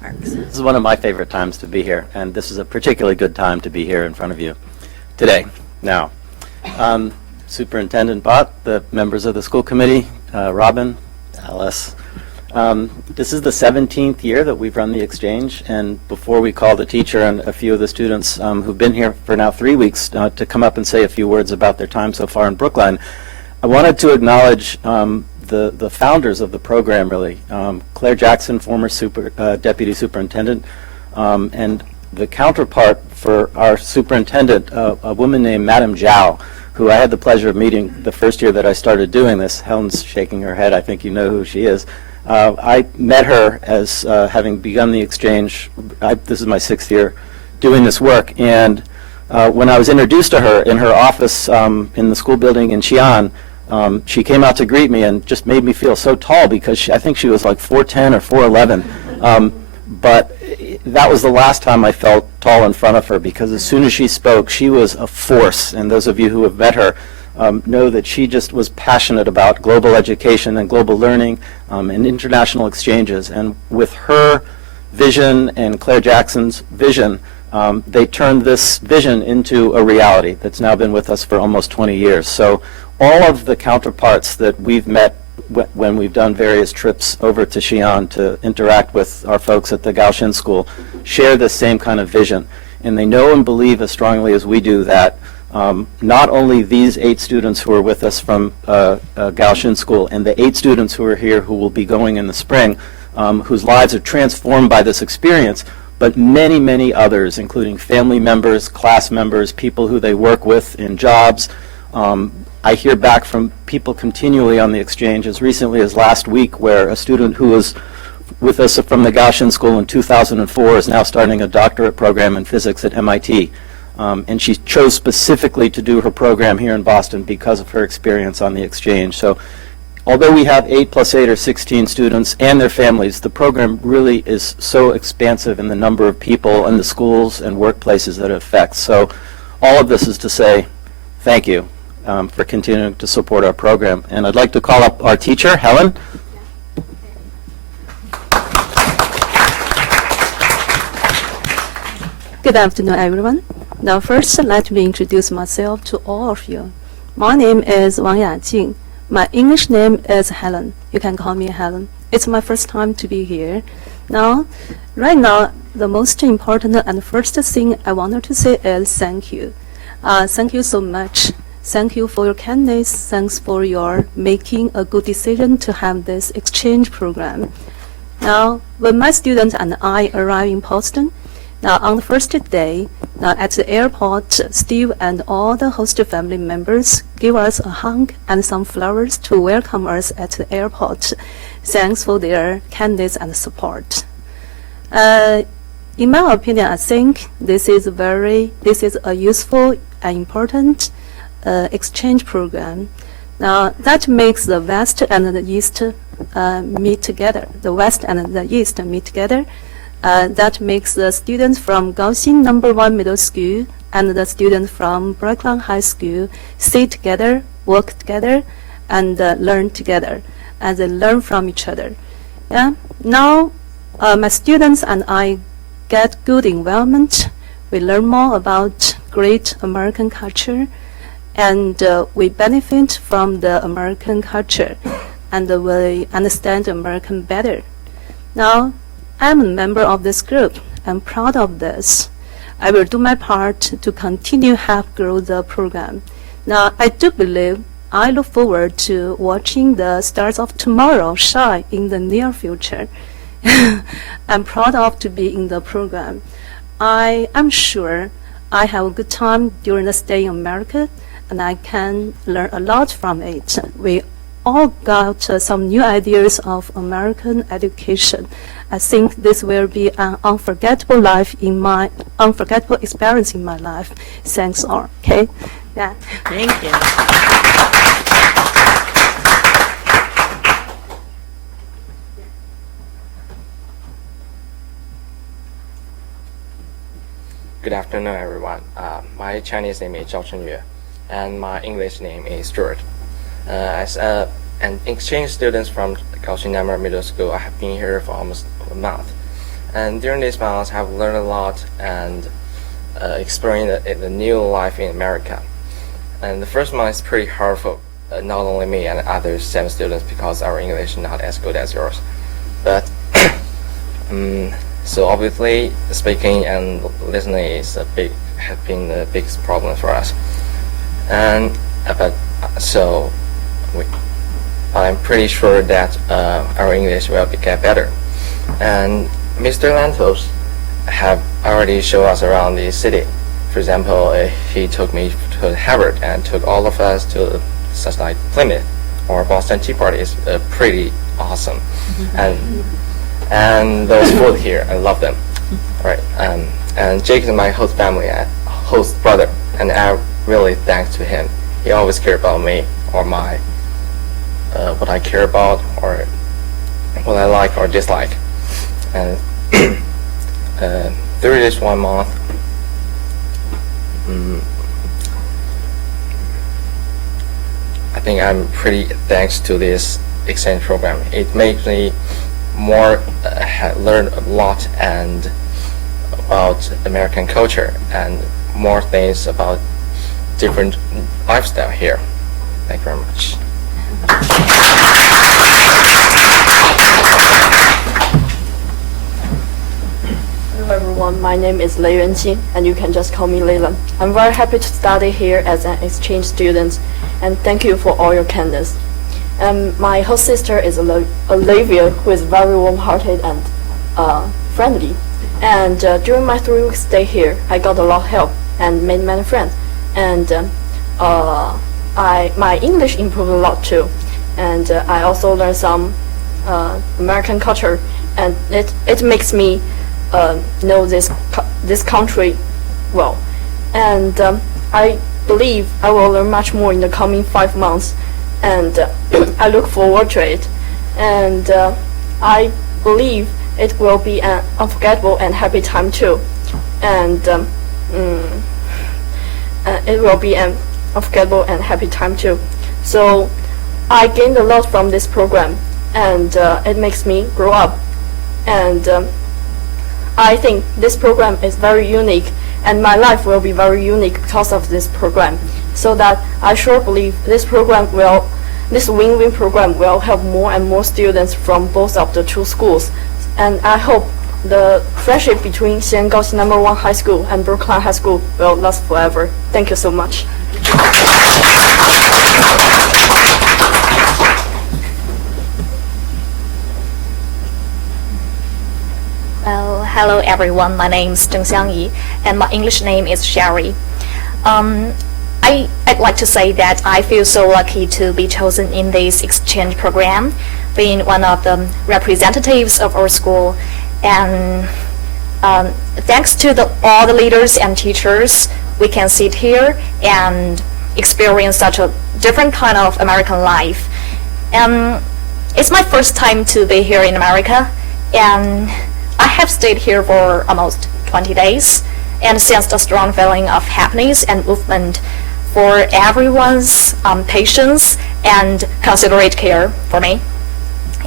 Marks. This is one of my favorite times to be here, and this is a particularly good time to be here in front of you today. Now, Superintendent Bott, the members of the school committee, Robin, Alice, this is the 17th year that we've run the exchange, and before we call the teacher and a few of the students who've been here for now 3 weeks to come up and say a few words about their time so far in Brookline, I wanted to acknowledge the founders of the program, really. Claire Jackson, former deputy superintendent, and the counterpart for our superintendent, a woman named Madame Zhao, who I had the pleasure of meeting the first year that I started doing this. Helen's shaking her head. I think you know who she is. I met her as having begun the exchange. This is my 6th year doing this work, and when I was introduced to her in her office in the school building in Xi'an, she came out to greet me and just made me feel so tall because I think she was like 4'10" or 4'11". But that was the last time I felt tall in front of her, because as soon as she spoke, she was a force. And those of you who have met her know that she just was passionate about global education and global learning and international exchanges. And with her vision and Claire Jackson's vision, they turned this vision into a reality that's now been with us for almost 20 years. So all of the counterparts that we've met when we've done various trips over to Xi'an to interact with our folks at the Gaoxin School share this same kind of vision. And they know and believe as strongly as we do that not only these 8 students who are with us from Gaoxin School and the 8 students who are here who will be going in the spring, whose lives are transformed by this experience, but many, many others, including family members, class members, people who they work with in jobs. I hear back from people continually on the exchange, as recently as last week, where a student who was with us from the Gaoxin School in 2004 is now starting a doctorate program in physics at MIT. And she chose specifically to do her program here in Boston because of her experience on the exchange. So although we have 8 + 8 or 16 students and their families, the program really is so expansive in the number of people and the schools and workplaces that it affects. So all of this is to say thank you for continuing to support our program. And I'd like to call up our teacher, Helen. Good afternoon, everyone. Now, first, let me introduce myself to all of you. My name is Wang Yajing. My English name is Helen. You can call me Helen. It's my first time to be here. Now, right now, the most important and first thing I wanted to say is thank you. Thank you so much. Thank you for your kindness. Thanks for your making a good decision to have this exchange program. Now, when my students and I arrived in Boston, now on the first day, now at the airport, Steve and all the host family members gave us a hug and some flowers to welcome us at the airport. Thanks for their kindness and support. In my opinion, I think this is a useful and important exchange program. Now that makes the West and the East meet together. The West and the East meet together. That makes the students from Gaoxin No. 1 Middle School and the students from Brookline High School sit together, work together, and learn together, and they learn from each other. Yeah. Now, my students and I get good environment. We learn more about great American culture, and we benefit from the American culture, and we understand American better. Now, I'm a member of this group. I'm proud of this. I will do my part to continue help grow the program. Now, I do believe I look forward to watching the stars of tomorrow shine in the near future. I'm proud of to be in the program. I am sure I have a good time during the stay in America, and I can learn a lot from it. We all got some new ideas of American education. I think this will be an unforgettable experience in my life. Thanks all. Okay. Yeah. Thank you. Good afternoon, everyone. My Chinese name is Zhao Chenyue, and my English name is Stuart. As an exchange student from Gaoxin Middle School, I have been here for almost a month. And during these months, I've learned a lot and experienced the new life in America. And the first month is pretty hard for not only me and other 7 students because our English is not as good as yours. But so obviously speaking and listening has been the biggest problem for us. And but I'm pretty sure that our English will get better. And Mr. Lantos have already shown us around the city. For example, he took me to Harvard and took all of us to such like Plymouth or Boston Tea Party. It's pretty awesome. And those food here, I love them. Right. And Jake is my host family, host brother, and I really thanks to him. He always cared about me or my what I care about or what I like or dislike. And through this 1 month, I think I'm pretty thanks to this exchange program. It makes me more learn a lot and about American culture and more things about different lifestyle here. Thank you very much. Hello everyone, my name is Lei Yuanqing, and you can just call me Leyland. I'm very happy to study here as an exchange student, and thank you for all your kindness. My host sister is Olivia, who is very warm-hearted and friendly. And during my 3 weeks stay here, I got a lot of help and made many friends. And my English improved a lot too. And I also learned some American culture, and it makes me know this country well. And I believe I will learn much more in the coming 5 months, and I look forward to it. And I believe it will be an unforgettable and happy time too. And it will be an unforgettable and happy time too. So I gained a lot from this program, and it makes me grow up. And I think this program is very unique, and my life will be very unique because of this program. So that I sure believe this win-win program will help more and more students from both of the 2 schools. And I hope the friendship between Xi'an Gaoxi No. 1 High School and Brookline High School will last forever. Thank you so much. Well, hello everyone. My name is Deng Xiangyi, and my English name is Sherry. I'd like to say that I feel so lucky to be chosen in this exchange program, being one of the representatives of our school. And thanks to all the leaders and teachers, we can sit here and experience such a different kind of American life. It's my first time to be here in America, and I have stayed here for almost 20 days and sensed a strong feeling of happiness and movement for everyone's patience and considerate care for me.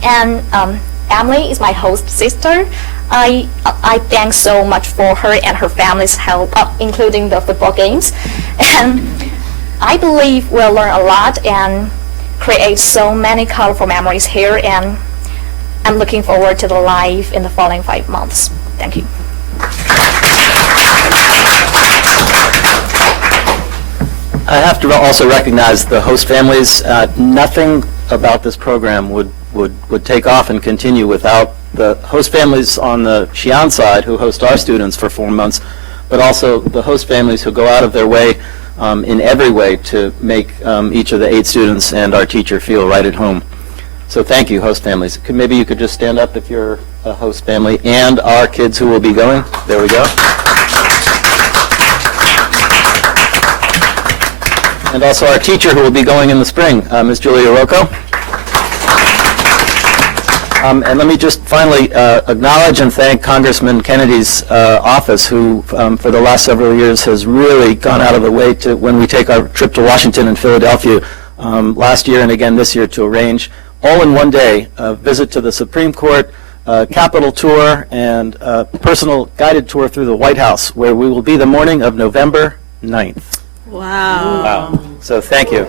And Emily is my host sister. I thank so much for her and her family's help, including the football games. And I believe we'll learn a lot and create so many colorful memories here, and I'm looking forward to the life in the following 5 months. Thank you. I have to also recognize the host families. Nothing about this program would take off and continue without the host families on the Xi'an side who host our students for 4 months, but also the host families who go out of their way in every way to make each of the 8 students and our teacher feel right at home. So thank you, host families. Maybe you could just stand up if you're a host family, and our kids who will be going. There we go. And also our teacher who will be going in the spring, Ms. Julia Rocco. And let me just finally acknowledge and thank Congressman Kennedy's office, who for the last several years has really gone out of the way to, when we take our trip to Washington and Philadelphia last year and again this year, to arrange all in one day a visit to the Supreme Court, Capitol tour and a personal guided tour through the White House, where we will be the morning of November 9th. Wow. Wow. So thank you.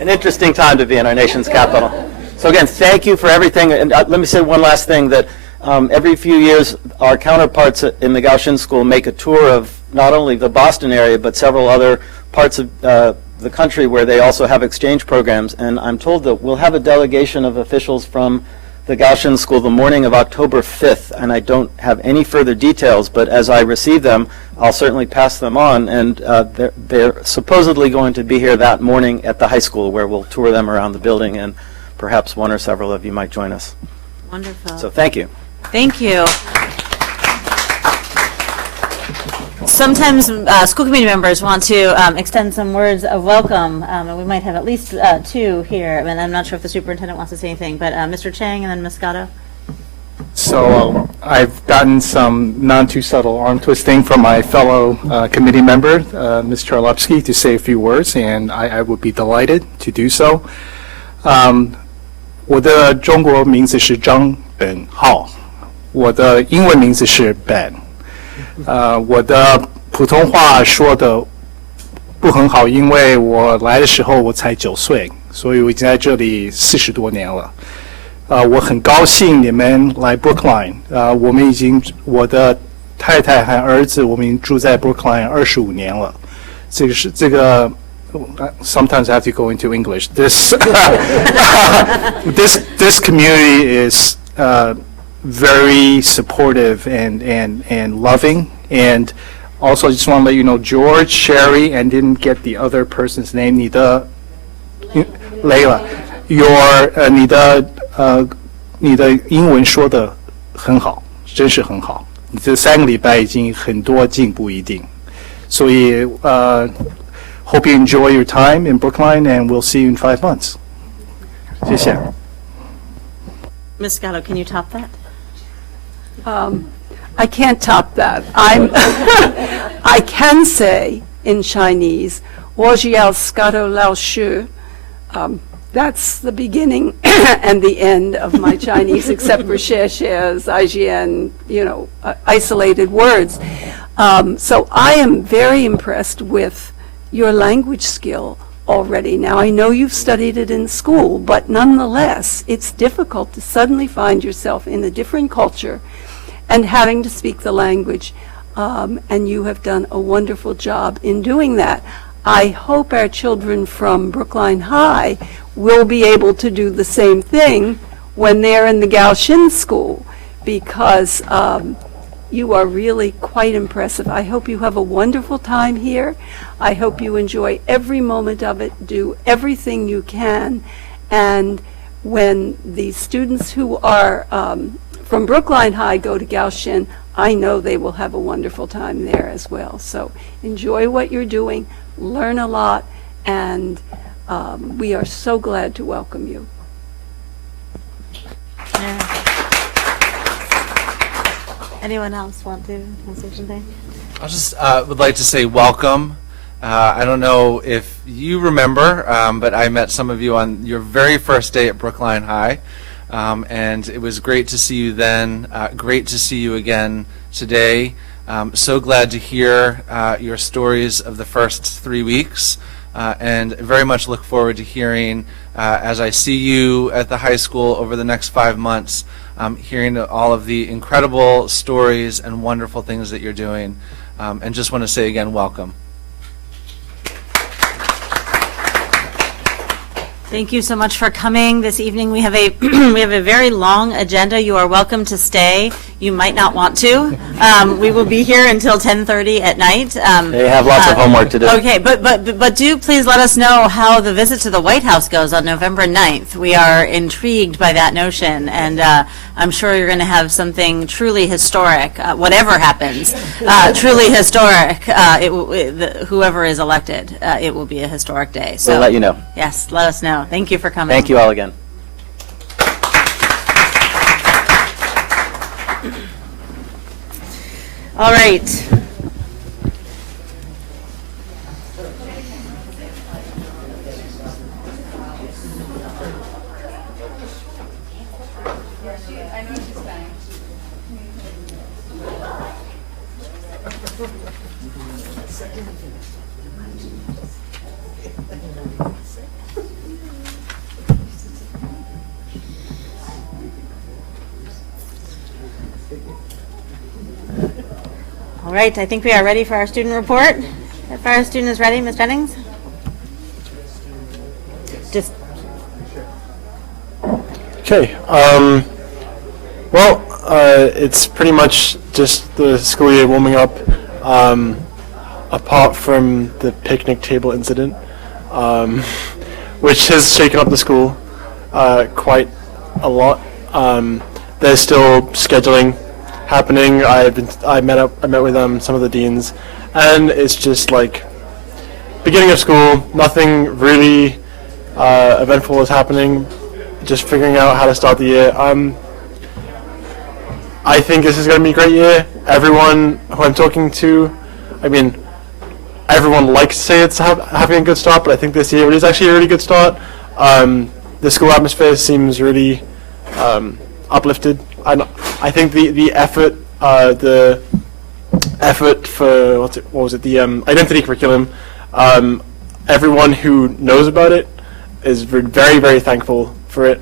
An interesting time to be in our nation's capital. So again, thank you for everything. And let me say one last thing, that every few years, our counterparts in the Gaoxin School make a tour of not only the Boston area, but several other parts of the country where they also have exchange programs. And I'm told that we'll have a delegation of officials from the Gaoxin School the morning of October 5th. And I don't have any further details, but as I receive them, I'll certainly pass them on. And they're supposedly going to be here that morning at the high school, where we'll tour them around the building, and perhaps one or several of you might join us. Wonderful. So thank you. Thank you. Sometimes school committee members want to extend some words of welcome, and we might have at least two here. And I'm not sure if the superintendent wants to say anything, but Mr. Chang and then Ms. Scotto. So I've gotten some non-too-subtle arm twisting from my fellow committee member, Ms. Charlupski, to say a few words, and I would be delighted to do so. 我的中国名字是张本浩，我的英文名字是 Ben。我的普通话说的不很好，因为我来的时候我才9岁，所以我已经在这里40多年了。我很高兴你们来 Brookline。我们已经，我的太太和儿子，我们已经住在 Brookline 25年了。这个。Sometimes I have to go into English. This this community is very supportive and loving. And also, I just want to let you know, George, Sherry, and didn't get the other person's name. 你的 Layla,你的英文说得很好，真是很好。你这3个礼拜已经很多进步一定，所以hope you enjoy your time in Brookline, and we'll see you in 5 months. 谢谢。 Ms. Scotto, can you top that? I can't top that. I can say in Chinese, 我只要 Scotto 老师. That's the beginning and the end of my Chinese, except for shares, IGN, isolated words. So I am very impressed with your language skill already. Now, I know you've studied it in school, but nonetheless, it's difficult to suddenly find yourself in a different culture and having to speak the language. And you have done a wonderful job in doing that. I hope our children from Brookline High will be able to do the same thing when they're in the Gaoxin School, because you are really quite impressive. I hope you have a wonderful time here. I hope you enjoy every moment of it, do everything you can, and when the students who are from Brookline High go to Gaoxin, I know they will have a wonderful time there as well. So enjoy what you're doing, learn a lot, and we are so glad to welcome you. Yeah. Anyone else want to say something? I just would like to say welcome. I don't know if you remember, but I met some of you on your very first day at Brookline High, and it was great to see you then. Great to see you again today. So glad to hear your stories of the first 3 weeks, and very much look forward to hearing as I see you at the high school over the next 5 months. Hearing all of the incredible stories and wonderful things that you're doing, and just want to say again, welcome. Thank you so much for coming this evening. We have a we have a very long agenda. You are welcome to stay. You might not want to. We will be here until 10:30 at night. They have lots of homework to do. Okay, but do please let us know how the visit to the White House goes on November 9th. We are intrigued by that notion, and I'm sure you're going to have something truly historic. Whatever happens, truly historic. Whoever is elected, it will be a historic day. So We'll let you know. yes, let us know. Thank you for coming. Thank you all again. All right. All right, I think we are ready for our student report. If our student is ready, Ms. Jennings? Just Okay. Well, it's pretty much just the school year warming up, apart from the picnic table incident, which has shaken up the school quite a lot. There's still scheduling happening. I met with some of the deans, and it's just like beginning of school. Nothing really eventful is happening. Just figuring out how to start the year. I think this is going to be a great year. Everyone who I'm talking to, I mean, everyone likes to say it's having a good start, but I think this year it is actually a really good start. The school atmosphere seems really uplifted. I think the effort for the identity curriculum. Everyone who knows about it is very, very thankful for it,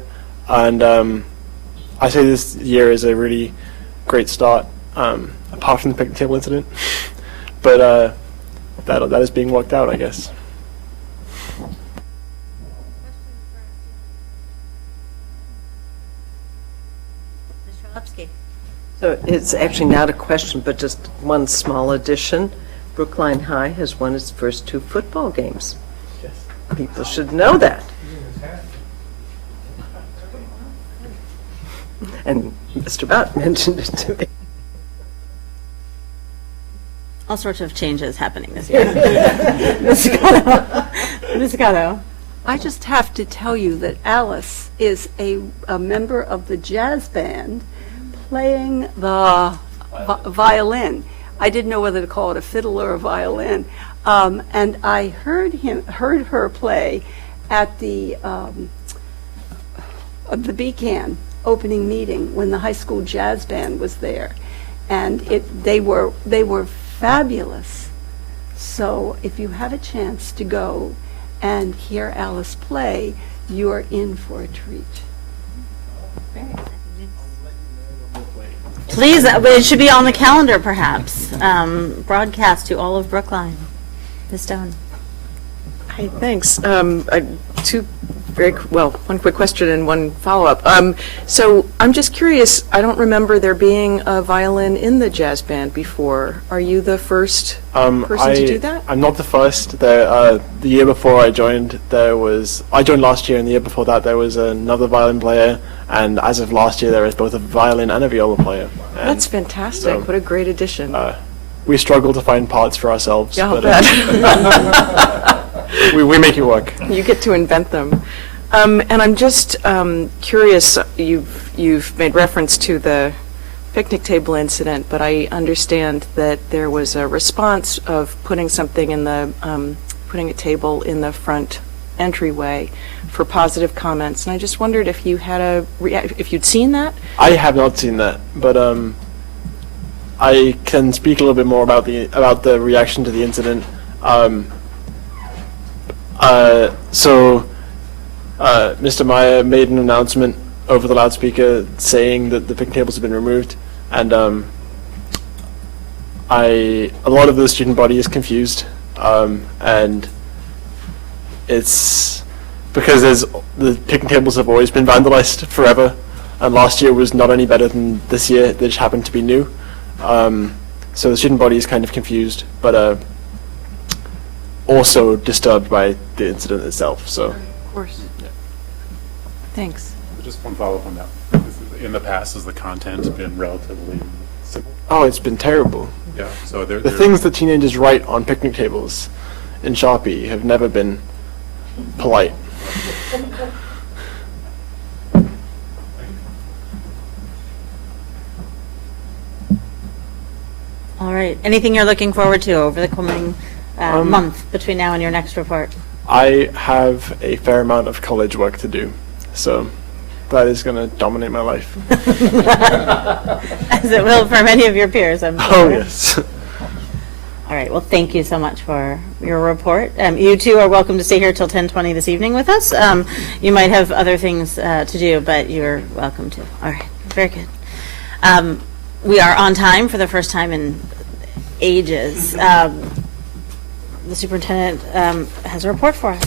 and I say this year is a really great start, apart from the picnic table incident. But that is being worked out, I guess. So it's actually not a question, but just one small addition. Brookline High has won its first 2 football games. Yes. People should know that. And Mr. Bott mentioned it to me. all sorts of changes happening this year. Ms. Gatto. I just have to tell you that Alice is a member of the jazz band playing the violin. I didn't know whether to call it a fiddle or a violin. And I heard her play at the BCAN opening meeting when the high school jazz band was there, and they were fabulous. So if you have a chance to go and hear Alice play, you are in for a treat. Please, it should be on the calendar, perhaps. Broadcast to all of Brookline. Ms. Stone. Hi, thanks. One quick question and one follow-up. So I'm just curious, I don't remember there being a violin in the jazz band before. Are you the first person to do that? I'm not the first. The year before I joined, I joined last year, and the year before that there was another violin player, and as of last year there is both a violin and a viola player. And that's fantastic. so, what a great addition. We struggle to find parts for ourselves. Yeah, I'll but, bet. we make it work. You get to invent them. And I'm just curious, you've made reference to the picnic table incident, but I understand that there was a response of putting something in putting a table in the front entryway for positive comments, and I just wondered if you had if you'd seen that? I have not seen that, but I can speak a little bit more about the reaction to the incident. Mr. Meyer made an announcement over the loudspeaker saying that the picnic tables have been removed, and a lot of the student body is confused, and it's because the picnic tables have always been vandalized forever, and last year was not any better than this year. They just happened to be new. So the student body is kind of confused, but also disturbed by the incident itself. So, Of course. Yeah. Thanks. Just one follow-up on that. In the past, has the content been relatively simple? Oh, it's been terrible. Yeah. So The things that teenagers write on picnic tables in Sharpie have never been polite. All right. Anything you're looking forward to over the coming month between now and your next report? I have a fair amount of college work to do, so that is going to dominate my life. As it will for many of your peers, I'm sure. Oh, yes. All right, well, thank you so much for your report. You two are welcome to stay here till 10:20 this evening with us. You might have other things to do, but you're welcome to. All right, very good. We are on time for the first time in ages. The superintendent has a report for us.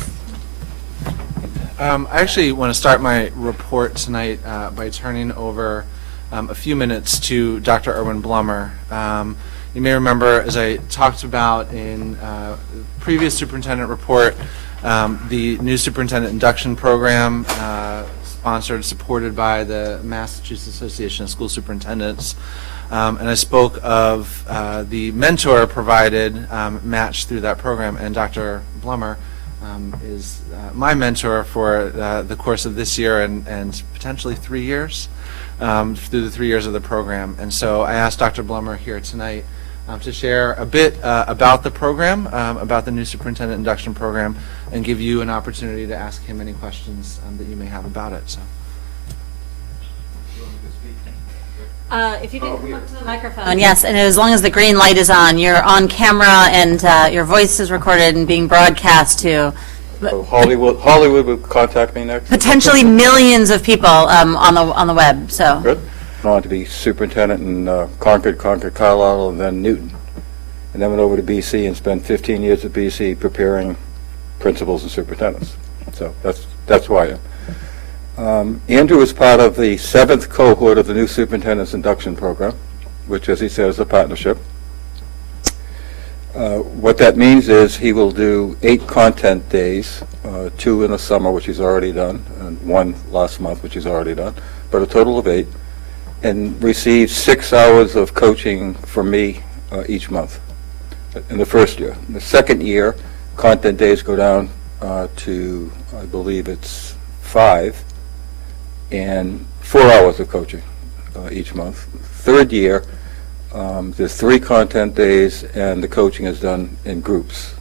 I actually want to start my report tonight by turning over a few minutes to Dr. Erwin Blummer. You may remember, as I talked about in the previous superintendent report, the new superintendent induction program sponsored, supported by the Massachusetts Association of School Superintendents. And I spoke of the mentor provided match through that program, and Dr. Blummer is my mentor for the course of this year and potentially 3 years, through the 3 years of the program. And so I asked Dr. Blummer here tonight to share a bit about the program, about the new superintendent induction program, and give you an opportunity to ask him any questions that you may have about it. So. If you can come up to the microphone. Yes, and as long as the green light is on, you're on camera and your voice is recorded and being broadcast to Hollywood will contact me next. potentially millions of people on the web. So Good. I wanted to be superintendent in Concord, Carlisle, and then Newton. And then went over to BC and spent 15 years at BC preparing principals and superintendents. So that's who I am. Andrew is part of the 7th cohort of the new superintendent's induction program, which, as he said, is a partnership. What that means is he will do 8 content days, 2 in the summer, which he's already done, and 1 last month, which he's already done, but a total of 8, and receive 6 hours of coaching from me each month in the first year. In the second year, content days go down to, I believe it's 5, and 4 hours of coaching each month. Third year, there's 3 content days, and the coaching is done in groups,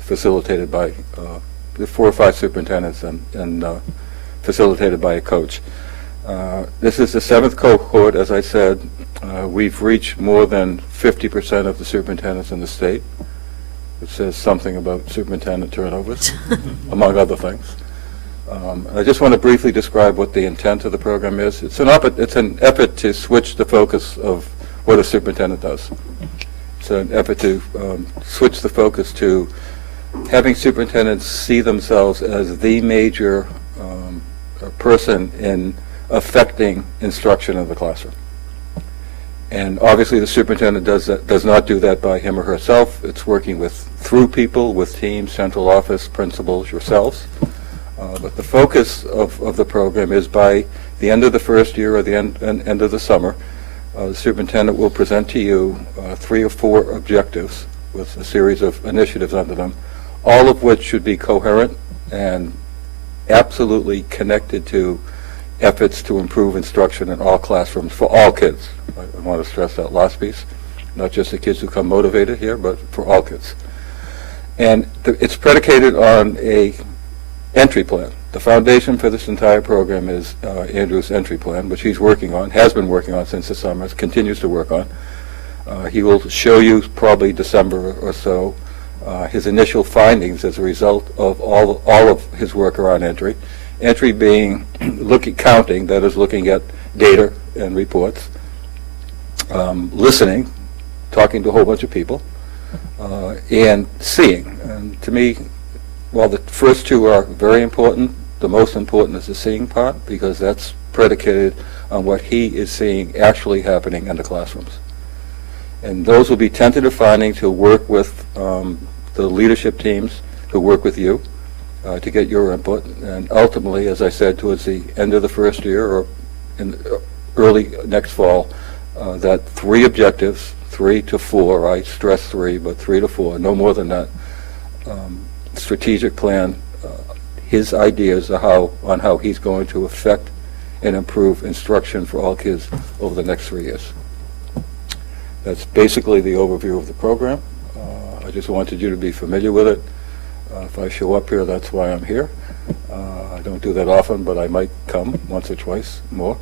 facilitated by the 4 or 5 superintendents and facilitated by a coach. This is the 7th cohort, as I said. We've reached more than 50% of the superintendents in the state, which says something about superintendent turnovers, among other things. I just want to briefly describe what the intent of the program is. It's an effort to switch the focus of what a superintendent does. It's an effort to switch the focus to having superintendents see themselves as the major person in affecting instruction in the classroom. And obviously the superintendent does not do that by him or herself. It's working through people, with teams, central office, principals, yourselves. But the focus of the program is by the end of the first year or the end of the summer, the superintendent will present to you 3 or 4 objectives with a series of initiatives under them, all of which should be coherent and absolutely connected to efforts to improve instruction in all classrooms for all kids. I want to stress that last piece, not just the kids who come motivated here, but for all kids. And it's predicated on a entry plan. The foundation for this entire program is Andrew's entry plan, which he's working on, has been working on since the summer, continues to work on. He will show you probably December or so his initial findings as a result of all of his work around entry. Entry being counting, that is looking at data and reports, listening, talking to a whole bunch of people, and seeing. And to me, while the first 2 are very important, the most important is the seeing part, because that's predicated on what he is seeing actually happening in the classrooms. And those will be tentative findings. He'll work with the leadership teams who work with you to get your input. And ultimately, as I said, towards the end of the first year or in early next fall, that 3 objectives, 3 to 4, I stress 3, but 3 to 4, no more than that, strategic plan, his ideas on how he's going to affect and improve instruction for all kids over the next 3 years. That's basically the overview of the program. I just wanted you to be familiar with it. If I show up here, that's why I'm here. I don't do that often, but I might come once or twice more.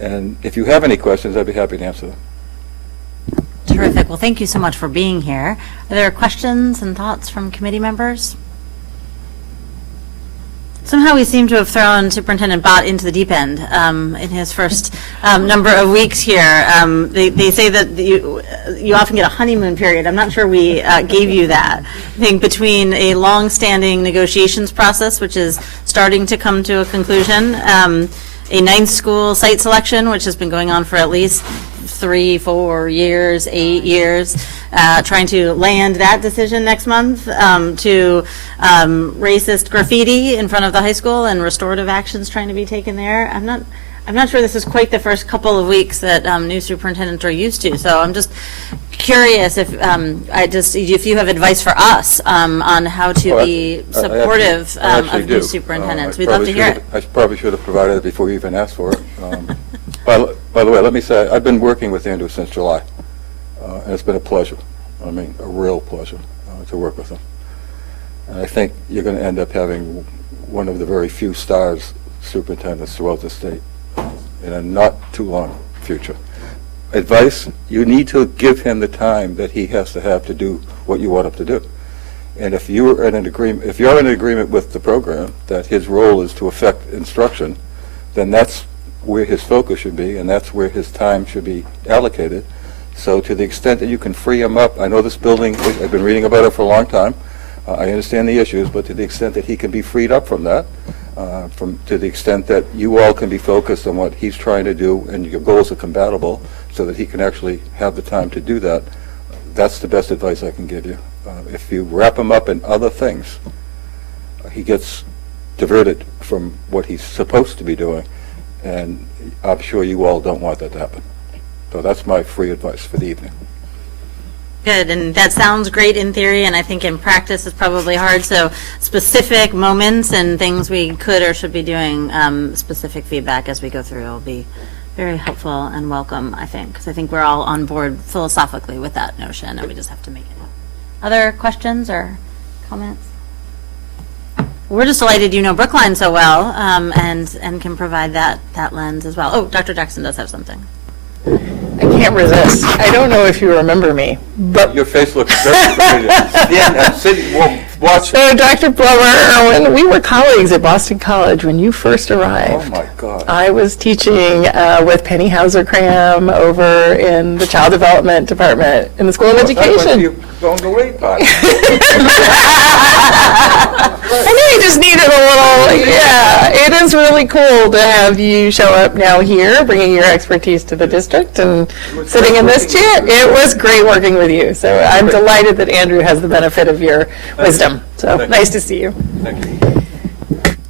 And if you have any questions, I'd be happy to answer them. Terrific. Well, thank you so much for being here. Are there questions and thoughts from committee members? Somehow we seem to have thrown Superintendent Bott into the deep end in his first number of weeks here. They say that you often get a honeymoon period. I'm not sure we gave you that. I think between a long-standing negotiations process, which is starting to come to a conclusion, a ninth school site selection, which has been going on for at least 3, 4 years, 8 years, trying to land that decision next month, to racist graffiti in front of the high school and restorative actions trying to be taken there. I'm not sure this is quite the first couple of weeks that new superintendents are used to. So I'm just curious if you have advice for us on how to be supportive of new superintendents. We'd love to hear it. I probably should have provided it before you even asked for it. By the way, let me say, I've been working with Andrew since July, and it's been a pleasure. I mean, a real pleasure to work with him. And I think you're going to end up having one of the very few stars superintendents throughout the state in a not too long future. Advice, you need to give him the time that he has to have to do what you want him to do. And if you're in an agreement with the program that his role is to affect instruction, then that's where his focus should be, and that's where his time should be allocated. So to the extent that you can free him up, I know this building, I've been reading about it for a long time, I understand the issues, but to the extent that he can be freed up from that, to the extent that you all can be focused on what he's trying to do and your goals are compatible so that he can actually have the time to do that, that's the best advice I can give you. If you wrap him up in other things, he gets diverted from what he's supposed to be doing, and I'm sure you all don't want that to happen. So that's my free advice for the evening. Good, and that sounds great in theory, and I think in practice it's probably hard, so specific moments and things we could or should be doing, specific feedback as we go through will be very helpful and welcome, I think, because I think we're all on board philosophically with that notion, and we just have to make it happen. Other questions or comments? We're just delighted you know Brookline so well, and can provide that lens as well. Oh, Dr. Jackson does have something. I can't resist. I don't know if you remember me, but Your face looks very familiar. Watch. so Dr. Plummer, when we were colleagues at Boston College when you first arrived. Oh, my God. I was teaching with Penny Hauser-Cram over in the Child Development Department in the School of Education. Going to wait party. I knew you just needed a little, yeah. It is really cool to have you show up now here, bringing your expertise to the district and sitting in this chair. It was great working with you. So I'm delighted that Andrew has the benefit of your wisdom. So nice to see you. Thank you.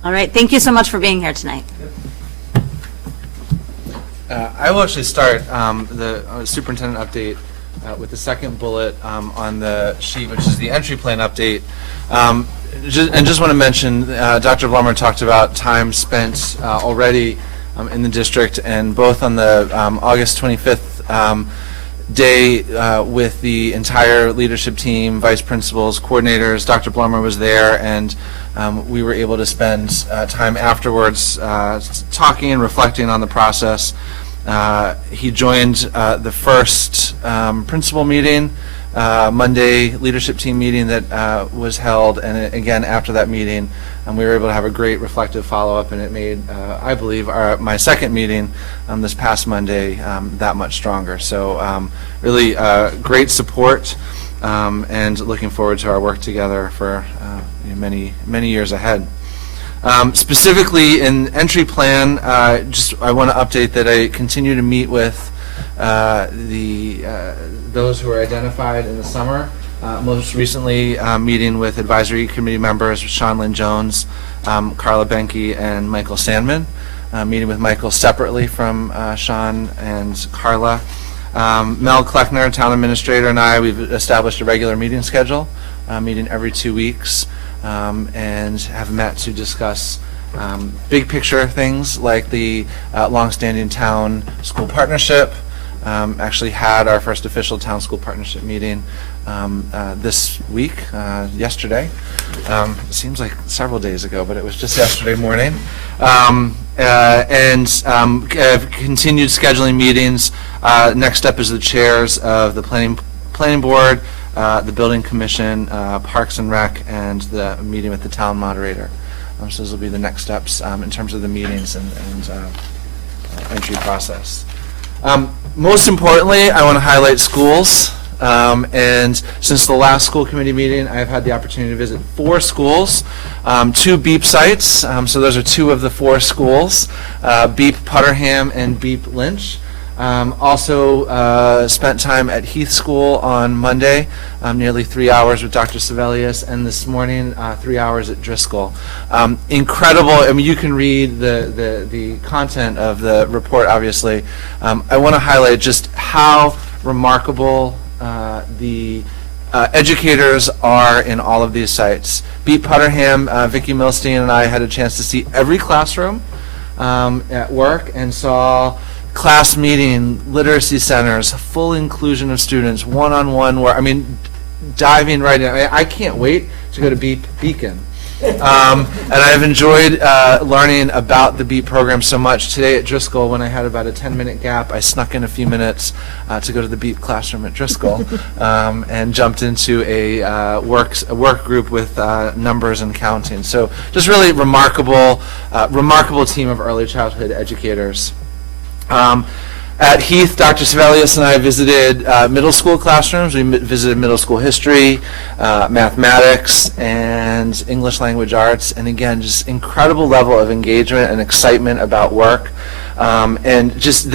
All right, thank you so much for being here tonight. I will actually start the superintendent update with the second bullet on the sheet, which is the entry plan update. Just want to mention, Dr. Blummer talked about time spent already in the district, and both on the August 25th day with the entire leadership team, vice principals, coordinators. Dr. Blummer was there, and we were able to spend time afterwards talking and reflecting on the process. He joined the first principal meeting, Monday leadership team meeting that was held, and again after that meeting we were able to have a great reflective follow-up, and it made, I believe, my second meeting this past Monday that much stronger. So really great support, and looking forward to our work together for many years ahead. Specifically in entry plan, I want to update that I continue to meet with those who are identified in the summer. Most recently, meeting with advisory committee members Sean Lynn Jones, Carla Benke, and Michael Sandman. Meeting with Michael separately from Sean and Carla. Mel Kleckner, town administrator, and I, we've established a regular meeting schedule, meeting every 2 weeks, and have met to discuss big picture things like the longstanding town school partnership, actually had our first official town-school partnership meeting this week, yesterday. It seems like several days ago, but it was just yesterday morning. And continued scheduling meetings. Next up is the chairs of the planning board, the building commission, Parks and Rec, and the meeting with the town moderator. So those will be the next steps in terms of the meetings and entry process. Most importantly, I want to highlight schools. And since the last school committee meeting, I've had the opportunity to visit 4 schools, 2 BEEP sites. So those are 2 of the 4 schools, BEEP Putterham and BEEP Lynch. Also spent time at Heath School on Monday, nearly 3 hours with Dr. Sevelius, and this morning 3 hours at Driscoll. Incredible. I mean, you can read the content of the report, obviously. I want to highlight just how remarkable the educators are in all of these sites. BEEP Putterham, Vicki Milstein and I had a chance to see every classroom at work and saw class meeting, literacy centers, full inclusion of students, one-on-one work. I mean, diving right in. I can't wait to go to BEEP Beacon. And I've enjoyed learning about the BEEP program so much. Today at Driscoll, when I had about a 10-minute gap, I snuck in a few minutes to go to the BEEP classroom at Driscoll and jumped into a work group with numbers and counting. So just really remarkable team of early childhood educators. At Heath, Dr. Sevelius and I visited middle school classrooms. We visited middle school history, mathematics, and English language arts. And again, just incredible level of engagement and excitement about work. And just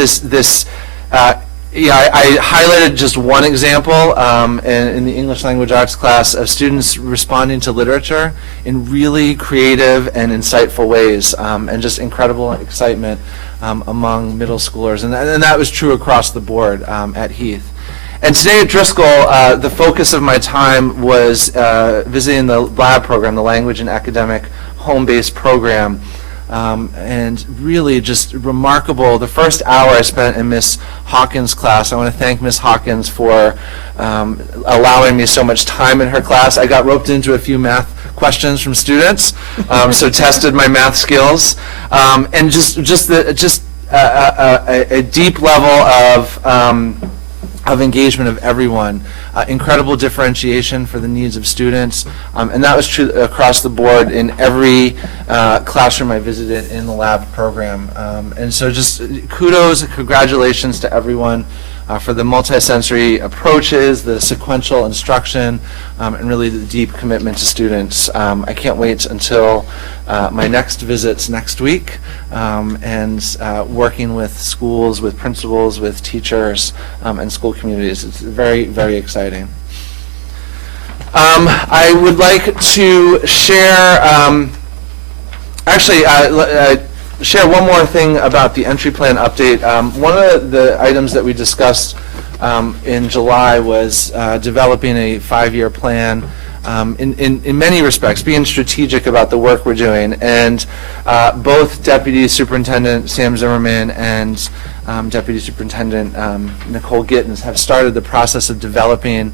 I highlighted just one example in the English language arts class of students responding to literature in really creative and insightful ways, and just incredible excitement among middle schoolers, and that was true across the board at Heath. And today at Driscoll, the focus of my time was visiting the lab program, the Language and Academic Home-Based Program, and really just remarkable. The first hour I spent in Miss Hawkins' class. I want to thank Miss Hawkins for allowing me so much time in her class. I got roped into a few math questions from students, so tested my math skills, and just a deep level of engagement of everyone. Incredible differentiation for the needs of students, and that was true across the board in every classroom I visited in the lab program. And so just kudos and congratulations to everyone for the multisensory approaches, the sequential instruction, and really the deep commitment to students. I can't wait until my next visits next week, and working with schools, with principals, with teachers, and school communities. It's very, very exciting. I would like to share, share one more thing about the entry plan update. One of the items that we discussed in July was developing a 5-year plan in many respects, being strategic about the work we're doing. And both Deputy Superintendent Sam Zimmerman and Deputy Superintendent Nicole Gittens have started the process of developing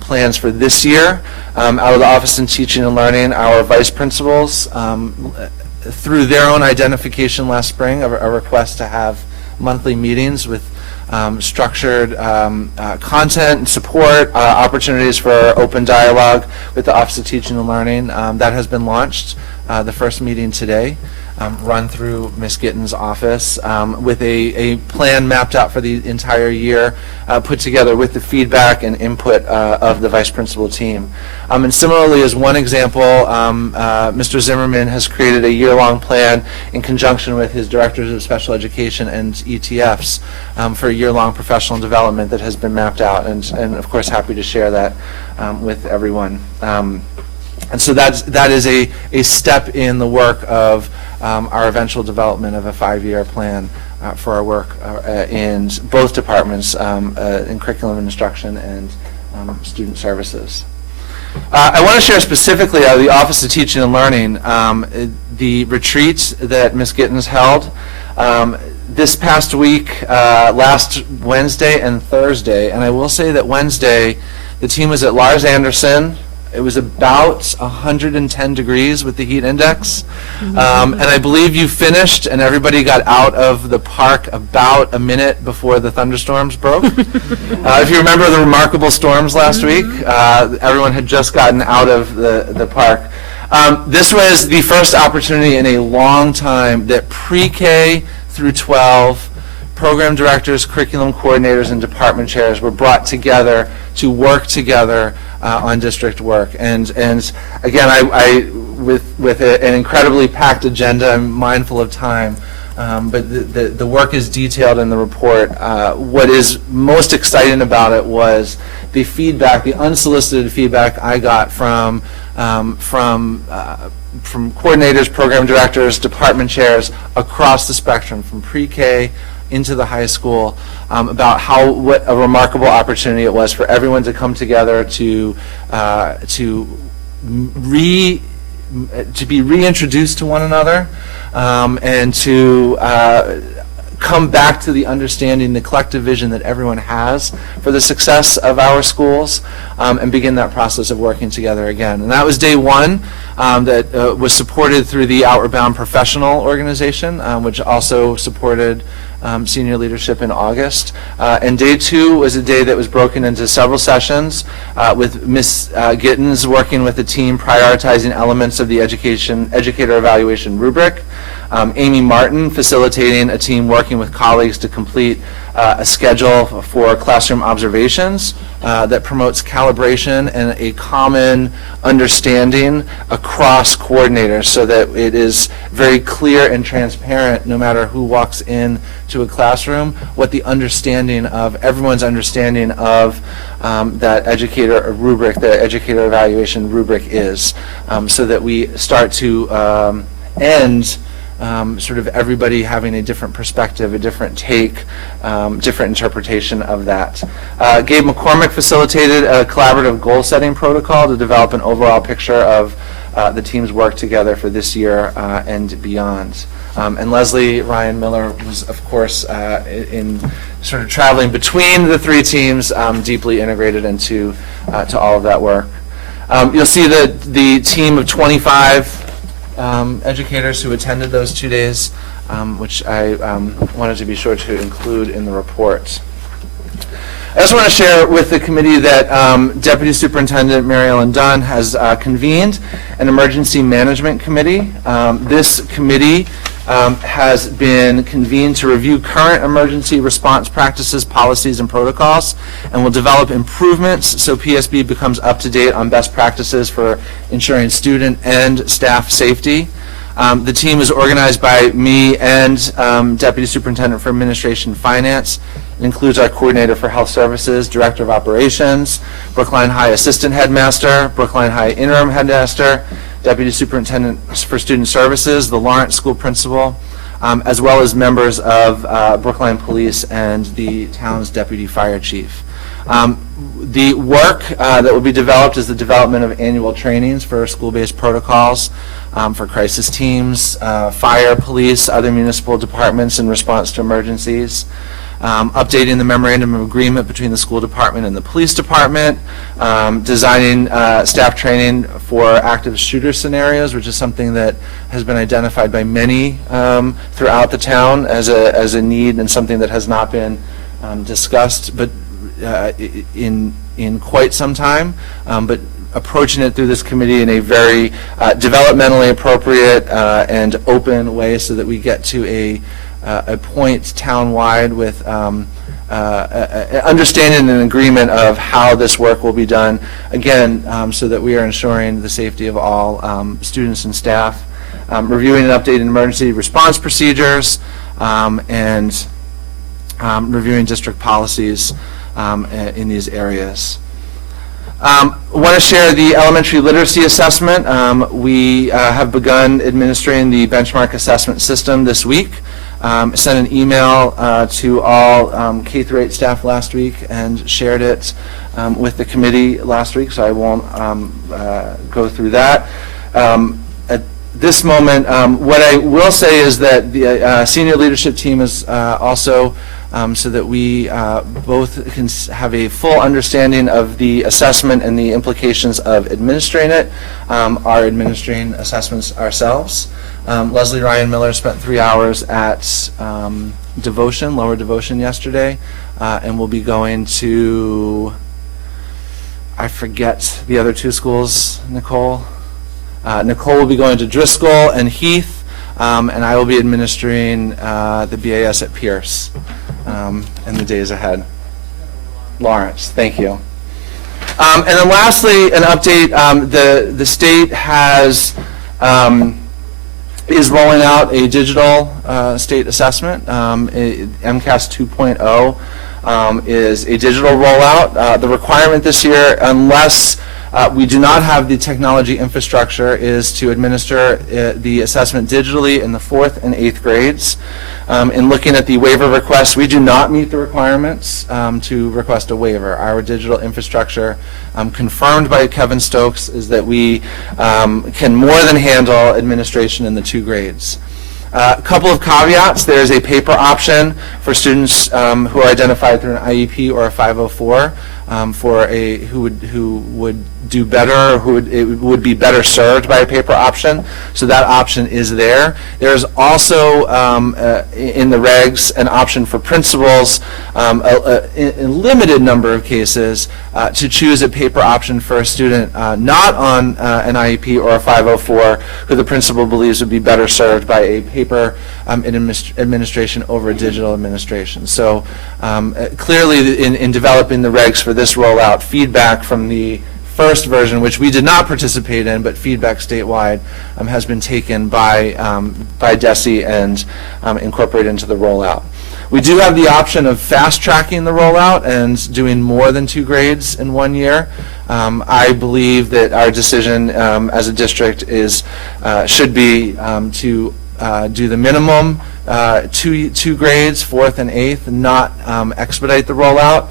plans for this year. Out of the Office of Teaching and Learning, our vice principals, through their own identification last spring, a request to have monthly meetings with structured content and support, opportunities for open dialogue with the Office of Teaching and Learning. That has been launched, the first meeting today, run through Ms. Gittens' office, with a plan mapped out for the entire year, put together with the feedback and input of the vice principal team. And similarly, as one example, Mr. Zimmerman has created a year-long plan in conjunction with his directors of special education and ETFs for a year-long professional development that has been mapped out, and of course happy to share that with everyone. And so that is a step in the work of our eventual development of a 5-year plan for our work in both departments, in curriculum and instruction and student services. I want to share specifically out of the Office of Teaching and Learning the retreat that Ms. Gittens held. this past week, last Wednesday and Thursday, and I will say that Wednesday, the team was at Lars Anderson. It was about 110 degrees with the heat index. And I believe you finished and everybody got out of the park about a minute before the thunderstorms broke. If you remember the remarkable storms last week, everyone had just gotten out of the park. This was the first opportunity in a long time that pre-K through 12 program directors, curriculum coordinators, and department chairs were brought together to work together on district work. And again, I with an incredibly packed agenda, I'm mindful of time, but the work is detailed in the report. What is most exciting about it was the feedback, the unsolicited feedback I got from coordinators, program directors, department chairs across the spectrum, from pre-K into the high school, about what a remarkable opportunity it was for everyone to come together to be reintroduced to one another, and to come back to the understanding, the collective vision that everyone has for the success of our schools, and begin that process of working together again. And that was day one, that was supported through the Outward Bound Professional Organization, which also supported senior leadership in August. And day two was a day that was broken into several sessions, with Ms. Gittens working with the team prioritizing elements of the educator evaluation rubric, Amy Martin facilitating a team working with colleagues to complete a schedule for classroom observations that promotes calibration and a common understanding across coordinators, so that it is very clear and transparent, no matter who walks in to a classroom, what the understanding of, everyone's understanding of that educator rubric, the educator evaluation rubric is, so that we start to end sort of everybody having a different perspective, a different take, different interpretation of that. Gabe McCormick facilitated a collaborative goal-setting protocol to develop an overall picture of the team's work together for this year and beyond. And Leslie Ryan Miller was, of course, in sort of traveling between the three teams, deeply integrated into to all of that work. You'll see that the team of 25 educators who attended those 2 days, which I wanted to be sure to include in the report. I also want to share with the committee that Deputy Superintendent Mary Ellen Dunn has convened an emergency management committee. This committee has been convened to review current emergency response practices, policies, and protocols, and will develop improvements so PSB becomes up to date on best practices for ensuring student and staff safety. The team is organized by me and Deputy Superintendent for Administration and Finance. It includes our Coordinator for Health Services, Director of Operations, Brookline High Assistant Headmaster, Brookline High Interim Headmaster, Deputy Superintendent for Student Services, the Lawrence School Principal, as well as members of Brookline Police and the town's Deputy Fire Chief. The work that will be developed is the development of annual trainings for school-based protocols for crisis teams, fire, police, other municipal departments in response to emergencies. Updating the memorandum of agreement between the school department and the police department, designing staff training for active shooter scenarios, which is something that has been identified by many throughout the town as a need, and something that has not been discussed but in quite some time, but approaching it through this committee in a very developmentally appropriate and open way, so that we get to a point town-wide with understanding and agreement of how this work will be done, again, so that we are ensuring the safety of all students and staff, reviewing and updating emergency response procedures, and reviewing district policies in these areas. I want to share the elementary literacy assessment. We have begun administering the benchmark assessment system this week. Sent an email to all K-8 staff last week and shared it with the committee last week, so I won't go through that. this moment, what I will say is that the senior leadership team is also, so that we both can have a full understanding of the assessment and the implications of administering it, are administering assessments ourselves. Leslie Ryan Miller spent 3 hours at Devotion, Lower Devotion yesterday, and we'll be going to, I forget the other 2 schools, Nicole. Nicole will be going to Driscoll and Heath, and I will be administering the BAS at Pierce in the days ahead. Lawrence, thank you. And then lastly, an update, the state has, is rolling out a digital state assessment. MCAS 2.0 is a digital rollout. The requirement this year, unless we do not have the technology infrastructure, is to administer the assessment digitally in the 4th and 8th grades. In looking at the waiver request, we do not meet the requirements to request a waiver. Our digital infrastructure, confirmed by Kevin Stokes, is that we can more than handle administration in the 2 grades. A couple of caveats. There's a paper option for students who are identified through an IEP or a 504 who would do better, or would be better served by a paper option. So that option is there. There's also in the regs an option for principals, in a limited number of cases, to choose a paper option for a student not on an IEP or a 504 who the principal believes would be better served by a paper administration over a digital administration. So clearly in developing the regs for this rollout, feedback from the first version, which we did not participate in, but feedback statewide has been taken by DESE and incorporated into the rollout. We do have the option of fast-tracking the rollout and doing more than 2 grades in 1 year. I believe that our decision as a district should be to do the minimum 2 grades, 4th and 8th, not expedite the rollout.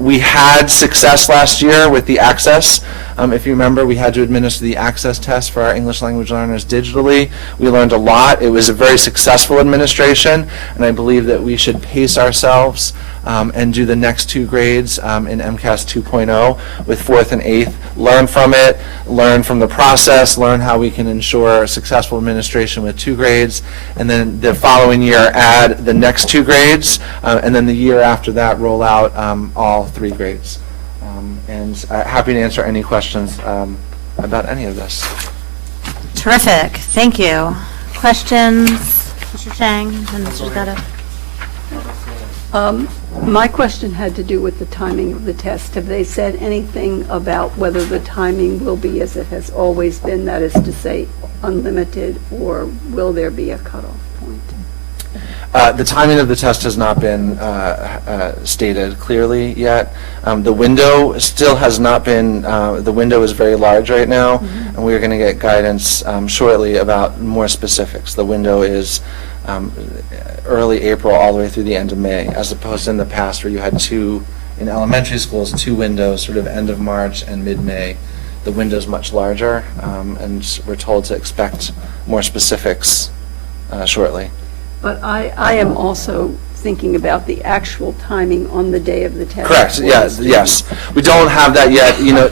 We had success last year with the access. If you remember, we had to administer the access test for our English language learners digitally. We learned a lot. It was a very successful administration, and I believe that we should pace ourselves and do the next 2 grades in MCAS 2.0 with 4th and 8th. Learn from it, learn from the process, learn how we can ensure successful administration with 2 grades, and then the following year add the next 2 grades, and then the year after that roll out all 3 grades. And happy to answer any questions about any of this. Terrific. Thank you. Questions? Mr. Chang and Mr. Zeta? My question had to do with the timing of the test. Have they said anything about whether the timing will be as it has always been, that is to say, unlimited, or will there be a cutoff point? The timing of the test has not been stated clearly yet. The window still has not been, the window is very large right now, and we're going to get guidance shortly about more specifics. The window is early April all the way through the end of May, as opposed to in the past where you had in elementary schools, 2 windows, sort of end of March and mid-May. The window's much larger, and we're told to expect more specifics shortly. But I am also thinking about the actual timing on the day of the test. Correct, yes. We don't have that yet. You know,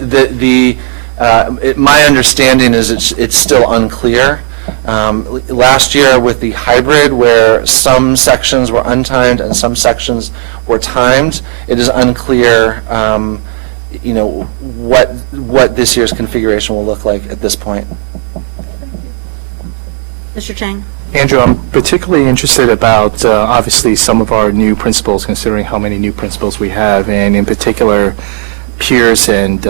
my understanding is it's still unclear. Last year with the hybrid, where some sections were untimed and some sections were timed, it is unclear, you know, what this year's configuration will look like at this point. Mr. Chang? Andrew, I'm particularly interested about, obviously, some of our new principals, considering how many new principals we have, and in particular, Pierce and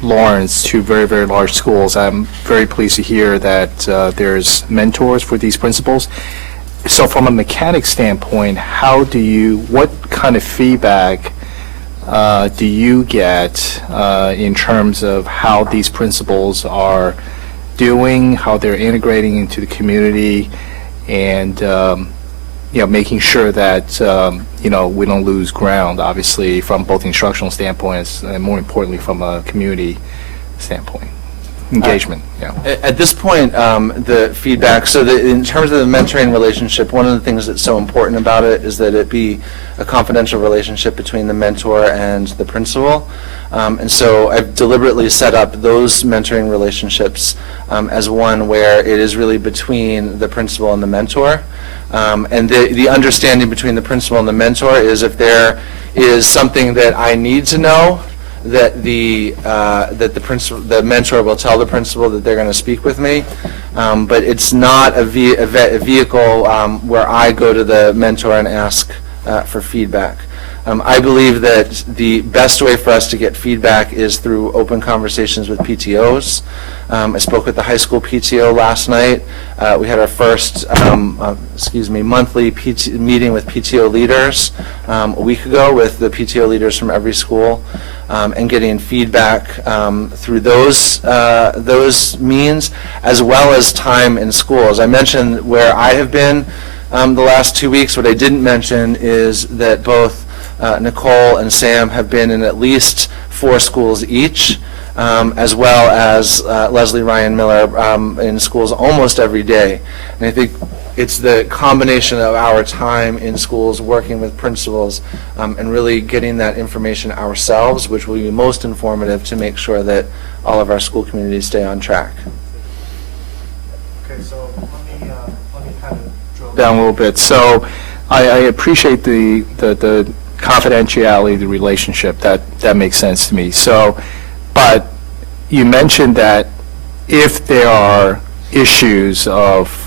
Lawrence, 2 very, very large schools. I'm very pleased to hear that there's mentors for these principals. So from a mechanic standpoint, what kind of feedback do you get in terms of how these principals are doing, how they're integrating into the community, and you know, making sure that you know, we don't lose ground, obviously, from both instructional standpoints and more importantly from a community standpoint? engagement, yeah. At this point, the feedback, so in terms of the mentoring relationship, one of the things that's so important about it is that it be a confidential relationship between the mentor and the principal. And so I've deliberately set up those mentoring relationships as one where it is really between the principal and the mentor. And the understanding between the principal and the mentor is if there is something that I need to know, that the mentor will tell the principal that they're going to speak with me, but it's not a vehicle where I go to the mentor and ask for feedback. I believe that the best way for us to get feedback is through open conversations with PTOs. I spoke with the high school PTO last night. We had our first, monthly meeting with PTO leaders a week ago with the PTO leaders from every school, and getting feedback through those means, as well as time in schools. I mentioned where I have been the last 2 weeks. What I didn't mention is that both Nicole and Sam have been in at least 4 schools each, as well as Leslie Ryan Miller in schools almost every day. And I think it's the combination of our time in schools working with principals and really getting that information ourselves, which will be most informative to make sure that all of our school communities stay on track. Okay, so let me kind of drill down a little bit. So I appreciate the confidentiality, the relationship. That makes sense to me. So, but you mentioned that if there are issues of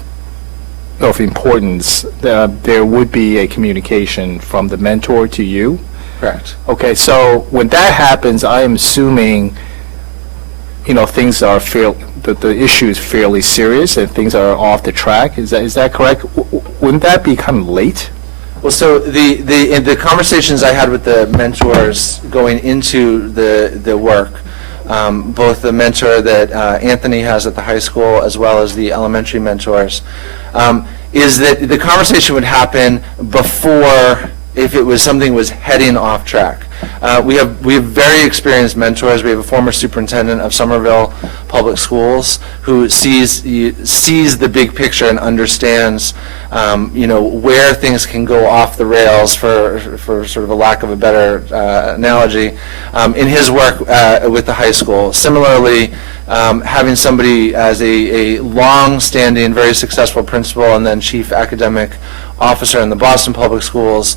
importance, there would be a communication from the mentor to you? Correct. Okay, so when that happens, I am assuming, things are the issue is fairly serious and things are off the track. Is that correct? Wouldn't that be kind of late? Well, so the conversations I had with the mentors going into the work, both the mentor that Anthony has at the high school as well as the elementary mentors, is that the conversation would happen before, if it was something was heading off track. We have very experienced mentors. We have a former superintendent of Somerville Public Schools who sees the big picture and understands where things can go off the rails, for sort of a lack of a better analogy, in his work with the high school. Similarly, having somebody as a long-standing, very successful principal and then chief academic officer in the Boston Public Schools,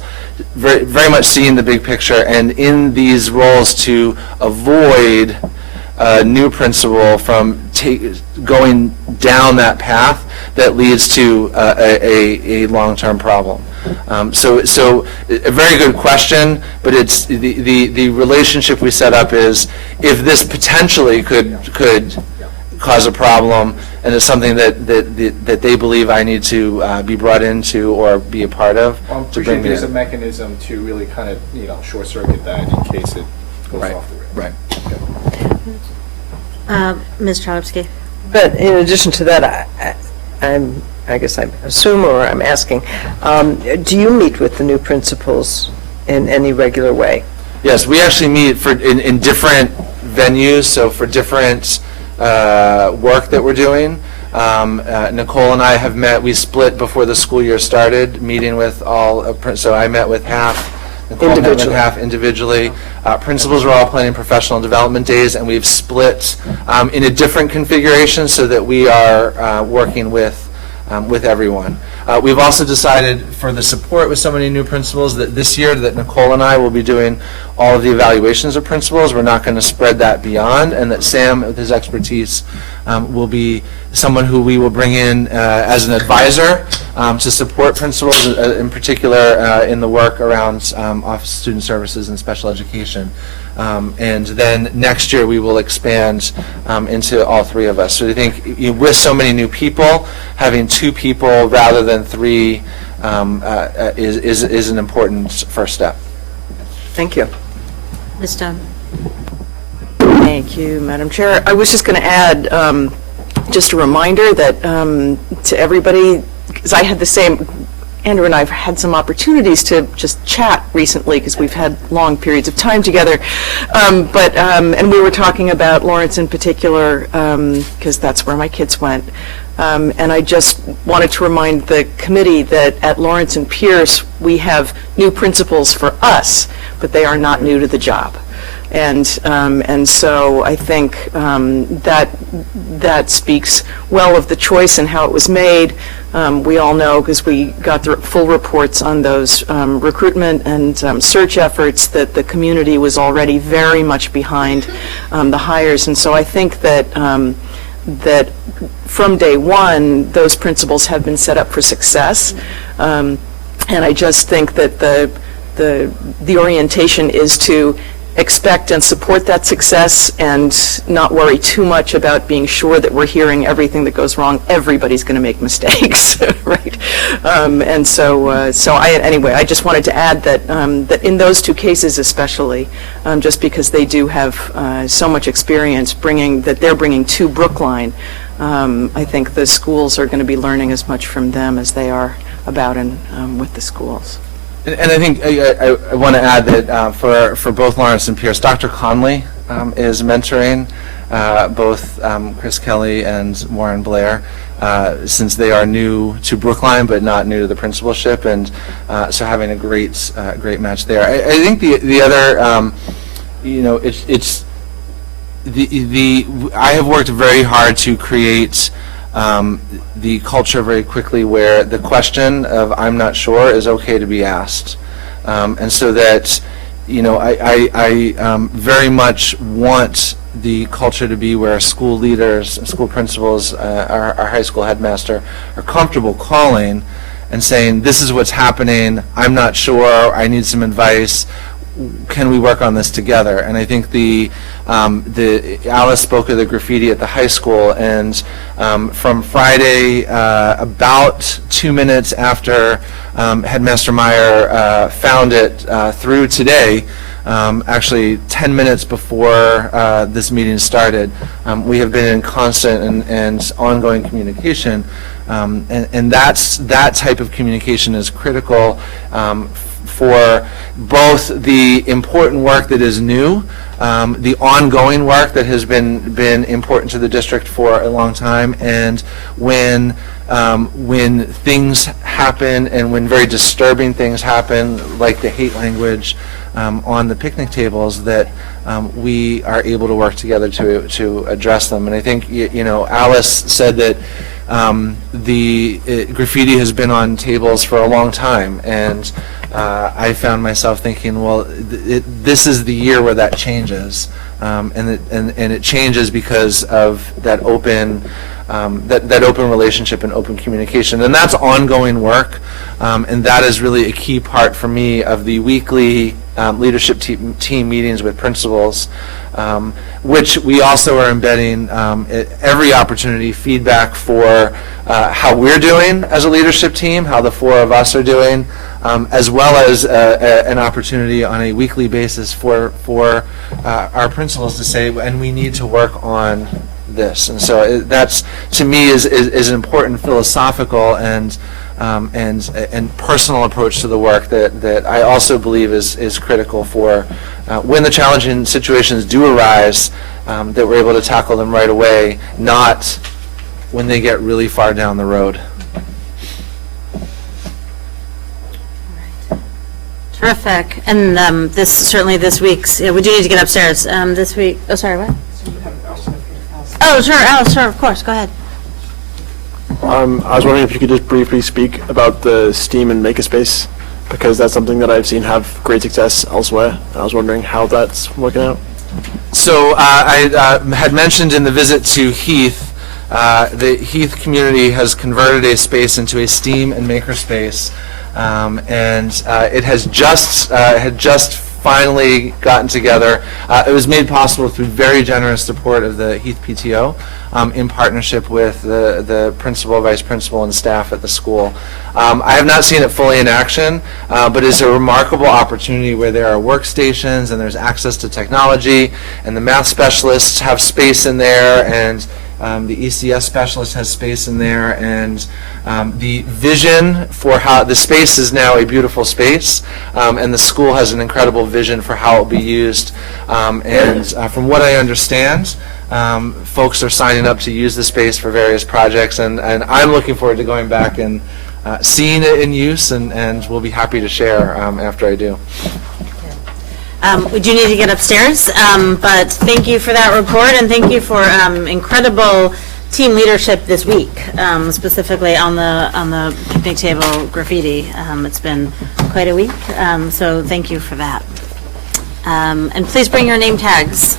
very, very much seeing the big picture, and in these roles to avoid a new principal from going down that path that leads to a long-term problem. So a very good question, but it's the relationship we set up is if this potentially could cause a problem, and it's something that they believe I need to be brought into or be a part of. Well, to bring me there's a in. mechanism to really kind of short circuit that in case it goes Right. off the rails. Right. Ms. Chalupsky? But in addition to that, I guess I assume, or I'm asking, do you meet with the new principals in any regular way? Yes, we actually meet in different venues, so for different work that we're doing. Nicole and I have met, we split before the school year started, meeting with all, so I met with half, Nicole met with half individually. Principals are all planning professional development days, and we've split in a different configuration so that we are working with everyone. We've also decided for the support with so many new principals that this year that Nicole and I will be doing all of the evaluations of principals. We're not going to spread that beyond, and that Sam, with his expertise, will be someone who we will bring in as an advisor to support principals, in particular in the work around Office of Student Services and special education. And then next year we will expand into all 3 of us. So I think with so many new people, having 2 people rather than 3 is an important first step. Thank you. Ms. Dunn? Thank you, Madam Chair. I was just going to add just a reminder that to everybody, because I had the same Andrew and I have had some opportunities to just chat recently because we've had long periods of time together. And we were talking about Lawrence in particular because that's where my kids went. And I just wanted to remind the committee that at Lawrence and Pierce, we have new principals for us, but they are not new to the job. And so I think that speaks well of the choice and how it was made. We all know, because we got the full reports on those recruitment and search efforts, that the community was already very much behind the hires. And so I think that that from day one, those principles have been set up for success. And I just think that the orientation is to expect and support that success and not worry too much about being sure that we're hearing everything that goes wrong. Everybody's going to make mistakes, right? And so I just wanted to add that that in those two cases especially, just because they do have so much experience they're bringing to Brookline, I think the schools are going to be learning as much from them as they are about and with the schools. And I think I want to add that for both Lawrence and Pierce, Dr. Conley is mentoring both Chris Kelly and Warren Blair, since they are new to Brookline but not new to the principalship, and so having a great match there. I think the other, I have worked very hard to create the culture very quickly where the question of "I'm not sure" is okay to be asked, and so that I very much want the culture to be where school leaders, school principals, our high school headmaster are comfortable calling and saying, "This is what's happening. I'm not sure. I need some advice. Can we work on this together?" And I think Alice spoke of the graffiti at the high school, and from Friday, about 2 minutes after Headmaster Meyer found it, through today, actually 10 minutes before this meeting started, we have been in constant and ongoing communication, and that type of communication is critical for both the important work that is new, the ongoing work that has been important to the district for a long time, and when things happen and when very disturbing things happen, like the hate language on the picnic tables, that we are able to work together to address them. And I think Alice said that the graffiti has been on tables for a long time, and I found myself thinking, well, this is the year where that changes, and it changes because of that open that open relationship and open communication, and that's ongoing work, and that is really a key part for me of the weekly leadership team meetings with principals, which we also are embedding at every opportunity feedback for how we're doing as a leadership team, how the four of us are doing, as well as an opportunity on a weekly basis for our principals to say, and we need to work on this. And so that's, to me, is an important philosophical and personal approach to the work that I also believe is critical for when the challenging situations do arise, that we're able to tackle them right away, not when they get really far down the road. Terrific. And this week's, we do need to get upstairs. This week, oh, sorry, what? Oh, sure, Alice, sure, of course, go ahead. I was wondering if you could just briefly speak about the STEAM and Makerspace, because that's something that I've seen have great success elsewhere, and I was wondering how that's working out. So I had mentioned in the visit to Heath, the Heath community has converted a space into a STEAM and Makerspace, and it has just finally gotten together. It was made possible through very generous support of the Heath PTO, in partnership with the principal, vice principal, and staff at the school. I have not seen it fully in action, but it's a remarkable opportunity where there are workstations and there's access to technology, and the math specialists have space in there, and The ECS specialist has space in there, and the vision for how the space is now a beautiful space, and the school has an incredible vision for how it will be used. From what I understand, folks are signing up to use the space for various projects, and I'm looking forward to going back and seeing it in use, and we'll be happy to share after I do. We do need to get upstairs, but thank you for that report, and thank you for incredible team leadership this week, specifically on the picnic table graffiti. It's been quite a week, so thank you for that. And please bring your name tags.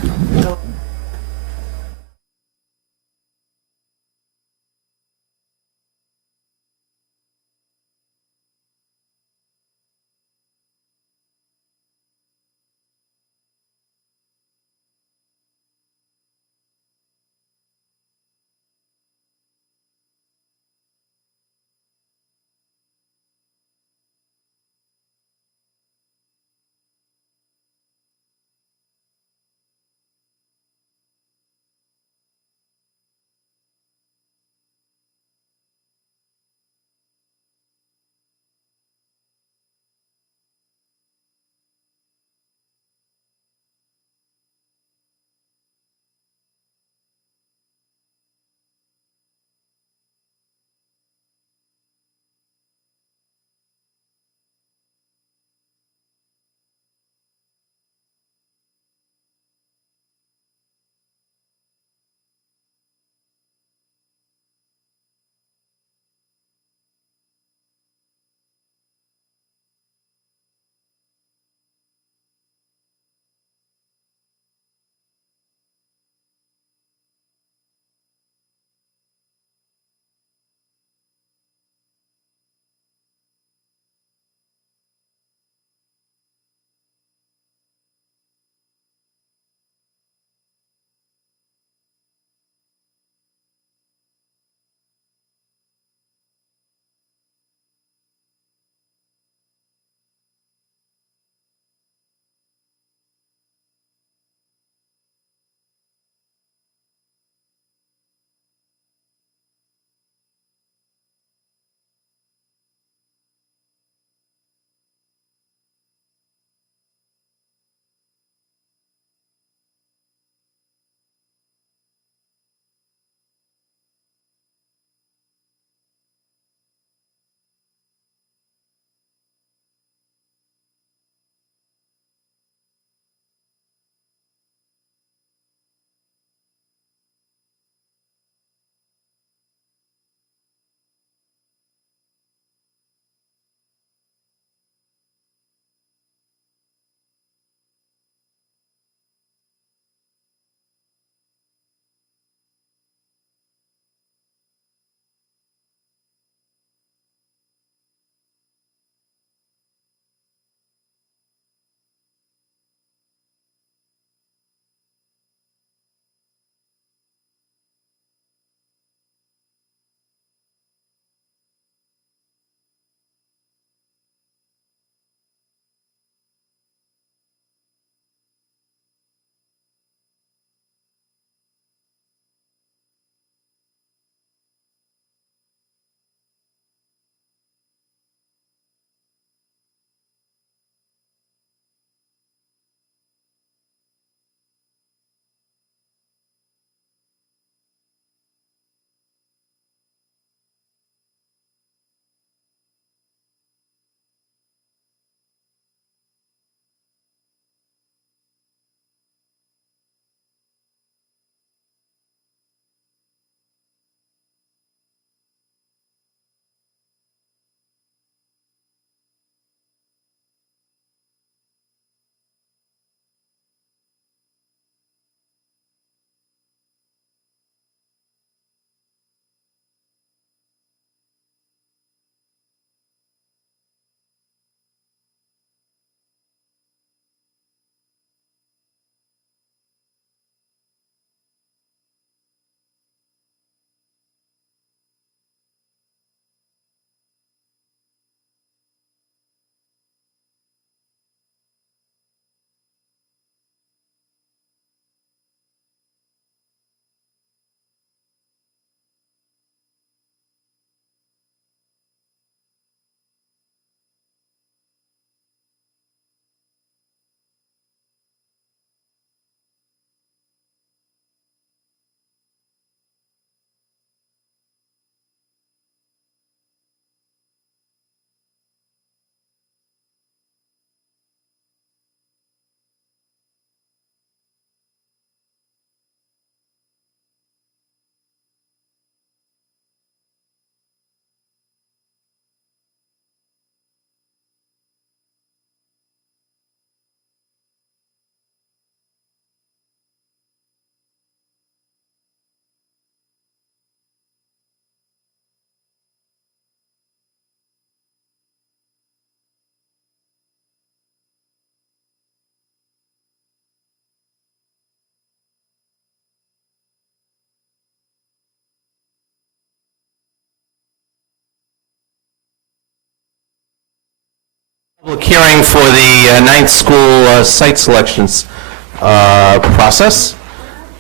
Public hearing for the ninth school site selections process.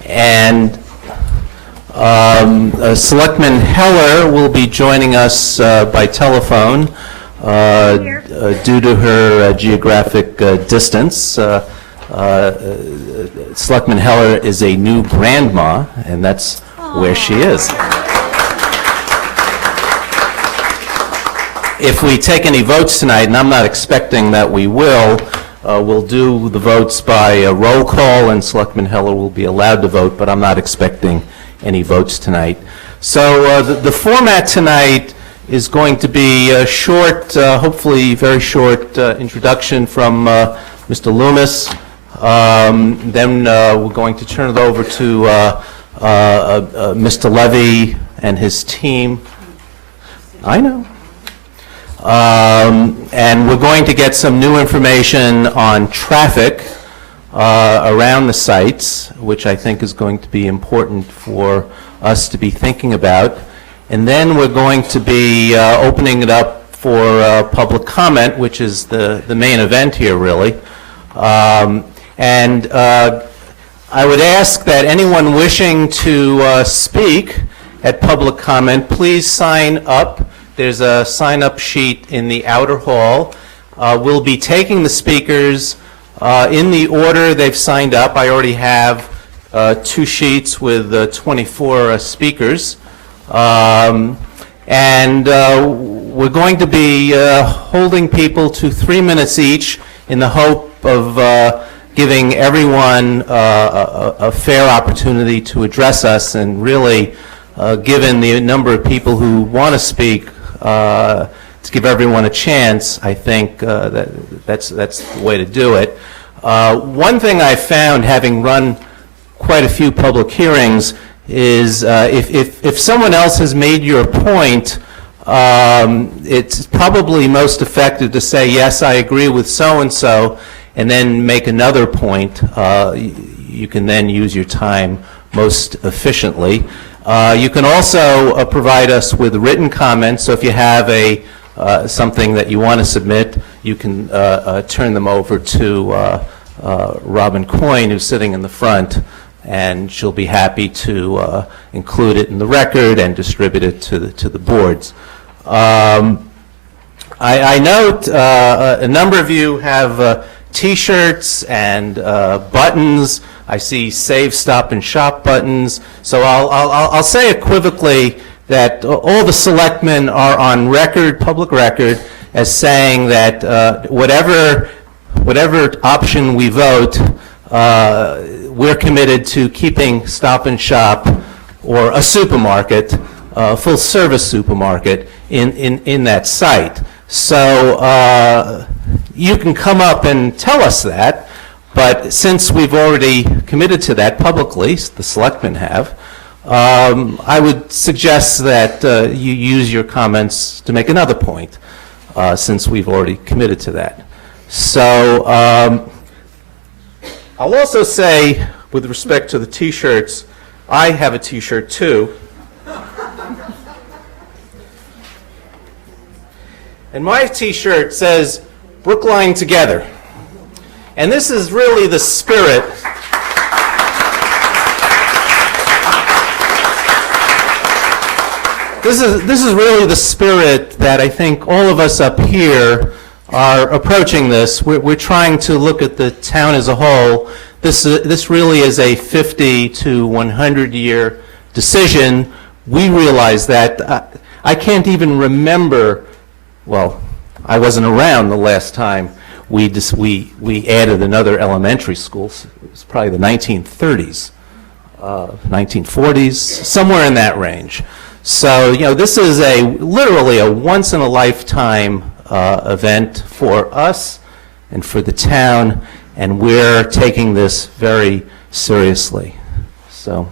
And Selectman Heller will be joining us by telephone due to her geographic distance. Selectman Heller is a new grandma, and that's where she is. If we take any votes tonight, and I'm not expecting that we will, we'll do the votes by a roll call, and Selectman Heller will be allowed to vote, but I'm not expecting any votes tonight. So the format tonight is going to be a short, hopefully very short introduction from Mr. Loomis. Then we're going to turn it over to Mr. Levy and his team. I know. And we're going to get some new information on traffic around the sites, which I think is going to be important for us to be thinking about. And then we're going to be opening it up for public comment, which is the main event here, really. And I would ask that anyone wishing to speak at public comment, please sign up. There's a sign-up sheet in the outer hall. We'll be taking the speakers in the order they've signed up. I already have 2 sheets with 24 speakers. And we're going to be holding people to 3 minutes each in the hope of giving everyone a fair opportunity to address us, and really, given the number of people who want to speak, to give everyone a chance, I think that's the way to do it. One thing I found, having run quite a few public hearings, is if someone else has made your point, it's probably most effective to say, yes, I agree with so-and-so, and then make another point. You can then use your time most efficiently. You can also provide us with written comments, so if you have something that you want to submit, you can turn them over to Robin Coyne, who's sitting in the front, and she'll be happy to include it in the record and distribute it to the boards. I note a number of you have T-shirts and buttons. I see Save, Stop, and Shop buttons. So I'll say equivocally that all the selectmen are on record, public record, as saying that whatever option we vote, we're committed to keeping Stop and Shop or a supermarket, a full-service supermarket, in that site. So you can come up and tell us that, but since we've already committed to that publicly, the selectmen have, I would suggest that you use your comments to make another point, since we've already committed to that. So I'll also say, with respect to the T-shirts, I have a T-shirt too. And my T-shirt says, Brookline Together. And this is really the spirit. This is really the spirit that I think all of us up here are approaching this. We're trying to look at the town as a whole. This really is a 50 to 100 year decision. We realize that. I can't even remember. Well, I wasn't around the last time we added another elementary school. It was probably the 1930s, 1940s, somewhere in that range. So, this is literally a once-in-a-lifetime event for us and for the town, and we're taking this very seriously. So,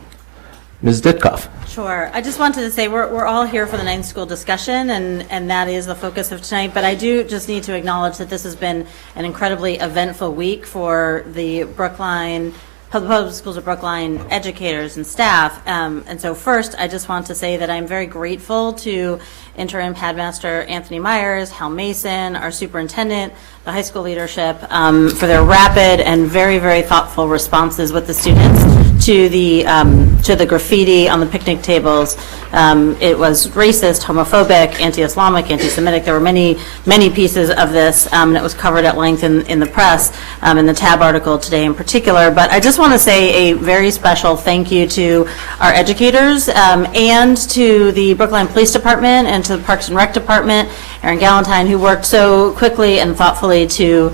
Ms. Ditkoff. Sure. I just wanted to say we're all here for the ninth school discussion, and that is the focus of tonight. But I do just need to acknowledge that this has been an incredibly eventful week for the Brookline Public Schools of Brookline educators and staff. And so first, I just want to say that I'm very grateful to Interim Headmaster Anthony Myers, Hal Mason, our superintendent, the high school leadership, for their rapid and very, very thoughtful responses with the students to the graffiti on the picnic tables. It was racist, homophobic, anti-Islamic, anti-Semitic. There were many, many pieces of this, and it was covered at length in the press, in the tab article today in particular. But I just want to say a very special thank you to our educators and to the Brookline Police Department and to the Parks and Rec Department, Aaron Galentine, who worked so quickly and thoughtfully to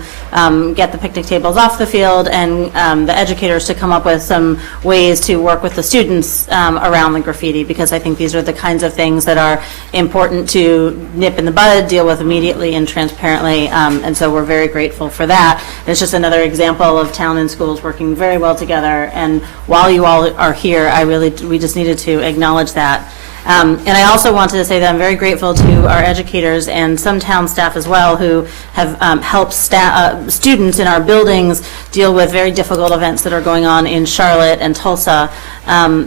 get the picnic tables off the field, and the educators to come up with some ways to work with the students around the graffiti, because I think these are the kinds of things that are important to nip in the bud, deal with immediately and transparently, and so we're very grateful for that. And it's just another example of town and schools working very well together, and while you all are here, we just needed to acknowledge that. And I also wanted to say that I'm very grateful to our educators and some town staff as well who have helped students in our buildings deal with very difficult events that are going on in Charlotte and Tulsa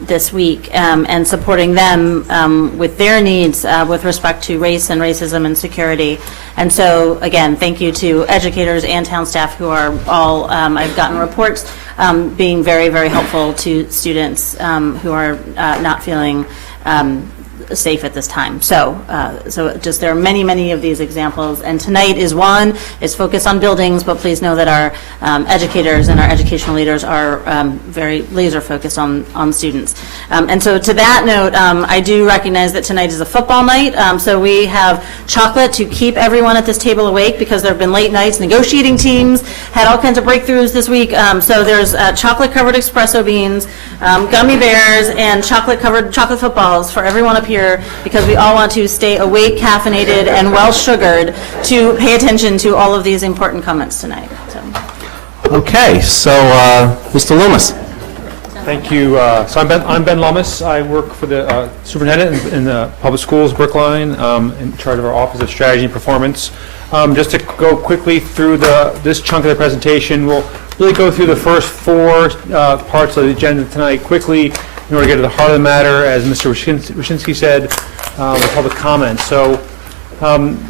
this week, and supporting them with their needs with respect to race and racism and security. And so, again, thank you to educators and town staff who are all, I've gotten reports, being very, very helpful to students who are not feeling safe at this time. So just there are many, many of these examples, and tonight is one. It's focused on buildings, but please know that our educators and our educational leaders are very laser focused on students. And so to that note, I do recognize that tonight is a football night, so we have chocolate to keep everyone at this table awake, because there have been late nights. Negotiating teams had all kinds of breakthroughs this week, so there's chocolate-covered espresso beans, gummy bears, and chocolate footballs for everyone up here, because we all want to stay awake, caffeinated, and well sugared to pay attention to all of these important comments tonight. So. Okay, so Mr. Loomis. Thank you. So I'm Ben Lummis. I work for the superintendent in the public schools, Brookline, in charge of our Office of Strategy and Performance. Just to go quickly through this chunk of the presentation, we'll really go through the first four parts of the agenda tonight quickly in order to get to the heart of the matter, as Mr. Wyszynski said, with public comments. So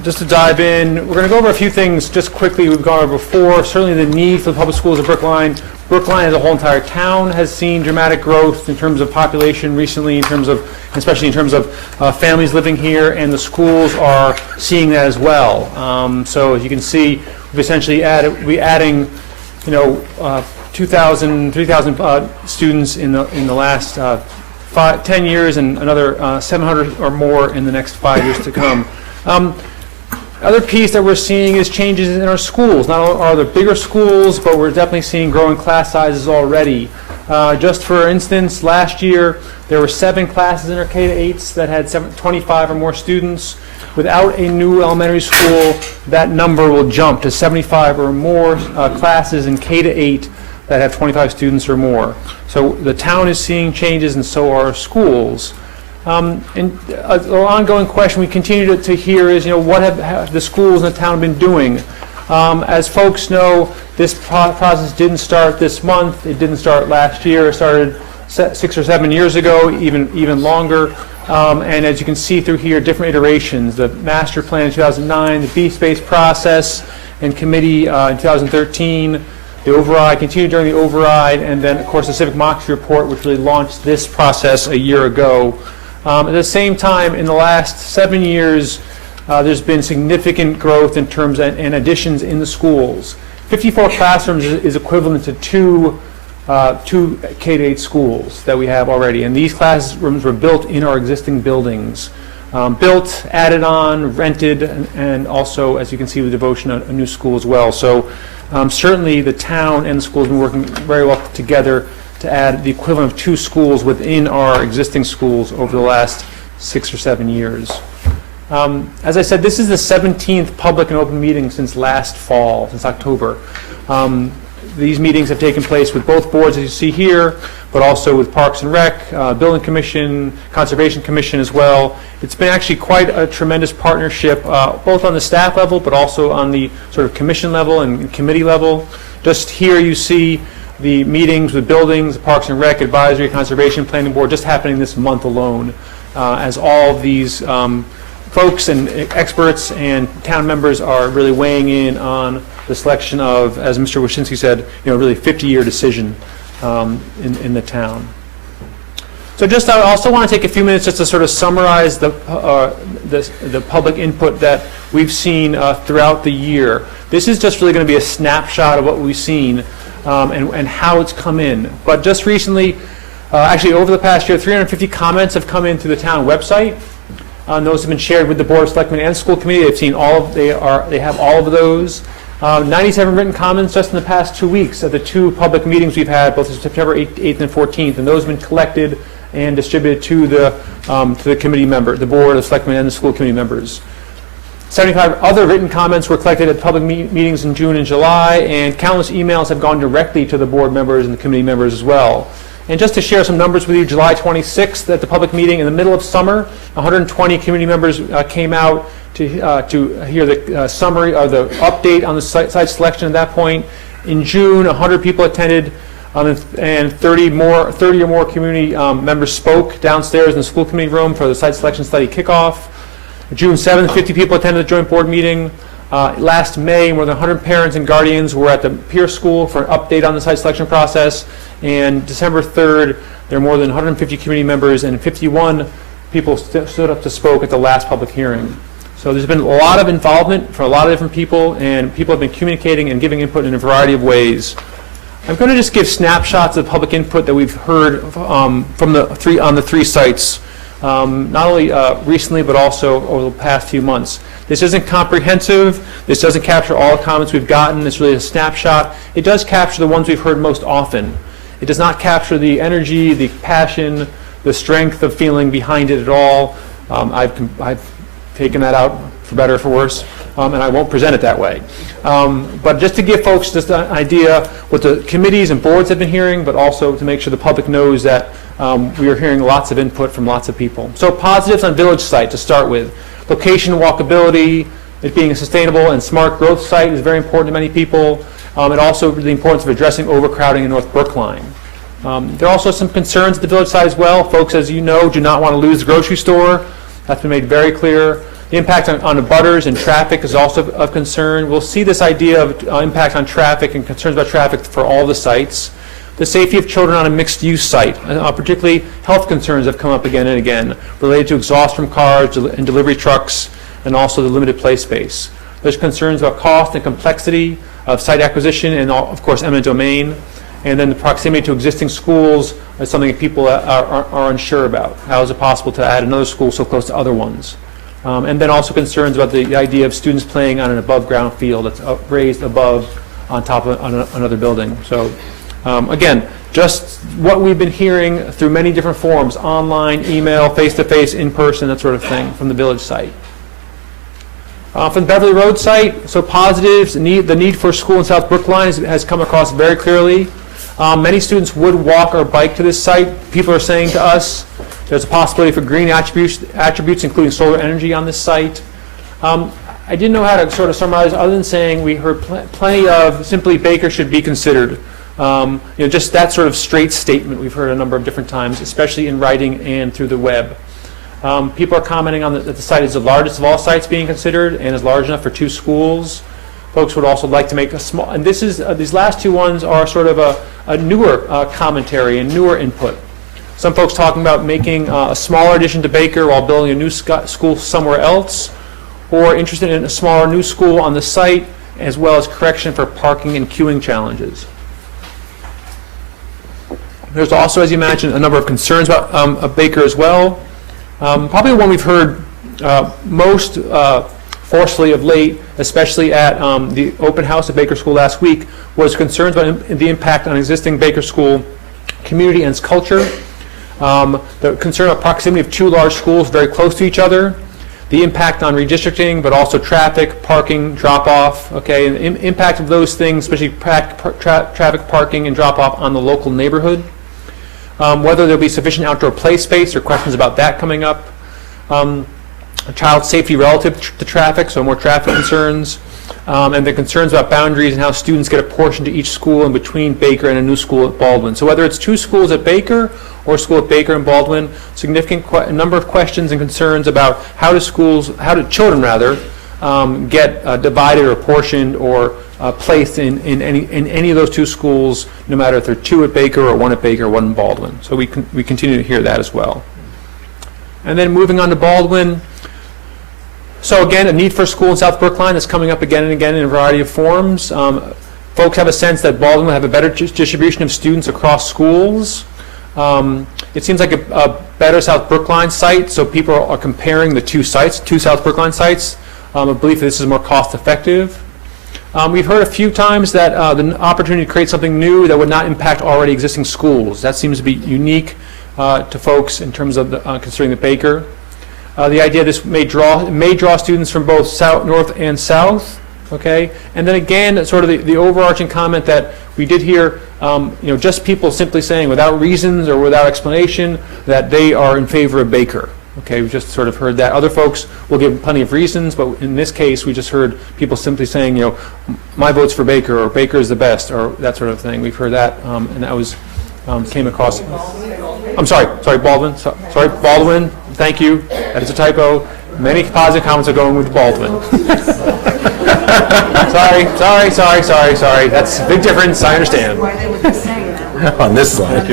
just to dive in, we're going to go over a few things just quickly we've gone over before. Certainly the need for the public schools of Brookline. Brookline as a whole entire town has seen dramatic growth in terms of population recently, especially in terms of families living here, and the schools are seeing that as well. So as you can see, we've essentially adding 2,000, 3,000 students in the last 10 years, and another 700 or more in the next 5 years to come. Other piece that we're seeing is changes in our schools. Not only are there bigger schools, but we're definitely seeing growing class sizes already. Just for instance, last year there were 7 classes in our K-8s that had 25 or more students. Without a new elementary school, that number will jump to 75 or more classes in K-8 that have 25 students or more. So the town is seeing changes, and so are schools. And an ongoing question we continue to hear is, what have the schools in the town been doing? As folks know, this process didn't start this month. It didn't start last year. It started 6 or 7 years ago, even longer. And as you can see through here, different iterations. The master plan in 2009, the B-Space process and committee in 2013, the override continued during the override, and then, of course, the Civic Moxie Report, which really launched this process a year ago. At the same time, in the last 7 years, there's been significant growth in terms and additions in the schools. 54 classrooms is equivalent to two K-8 schools that we have already, and these classrooms were built in our existing buildings. Built, added on, rented, and also, as you can see with Devotion, a new school as well. So certainly the town and the schools have been working very well together to add the equivalent of 2 schools within our existing schools over the last 6 or 7 years. As I said, this is the 17th public and open meeting since last fall, since October. These meetings have taken place with both boards, as you see here, but also with Parks and Rec, Building Commission, Conservation Commission as well. It's been actually quite a tremendous partnership, both on the staff level, but also on the sort of commission level and committee level. Just here you see the meetings with buildings, Parks and Rec, Advisory, Conservation, Planning Board, just happening this month alone, as all of these folks and experts and town members are really weighing in on the selection of, as Mr. Wyszynski said, really 50-year decision in the town. So just, I also want to take a few minutes just to sort of summarize the public input that we've seen throughout the year. This is just really going to be a snapshot of what we've seen and how it's come in. But just recently, actually over the past year, 350 comments have come in through the town website. Those have been shared with the Board of Selectmen and School Committee. They've seen they have all of those. 97 written comments just in the past 2 weeks at the 2 public meetings we've had, both September 8th and 14th, and those have been collected and distributed to the committee member, the Board of Selectmen and the School Committee members. 75 other written comments were collected at public meetings in June and July, and countless emails have gone directly to the board members and the committee members as well. And just to share some numbers with you, July 26th at the public meeting in the middle of summer, 120 community members came out to hear the summary or the update on the site selection at that point. In June, 100 people attended, and 30 or more community members spoke downstairs in the school committee room for the site selection study kickoff. June 7th, 50 people attended the joint board meeting. Last May, more than 100 parents and guardians were at the peer school for an update on the site selection process. And December 3rd, there were more than 150 community members and 51 people stood up to spoke at the last public hearing. So there's been a lot of involvement from a lot of different people, and people have been communicating and giving input in a variety of ways. I'm going to just give snapshots of public input that we've heard from on the 3 sites, not only recently but also over the past few months. This isn't comprehensive. This doesn't capture all the comments we've gotten. It's really a snapshot. It does capture the ones we've heard most often. It does not capture the energy, the passion, the strength of feeling behind it at all. I've taken that out for better or for worse, and I won't present it that way. But just to give folks just an idea what the committees and boards have been hearing, but also to make sure the public knows that we are hearing lots of input from lots of people. So positives on Village site to start with. Location, walkability, it being a sustainable and smart growth site is very important to many people. And also the importance of addressing overcrowding in North Brookline. There are also some concerns at the Village site as well. Folks, as you know, do not want to lose the grocery store. That's been made very clear. The impact on abutters and traffic is also of concern. We'll see this idea of impact on traffic and concerns about traffic for all the sites. The safety of children on a mixed-use site, particularly health concerns have come up again and again, related to exhaust from cars and delivery trucks, and also the limited play space. There's concerns about cost and complexity of site acquisition and, of course, eminent domain. And then the proximity to existing schools is something that people are unsure about. How is it possible to add another school so close to other ones? And then also concerns about the idea of students playing on an above-ground field that's raised above on top of another building. So again, just what we've been hearing through many different forms, online, email, face-to-face, in-person, that sort of thing from the Village site. From the Beverly Road site, so positives, the need for school in South Brookline has come across very clearly. Many students would walk or bike to this site. People are saying to us there's a possibility for green attributes including solar energy on this site. I didn't know how to sort of summarize other than saying we heard plenty of simply Baker should be considered. Just that sort of straight statement we've heard a number of different times, especially in writing and through the web. People are commenting on that the site is the largest of all sites being considered and is large enough for 2 schools. Folks would also like to make a small, and this is these last 2 ones are sort of a newer commentary and newer input. Some folks talking about making a smaller addition to Baker while building a new school somewhere else, or interested in a smaller new school on the site, as well as correction for parking and queuing challenges. There's also, as you mentioned, a number of concerns about Baker as well. Probably the one we've heard most forcefully of late, especially at the open house at Baker School last week, was concerns about the impact on existing Baker School community and its culture. The concern about proximity of 2 large schools very close to each other, the impact on redistricting, but also traffic, parking, drop-off, okay, and the impact of those things, especially traffic, parking, and drop-off on the local neighborhood. Whether there'll be sufficient outdoor play space, or questions about that coming up. Child safety relative to traffic, so more traffic concerns. and the concerns about boundaries and how students get apportioned to each school in between Baker and a new school at Baldwin. So whether it's 2 schools at Baker or a school at Baker and Baldwin, significant number of questions and concerns about how do children get divided or apportioned or placed in any of those 2 schools, no matter if they're 2 at Baker or 1 at Baker or 1 in Baldwin. So we continue to hear that as well. And then moving on to Baldwin. So again, a need for a school in South Brookline is coming up again and again in a variety of forms. Folks have a sense that Baldwin will have a better distribution of students across schools. It seems like a better South Brookline site, so people are comparing the 2 sites, 2 South Brookline sites. A belief that this is more cost effective. We've heard a few times that the opportunity to create something new that would not impact already existing schools. That seems to be unique to folks in terms of considering the Baker. The idea this may draw students from both north and south. Okay, and then again, sort of the overarching comment that we did hear, just people simply saying without reasons or without explanation that they are in favor of Baker. Okay, we just sort of heard that. Other folks will give plenty of reasons, but in this case, we just heard people simply saying, my vote's for Baker, or Baker is the best, or that sort of thing. We've heard that, and that was came across. I'm sorry, Baldwin. Sorry, Baldwin. Thank you. That is a typo. Many positive comments are going with Baldwin. Sorry. That's a big difference. I understand. Why they would be saying that. On this slide.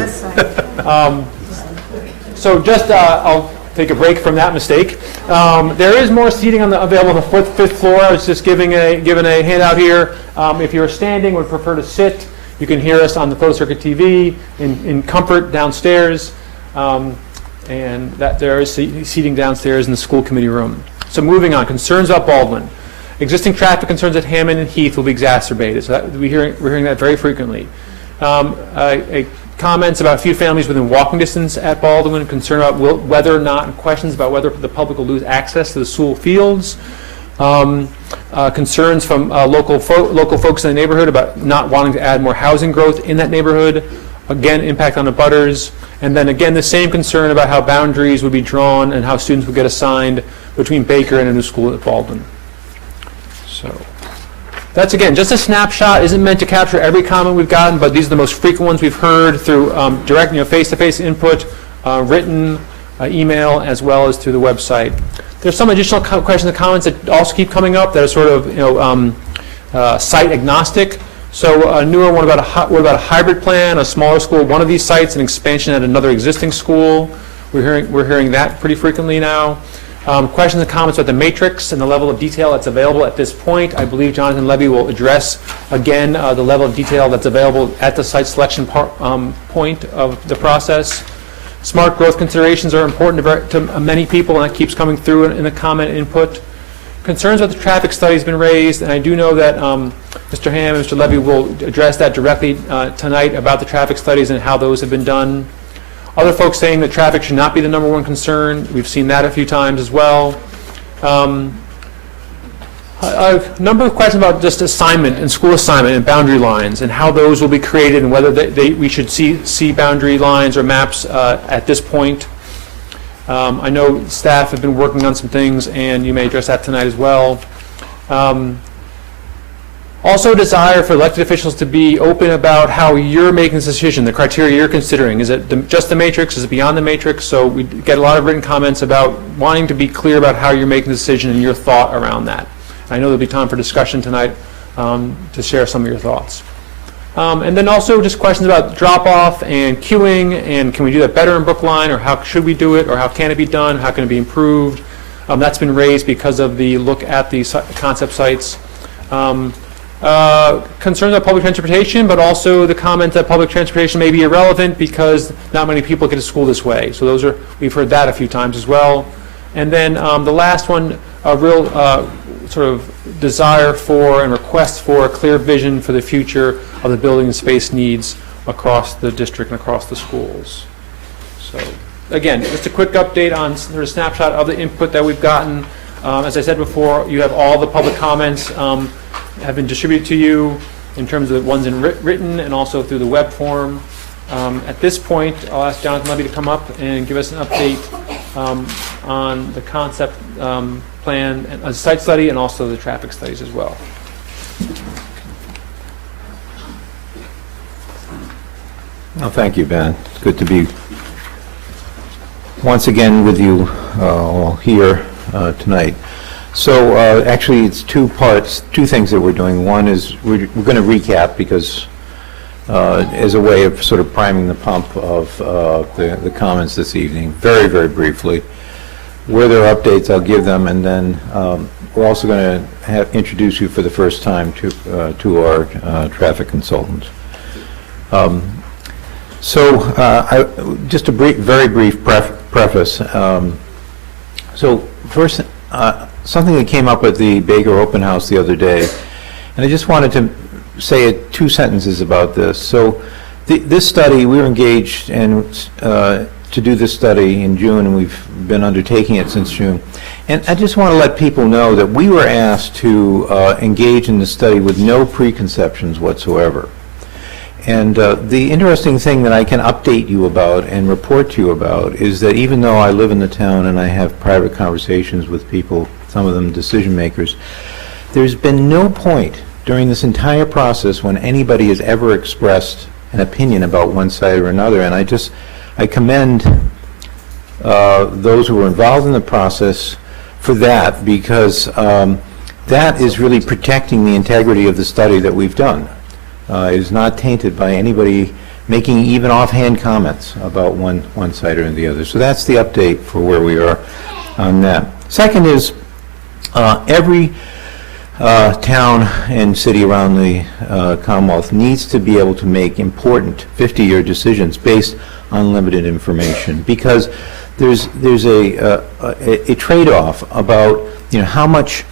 So just, I'll take a break from that mistake. There is more seating available on the 5th floor. I was just given a handout here. If you're standing, would prefer to sit, you can hear us on the closed circuit TV in comfort downstairs. And that there is seating downstairs in the school committee room. So moving on, concerns about Baldwin. Existing traffic concerns at Hammond and Heath will be exacerbated. So we're hearing that very frequently. Comments about a few families within walking distance at Baldwin, concern about whether or not, and questions about whether the public will lose access to the school fields. Concerns from local folks in the neighborhood about not wanting to add more housing growth in that neighborhood. Again, impact on the butters. And then again, the same concern about how boundaries would be drawn and how students would get assigned between Baker and a new school at Baldwin. So that's, again, just a snapshot. Isn't meant to capture every comment we've gotten, but these are the most frequent ones we've heard through direct, face-to-face input, written, email, as well as through the website. There's some additional questions and comments that also keep coming up that are sort of, site agnostic. So a newer one about what about a hybrid plan, a smaller school, one of these sites, an expansion at another existing school. We're hearing that pretty frequently now. Questions and comments about the matrix and the level of detail that's available at this point. I believe Jonathan Levy will address again the level of detail that's available at the site selection point of the process. Smart growth considerations are important to many people, and that keeps coming through in the comment input. Concerns about the traffic study has been raised, and I do know that Mr. Ham and Mr. Levy will address that directly tonight about the traffic studies and how those have been done. Other folks saying that traffic should not be the #1 concern. We've seen that a few times as well. A number of questions about just assignment and school assignment and boundary lines and how those will be created and whether we should see boundary lines or maps at this point. I know staff have been working on some things, and you may address that tonight as well. Also, a desire for elected officials to be open about how you're making this decision, the criteria you're considering. Is it just the matrix? Is it beyond the matrix? So we get a lot of written comments about wanting to be clear about how you're making the decision and your thought around that. I know there'll be time for discussion tonight to share some of your thoughts. And then also just questions about drop-off and queuing, and can we do that better in Brookline, or how should we do it, or how can it be done, how can it be improved? That's been raised because of the look at the concept sites. Concerns about public transportation, but also the comment that public transportation may be irrelevant because not many people get to school this way. So we've heard that a few times as well. And then the last one, a real sort of desire for and request for a clear vision for the future of the building and space needs across the district and across the schools. So again, just a quick update on sort of snapshot of the input that we've gotten. As I said before, you have all the public comments have been distributed to you in terms of the ones in written and also through the web form. At this point, I'll ask Jonathan Levy to come up and give us an update on the concept plan, and a site study, and also the traffic studies as well. Well, thank you, Ben. It's good to be once again with you all here tonight. So actually, it's two parts, two things that we're doing. One is we're going to recap because as a way of sort of priming the pump of the comments this evening, very, very briefly. Where there are updates, I'll give them, and then we're also going to introduce you for the first time to our traffic consultant. Just a very brief preface. So first, something that came up at the Baker Open House the other day, and I just wanted to say two sentences about this. So this study, we were engaged to do this study in June, and we've been undertaking it since June. And I just want to let people know that we were asked to engage in the study with no preconceptions whatsoever. And the interesting thing that I can update you about and report to you about is that even though I live in the town and I have private conversations with people, some of them decision makers, there's been no point during this entire process when anybody has ever expressed an opinion about one side or another. And I commend those who were involved in the process for that, because that is really protecting the integrity of the study that we've done. It is not tainted by anybody making even offhand comments about one side or the other. So that's the update for where we are on that. Second is every town and city around the Commonwealth needs to be able to make important 50-year decisions based on limited information, because there's a trade-off about how much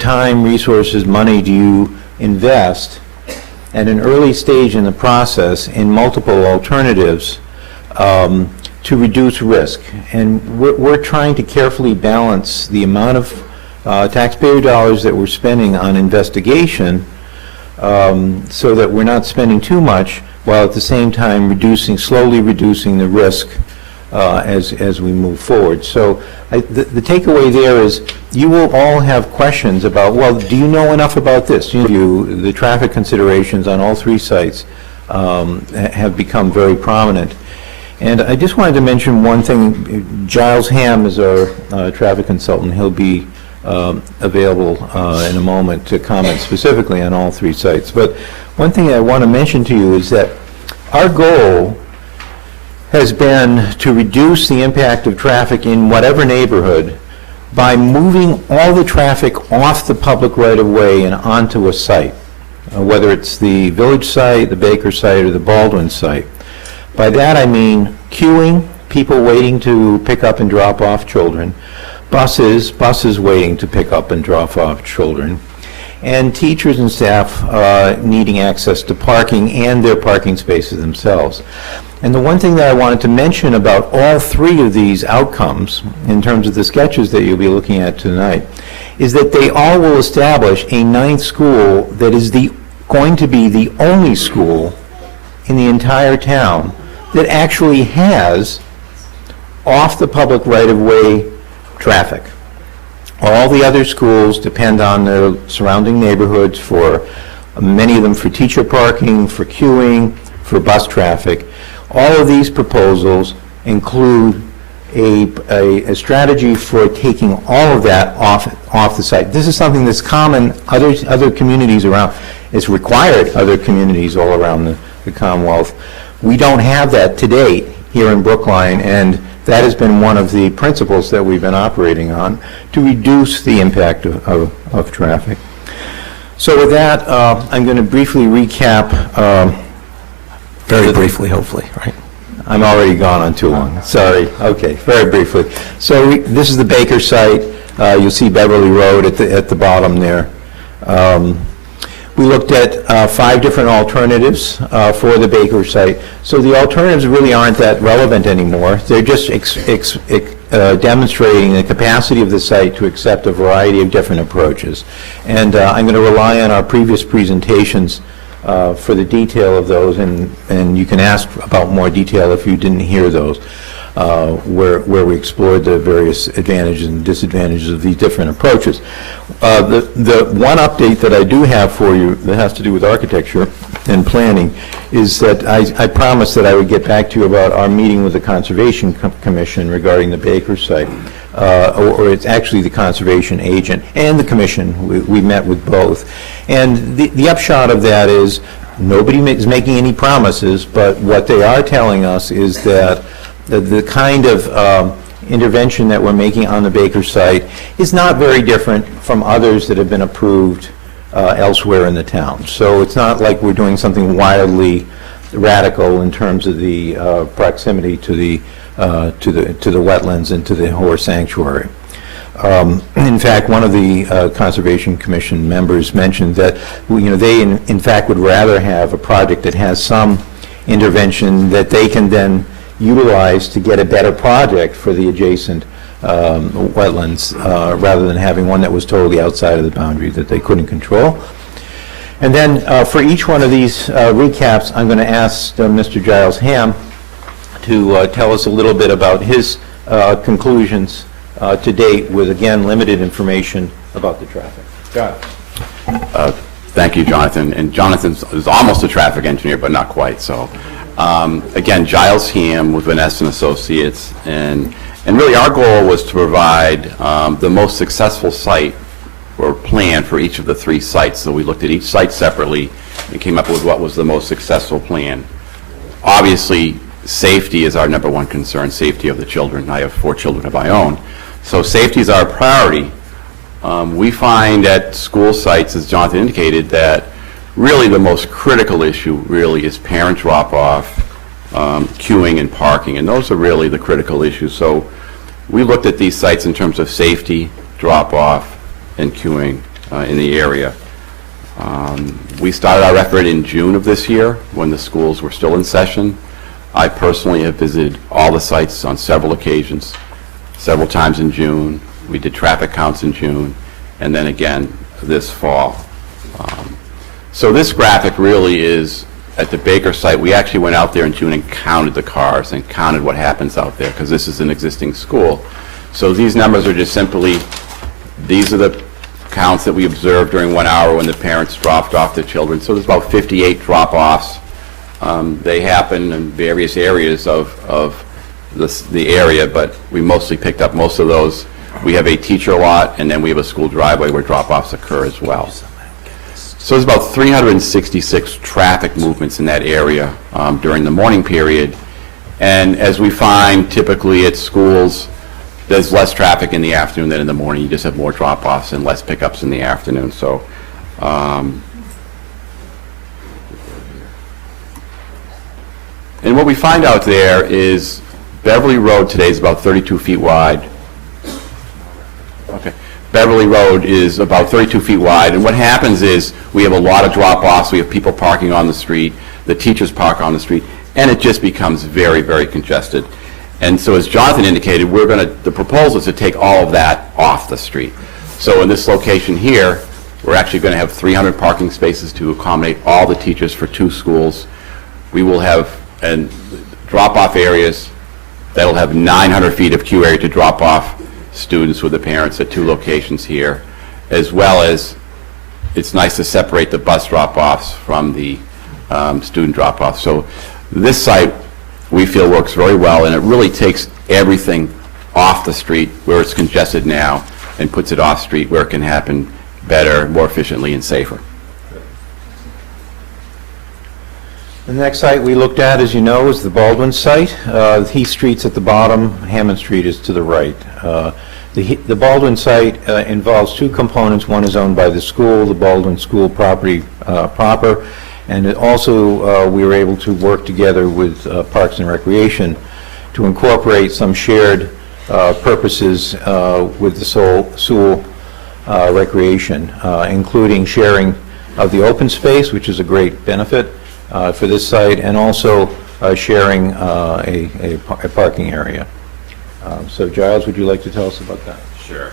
time, resources, money do you invest at an early stage in the process in multiple alternatives to reduce risk. And we're trying to carefully balance the amount of taxpayer dollars that we're spending on investigation so that we're not spending too much, while at the same time slowly reducing the risk as we move forward. So the takeaway there is you will all have questions about, well, do you know enough about this? The traffic considerations on all three sites have become very prominent. And I just wanted to mention one thing. Giles Ham is our traffic consultant. He'll be available in a moment to comment specifically on all three sites. But one thing I want to mention to you is that our goal has been to reduce the impact of traffic in whatever neighborhood by moving all the traffic off the public right-of-way and onto a site, whether it's the Village site, the Baker site, or the Baldwin site. By that I mean queuing, people waiting to pick up and drop off children, buses waiting to pick up and drop off children, and teachers and staff needing access to parking and their parking spaces themselves. And the one thing that I wanted to mention about all three of these outcomes, in terms of the sketches that you'll be looking at tonight, is that they all will establish a ninth school that is going to be the only school in the entire town that actually has off the public right-of-way traffic. All the other schools depend on their surrounding neighborhoods for, many of them for teacher parking, for queuing, for bus traffic. All of these proposals include a strategy for taking all of that off the site. This is something that's common other communities around. It's required other communities all around the Commonwealth. We don't have that to date here in Brookline, and that has been one of the principles that we've been operating on to reduce the impact of traffic. So with that, I'm going to briefly recap. Very briefly, hopefully, right? I'm already gone on too long. Sorry. Okay, very briefly. So this is the Baker site. You'll see Beverly Road at the bottom there. We looked at 5 different alternatives for the Baker site. So the alternatives really aren't that relevant anymore. They're just demonstrating the capacity of the site to accept a variety of different approaches. And I'm going to rely on our previous presentations for the detail of those, and you can ask about more detail if you didn't hear those. where we explored the various advantages and disadvantages of these different approaches. The one update that I do have for you that has to do with architecture and planning is that I promised that I would get back to you about our meeting with the Conservation Commission regarding the Baker site, or it's actually the conservation agent and the commission. We met with both. And the upshot of that is nobody is making any promises, but what they are telling us is that the kind of intervention that we're making on the Baker site is not very different from others that have been approved elsewhere in the town. So it's not like we're doing something wildly radical in terms of the proximity to the wetlands and to the horse sanctuary. In fact, one of the Conservation Commission members mentioned that they in fact would rather have a project that has some intervention that they can then utilize to get a better project for the adjacent wetlands, rather than having one that was totally outside of the boundary that they couldn't control. And then for each one of these recaps, I'm going to ask Mr. Giles Ham to tell us a little bit about his conclusions to date with, again, limited information about the traffic. Giles. Thank you, Jonathan. And Jonathan is almost a traffic engineer, but not quite. So, again, Giles Ham with Vanessa and Associates, and really our goal was to provide the most successful site or plan for each of the 3 sites. So we looked at each site separately and came up with what was the most successful plan. Obviously, safety is our number one concern, safety of the children. I have 4 children of my own. So safety is our priority. We find at school sites, as Jonathan indicated, that really the most critical issue really is parent drop-off, queuing and parking, and those are really the critical issues. So we looked at these sites in terms of safety, drop-off, and queuing in the area. We started our effort in June of this year when the schools were still in session. I personally have visited all the sites on several occasions, several times in June. We did traffic counts in June, and then again this fall. So this graphic really is at the Baker site. We actually went out there in June and counted the cars and counted what happens out there, because this is an existing school. So these numbers are just simply, these are the counts that we observed during 1 hour when the parents dropped off the children. So there's about 58 drop-offs. They happen in various areas of the area, but we mostly picked up most of those. We have a teacher lot, and then we have a school driveway where drop-offs occur as well. So there's about 366 traffic movements in that area during the morning period. And as we find typically at schools, there's less traffic in the afternoon than in the morning. You just have more drop-offs and less pickups in the afternoon. So and what we find out there is Beverly Road today is about 32 feet wide. Okay. Beverly Road is about 32 feet wide, and what happens is we have a lot of drop-offs. We have people parking on the street, the teachers park on the street, and it just becomes very, very congested. And so as Jonathan indicated, the proposal is to take all of that off the street. So in this location here, we're actually going to have 300 parking spaces to accommodate all the teachers for 2 schools. We will have drop-off areas that'll have 900 feet of queue area to drop off students with the parents at 2 locations here, as well as it's nice to separate the bus drop-offs from the student drop-offs. So this site, we feel, works very well, and it really takes everything off the street where it's congested now and puts it off street where it can happen better, more efficiently, and safer. The next site we looked at, as you know, is the Baldwin site. Heath Street's at the bottom, Hammond Street is to the right. The Baldwin site involves 2 components. One is owned by the school, the Baldwin School property proper, and it also we were able to work together with Parks and Recreation to incorporate some shared purposes with the Sewell Recreation, including sharing of the open space, which is a great benefit for this site, and also sharing a parking area. So Giles, would you like to tell us about that? Sure.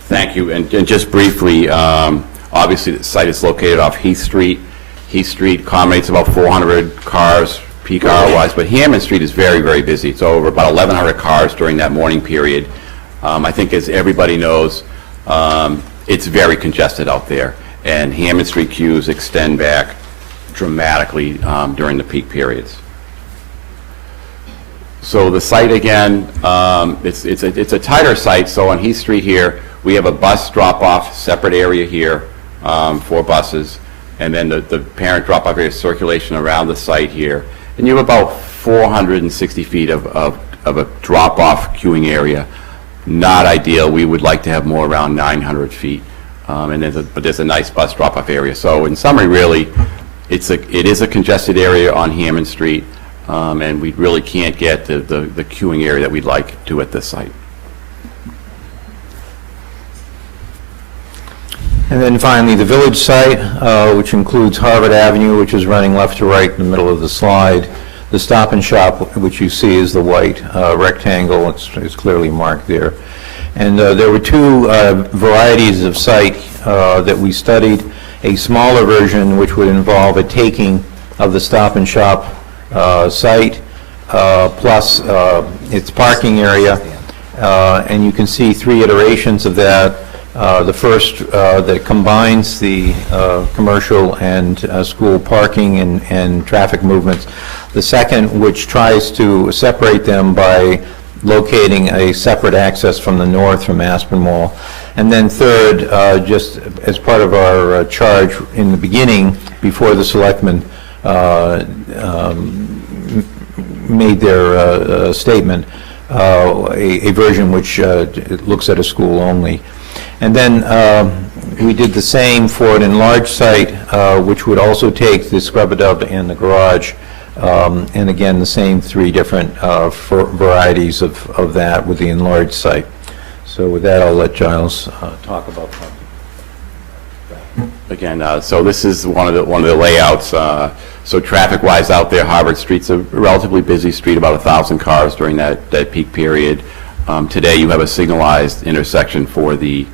Thank you. And just briefly, obviously the site is located off Heath Street. Heath Street accommodates about 400 cars peak hour-wise, but Hammond Street is very, very busy. It's over about 1,100 cars during that morning period. I think, as everybody knows, it's very congested out there, and Hammond Street queues extend back dramatically during the peak periods. So the site, again, it's a tighter site. So on Heath Street here, we have a bus drop-off separate area here for buses, and then the parent drop-off area circulation around the site here. And you have about 460 feet of a drop-off queuing area. Not ideal. We would like to have more around 900 feet. And there's a nice bus drop-off area. So in summary, really, it is a congested area on Hammond Street, and we really can't get the queuing area that we'd like to at this site. And then finally, the village site, which includes Harvard Avenue, which is running left to right in the middle of the slide. The Stop and Shop, which you see is the white rectangle, it's clearly marked there. And there were two varieties of site that we studied. A smaller version, which would involve a taking of the Stop and Shop site, plus its parking area. And you can see three iterations of that. The first that combines the commercial and school parking and traffic movements. The second, which tries to separate them by locating a separate access from the north from Aspen Mall. And then third, just as part of our charge in the beginning, before the Selectmen made their statement, a version which looks at a school only. And then we did the same for an enlarged site, which would also take the scrub-a-dub and the garage, and again, the same three different varieties of that with the enlarged site. So with that, I'll let Giles talk about that. Again, so this is one of the layouts. So traffic-wise out there, Harvard Street's a relatively busy street, about 1,000 cars during that peak period. Today, you have a signalized intersection for the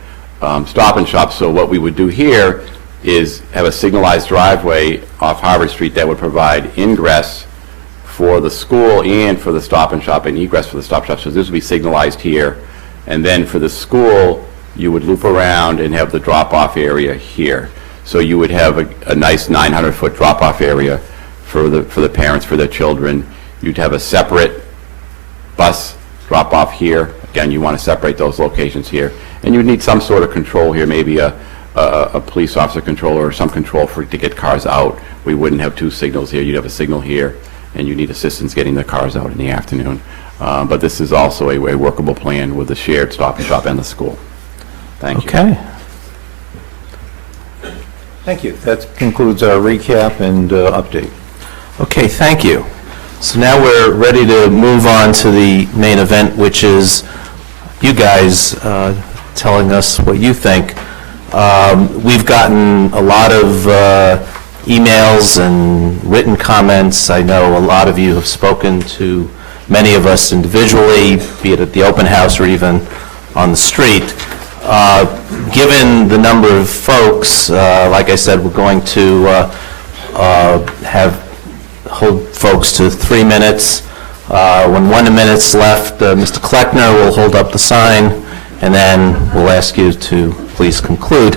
Stop and Shop. So what we would do here is have a signalized driveway off Harvard Street that would provide ingress for the school and for the Stop and Shop, and egress for the Stop Shop. So this would be signalized here. And then for the school, you would loop around and have the drop-off area here. So you would have a nice 900-foot drop-off area for the parents, for their children. You'd have a separate bus drop-off here. Again, you want to separate those locations here. And you would need some sort of control here, maybe a police officer control or some control to get cars out. We wouldn't have two signals here. You'd have a signal here, and you need assistance getting the cars out in the afternoon. But this is also a workable plan with the shared Stop and Shop and the school. Thank you. Okay. Thank you. That concludes our recap and update. Okay, thank you. So now we're ready to move on to the main event, which is you guys telling us what you think. We've gotten a lot of emails and written comments. I know a lot of you have spoken to many of us individually, be it at the open house or even on the street. Given the number of folks, like I said, we're going to hold folks to 3 minutes. When 1 minute's left, Mr. Kleckner will hold up the sign, and then we'll ask you to please conclude.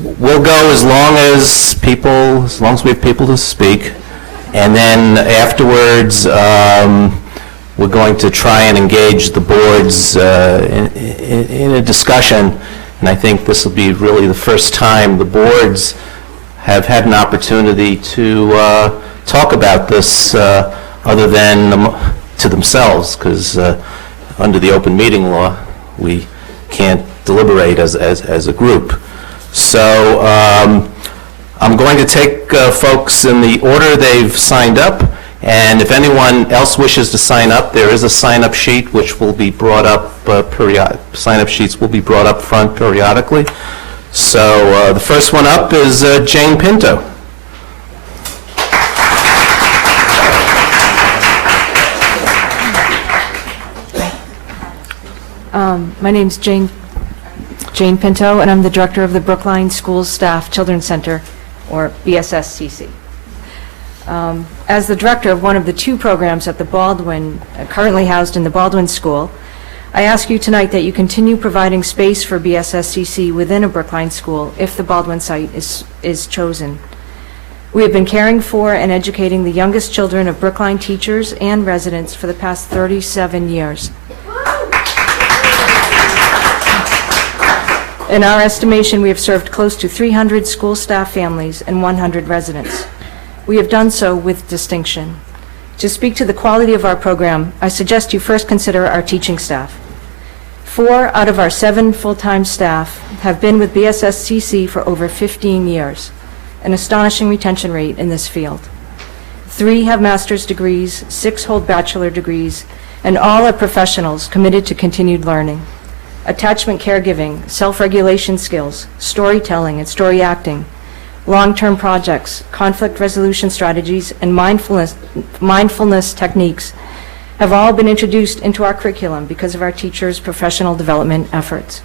We'll go as long as we have people to speak, and then afterwards, we're going to try and engage the boards in a discussion, and I think this will be really the first time the boards have had an opportunity to talk about this other than to themselves, because under the open meeting law, we can't deliberate as a group. So I'm going to take folks in the order they've signed up, and if anyone else wishes to sign up, there is a sign-up sheet which will be brought up sign-up sheets will be brought up front periodically. So the first one up is Jane Pinto. My name's Jane Pinto, and I'm the director of the Brookline Schools Staff Children's Center, or BSSCC. As the director of one of the two programs at the Baldwin, currently housed in the Baldwin School, I ask you tonight that you continue providing space for BSSCC within a Brookline school if the Baldwin site is chosen. We have been caring for and educating the youngest children of Brookline teachers and residents for the past 37 years. In our estimation, we have served close to 300 school staff families and 100 residents. We have done so with distinction. To speak to the quality of our program, I suggest you first consider our teaching staff. 4 out of our 7 full-time staff have been with BSSCC for over 15 years, an astonishing retention rate in this field. 3 have master's degrees, 6 hold bachelor degrees, and all are professionals committed to continued learning. Attachment caregiving, self-regulation skills, storytelling and story acting, long-term projects, conflict resolution strategies, and mindfulness techniques have all been introduced into our curriculum because of our teachers' professional development efforts.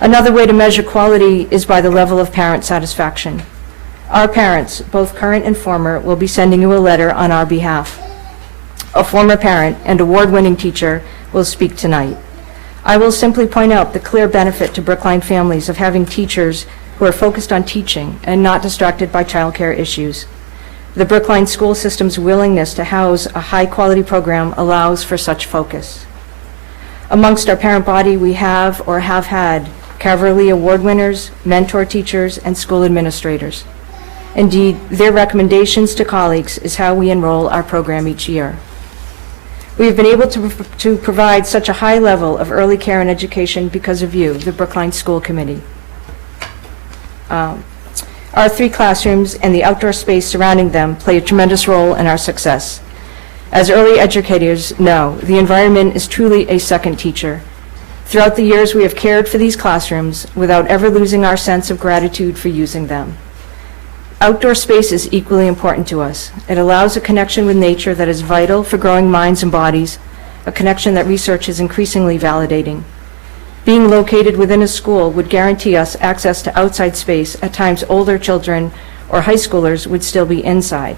Another way to measure quality is by the level of parent satisfaction. Our parents, both current and former, will be sending you a letter on our behalf. A former parent and award-winning teacher will speak tonight. I will simply point out the clear benefit to Brookline families of having teachers who are focused on teaching and not distracted by childcare issues. The Brookline school system's willingness to house a high-quality program allows for such focus. Amongst our parent body, we have or have had Cavalry Award winners, mentor teachers, and school administrators. Indeed, their recommendations to colleagues is how we enroll our program each year. We have been able to provide such a high level of early care and education because of you, the Brookline School Committee. Our 3 classrooms and the outdoor space surrounding them play a tremendous role in our success. As early educators know, the environment is truly a second teacher. Throughout the years, we have cared for these classrooms without ever losing our sense of gratitude for using them. Outdoor space is equally important to us. It allows a connection with nature that is vital for growing minds and bodies, a connection that research is increasingly validating. Being located within a school would guarantee us access to outside space. At times, older children or high schoolers would still be inside.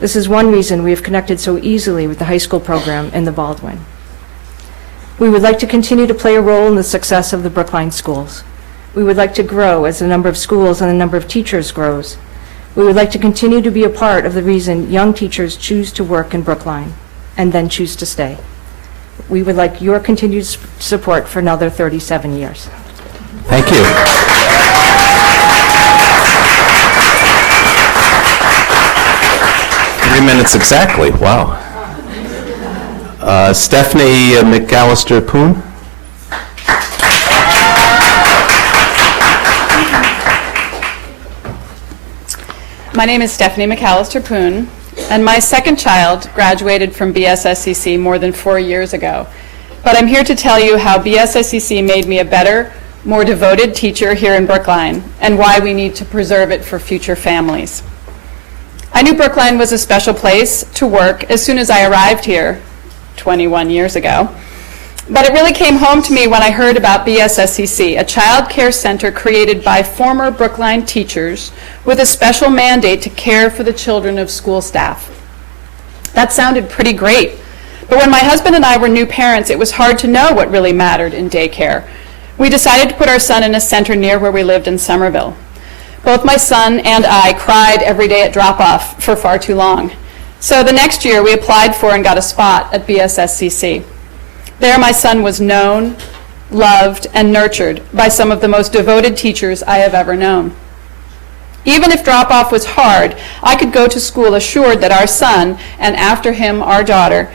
This is one reason we have connected so easily with the high school program in the Baldwin. We would like to continue to play a role in the success of the Brookline schools. We would like to grow as the number of schools and the number of teachers grows. We would like to continue to be a part of the reason young teachers choose to work in Brookline and then choose to stay. We would like your continued support for another 37 years. Thank you. 3 minutes exactly. Wow. Stephanie McAllister-Poon. My name is Stephanie McAllister-Poon, and my second child graduated from BSSCC more than 4 years ago. But I'm here to tell you how BSSCC made me a better, more devoted teacher here in Brookline, and why we need to preserve it for future families. I knew Brookline was a special place to work as soon as I arrived here 21 years ago. But it really came home to me when I heard about BSSCC, a child care center created by former Brookline teachers with a special mandate to care for the children of school staff. That sounded pretty great. But when my husband and I were new parents, it was hard to know what really mattered in daycare. We decided to put our son in a center near where we lived in Somerville. Both my son and I cried every day at drop-off for far too long. So the next year, we applied for and got a spot at BSSCC. There, my son was known, loved, and nurtured by some of the most devoted teachers I have ever known. Even if drop-off was hard, I could go to school assured that our son, and after him, our daughter,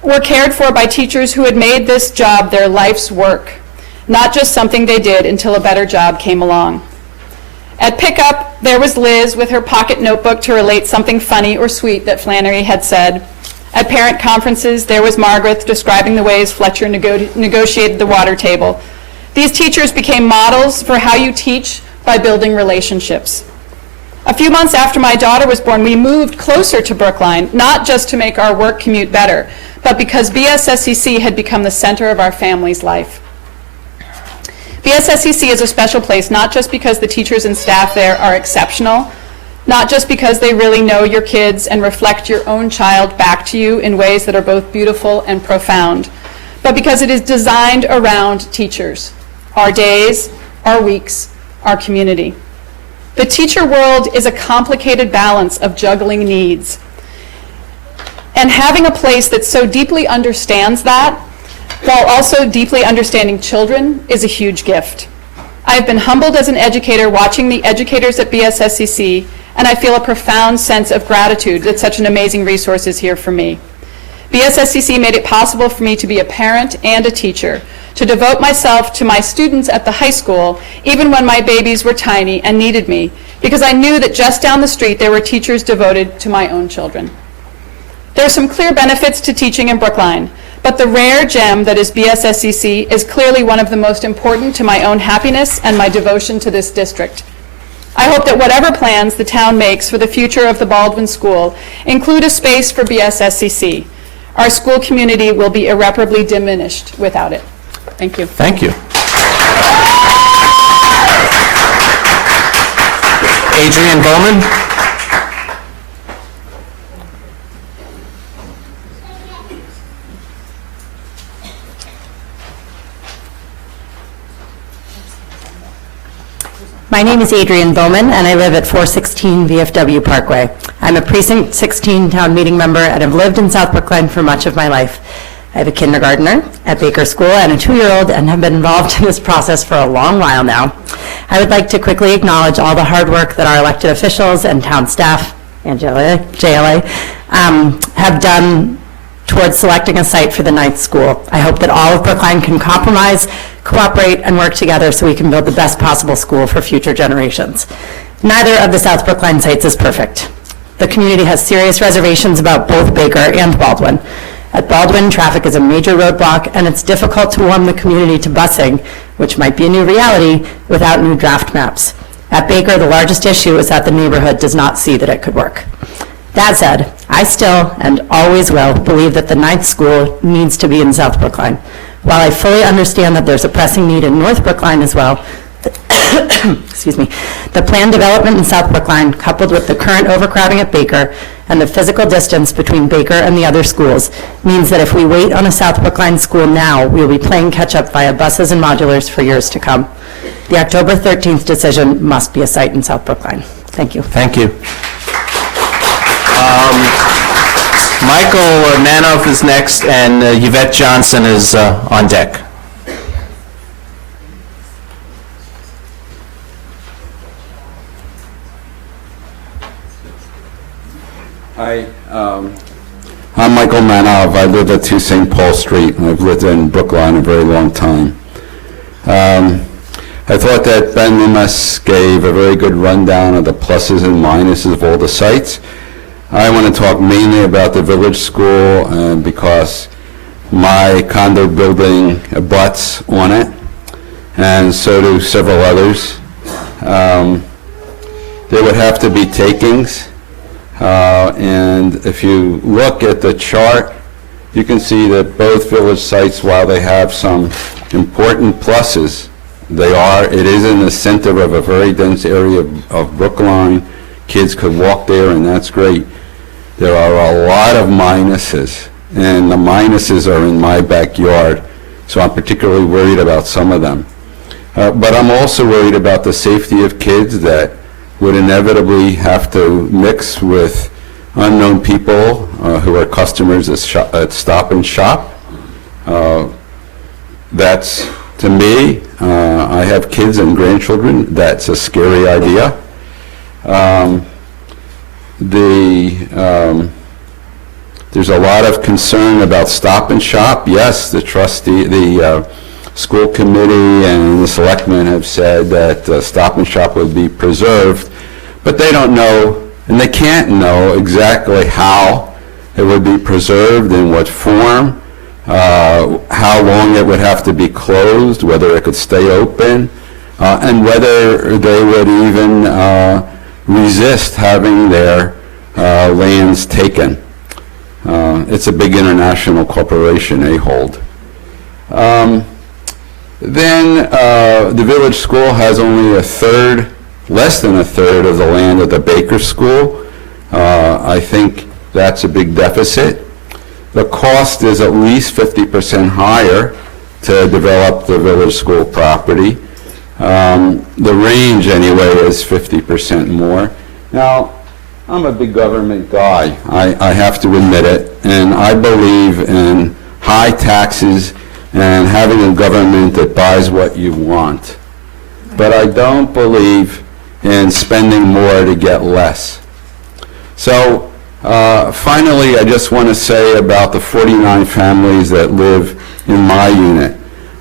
were cared for by teachers who had made this job their life's work, not just something they did until a better job came along. At pickup, there was Liz with her pocket notebook to relate something funny or sweet that Flannery had said. At parent conferences, there was Margaret describing the ways Fletcher negotiated the water table. These teachers became models for how you teach by building relationships. A few months after my daughter was born, we moved closer to Brookline, not just to make our work commute better, but because BSSCC had become the center of our family's life. BSSCC is a special place, not just because the teachers and staff there are exceptional, not just because they really know your kids and reflect your own child back to you in ways that are both beautiful and profound, but because it is designed around teachers, our days, our weeks, our community. The teacher world is a complicated balance of juggling needs. And having a place that so deeply understands that, while also deeply understanding children, is a huge gift. I've been humbled as an educator watching the educators at BSSCC, and I feel a profound sense of gratitude that such an amazing resource is here for me. BSSCC made it possible for me to be a parent and a teacher, to devote myself to my students at the high school, even when my babies were tiny and needed me, because I knew that just down the street there were teachers devoted to my own children. There are some clear benefits to teaching in Brookline, but the rare gem that is BSSCC is clearly one of the most important to my own happiness and my devotion to this district. I hope that whatever plans the town makes for the future of the Baldwin School include a space for BSSCC. Our school community will be irreparably diminished without it. Thank you. Thank you. Adrian Bowman. My name is Adrian Bowman, and I live at 416 VFW Parkway. I'm a Precinct 16 town meeting member and have lived in South Brookline for much of my life. I have a kindergartner at Baker School and a 2-year-old, and have been involved in this process for a long while now. I would like to quickly acknowledge all the hard work that our elected officials and town staff and JLA have done towards selecting a site for the 9th school. I hope that all of Brookline can compromise, cooperate, and work together so we can build the best possible school for future generations. Neither of the South Brookline sites is perfect. The community has serious reservations about both Baker and Baldwin. At Baldwin, traffic is a major roadblock, and it's difficult to warm the community to busing, which might be a new reality, without new draft maps. At Baker, the largest issue is that the neighborhood does not see that it could work. That said, I still, and always will, believe that the 9th school needs to be in South Brookline. While I fully understand that there's a pressing need in North Brookline as well, excuse me, the planned development in South Brookline, coupled with the current overcrowding at Baker and the physical distance between Baker and the other schools, means that if we wait on a South Brookline school now, we will be playing catch-up via buses and modulars for years to come. The October 13th decision must be a site in South Brookline. Thank you. Thank you. Michael Manoff is next, and Yvette Johnson is on deck. Hi, I'm Michael Manoff. I live at 2 St. Paul Street. I've lived in Brookline a very long time. I thought that Ben Limas gave a very good rundown of the pluses and minuses of all the sites. I want to talk mainly about the village school because my condo building abuts on it, and so do several others. There would have to be takings, and if you look at the chart, you can see that both village sites, while they have some important pluses, it is in the center of a very dense area of Brookline. Kids could walk there, and that's great. There are a lot of minuses, and the minuses are in my backyard, so I'm particularly worried about some of them. But I'm also worried about the safety of kids that would inevitably have to mix with unknown people who are customers at Stop and Shop. That's, to me, I have kids and grandchildren, that's a scary idea. There's a lot of concern about Stop and Shop. Yes, the school committee and the selectmen have said that Stop and Shop would be preserved, but they don't know, and they can't know exactly how it would be preserved, in what form, how long it would have to be closed, whether it could stay open, and whether they would even resist having their lands taken. It's a big international corporation, Ahold. Then the village school has only a third less than a third of the land of the Baker School. I think that's a big deficit. The cost is at least 50% higher to develop the village school property. The range, anyway, is 50% more. Now, I'm a big government guy. I have to admit it, and I believe in high taxes and having a government that buys what you want. But I don't believe in spending more to get less. So finally, I just want to say about the 49 families that live in my unit.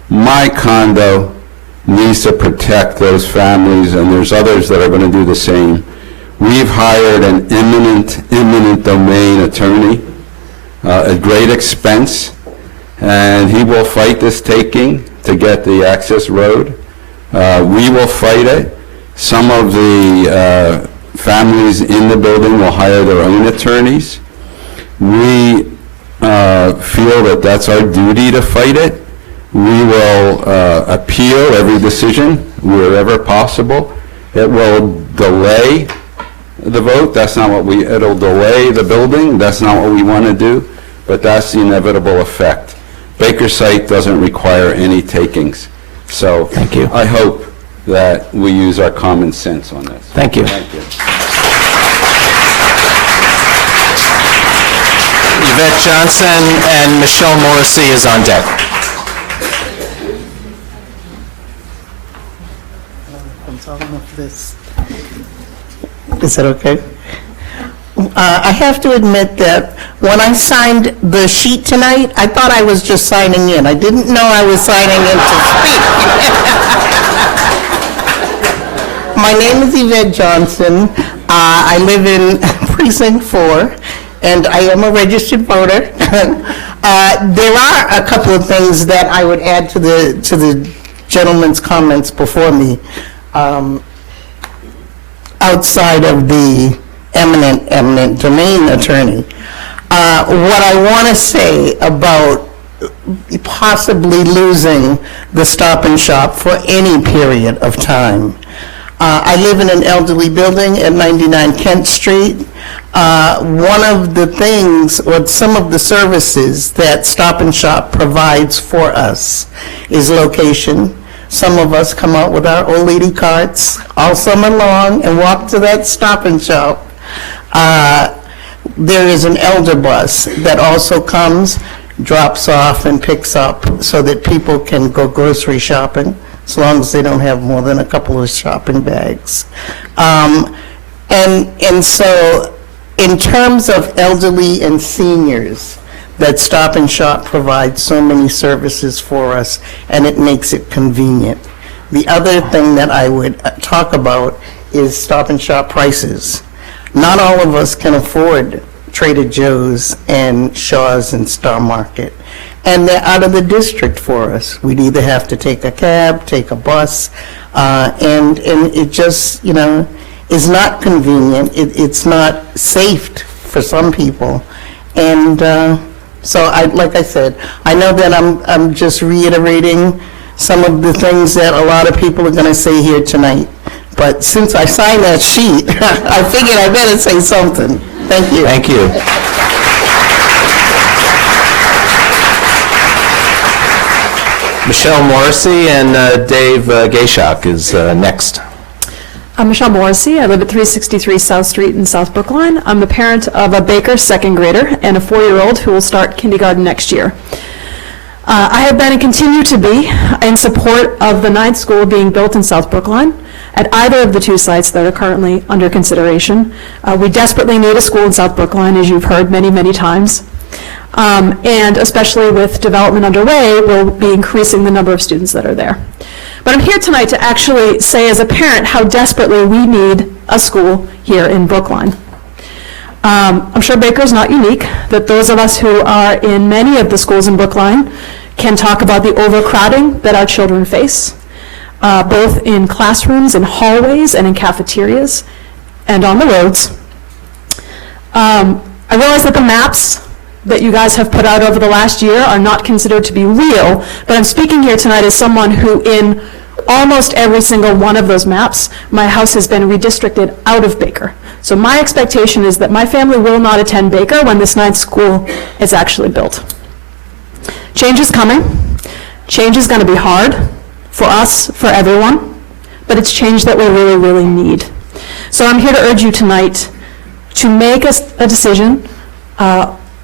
My condo needs to protect those families, and there's others that are going to do the same. We've hired an eminent domain attorney at great expense, and he will fight this taking to get the access road. We will fight it. Some of the families in the building will hire their own attorneys. We feel that that's our duty to fight it. We will appeal every decision wherever possible. It will delay the vote. That's not what it'll delay the building. That's not what we want to do, but that's the inevitable effect. Baker site doesn't require any takings. So thank you. I hope that we use our common sense on this. Thank you. Thank you. Yvette Johnson and Michelle Morrissey is on deck. Is that okay? I have to admit that when I signed the sheet tonight, I thought I was just signing in. I didn't know I was signing in to speak. My name is Yvette Johnson. I live in Precinct 4, and I am a registered voter. There are a couple of things that I would add to the gentleman's comments before me, outside of the eminent domain attorney. What I want to say about possibly losing the Stop and Shop for any period of time. I live in an elderly building at 99 Kent Street. One of the things, or some of the services that Stop and Shop provides for us is location. Some of us come out with our old lady carts all summer long and walk to that Stop and Shop. There is an elder bus that also comes, drops off and picks up so that people can go grocery shopping as long as they don't have more than a couple of shopping bags. And so in terms of elderly and seniors, that Stop and Shop provides so many services for us, and it makes it convenient. The other thing that I would talk about is Stop and Shop prices. Not all of us can afford Trader Joe's and Shaw's and Star Market, and they're out of the district for us. We'd either have to take a cab, take a bus, and it just, is not convenient. It's not safe for some people, and so like I said, I know that I'm just reiterating some of the things that a lot of people are going to say here tonight. But since I signed that sheet, I figured I better say something. Thank you. Thank you. Michelle Morrissey and Dave Gayshok is next. I'm Michelle Morrissey. I live at 363 South Street in South Brookline. I'm the parent of a Baker second grader and a 4-year-old who will start kindergarten next year. I have been and continue to be in support of the ninth school being built in South Brookline at either of the two sites that are currently under consideration. We desperately need a school in South Brookline, as you've heard many, many times. And especially with development underway, we'll be increasing the number of students that are there. But I'm here tonight to actually say as a parent how desperately we need a school here in Brookline. I'm sure Baker is not unique, that those of us who are in many of the schools in Brookline can talk about the overcrowding that our children face, both in classrooms, in hallways, and in cafeterias, and on the roads. I realize that the maps that you guys have put out over the last year are not considered to be real, but I'm speaking here tonight as someone who in almost every single one of those maps, my house has been redistricted out of Baker. So my expectation is that my family will not attend Baker when this ninth school is actually built. Change is coming. Change is going to be hard for us, for everyone, but it's change that we really, really need. So I'm here to urge you tonight to make a decision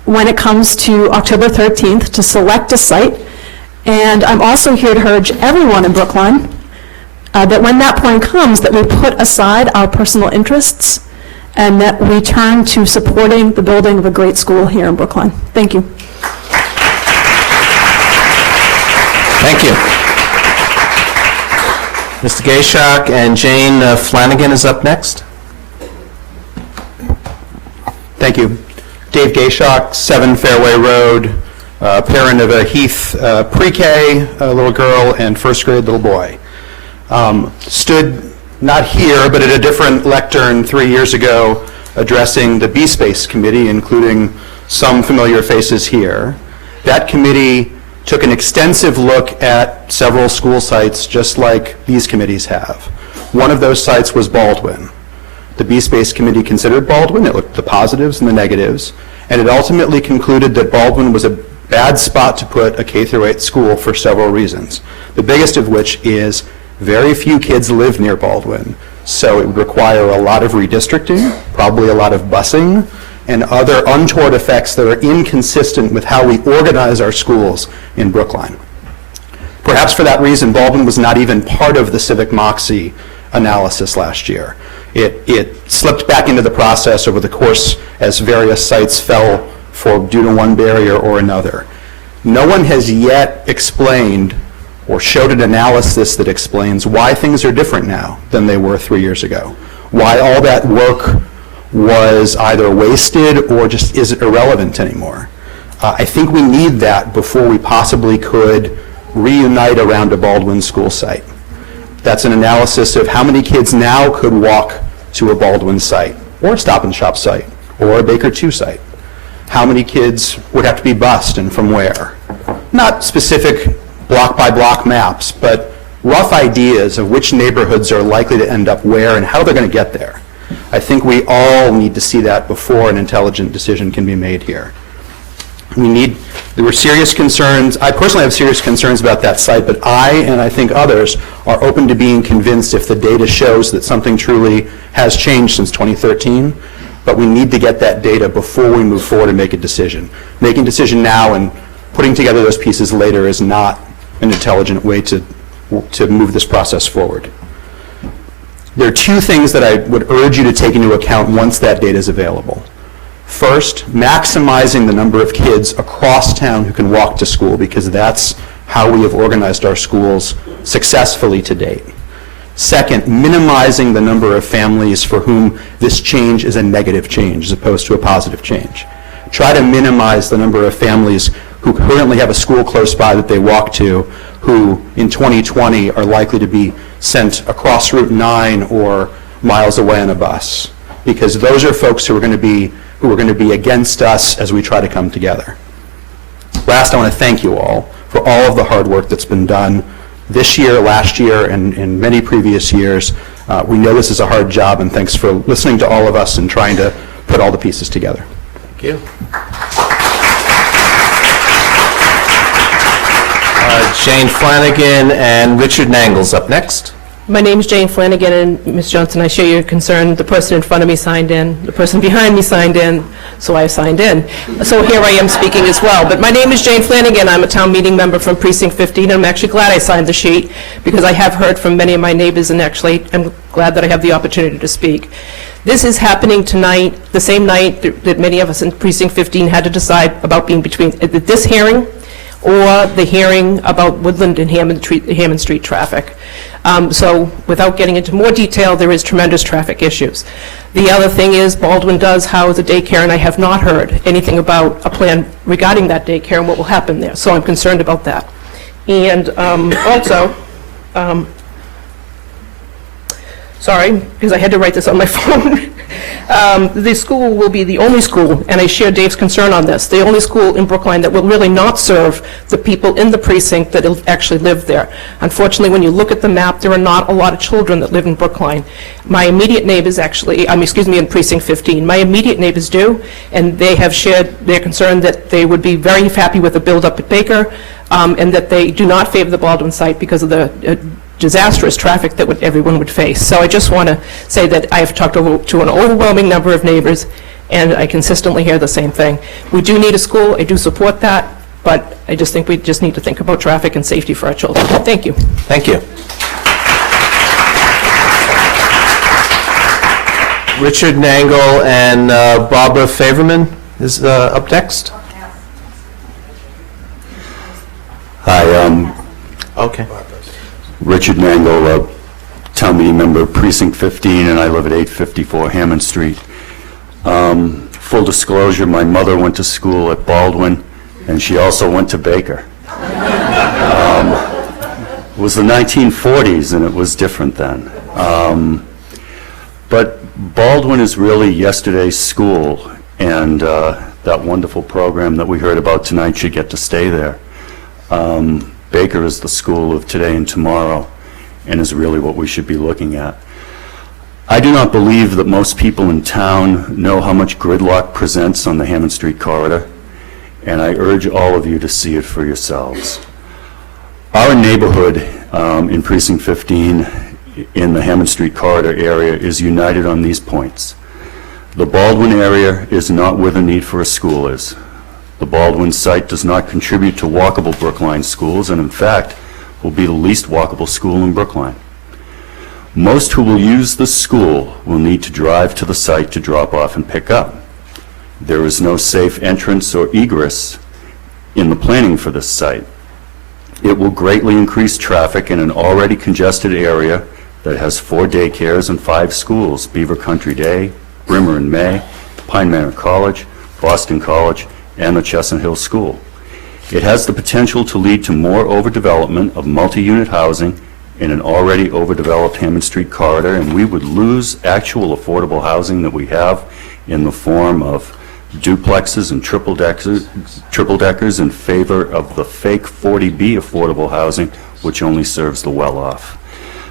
when it comes to October 13th to select a site. And I'm also here to urge everyone in Brookline that when that point comes, that we put aside our personal interests and that we turn to supporting the building of a great school here in Brookline. Thank you. Thank you. Mr. Gayshock, and Jane Flanagan is up next. Thank you. Dave Gayshock, 7 Fairway Road, parent of a Heath pre-K little girl and first grade little boy. Stood not here, but at a different lectern 3 years ago addressing the B-Space Committee, including some familiar faces here. That committee took an extensive look at several school sites, just like these committees have. One of those sites was Baldwin. The B-Space Committee considered Baldwin, it looked at the positives and the negatives, and it ultimately concluded that Baldwin was a bad spot to put a K-8 school for several reasons. The biggest of which is very few kids live near Baldwin, so it would require a lot of redistricting, probably a lot of busing, and other untoward effects that are inconsistent with how we organize our schools in Brookline. Perhaps for that reason, Baldwin was not even part of the Civic Moxie analysis last year. It slipped back into the process over the course as various sites fell due to one barrier or another. No one has yet explained or showed an analysis that explains why things are different now than they were 3 years ago, why all that work was either wasted or just isn't irrelevant anymore. I think we need that before we possibly could reunite around a Baldwin school site. That's an analysis of how many kids now could walk to a Baldwin site, or a Stop and Shop site, or a Baker 2 site. How many kids would have to be bused and from where? Not specific block-by-block maps, but rough ideas of which neighborhoods are likely to end up where and how they're going to get there. I think we all need to see that before an intelligent decision can be made here. There were serious concerns. I personally have serious concerns about that site, but I, and I think others, are open to being convinced if the data shows that something truly has changed since 2013, but we need to get that data before we move forward and make a decision. Making a decision now and putting together those pieces later is not an intelligent way to move this process forward. There are 2 things that I would urge you to take into account once that data is available. First, maximizing the number of kids across town who can walk to school, because that's how we have organized our schools successfully to date. Second, minimizing the number of families for whom this change is a negative change as opposed to a positive change. Try to minimize the number of families who currently have a school close by that they walk to, who in 2020 are likely to be sent across Route 9 or miles away on a bus, because those are folks who are going to be against us as we try to come together. Last, I want to thank you all for all of the hard work that's been done this year, last year, and in many previous years. We know this is a hard job, and thanks for listening to all of us and trying to put all the pieces together. Thank you. Jane Flanagan and Richard Nangle's up next. My name is Jane Flanagan, and Ms. Johnson, I share your concern. The person in front of me signed in, the person behind me signed in, so I signed in. So here I am speaking as well. But my name is Jane Flanagan. I'm a town meeting member from Precinct 15, and I'm actually glad I signed the sheet because I have heard from many of my neighbors, and actually I'm glad that I have the opportunity to speak. This is happening tonight, the same night that many of us in Precinct 15 had to decide about being between this hearing or the hearing about Woodland and Hammond Street traffic. So without getting into more detail, there is tremendous traffic issues. The other thing is Baldwin does house a daycare, and I have not heard anything about a plan regarding that daycare and what will happen there. So I'm concerned about that. And also, sorry, because I had to write this on my phone. The school will be the only school, and I share Dave's concern on this, the only school in Brookline that will really not serve the people in the precinct that actually live there. Unfortunately, when you look at the map, there are not a lot of children that live in Brookline. My immediate neighbors actually, in precinct 15, my immediate neighbors do, and they have shared their concern that they would be very happy with a build-up at Baker, and that they do not favor the Baldwin site because of the disastrous traffic that everyone would face. So I just want to say that I have talked to an overwhelming number of neighbors, and I consistently hear the same thing. We do need a school, I do support that, but I just think we just need to think about traffic and safety for our children. Thank you. Thank you. Richard Nangle and Barbara Faverman is up next. Hi, Okay. Richard Nangle, town meeting member, precinct 15, and I live at 854 Hammond Street. Full disclosure, my mother went to school at Baldwin, and she also went to Baker. It was the 1940s, and it was different then. But Baldwin is really yesterday's school, and that wonderful program that we heard about tonight should get to stay there. Baker is the school of today and tomorrow, and is really what we should be looking at. I do not believe that most people in town know how much gridlock presents on the Hammond Street corridor, and I urge all of you to see it for yourselves. Our neighborhood in Precinct 15 in the Hammond Street corridor area is united on these points. The Baldwin area is not where the need for a school is. The Baldwin site does not contribute to walkable Brookline schools, and in fact, will be the least walkable school in Brookline. Most who will use the school will need to drive to the site to drop off and pick up. There is no safe entrance or egress in the planning for this site. It will greatly increase traffic in an already congested area that has 4 daycares and 5 schools: Beaver Country Day, Brimmer and May, Pine Manor College, Boston College, and the Chestnut Hill School. It has the potential to lead to more overdevelopment of multi-unit housing in an already overdeveloped Hammond Street corridor, and we would lose actual affordable housing that we have in the form of duplexes and triple-deckers in favor of the fake 40B affordable housing, which only serves the well-off.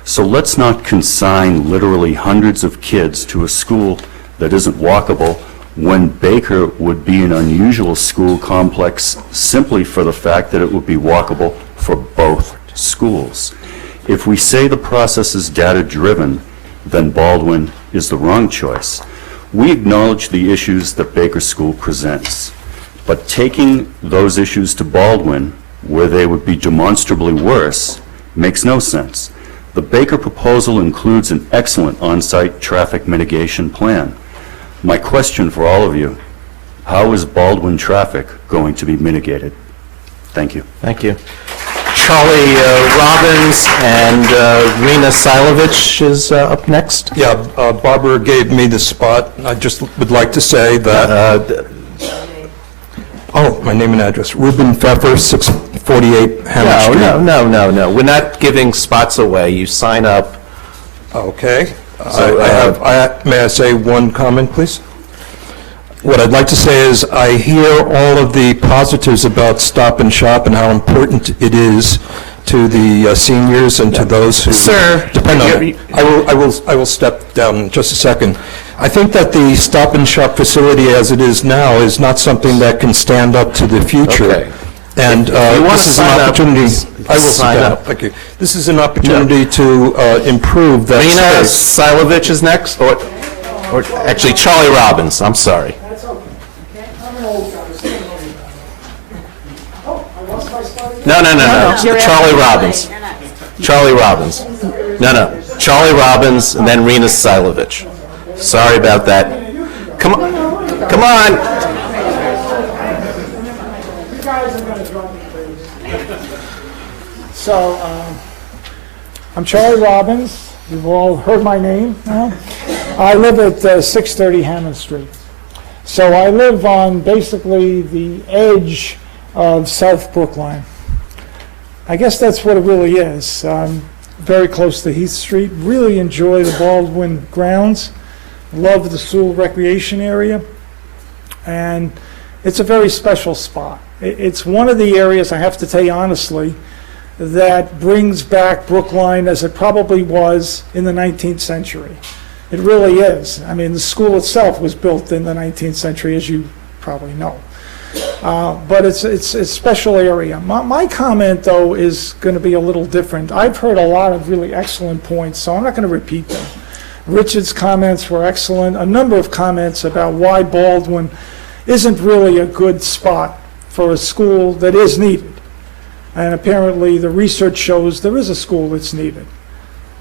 So let's not consign literally hundreds of kids to a school that isn't walkable, when Baker would be an unusual school complex simply for the fact that it would be walkable for both schools. If we say the process is data-driven, then Baldwin is the wrong choice. We acknowledge the issues that Baker School presents, but taking those issues to Baldwin, where they would be demonstrably worse, makes no sense. The Baker proposal includes an excellent on-site traffic mitigation plan. My question for all of you: how is Baldwin traffic going to be mitigated? Thank you. Thank you. Charlie Robbins and Rena Silovich is up next. Yeah, Barbara gave me the spot. I just would like to say that, my name and address, Reuben Pfeffer, 648 Hammond Street. No. We're not giving spots away. You sign up. Okay. May I say one comment, please? What I'd like to say is I hear all of the positives about Stop and Shop and how important it is to the seniors and to those who depend on it. I will step down in just a second. I think that the Stop and Shop facility as it is now is not something that can stand up to the future. Okay. And this is an opportunity. I will sign up. Thank you. This is an opportunity to improve that Rena space. Silovich is next, or actually Charlie Robbins. I'm sorry. No. Charlie Robbins. Charlie Robbins. No. Charlie Robbins, and then Rena Silovich. Sorry about that. Come on. So, I'm Charlie Robbins. You've all heard my name now. I live at 630 Hammond Street. So I live on basically the edge of South Brookline. I guess that's what it really is. very close to Heath Street. Really enjoy the Baldwin grounds. Love the Sewell Recreation Area. And it's a very special spot. It's one of the areas, I have to tell you honestly, that brings back Brookline as it probably was in the 19th century. It really is. I mean, the school itself was built in the 19th century, as you probably know. But it's a special area. My comment, though, is going to be a little different. I've heard a lot of really excellent points, so I'm not going to repeat them. Richard's comments were excellent. A number of comments about why Baldwin isn't really a good spot for a school that is needed. And apparently the research shows there is a school that's needed.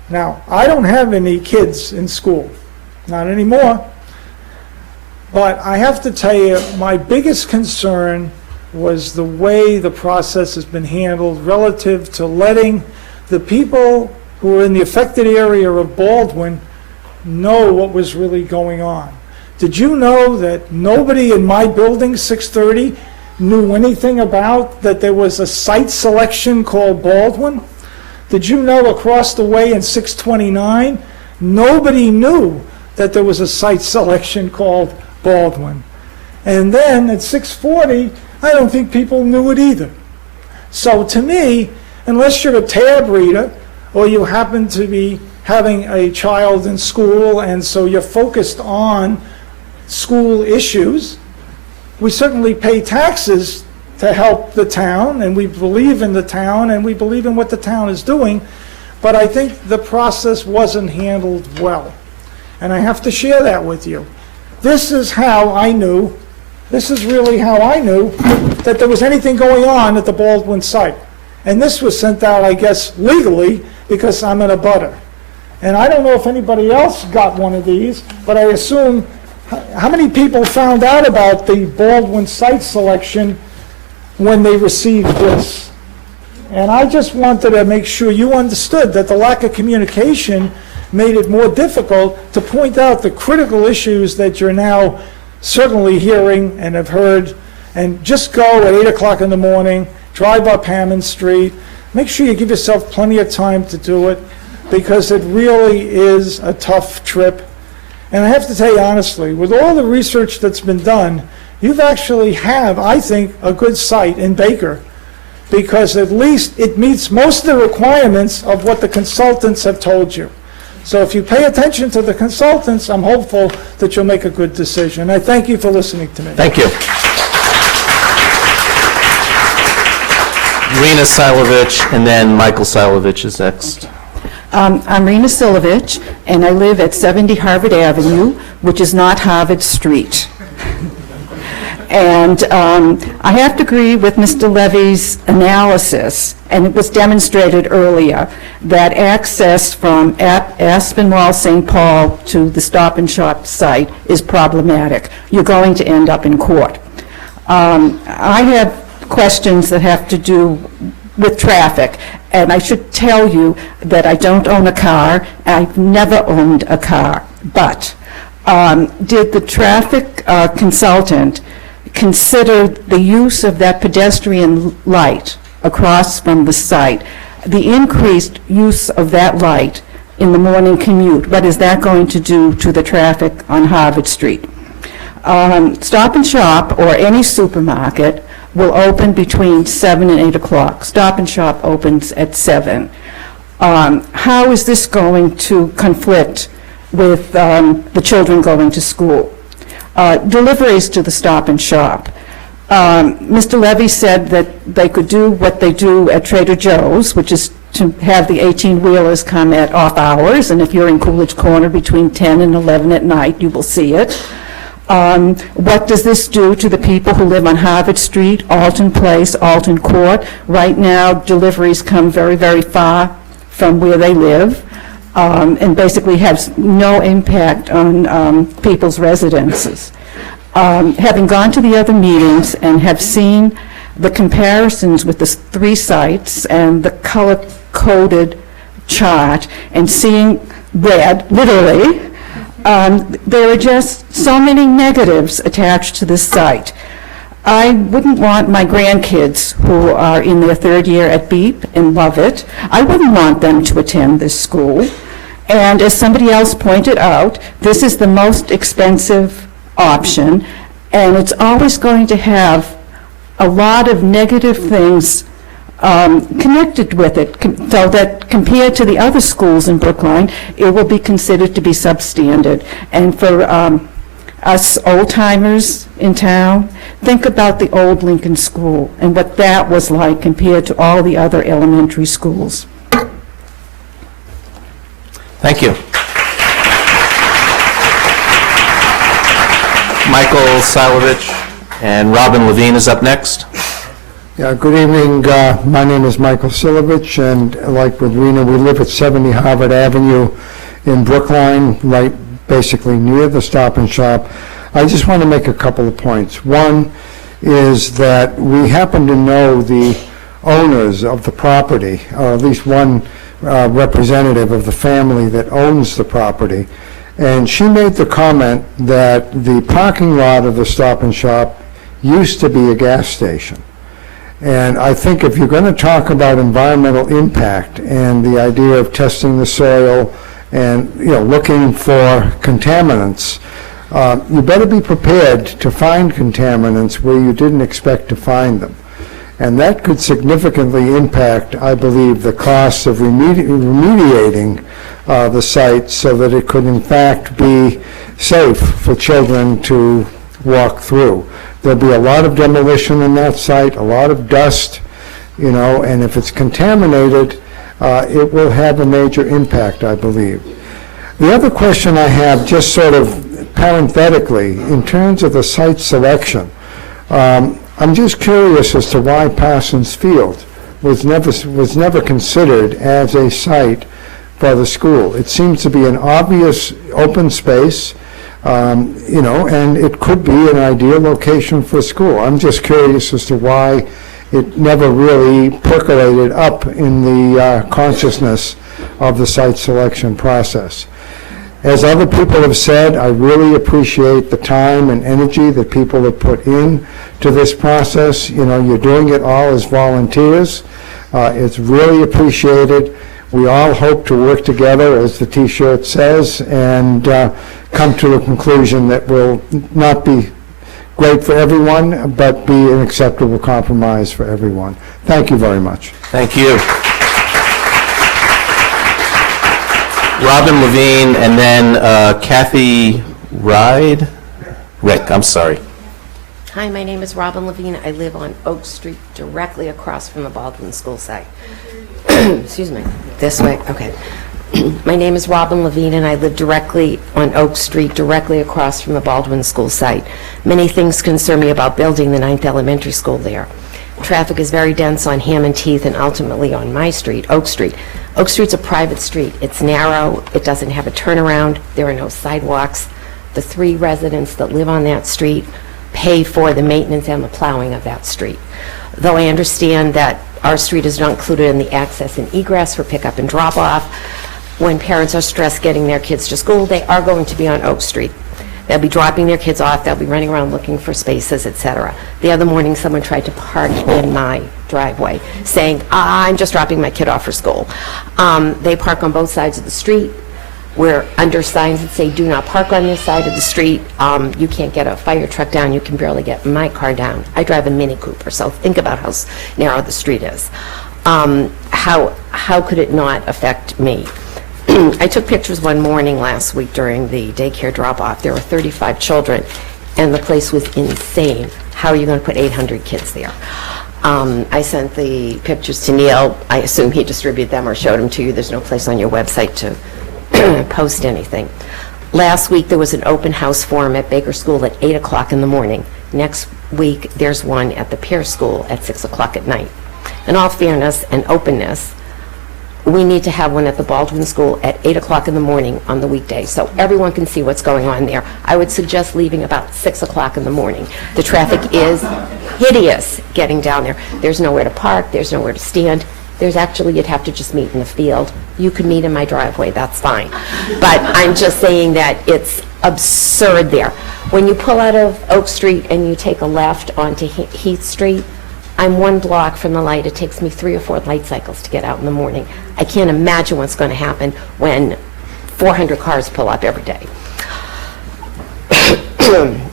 Now, I don't have any kids in school, not anymore. But I have to tell you, my biggest concern was the way the process has been handled relative to letting the people who are in the affected area of Baldwin know what was really going on. Did you know that nobody in my building, 630, knew anything about that there was a site selection called Baldwin? Did you know across the way in 629, nobody knew that there was a site selection called Baldwin? And then at 640, I don't think people knew it either. So to me, unless you're a tab reader or you happen to be having a child in school and so you're focused on school issues, we certainly pay taxes to help the town, and we believe in the town, and we believe in what the town is doing, but I think the process wasn't handled well. And I have to share that with you. This is how I knew, this is really how I knew that there was anything going on at the Baldwin site. And this was sent out, I guess, legally, because I'm in a butter. And I don't know if anybody else got one of these, but I assume, how many people found out about the Baldwin site selection when they received this? And I just wanted to make sure you understood that the lack of communication made it more difficult to point out the critical issues that you're now certainly hearing and have heard. And just go at 8 o'clock in the morning, drive up Hammond Street, make sure you give yourself plenty of time to do it, because it really is a tough trip. And I have to tell you honestly, with all the research that's been done, you've actually have, I think, a good site in Baker, because at least it meets most of the requirements of what the consultants have told you. So if you pay attention to the consultants, I'm hopeful that you'll make a good decision. I thank you for listening to me. Thank you. Rena Silovich, and then Michael Silovich is next. I'm Rena Silovich, and I live at 70 Harvard Avenue, which is not Harvard Street. And I have to agree with Mr. Levy's analysis, and it was demonstrated earlier, that access from Aspinwall St. Paul to the Stop and Shop site is problematic. You're going to end up in court. I have questions that have to do with traffic, and I should tell you that I don't own a car. I've never owned a car. But did the traffic consultant consider the use of that pedestrian light across from the site, the increased use of that light in the morning commute? What is that going to do to the traffic on Harvard Street? Stop and Shop, or any supermarket, will open between 7 and 8 o'clock. Stop and Shop opens at 7. How is this going to conflict with the children going to school? Deliveries to the Stop and Shop. Mr. Levy said that they could do what they do at Trader Joe's, which is to have the 18-wheelers come at off hours, and if you're in Coolidge Corner between 10 and 11 at night, you will see it. What does this do to the people who live on Harvard Street, Alton Place, Alton Court? Right now, deliveries come very, very far from where they live, and basically has no impact on people's residences. Having gone to the other meetings and have seen the comparisons with the 3 sites and the color-coded chart and seeing red, literally, there are just so many negatives attached to this site. I wouldn't want my grandkids, who are in their third year at BEEP and love it, I wouldn't want them to attend this school. And as somebody else pointed out, this is the most expensive option, and it's always going to have a lot of negative things connected with it, so that compared to the other schools in Brookline, it will be considered to be substandard. And for us old-timers in town, think about the old Lincoln School and what that was like compared to all the other elementary schools. Thank you. Michael Salovich and Robin Levine is up next. Yeah, good evening. My name is Michael Silovich, and like with Rena, we live at 70 Harvard Avenue in Brookline, right basically near the Stop and Shop. I just want to make a couple of points. One is that we happen to know the owners of the property, or at least one representative of the family that owns the property, and she made the comment that the parking lot of the Stop and Shop used to be a gas station. And I think if you're going to talk about environmental impact and the idea of testing the soil and, you know, looking for contaminants, you better be prepared to find contaminants where you didn't expect to find them. And that could significantly impact, I believe, the costs of remediating the site so that it could in fact be safe for children to walk through. There'll be a lot of demolition in that site, a lot of dust, you know, and if it's contaminated, it will have a major impact, I believe. The other question I have, just sort of parenthetically, in terms of the site selection, I'm just curious as to why Parsons Field was never considered as a site for the school. It seems to be an obvious open space, you know, and it could be an ideal location for a school. I'm just curious as to why it never really percolated up in the consciousness of the site selection process. As other people have said, I really appreciate the time and energy that people have put in to this process. You know, you're doing it all as volunteers. It's really appreciated. We all hope to work together, as the T-shirt says, and come to a conclusion that will not be great for everyone, but be an acceptable compromise for everyone. Thank you very much. Thank you. Robin Levine, and then Kathy Rick, I'm sorry. Hi, my name is Robin Levine. I live on Oak Street, directly across from the Baldwin School site. Excuse me, this way, okay. My name is Robin Levine, and I live directly on Oak Street, directly across from the Baldwin School site. Many things concern me about building the 9th Elementary School there. Traffic is very dense on Hammond Heath and ultimately on my street, Oak Street. Oak Street's a private street. It's narrow, it doesn't have a turnaround, there are no sidewalks. The 3 residents that live on that street pay for the maintenance and the plowing of that street. Though I understand that our street is not included in the access and egress for pickup and drop-off, when parents are stressed getting their kids to school, they are going to be on Oak Street. They'll be dropping their kids off, they'll be running around looking for spaces, etc. The other morning, someone tried to park in my driveway, saying, I'm just dropping my kid off for school. They park on both sides of the street. We're under signs that say, do not park on this side of the street. You can't get a fire truck down. You can barely get my car down. I drive a Mini Cooper, so think about how narrow the street is. How could it not affect me? I took pictures one morning last week during the daycare drop-off. There were 35 children, and the place was insane. How are you going to put 800 kids there? I sent the pictures to Neil. I assume he distributed them or showed them to you. There's no place on your website to post anything. Last week there was an open house forum at Baker School at 8 o'clock in the morning. Next week there's one at the Pierce School at 6 o'clock at night. In all fairness and openness, we need to have one at the Baldwin School at 8 o'clock in the morning on the weekday so everyone can see what's going on there. I would suggest leaving about 6 o'clock in the morning. The traffic is hideous getting down there. There's nowhere to park, there's nowhere to stand. There's actually, you'd have to just meet in the field. You could meet in my driveway, that's fine. But I'm just saying that it's absurd there. When you pull out of Oak Street and you take a left onto Heath Street, I'm 1 block from the light. It takes me 3 or 4 light cycles to get out in the morning. I can't imagine what's going to happen when 400 cars pull up every day.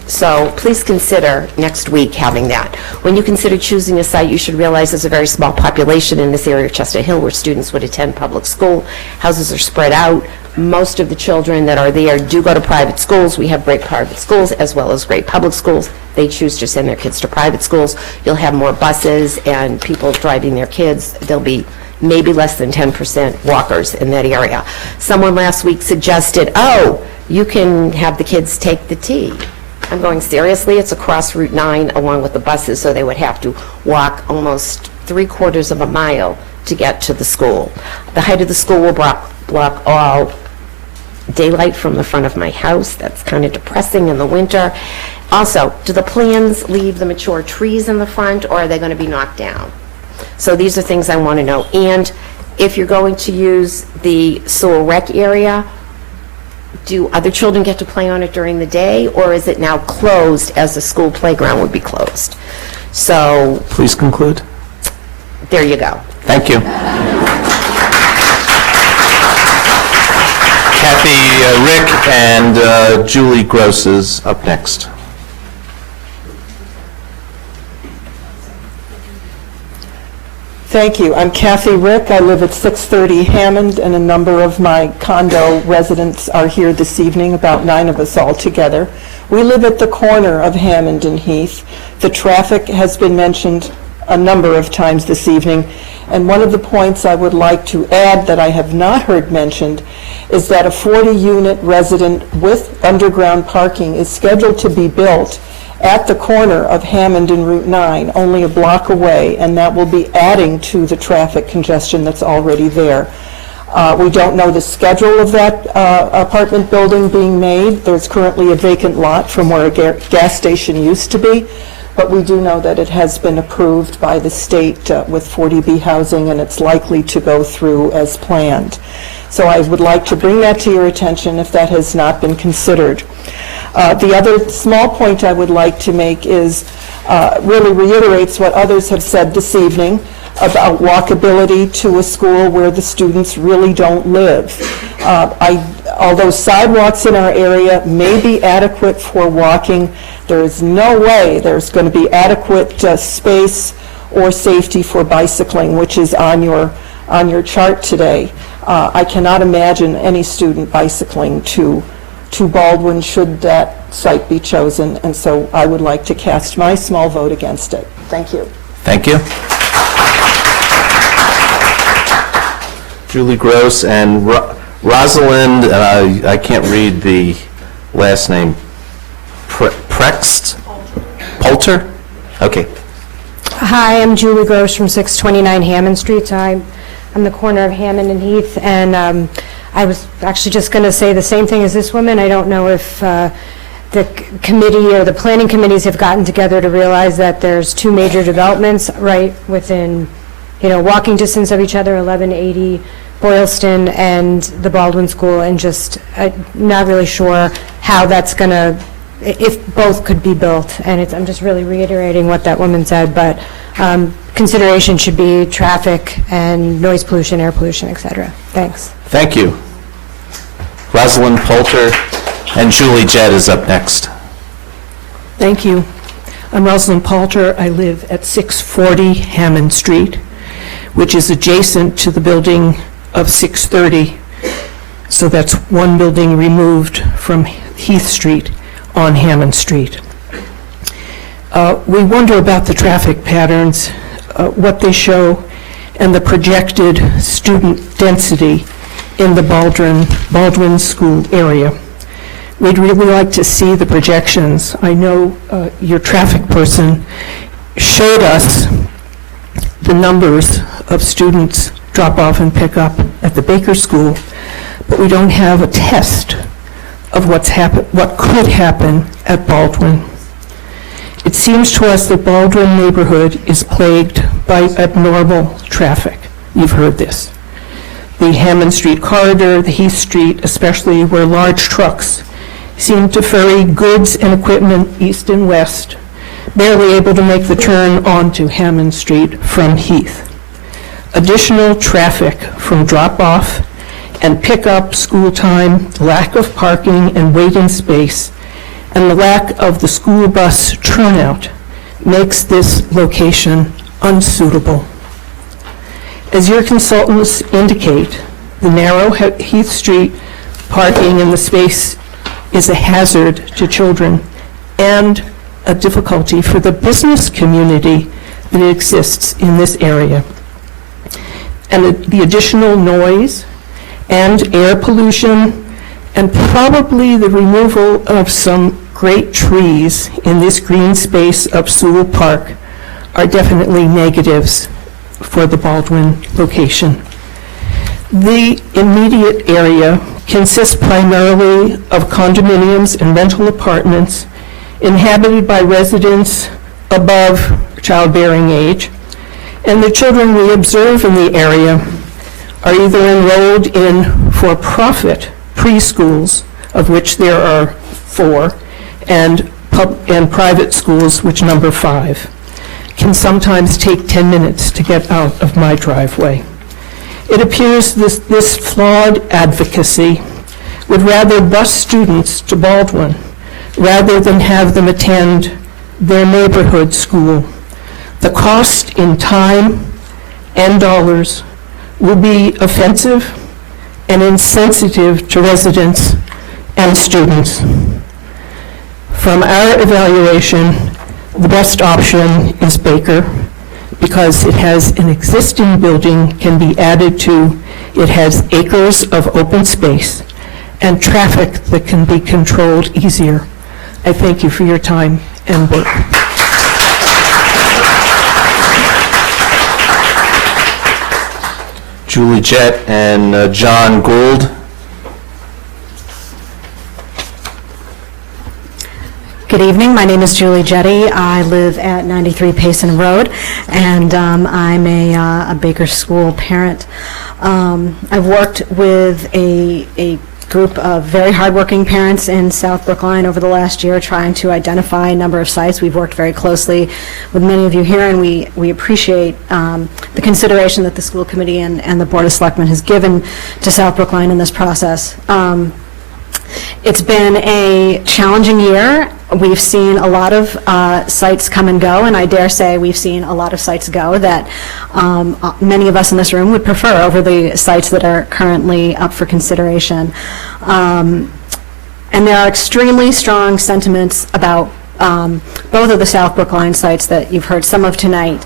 So please consider next week having that. When you consider choosing a site, you should realize there's a very small population in this area of Chester Hill where students would attend public school. Houses are spread out. Most of the children that are there do go to private schools. We have great private schools as well as great public schools. They choose to send their kids to private schools. You'll have more buses and people driving their kids. There'll be maybe less than 10% walkers in that area. Someone last week suggested, oh, you can have the kids take the T. I'm going, seriously? It's across Route 9 along with the buses, so they would have to walk almost 3/4 of a mile to get to the school. The height of the school will block all daylight from the front of my house. That's kind of depressing in the winter. Also, do the plans leave the mature trees in the front, or are they going to be knocked down? So these are things I want to know. And if you're going to use the Sewell Rec area, do other children get to play on it during the day, or is it now closed as the school playground would be closed? So Please conclude. there you go. Thank you. Kathy Rick and Julie Gross is up next. Thank you. I'm Kathy Rick. I live at 630 Hammond, and a number of my condo residents are here this evening, about 9 of us all together. We live at the corner of Hammond and Heath. The traffic has been mentioned a number of times this evening, and one of the points I would like to add that I have not heard mentioned is that a 40-unit resident with underground parking is scheduled to be built at the corner of Hammond and Route 9, only a block away, and that will be adding to the traffic congestion that's already there. We don't know the schedule of that apartment building being made. There's currently a vacant lot from where a gas station used to be, but we do know that it has been approved by the state with 40B housing, and it's likely to go through as planned. So I would like to bring that to your attention if that has not been considered. The other small point I would like to make is really reiterates what others have said this evening about walkability to a school where the students really don't live. Although sidewalks in our area may be adequate for walking, there is no way there's going to be adequate space or safety for bicycling, which is on your chart today. I cannot imagine any student bicycling to Baldwin should that site be chosen, and so I would like to cast my small vote against it. Thank you. Thank you. Julie Gross and Rosalind, I can't read the last name, Prext? Poulter? Okay. Hi, I'm Julie Gross from 629 Hammond Street. So I'm on the corner of Hammond and Heath, and I was actually just going to say the same thing as this woman. I don't know if the committee or the planning committees have gotten together to realize that there's 2 major developments right within, walking distance of each other, 1180 Boylston and the Baldwin School, and just not really sure how that's going to, if both could be built. And I'm just really reiterating what that woman said, but consideration should be traffic and noise pollution, air pollution, et cetera. Thanks. Thank you. Rosalind Poulter and Julie Jett is up next. Thank you. I'm Rosalind Poulter. I live at 640 Hammond Street, which is adjacent to the building of 630. So that's one building removed from Heath Street on Hammond Street. We wonder about the traffic patterns, what they show, and the projected student density in the Baldwin School area. We'd really like to see the projections. I know your traffic person showed us the numbers of students drop off and pick up at the Baker School, but we don't have a test of what could happen at Baldwin. It seems to us that Baldwin neighborhood is plagued by abnormal traffic, You've heard this. The Hammond Street corridor, the Heath Street, especially where large trucks seem to ferry goods and equipment east and west, barely able to make the turn onto Hammond Street from Heath. Additional traffic from drop-off and pick-up, school time, lack of parking and waiting space, and the lack of the school bus turnout makes this location unsuitable. As your consultants indicate, the narrow Heath Street parking in the space is a hazard to children and a difficulty for the business community that exists in this area. And the additional noise and air pollution and probably the removal of some great trees in this green space of Sewell Park are definitely negatives for the Baldwin location. The immediate area consists primarily of condominiums and rental apartments inhabited by residents above childbearing age, and the children we observe in the area are either enrolled in for-profit preschools, of which there are 4, and private schools, which number 5. Can sometimes take 10 minutes to get out of my driveway. It appears this flawed advocacy would rather bus students to Baldwin rather than have them attend their neighborhood school. The cost in time and dollars will be offensive and insensitive to residents and students. From our evaluation, the best option is Baker because it has an existing building can be added to, it has acres of open space and traffic that can be controlled easier. I thank you for your time and work. Julie Jett and John Gould. Good evening. My name is Julie Jetty. I live at 93 Payson Road, and I'm a Baker School parent. I've worked with a group of very hardworking parents in South Brookline over the last year trying to identify a number of sites. We've worked very closely with many of you here, and we appreciate the consideration that the school committee and the Board of Selectmen has given to South Brookline in this process. It's been a challenging year. We've seen a lot of sites come and go, and I dare say we've seen a lot of sites go that many of us in this room would prefer over the sites that are currently up for consideration. And there are extremely strong sentiments about both of the South Brookline sites that you've heard some of tonight.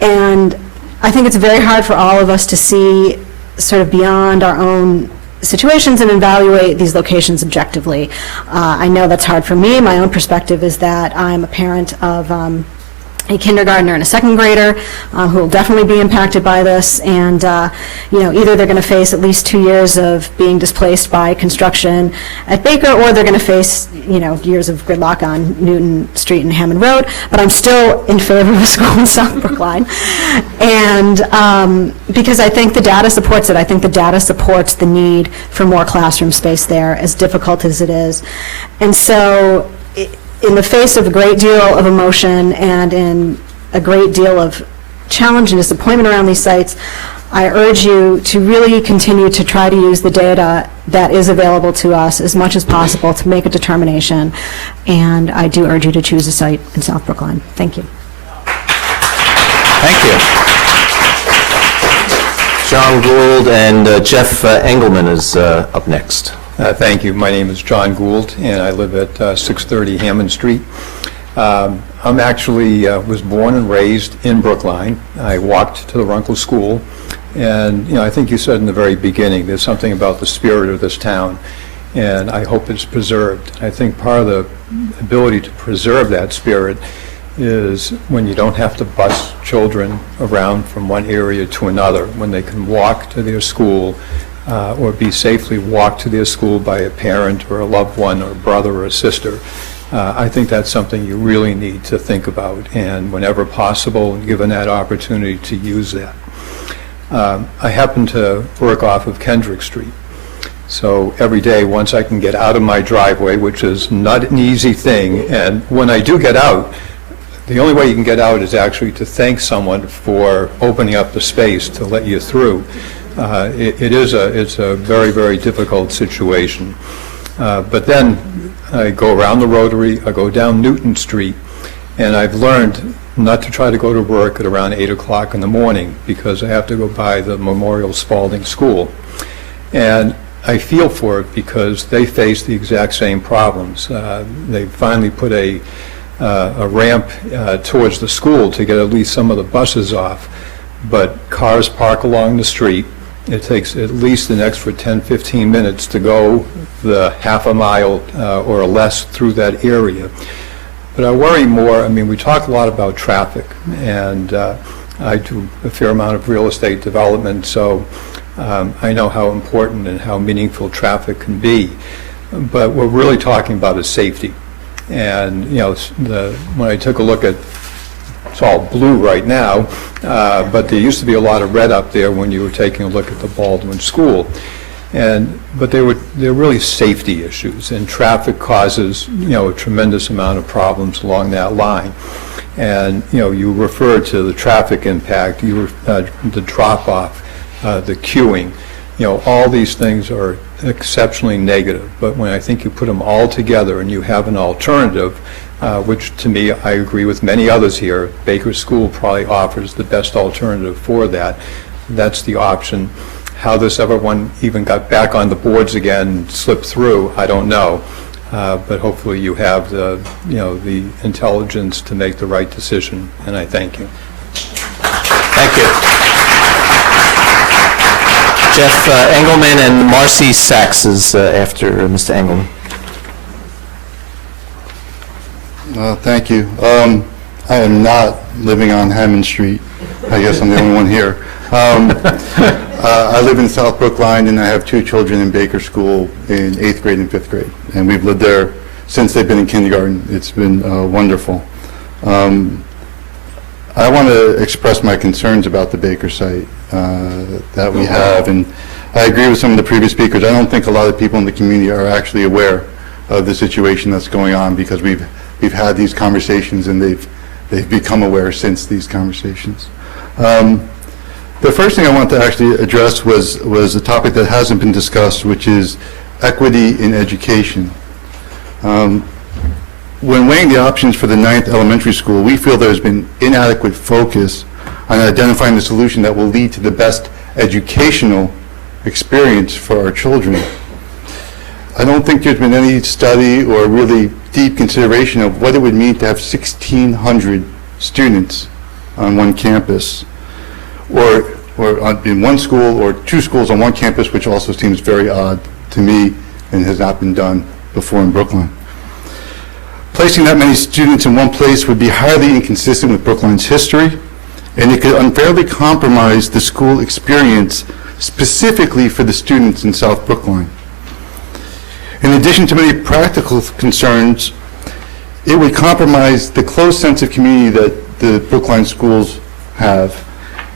And I think it's very hard for all of us to see sort of beyond our own situations and evaluate these locations objectively. I know that's hard for me. My own perspective is that I'm a parent of a kindergartner and a second grader who will definitely be impacted by this, and either they're going to face at least 2 years of being displaced by construction at Baker, or they're going to face years of gridlock on Newton Street and Hammond Road. But I'm still in favor of a school in South Brookline, and because I think the data supports it. I think the data supports the need for more classroom space there, as difficult as it is. And so in the face of a great deal of emotion and in a great deal of challenge and disappointment around these sites, I urge you to really continue to try to use the data that is available to us as much as possible to make a determination. And I do urge you to choose a site in South Brookline. Thank you. Thank you. John Gould and Jeff Engelman is up next. Thank you. My name is John Gould, and I live at 630 Hammond Street. I'm actually was born and raised in Brookline. I walked to the Runkle School, and I think you said in the very beginning there's something about the spirit of this town, and I hope it's preserved. I think part of the ability to preserve that spirit is when you don't have to bus children around from one area to another, when they can walk to their school or be safely walked to their school by a parent or a loved one or a brother or a sister. I think that's something you really need to think about, and whenever possible, given that opportunity, to use that. I happen to work off of Kendrick Street. So every day, once I can get out of my driveway, which is not an easy thing, and when I do get out, the only way you can get out is actually to thank someone for opening up the space to let you through. It's a very, very difficult situation. But then I go around the Rotary, I go down Newton Street, and I've learned not to try to go to work at around 8 o'clock in the morning because I have to go by the Memorial Spalding School. And I feel for it because they face the exact same problems. They finally put a ramp towards the school to get at least some of the buses off, but cars park along the street. It takes at least an extra 10, 15 minutes to go the half a mile or less through that area. But I worry more, I mean, we talk a lot about traffic, and I do a fair amount of real estate development, so I know how important and how meaningful traffic can be. But what we're really talking about is safety. And, you know, when I took a look at, it's all blue right now, but there used to be a lot of red up there when you were taking a look at the Baldwin School. But they're really safety issues, and traffic causes, you know, a tremendous amount of problems along that line. And, you know, you refer to the traffic impact, the drop-off, the queuing, you know, all these things are exceptionally negative. But when I think you put them all together and you have an alternative, which to me, I agree with many others here, Baker School probably offers the best alternative for that. That's the option. How this everyone even got back on the boards again, slipped through, I don't know. But hopefully you have the intelligence to make the right decision, and I thank you. Thank you. Jeff Engelman and Marcy Sachs is after Mr. Engelman. Thank you. I am not living on Hammond Street. I guess I'm the only one here. I live in South Brookline, and I have two children in Baker School in 8th grade and 5th grade. And we've lived there since they've been in kindergarten. It's been wonderful. I want to express my concerns about the Baker site that we have, and I agree with some of the previous speakers. I don't think a lot of people in the community are actually aware of the situation that's going on, because we've had these conversations, and they've become aware since these conversations. The first thing I want to actually address was a topic that hasn't been discussed, which is equity in education. When weighing the options for the 9th elementary school, we feel there's been inadequate focus on identifying the solution that will lead to the best educational experience for our children. I don't think there's been any study or really deep consideration of what it would mean to have 1,600 students on one campus, or in one school, or two schools on one campus, which also seems very odd to me and has not been done before in Brookline. Placing that many students in one place would be highly inconsistent with Brookline's history, and it could unfairly compromise the school experience specifically for the students in South Brookline. In addition to many practical concerns, it would compromise the close sense of community that the Brookline schools have.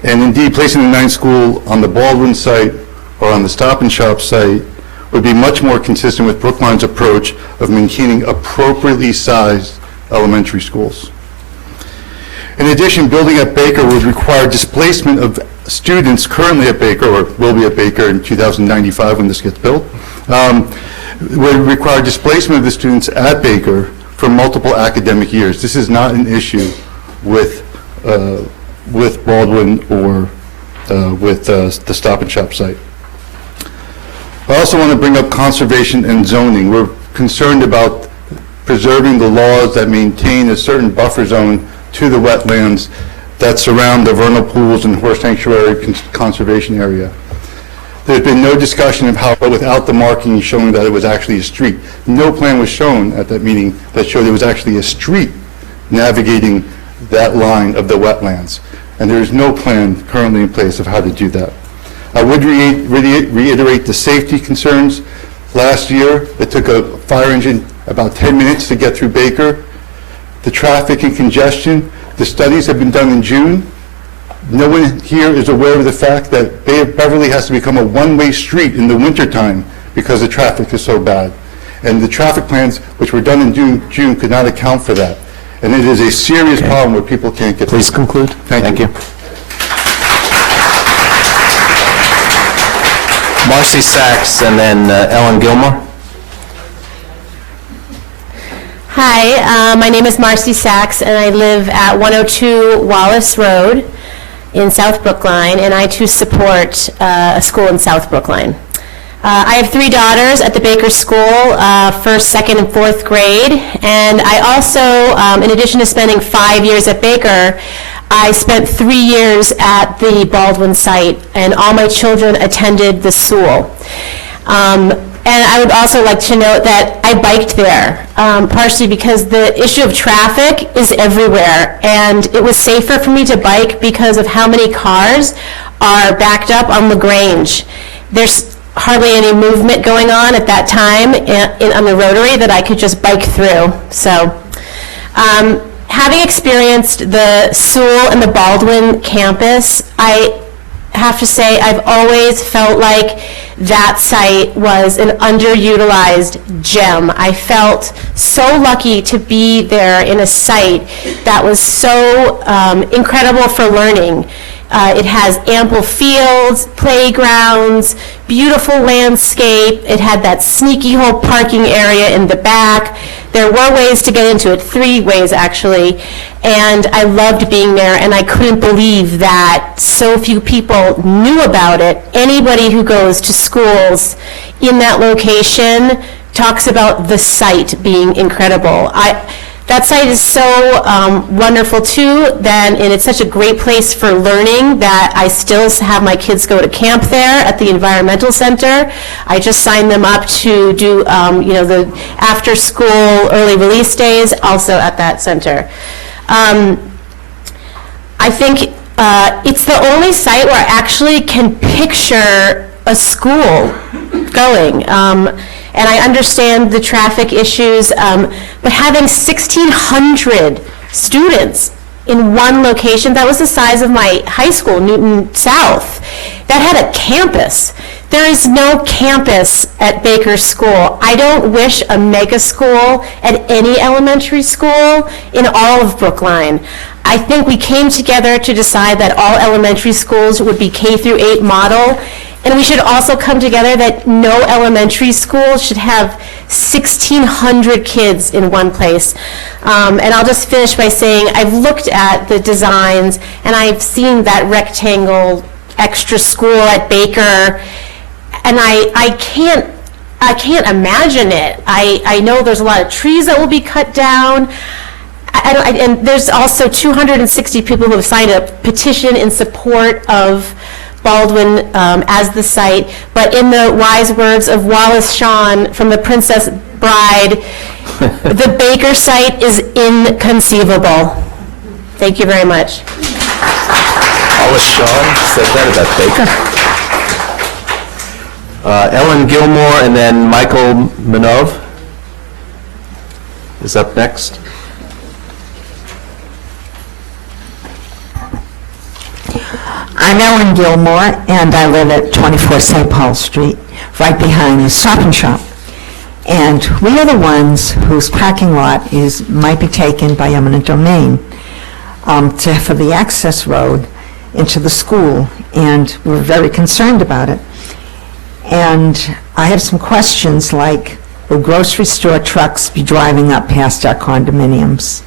And indeed, placing the 9th school on the Baldwin site or on the Stop and Shop site would be much more consistent with Brookline's approach of maintaining appropriately sized elementary schools. In addition, building at Baker would require displacement of students currently at Baker, or will be at Baker in 2095 when this gets built, would require displacement of the students at Baker for multiple academic years. This is not an issue with Baldwin or with the Stop and Shop site. I also want to bring up conservation and zoning. We're concerned about preserving the laws that maintain a certain buffer zone to the wetlands that surround the vernal pools and horse sanctuary conservation area. There's been no discussion of how, without the marking showing that it was actually a street. No plan was shown at that meeting that showed it was actually a street navigating that line of the wetlands. And there is no plan currently in place of how to do that. I would reiterate the safety concerns. Last year, it took a fire engine about 10 minutes to get through Baker. The traffic and congestion, the studies have been done in June. No one here is aware of the fact that Bay of Beverly has to become a one-way street in the wintertime because the traffic is so bad. And the traffic plans, which were done in June, could not account for that. And it is a serious problem where people can't get... Please conclude. Thank you. Marcy Sachs, and then Ellen Gilmore. Hi, my name is Marcy Sachs, and I live at 102 Wallace Road in South Brookline, and I too support a school in South Brookline. I have 3 daughters at the Baker School, first, second, and fourth grade, and I also, in addition to spending 5 years at Baker, I spent 3 years at the Baldwin site, and all my children attended the school. And I would also like to note that I biked there, partially because the issue of traffic is everywhere, and it was safer for me to bike because of how many cars are backed up on LaGrange. There's hardly any movement going on at that time on the Rotary that I could just bike through. So, having experienced the Sewell and the Baldwin campus, I have to say I've always felt like that site was an underutilized gem. I felt so lucky to be there in a site that was so incredible for learning. It has ample fields, playgrounds, beautiful landscape. It had that sneaky hole parking area in the back. There were ways to get into it, 3 ways actually, and I loved being there, and I couldn't believe that so few people knew about it. Anybody who goes to schools in that location talks about the site being incredible. That site is so wonderful too, and it's such a great place for learning that I still have my kids go to camp there at the Environmental Center. I just signed them up to do the after-school early release days also at that center. I think it's the only site where I actually can picture a school going. And I understand the traffic issues, but having 1,600 students in one location, that was the size of my high school, Newton South, that had a campus. There is no campus at Baker School. I don't wish a mega school at any elementary school in all of Brookline. I think we came together to decide that all elementary schools would be K through 8 model, and we should also come together that no elementary school should have 1,600 kids in one place. And I'll just finish by saying I've looked at the designs and I've seen that rectangle extra school at Baker, and I can't imagine it. I know there's a lot of trees that will be cut down. And there's also 260 people who have signed a petition in support of Baldwin as the site, but in the wise words of Wallace Shawn from The Princess Bride, the Baker site is inconceivable. Thank you very much. Wallace Shawn said that about Baker. Ellen Gilmore, and then Michael Minov is up next. I'm Ellen Gilmore, and I live at 24 St. Paul Street, right behind the Stop and Shop. And we are the ones whose parking lot might be taken by eminent domain for the access road into the school, and we're very concerned about it. And I have some questions like, will grocery store trucks be driving up past our condominiums?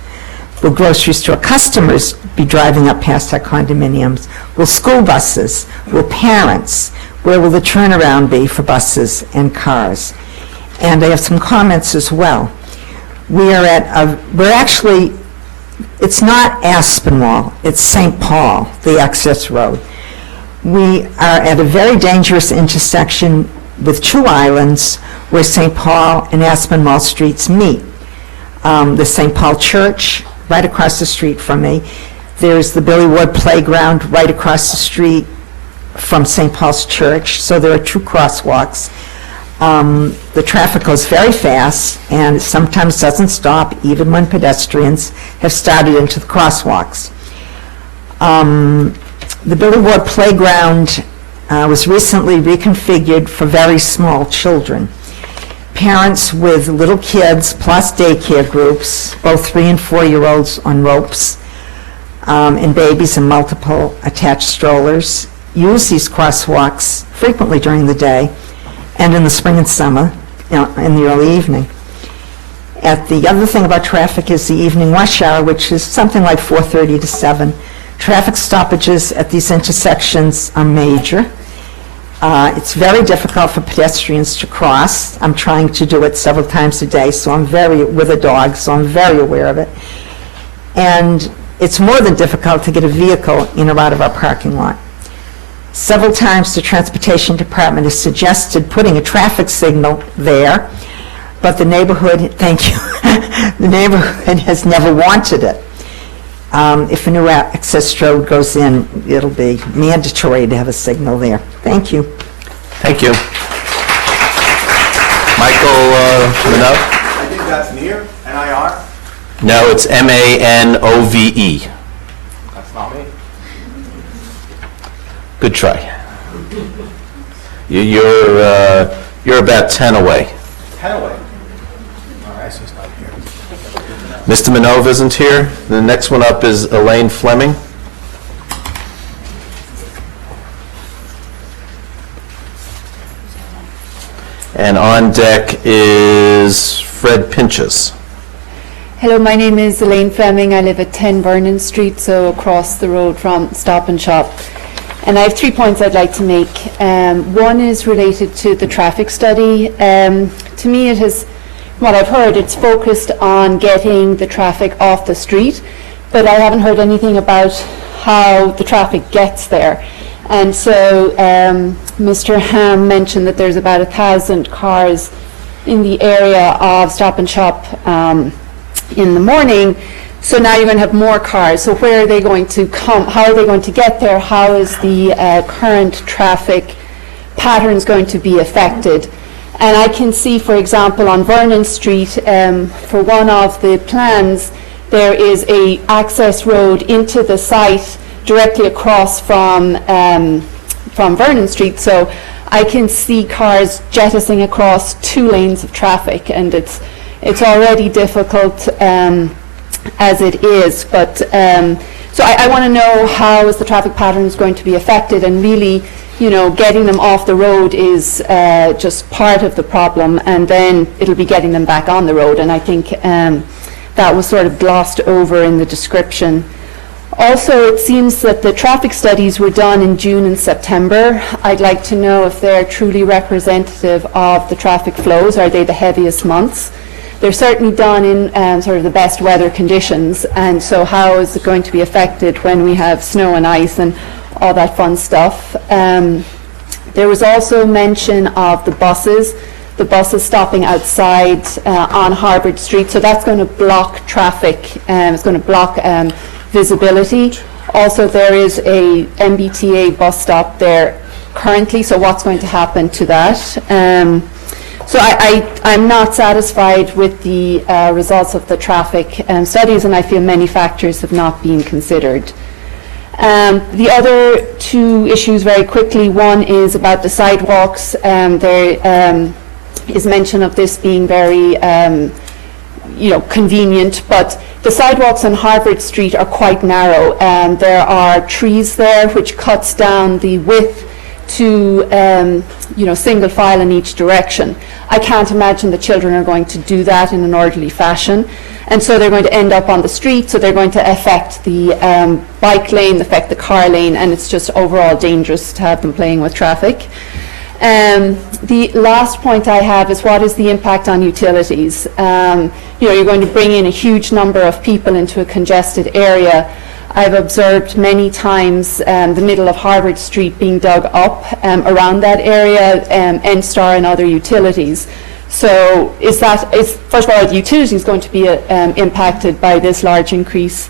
Will grocery store customers be driving up past our condominiums? Will school buses? Will parents? Where will the turnaround be for buses and cars? And I have some comments as well. It's not Aspinwall, it's St. Paul, the access road. We are at a very dangerous intersection with 2 islands where St. Paul and Aspinwall streets meet. The St. Paul Church, right across the street from me. There's the Billy Ward Playground right across the street from St. Paul's Church. So there are 2 crosswalks. The traffic goes very fast and it sometimes doesn't stop even when pedestrians have started into the crosswalks. The Billy Ward Playground was recently reconfigured for very small children. Parents with little kids plus daycare groups, both 3- and 4-year-olds on ropes, and babies in multiple attached strollers, use these crosswalks frequently during the day and in the spring and summer, in the early evening. The other thing about traffic is the evening rush hour, which is something like 4:30 to 7. Traffic stoppages at these intersections are major. It's very difficult for pedestrians to cross. I'm trying to do it several times a day, with a dog, so I'm very aware of it. And it's more than difficult to get a vehicle in or out of our parking lot. Several times the Transportation Department has suggested putting a traffic signal there, but the neighborhood, thank you, the neighborhood has never wanted it. If a new access road goes in, it'll be mandatory to have a signal there. Thank you. Thank you. Michael Minot? I think that's NIR, N-I-R. No, it's M-A-N-O-V-E. That's not me. Good try. You're about 10 away. 10 away. All right, so it's not here. Mr. Minot isn't here. The next one up is Elaine Fleming. And on deck is Fred Pinchas. Hello, my name is Elaine Fleming. I live at 10 Vernon Street, so across the road from Stop and Shop. And I have 3 points I'd like to make. One is related to the traffic study. To me, it has, what I've heard, it's focused on getting the traffic off the street, but I haven't heard anything about how the traffic gets there. And so Mr. Ham mentioned that there's about 1,000 cars in the area of Stop and Shop in the morning. So now you're going to have more cars. So where are they going to come? How are they going to get there? How is the current traffic patterns going to be affected? And I can see, for example, on Vernon Street, for one of the plans, there is a access road into the site directly across from Vernon Street. So I can see cars jettisoning across 2 lanes of traffic, and it's already difficult as it is. But so I want to know how is the traffic patterns going to be affected, and really, getting them off the road is just part of the problem, and then it'll be getting them back on the road. And I think that was sort of glossed over in the description. Also, it seems that the traffic studies were done in June and September. I'd like to know if they're truly representative of the traffic flows. Are they the heaviest months? They're certainly done in sort of the best weather conditions, and so how is it going to be affected when we have snow and ice and all that fun stuff? There was also mention of the buses stopping outside on Harvard Street, so that's going to block traffic, it's going to block visibility. Also, there is a MBTA bus stop there currently, so what's going to happen to that? So I'm not satisfied with the results of the traffic studies, and I feel many factors have not been considered. The other 2 issues very quickly. One is about the sidewalks. There is mention of this being very convenient, but the sidewalks on Harvard Street are quite narrow. There are trees there which cuts down the width to single file in each direction. I can't imagine the children are going to do that in an orderly fashion, and so they're going to end up on the street, so they're going to affect the bike lane, affect the car lane, and it's just overall dangerous to have them playing with traffic. The last point I have is, what is the impact on utilities? You're going to bring in a huge number of people into a congested area. I've observed many times the middle of Harvard Street being dug up around that area, N-Star and other utilities. So first of all, are the utilities going to be impacted by this large increase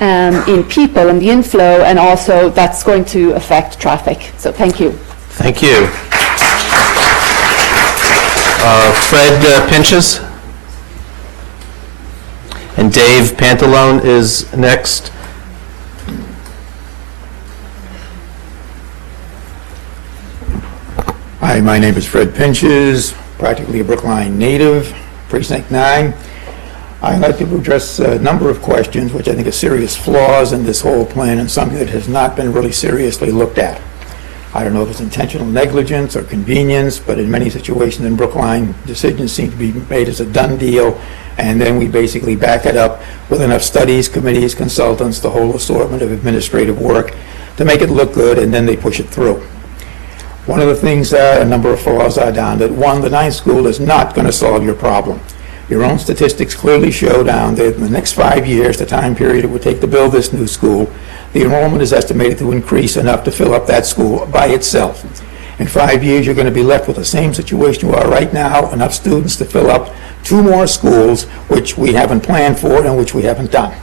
in people and the inflow, and also that's going to affect traffic? So thank you. Thank you. Fred Pinchas. And Dave Pantalone is next. Hi, my name is Fred Pinches, practically a Brookline native, Precinct 9. I'd like to address a number of questions which I think are serious flaws in this whole plan and something that has not been really seriously looked at. I don't know if it's intentional negligence or convenience, but in many situations in Brookline, decisions seem to be made as a done deal, and then we basically back it up with enough studies, committees, consultants, the whole assortment of administrative work to make it look good, and then they push it through. One of the things, a number of flaws are down that, one, the ninth school is not going to solve your problem. Your own statistics clearly show down that in the next 5 years, the time period it would take to build this new school, the enrollment is estimated to increase enough to fill up that school by itself. In 5 years, you're going to be left with the same situation you are right now, enough students to fill up 2 more schools, which we haven't planned for and which we haven't done.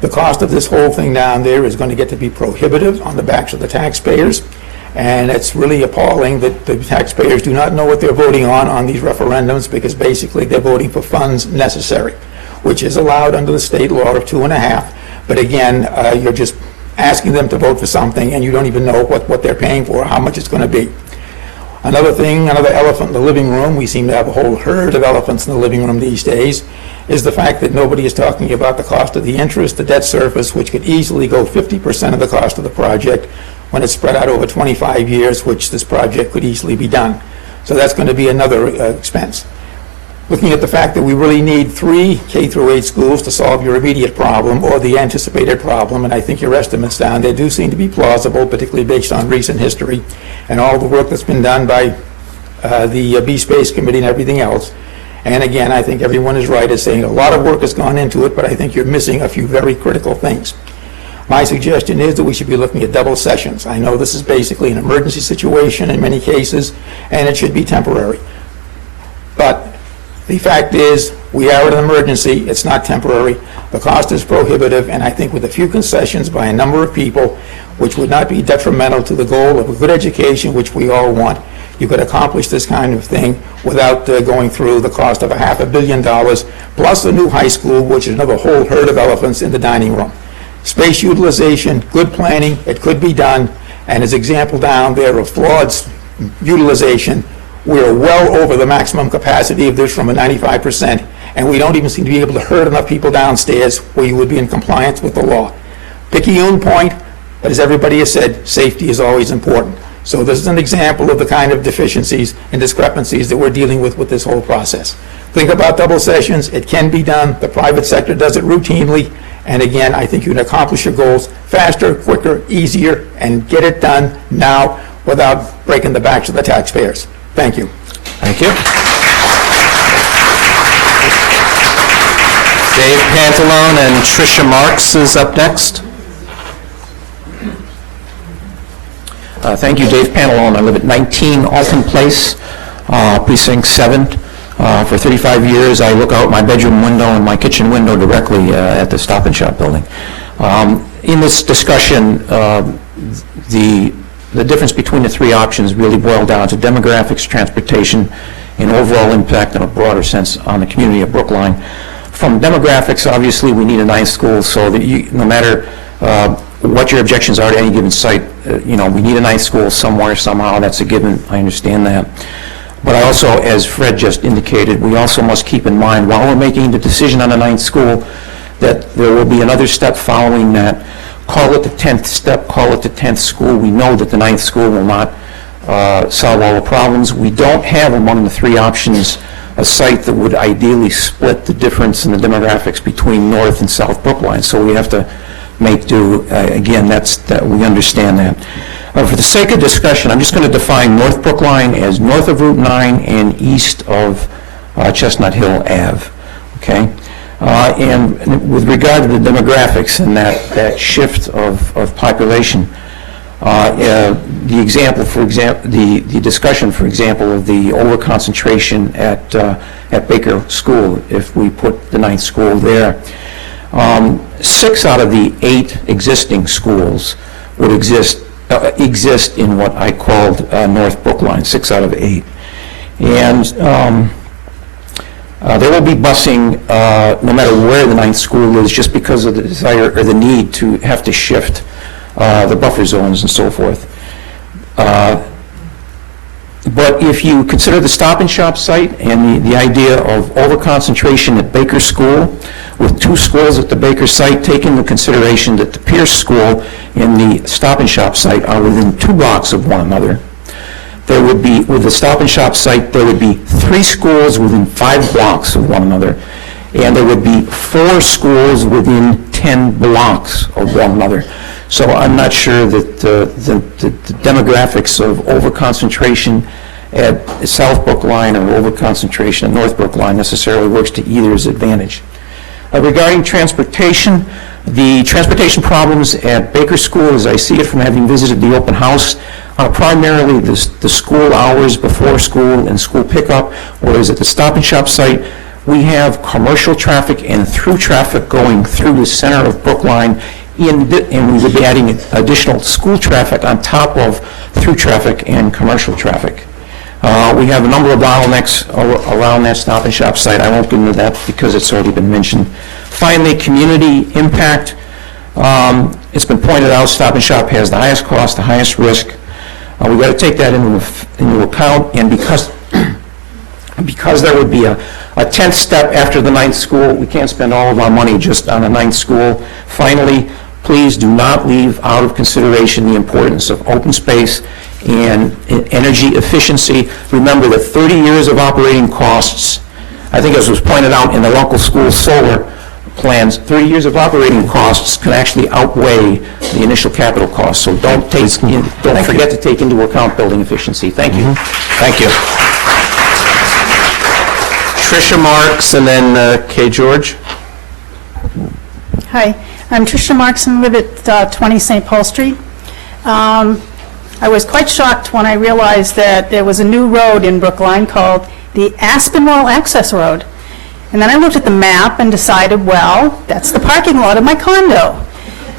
The cost of this whole thing down there is going to get to be prohibitive on the backs of the taxpayers. And it's really appalling that the taxpayers do not know what they're voting on these referendums, because basically they're voting for funds necessary, which is allowed under the state law of 2.5. But again, you're just asking them to vote for something and you don't even know what they're paying for, how much it's going to be. Another thing, another elephant in the living room, we seem to have a whole herd of elephants in the living room these days, is the fact that nobody is talking about the cost of the interest, the debt service, which could easily go 50% of the cost of the project, when it's spread out over 25 years, which this project could easily be done. So that's going to be another expense. Looking at the fact that we really need 3 K-8 schools to solve your immediate problem or the anticipated problem, and I think your estimates down there do seem to be plausible, particularly based on recent history and all the work that's been done by the B-Space Committee and everything else. And again, I think everyone is right in saying a lot of work has gone into it, but I think you're missing a few very critical things. My suggestion is that we should be looking at double sessions. I know this is basically an emergency situation in many cases, and it should be temporary. But the fact is, we are in an emergency, it's not temporary, the cost is prohibitive, and I think with a few concessions by a number of people, which would not be detrimental to the goal of a good education, which we all want, you could accomplish this kind of thing without going through the cost of $500 million, plus a new high school, which is another whole herd of elephants in the dining room. Space utilization, good planning, it could be done, and as example down there of flawed utilization, we're well over the maximum capacity of this from a 95%, and we don't even seem to be able to herd enough people downstairs where you would be in compliance with the law. Picayune point, but as everybody has said, safety is always important. So this is an example of the kind of deficiencies and discrepancies that we're dealing with this whole process. Think about double sessions, it can be done, the private sector does it routinely, and again, I think you can accomplish your goals faster, quicker, easier, and get it done now without breaking the backs of the taxpayers. Thank you. Thank you. Dave Pantalone and Tricia Marks is up next. Thank you, Dave Pantalone. I live at 19 Alton Place, Precinct 7. For 35 years, I look out my bedroom window and my kitchen window directly at the Stop and Shop building. In this discussion, the difference between the 3 options really boil down to demographics, transportation, and overall impact in a broader sense on the community of Brookline. From demographics, obviously, we need a 9th school, so that no matter what your objections are to any given site, we need a 9th school somewhere, somehow, that's a given, I understand that. But I also, as Fred just indicated, we also must keep in mind, while we're making the decision on the 9th school, that there will be another step following that. Call it the 10th step, call it the 10th school. We know that the 9th school will not solve all the problems. We don't have among the 3 options a site that would ideally split the difference in the demographics between North and South Brookline. So we have to make do. Again, we understand that. For the sake of discussion, I'm just going to define North Brookline as north of Route 9 and east of Chestnut Hill Ave, okay? And with regard to the demographics and that shift of population, the example, the discussion, for example, of the overconcentration at Baker School, if we put the 9th school there, 6 out of the 8 existing schools would exist in what I called North Brookline, 6 out of 8. And there will be busing no matter where the 9th school is, just because of the desire or the need to have to shift the buffer zones and so forth. But But if you consider the Stop and Shop site and the idea of overconcentration at Baker School, with 2 schools at the Baker site, take into consideration that the Pierce School and the Stop and Shop site are within 2 blocks of one another, there would be, with the Stop and Shop site, there would be 3 schools within 5 blocks of one another, and there would be 4 schools within 10 blocks of one another. So I'm not sure that the demographics of overconcentration at South Brookline or overconcentration at North Brookline necessarily works to either's advantage. Regarding transportation, the transportation problems at Baker School, as I see it from having visited the open house, are primarily the school hours before school and school pickup, whereas at the Stop and Shop site, we have commercial traffic and through traffic going through the center of Brookline, and we would be adding additional school traffic on top of through traffic and commercial traffic. We have a number of bottlenecks around that Stop and Shop site. I won't get into that because it's already been mentioned. Finally, community impact. It's been pointed out, Stop and Shop has the highest cost, the highest risk. We've got to take that into account, and because there would be a 10th step after the 9th school, we can't spend all of our money just on the 9th school. Finally, please do not leave out of consideration the importance of open space and energy efficiency. Remember that 30 years of operating costs, I think as was pointed out in the local school solar plans, 30 years of operating costs can actually outweigh the initial capital costs. So don't forget to take into account building efficiency. Thank you. Thank you. Tricia Marks, and then Kay George. Hi, I'm Tricia Marks and live at 20 St. Paul Street. I was quite shocked when I realized that there was a new road in Brookline called the Aspinwall Access Road. And then I looked at the map and decided, well, that's the parking lot of my condo.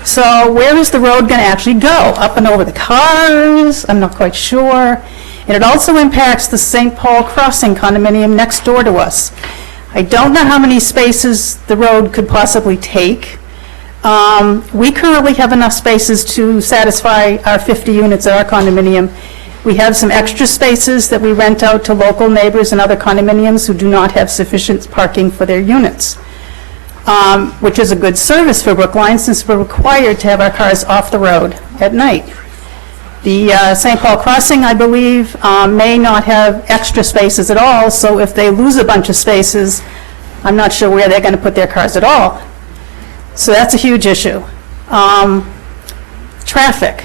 So where is the road going to actually go? Up and over the cars? I'm not quite sure. And it also impacts the St. Paul Crossing condominium next door to us. I don't know how many spaces the road could possibly take. We currently have enough spaces to satisfy our 50 units at our condominium. We have some extra spaces that we rent out to local neighbors and other condominiums who do not have sufficient parking for their units, which is a good service for Brookline since we're required to have our cars off the road at night. The St. Paul Crossing, I believe, may not have extra spaces at all, so if they lose a bunch of spaces, I'm not sure where they're going to put their cars at all. So that's a huge issue. Traffic.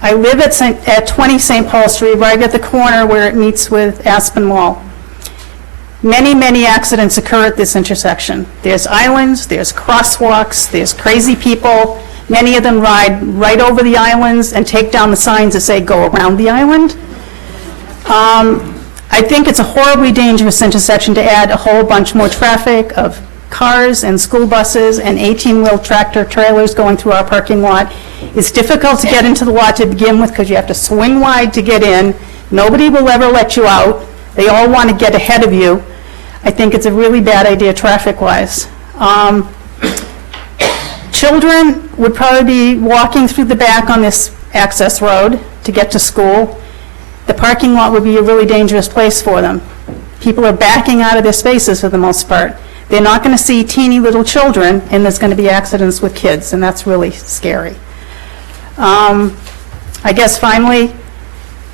I live at 20 St. Paul Street, right at the corner where it meets with Aspinwall. Many, many accidents occur at this intersection. There's islands, there's crosswalks, there's crazy people. Many of them ride right over the islands and take down the signs that say go around the island. I think it's a horribly dangerous intersection to add a whole bunch more traffic of cars and school buses and 18-wheel tractor trailers going through our parking lot. It's difficult to get into the lot to begin with because you have to swing wide to get in. Nobody will ever let you out. They all want to get ahead of you. I think it's a really bad idea traffic-wise. Children would probably be walking through the back on this access road to get to school. The parking lot would be a really dangerous place for them. People are backing out of their spaces for the most part. They're not going to see teeny little children, and there's going to be accidents with kids, and that's really scary. I guess finally,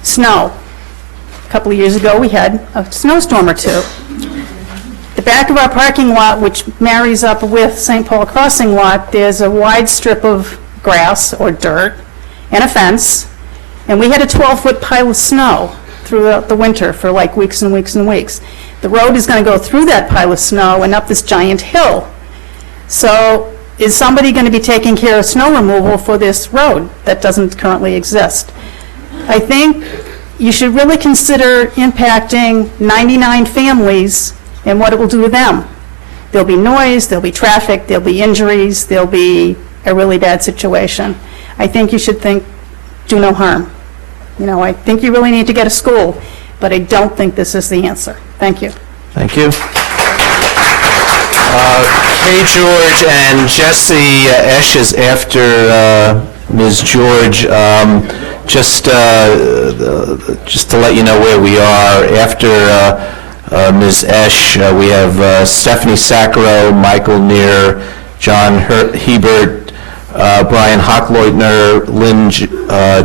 snow. A couple of years ago, we had a snowstorm or two. The back of our parking lot, which marries up with St. Paul Crossing lot, there's a wide strip of grass or dirt and a fence, and we had a 12-foot pile of snow throughout the winter for like weeks and weeks and weeks. The road is going to go through that pile of snow and up this giant hill. So is somebody going to be taking care of snow removal for this road that doesn't currently exist? I think you should really consider impacting 99 families and what it will do to them. There'll be noise, there'll be traffic, there'll be injuries, there'll be a really bad situation. I think you should think, do no harm. You know, I think you really need to get a school, but I don't think this is the answer. Thank you. Thank you. Kay George and Jesse Esch is after Ms. George. just to let you know where we are, after Ms. Esch, we have Stephanie Sacro, Michael Neer, John Hebert, Brian Hochleitner, Lynn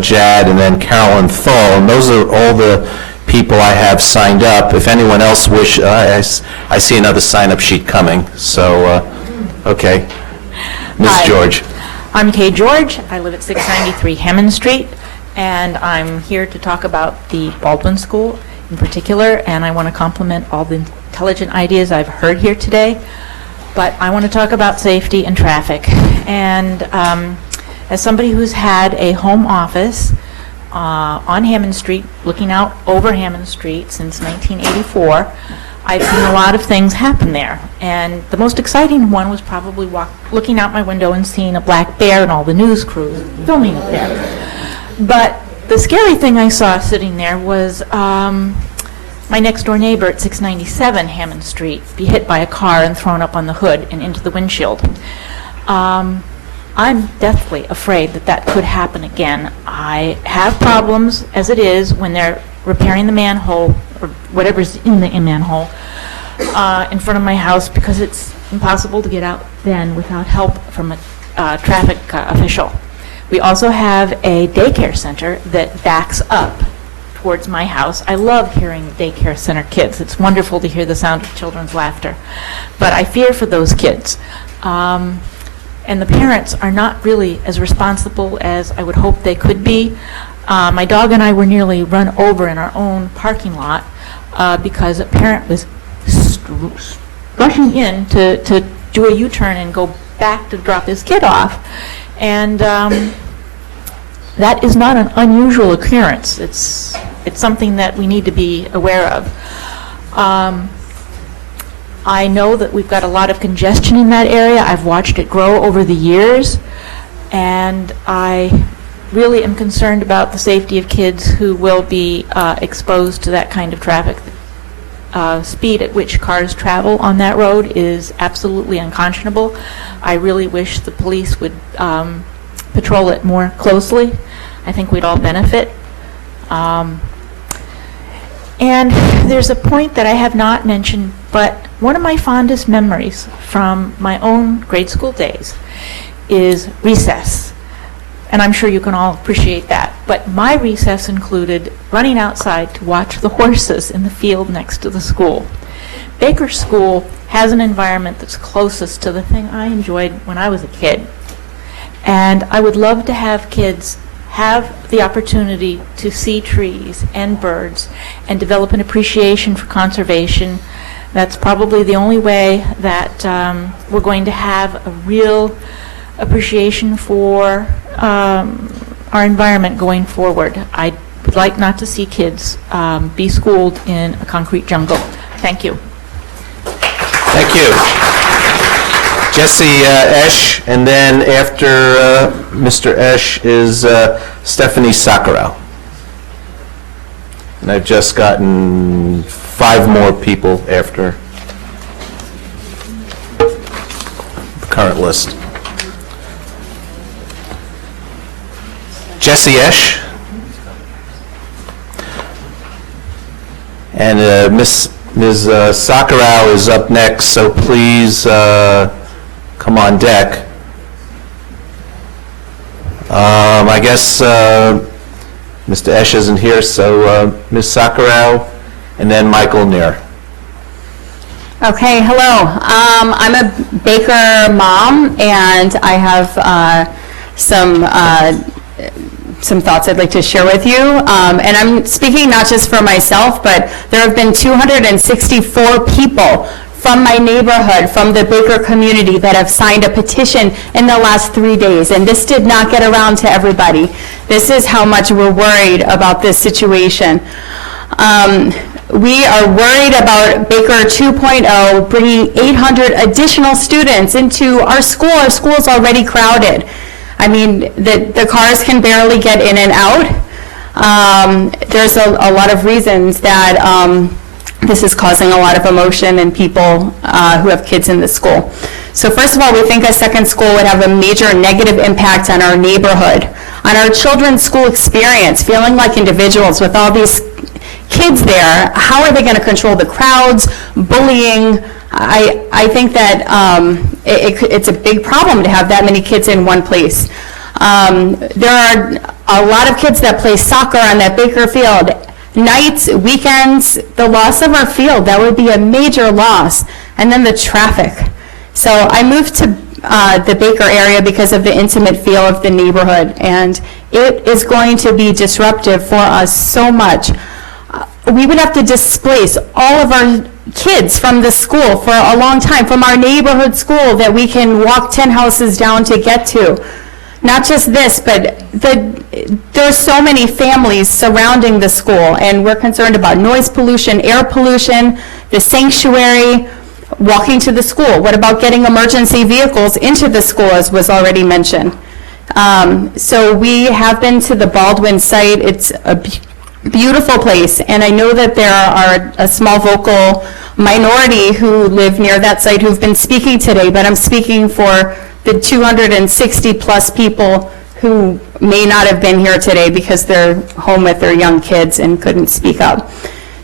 Jad, and then Carolyn Thal. And those are all the people I have signed up. If anyone else I see another sign-up sheet coming, so, okay. Ms. Hi. George. I'm Kay George. I live at 693 Hammond Street, and I'm here to talk about the Baldwin School in particular, and I want to compliment all the intelligent ideas I've heard here today, but I want to talk about safety and traffic. And as somebody who's had a home office on Hammond Street, looking out over Hammond Street since 1984, I've seen a lot of things happen there. And the most exciting one was probably looking out my window and seeing a black bear and all the news crews filming it there. But the scary thing I saw sitting there was my next door neighbor at 697 Hammond Street be hit by a car and thrown up on the hood and into the windshield. I'm deathly afraid that that could happen again. I have problems as it is when they're repairing the manhole or whatever's in the manhole in front of my house, because it's impossible to get out then without help from a traffic official. We also have a daycare center that backs up towards my house. I love hearing daycare center kids. It's wonderful to hear the sound of children's laughter. But I fear for those kids. And the parents are not really as responsible as I would hope they could be. My dog and I were nearly run over in our own parking lot because a parent was rushing in to do a U-turn and go back to drop his kid off. And that is not an unusual occurrence. It's something that we need to be aware of. I know that we've got a lot of congestion in that area. I've watched it grow over the years, and I really am concerned about the safety of kids who will be exposed to that kind of traffic. Speed at which cars travel on that road is absolutely unconscionable. I really wish the police would patrol it more closely. I think we'd all benefit. And there's a point that I have not mentioned, but one of my fondest memories from my own grade school days is recess. And I'm sure you can all appreciate that. But my recess included running outside to watch the horses in the field next to the school. Baker School has an environment that's closest to the thing I enjoyed when I was a kid. And I would love to have kids have the opportunity to see trees and birds and develop an appreciation for conservation. That's probably the only way that we're going to have a real appreciation for our environment going forward. I would like not to see kids be schooled in a concrete jungle. Thank you. Thank you. Jesse Esch, and then after Mr. Esch is Stephanie Sakharov. And I've just gotten 5 more people after the current list. Jesse Esch. And Ms. Sakharov is up next, so please come on deck. I guess Mr. Esch isn't here, so Ms. Sakharov, and then Michael Neer. Okay, hello. I'm a Baker mom, and I have some thoughts I'd like to share with you. And I'm speaking not just for myself, but there have been 264 people from my neighborhood, from the Baker community, that have signed a petition in the last 3 days. And this did not get around to everybody. This is how much we're worried about this situation. We are worried about Baker 2.0 bringing 800 additional students into our school. Our school is already crowded. I mean, the cars can barely get in and out. There's a lot of reasons that this is causing a lot of emotion in people who have kids in the school. So first of all, we think a second school would have a major negative impact on our neighborhood. on our children's school experience, feeling like individuals with all these kids there. How are they going to control the crowds, bullying? I think that it's a big problem to have that many kids in one place. There are a lot of kids that play soccer on that Baker field. Nights, weekends, the loss of our field, that would be a major loss. And then the traffic. So I moved to the Baker area because of the intimate feel of the neighborhood, and it is going to be disruptive for us so much. We would have to displace all of our kids from the school for a long time, from our neighborhood school that we can walk 10 houses down to get to. Not just this, but there's so many families surrounding the school, and we're concerned about noise pollution, air pollution, the sanctuary, walking to the school. What about getting emergency vehicles into the school, as was already mentioned? So we have been to the Baldwin site. It's a beautiful place, and I know that there are a small vocal minority who live near that site who've been speaking today, but I'm speaking for the 260-plus people who may not have been here today because they're home with their young kids and couldn't speak up.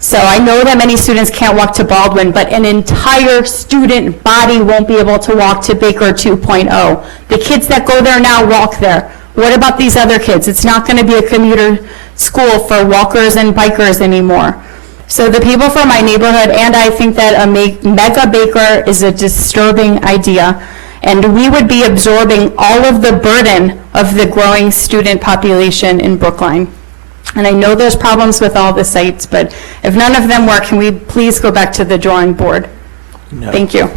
So I know that many students can't walk to Baldwin, but an entire student body won't be able to walk to Baker 2.0. The kids that go there now walk there. What about these other kids? It's not going to be a commuter school for walkers and bikers anymore. So the people from my neighborhood, and I think that a mega Baker is a disturbing idea. And we would be absorbing all of the burden of the growing student population in Brookline. And I know there's problems with all the sites, but if none of them work, can we please go back to the drawing board? No. Thank you.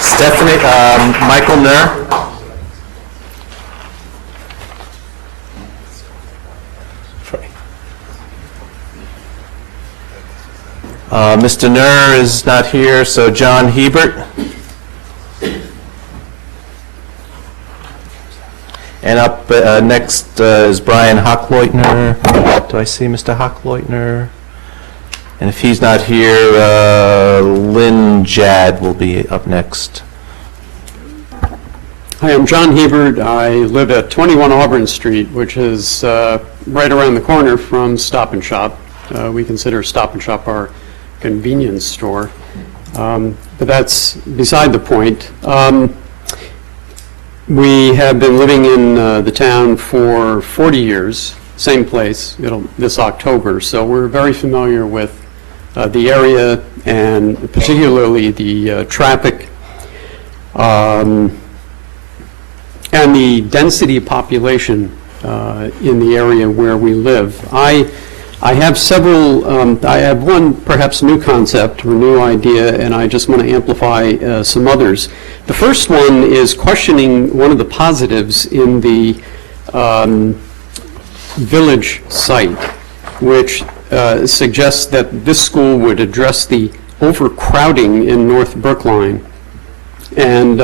Stephanie, Michael Nur. Mr. Nur is not here, so John Hebert. And up next is Brian Hochleutner. Do I see Mr. Hochleutner? And if he's not here, Lynn Jad will be up next. Hi, I'm John Hebert. I live at 21 Auburn Street, which is right around the corner from Stop and Shop. We consider Stop and Shop our convenience store, but that's beside the point. We have been living in the town for 40 years, same place, this October, so we're very familiar with the area and particularly the traffic and the density of population in the area where we live. I have several, I have one perhaps new concept or new idea, and I just want to amplify some others. The first one is questioning one of the positives in the village site, which suggests that this school would address the overcrowding in North Brookline. And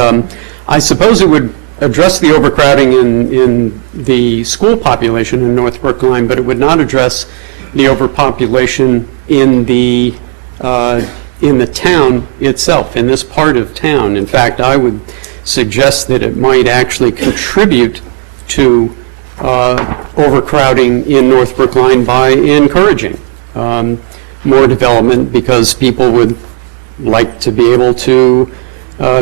I suppose it would address the overcrowding in the school population in North Brookline, but it would not address the overpopulation in the town itself, in this part of town. In fact, I would suggest that it might actually contribute to overcrowding in North Brookline by encouraging more development, because people would like to be able to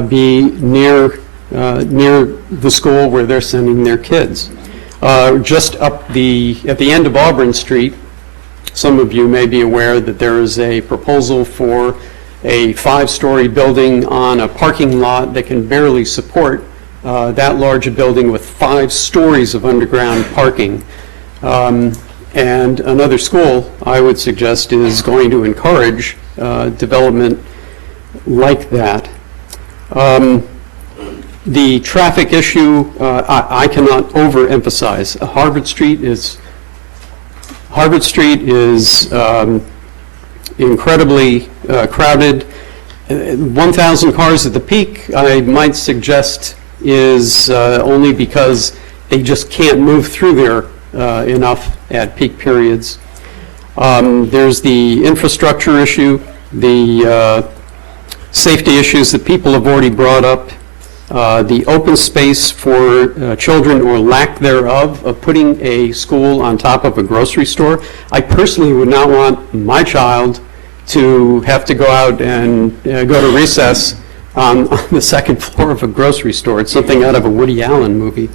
be near the school where they're sending their kids. Just up at the end of Auburn Street, some of you may be aware that there is a proposal for a 5-story building on a parking lot that can barely support that large a building with 5 stories of underground parking. And another school, I would suggest, is going to encourage development like that. The traffic issue, I cannot overemphasize. Harvard Street is incredibly crowded. 1,000 cars at the peak, I might suggest, is only because they just can't move through there enough at peak periods. There's the infrastructure issue, the safety issues that people have already brought up. the open space for children or lack thereof of putting a school on top of a grocery store. I personally would not want my child to have to go out and go to recess on the second floor of a grocery store. It's something out of a Woody Allen movie.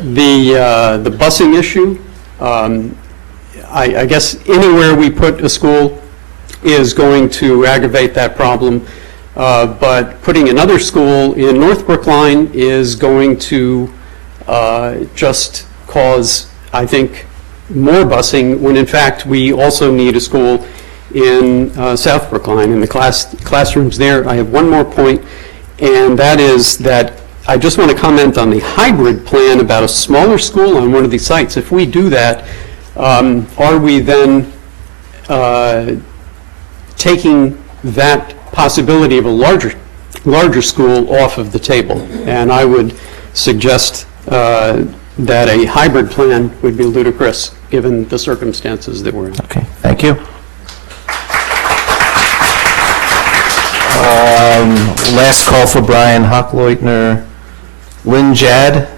The busing issue, I guess anywhere we put a school is going to aggravate that problem, but putting another school in North Brookline is going to just cause, I think, more busing, when in fact we also need a school in South Brookline, in the classrooms there. I have one more point, and that is that I just want to comment on the hybrid plan about a smaller school on one of these sites. If we do that, are we then taking that possibility of a larger school off of the table? And I would suggest that a hybrid plan would be ludicrous, given the circumstances that we're in. Okay, thank you. Last call for Brian Hochleitner. Lynn Jad?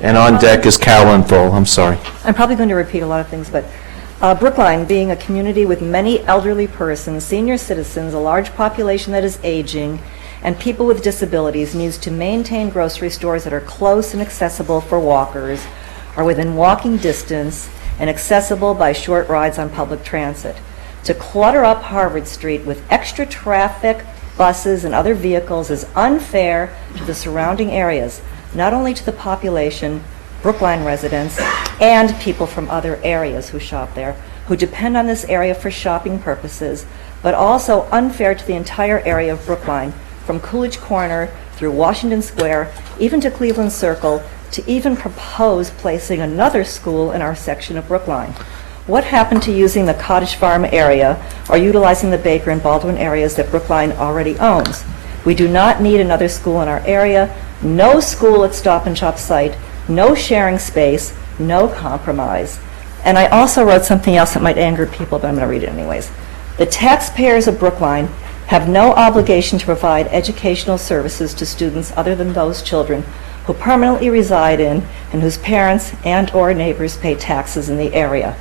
And on deck is Carolyn Thole. I'm sorry. I'm probably going to repeat a lot of things, but Brookline, being a community with many elderly persons, senior citizens, a large population that is aging, and people with disabilities, needs to maintain grocery stores that are close and accessible for walkers, are within walking distance, and accessible by short rides on public transit. To clutter up Harvard Street with extra traffic, buses, and other vehicles is unfair to the surrounding areas, not only to the population, Brookline residents, and people from other areas who shop there, who depend on this area for shopping purposes, but also unfair to the entire area of Brookline, from Coolidge Corner through Washington Square, even to Cleveland Circle, to even propose placing another school in our section of Brookline. What happened to using the Cottage Farm area or utilizing the Baker and Baldwin areas that Brookline already owns? We do not need another school in our area, no school at Stop and Shop site, no sharing space, no compromise. And I also wrote something else that might anger people, but I'm going to read it anyways. The taxpayers of Brookline have no obligation to provide educational services to students other than those children who permanently reside in and whose parents and/or neighbors pay taxes in the area.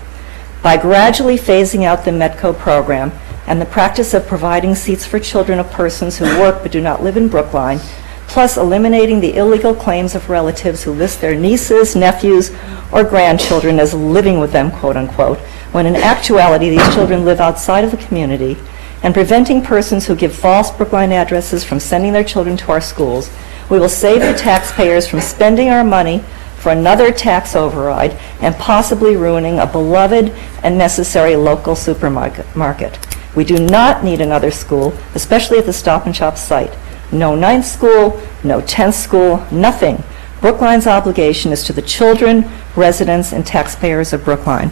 By gradually phasing out the METCO program and the practice of providing seats for children of persons who work but do not live in Brookline, plus eliminating the illegal claims of relatives who list their nieces, nephews, or grandchildren as living with them, quote unquote, when in actuality these children live outside of the community, and preventing persons who give false Brookline addresses from sending their children to our schools, we will save the taxpayers from spending our money for another tax override and possibly ruining a beloved and necessary local supermarket. We do not need another school, especially at the Stop and Shop site. No ninth school, no 10th school, nothing. Brookline's obligation is to the children, residents, and taxpayers of Brookline.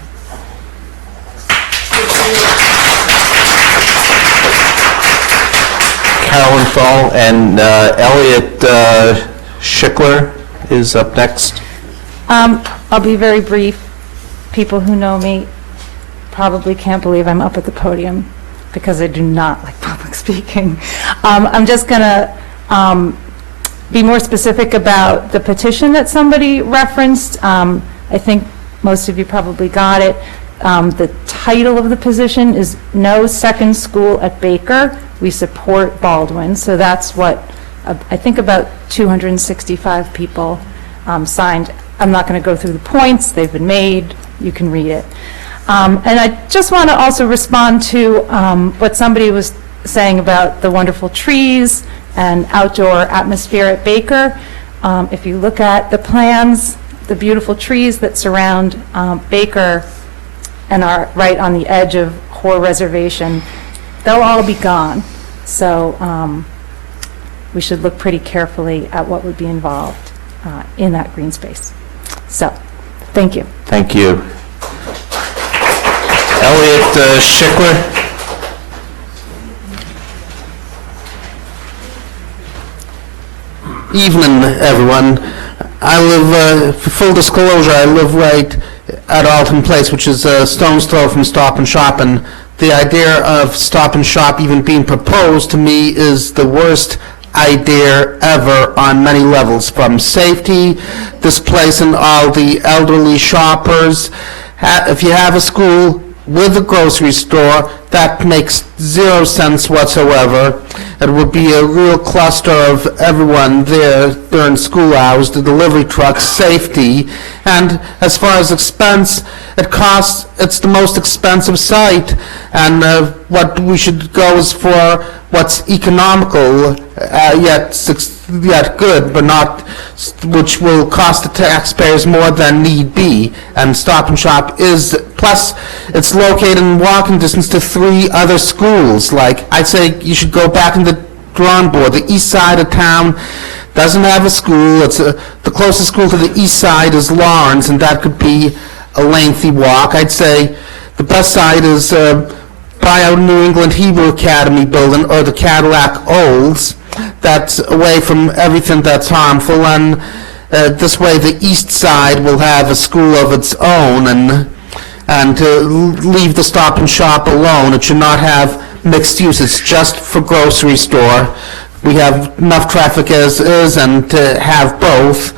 Carolyn Thole and Elliot Schickler is up next. I'll be very brief. People who know me probably can't believe I'm up at the podium because I do not like public speaking. I'm just going to be more specific about the petition that somebody referenced. I think most of you probably got it. The title of the position is No Second School at Baker. We support Baldwin. So that's what I think about 265 people signed. I'm not going to go through the points. They've been made. You can read it. And I just want to also respond to what somebody was saying about the wonderful trees and outdoor atmosphere at Baker. If you look at the plans, the beautiful trees that surround Baker and are right on the edge of Hoare Reservation, they'll all be gone. So we should look pretty carefully at what would be involved in that green space. So, thank you. Thank you. Elliot Schickler. Evening, everyone. I live, for full disclosure, I live right at Alton Place, which is a stone's throw from Stop and Shop, and the idea of Stop and Shop even being proposed to me is the worst idea ever on many levels, from safety, displacing all the elderly shoppers. If you have a school with a grocery store, that makes 0 sense whatsoever. It would be a real cluster of everyone there during school hours, the delivery trucks, safety, and as far as expense, it's the most expensive site, and what we should go is for what's economical, yet good, but not, which will cost the taxpayers more than need be. And Stop and Shop is, plus it's located in walking distance to 3 other schools. Like, I'd say you should go back in the drawing board. The east side of town doesn't have a school. It's the closest school to the east side is Lawrence, and that could be a lengthy walk. I'd say the best side is by our New England Hebrew Academy building, or the Cadillac Olds. That's away from everything that's harmful, and this way the east side will have a school of its own, and to leave the Stop and Shop alone. It should not have mixed use. It's just for grocery store. We have enough traffic as is, and to have both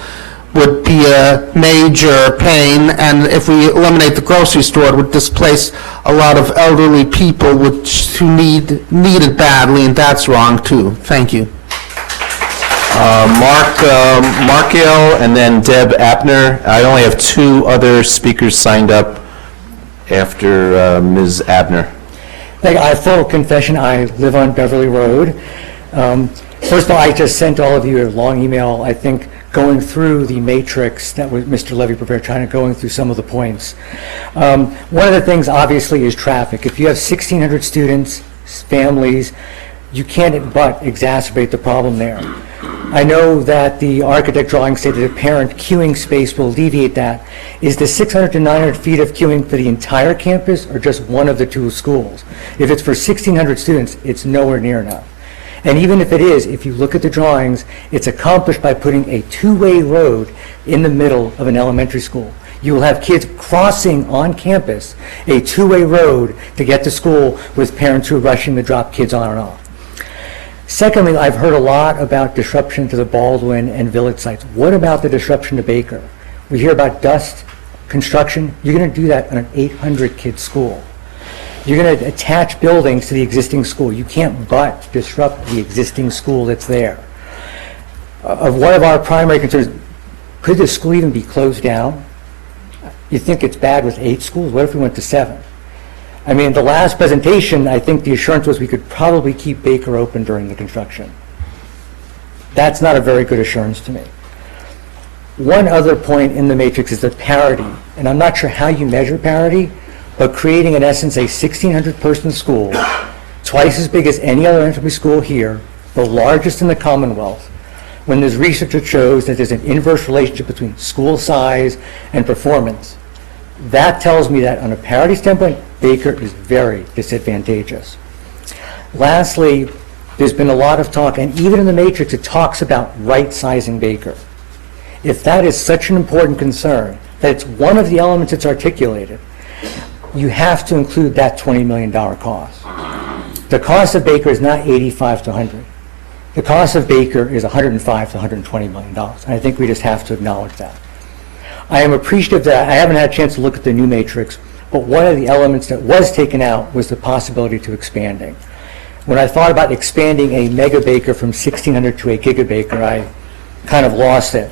would be a major pain, and if we eliminate the grocery store, it would displace a lot of elderly people who need it badly, and that's wrong too. Thank you. Mark Gale, and then Deb Abner. I only have 2 other speakers signed up after Ms. Abner. I have full confession, I live on Beverly Road. First of all, I just sent all of you a long email, I think, going through the matrix that Mr. Levy prepared, trying to going through some of the points. One of the things, obviously, is traffic. If you have 1,600 students, families, you can't but exacerbate the problem there. I know that the architect drawing stated a parent queuing space will alleviate that. Is the 600 to 900 feet of queuing for the entire campus or just one of the 2 schools? If it's for 1,600 students, it's nowhere near enough. And even if it is, if you look at the drawings, it's accomplished by putting a 2-way road in the middle of an elementary school. You will have kids crossing on campus a 2-way road to get to school with parents who are rushing to drop kids on and off. Secondly, I've heard a lot about disruption to the Baldwin and Village sites. What about the disruption to Baker? We hear about dust, construction. You're going to do that on an 800-kid school. You're going to attach buildings to the existing school. You can't but disrupt the existing school that's there. One of our primary concerns, could the school even be closed down? You think it's bad with 8 schools? What if we went to 7? I mean, the last presentation, I think the assurance was we could probably keep Baker open during the construction. That's not a very good assurance to me. One other point in the matrix is the parity, and I'm not sure how you measure parity, but creating, in essence, a 1,600-person school, twice as big as any other elementary school here, the largest in the Commonwealth, when there's research that shows that there's an inverse relationship between school size and performance. That tells me that on a parity standpoint, Baker is very disadvantageous. Lastly, there's been a lot of talk, and even in the matrix, it talks about right-sizing Baker. If that is such an important concern, that it's one of the elements that's articulated, you have to include that $20 million cost. The cost of Baker is not 85 to 100. The cost of Baker is 105 to 120 million dollars. And I think we just have to acknowledge that. I am appreciative that I haven't had a chance to look at the new matrix, but one of the elements that was taken out was the possibility to expanding. When I thought about expanding a mega Baker from 1,600 to a giga Baker, I kind of lost it.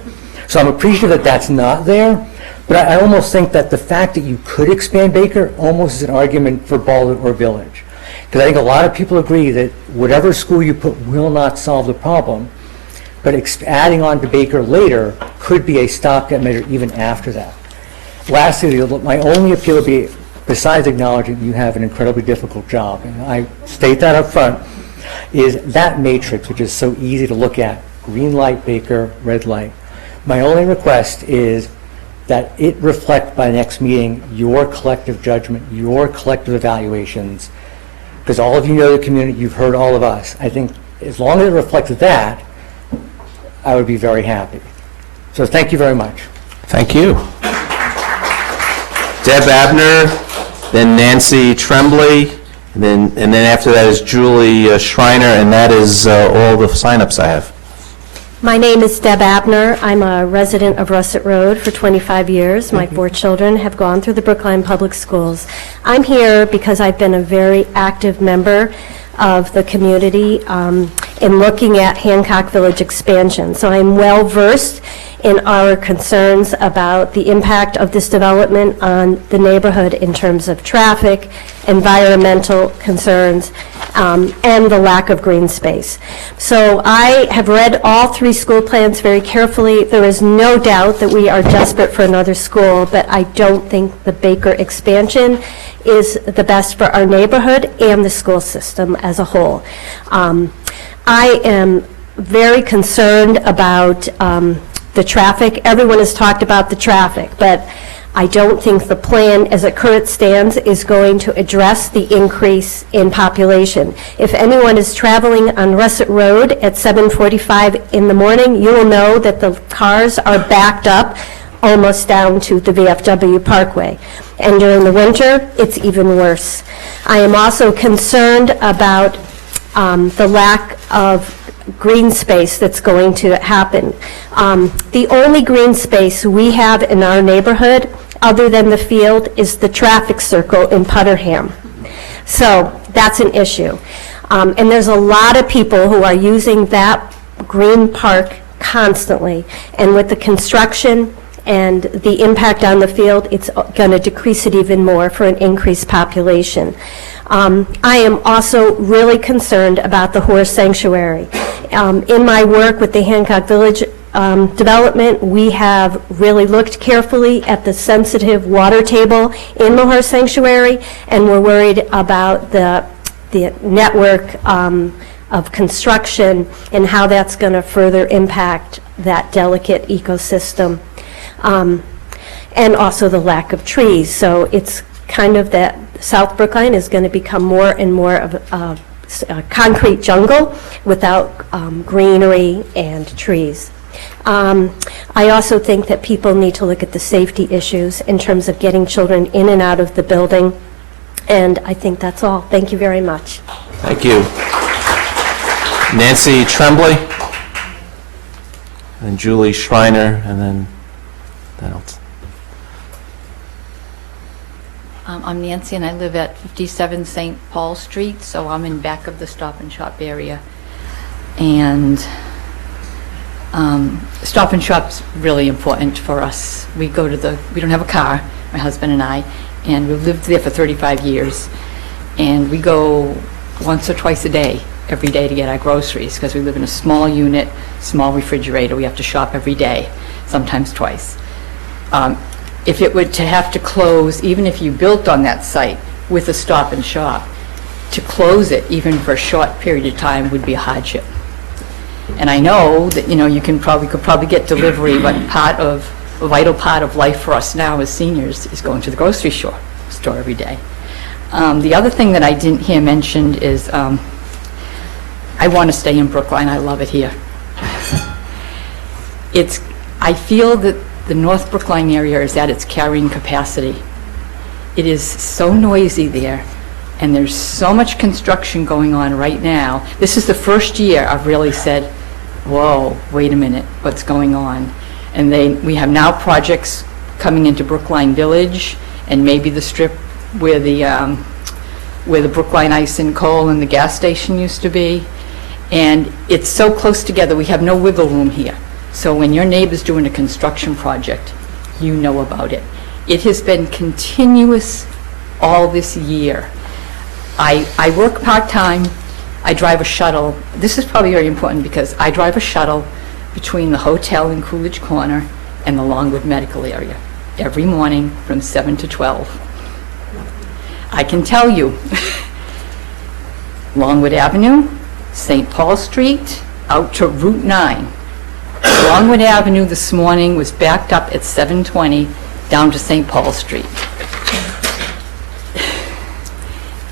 So I'm appreciative that that's not there, but I almost think that the fact that you could expand Baker almost is an argument for Baldwin or Village. Because I think a lot of people agree that whatever school you put will not solve the problem, but adding on to Baker later could be a stopgap measure even after that. Lastly, my only appeal would be, besides acknowledging you have an incredibly difficult job, and I state that up front, is that matrix, which is so easy to look at, green light, Baker, red light. My only request is that it reflect by next meeting your collective judgment, your collective evaluations, because all of you know the community, you've heard all of us. I think as long as it reflects that, I would be very happy. So thank you very much. Thank you. Deb Abner, then Nancy Tremblay, and then after that is Julie Schreiner, and that is all the signups I have. My name is Deb Abner. I'm a resident of Russet Road for 25 years. My 4 children have gone through the Brookline Public Schools. I'm here because I've been a very active member of the community in looking at Hancock Village expansion. So I'm well versed in our concerns about the impact of this development on the neighborhood in terms of traffic, environmental concerns, and the lack of green space. So I have read all 3 school plans very carefully. There is no doubt that we are desperate for another school, but I don't think the Baker expansion is the best for our neighborhood and the school system as a whole. I am very concerned about the traffic. Everyone has talked about the traffic, but I don't think the plan as it currently stands is going to address the increase in population. If anyone is traveling on Russet Road at 7:45 in the morning, you will know that the cars are backed up almost down to the VFW Parkway. And during the winter, it's even worse. I am also concerned about the lack of green space that's going to happen. The only green space we have in our neighborhood, other than the field, is the traffic circle in Putterham. So that's an issue. And there's a lot of people who are using that green park constantly. And with the construction and the impact on the field, it's going to decrease it even more for an increased population. I am also really concerned about the horse sanctuary. In my work with the Hancock Village development, we have really looked carefully at the sensitive water table in the horse sanctuary, and we're worried about the network of construction and how that's going to further impact that delicate ecosystem, and also the lack of trees. So it's kind of that South Brookline is going to become more and more of a concrete jungle without greenery and trees. I also think that people need to look at the safety issues in terms of getting children in and out of the building, and I think that's all. Thank you very much. Thank you. Nancy Tremblay, and Julie Schreiner, and then that else. I'm Nancy, and I live at 57 St. Paul Street, so I'm in back of the Stop and Shop area. And Stop and Shop's really important for us. We don't have a car, my husband and I, and we've lived there for 35 years. And we go once or twice a day, every day, to get our groceries, because we live in a small unit, small refrigerator. We have to shop every day, sometimes twice. If it were to have to close, even if you built on that site with a Stop and Shop, to close it even for a short period of time would be a hardship. And I know that, you could probably get delivery, but a vital part of life for us now as seniors is going to the grocery store every day. The other thing that I didn't hear mentioned is I want to stay in Brookline. I love it here. I feel that the North Brookline area is at its carrying capacity. It is so noisy there, and there's so much construction going on right now. This is the first year I've really said, whoa, wait a minute, what's going on? And we have now projects coming into Brookline Village, and maybe the strip where the Brookline Ice and Coal and the gas station used to be. And it's so close together, we have no wiggle room here. So when your neighbor's doing a construction project, you know about it. It has been continuous all this year. I work part-time. I drive a shuttle. This is probably very important because I drive a shuttle between the hotel in Coolidge Corner and the Longwood Medical area every morning from 7 to 12. I can tell you, Longwood Avenue, St. Paul Street, out to Route 9. Longwood Avenue this morning was backed up at 7:20 down to St. Paul Street.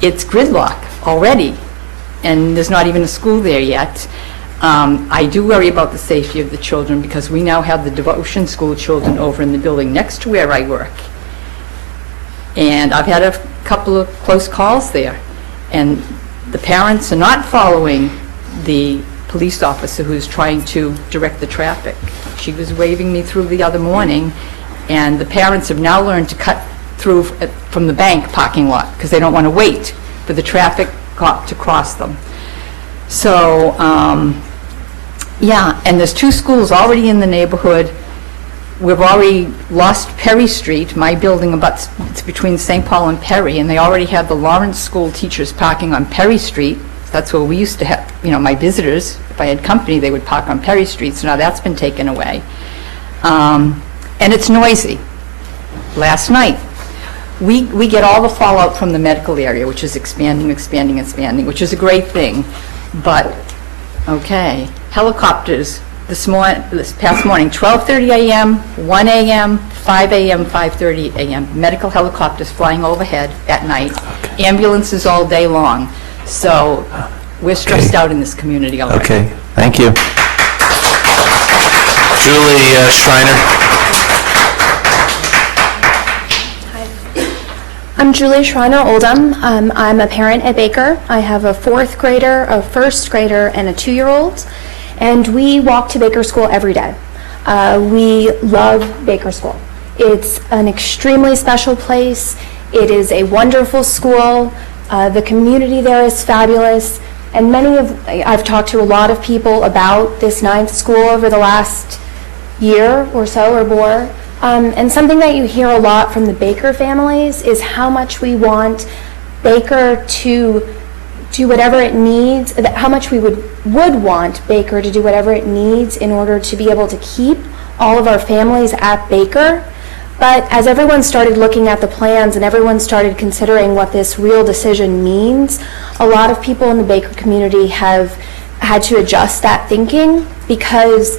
It's gridlock already, and there's not even a school there yet. I do worry about the safety of the children because we now have the devotion school children over in the building next to where I work. And I've had a couple of close calls there. And the parents are not following the police officer who's trying to direct the traffic. She was waving me through the other morning, and the parents have now learned to cut through from the bank parking lot because they don't want to wait for the traffic cop to cross them. So, yeah, and there's 2 schools already in the neighborhood. We've already lost Perry Street, my building it's between St. Paul and Perry, and they already have the Lawrence School teachers parking on Perry Street. That's where we used to have, my visitors, if I had company, they would park on Perry Street, so now that's been taken away. And it's noisy. Last night, we get all the fallout from the medical area, which is expanding, which is a great thing. But, okay, helicopters this past morning, 12:30 a.m., 1 a.m., 5 a.m., 5:30 a.m., medical helicopters flying overhead at night, ambulances all day long. So we're stressed out in this community already. Okay, thank you. Julie Schreiner. I'm Julie Schreiner Oldham. I'm a parent at Baker. I have a 4th grader, a 1st grader, and a 2-year-old. And we walk to Baker School every day. We love Baker School. It's an extremely special place. It is a wonderful school. The community there is fabulous. And I've talked to a lot of people about this 9th school over the last year or so or more. And something that you hear a lot from the Baker families is how much we want Baker to do whatever it needs, how much we would want Baker to do whatever it needs in order to be able to keep all of our families at Baker. But as everyone started looking at the plans and everyone started considering what this real decision means, a lot of people in the Baker community have had to adjust that thinking because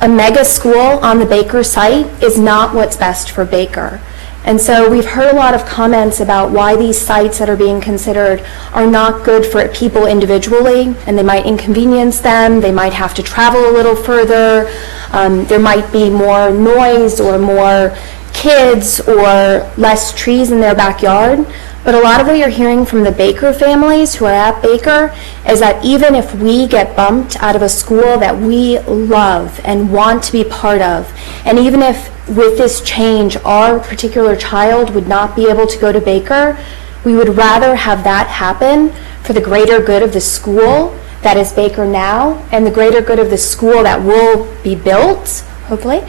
a mega school on the Baker site is not what's best for Baker. And so we've heard a lot of comments about why these sites that are being considered are not good for people individually, and they might inconvenience them, they might have to travel a little further, there might be more noise or more kids or less trees in their backyard. But a lot of what you're hearing from the Baker families who are at Baker is that even if we get bumped out of a school that we love and want to be part of, and even if with this change our particular child would not be able to go to Baker, we would rather have that happen for the greater good of the school that is Baker now and the greater good of the school that will be built, hopefully,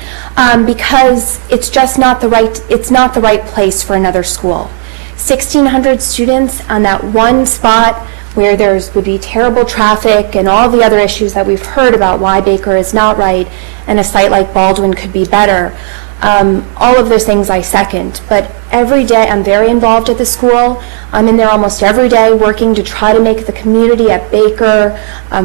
because it's just not the right place for another school. 1,600 students on that one spot where would be terrible traffic and all the other issues that we've heard about why Baker is not right and a site like Baldwin could be better. All of those things I second, but every day I'm very involved at the school. I'm in there almost every day working to try to make the community at Baker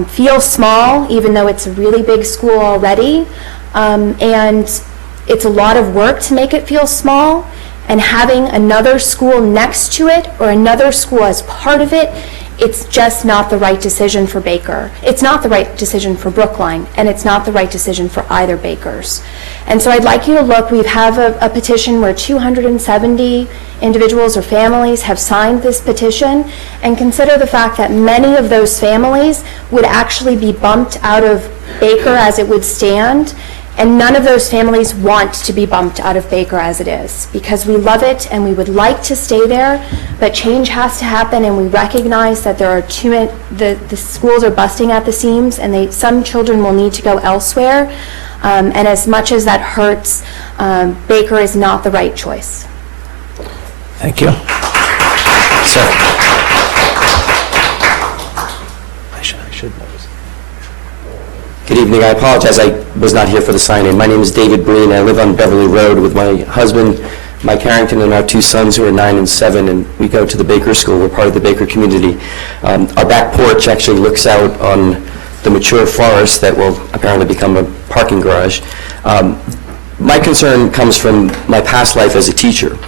feel small, even though it's a really big school already. And it's a lot of work to make it feel small. And having another school next to it or another school as part of it, it's just not the right decision for Baker. It's not the right decision for Brookline, and it's not the right decision for either Bakers. And so I'd like you to look, we have a petition where 270 individuals or families have signed this petition, and consider the fact that many of those families would actually be bumped out of Baker as it would stand. And none of those families want to be bumped out of Baker as it is, because we love it and we would like to stay there, but change has to happen, and we recognize that there are the schools are busting at the seams, and some children will need to go elsewhere. And as much as that hurts, Baker is not the right choice. Thank you. Sir. I should know this. Good evening. I apologize, I was not here for the sign-in. My name is David Breen. I live on Beverly Road with my husband, Mike Harrington, and our 2 sons who are 9 and 7, and we go to the Baker School. We're part of the Baker community. Our back porch actually looks out on the mature forest that will apparently become a parking garage. My concern comes from my past life as a teacher,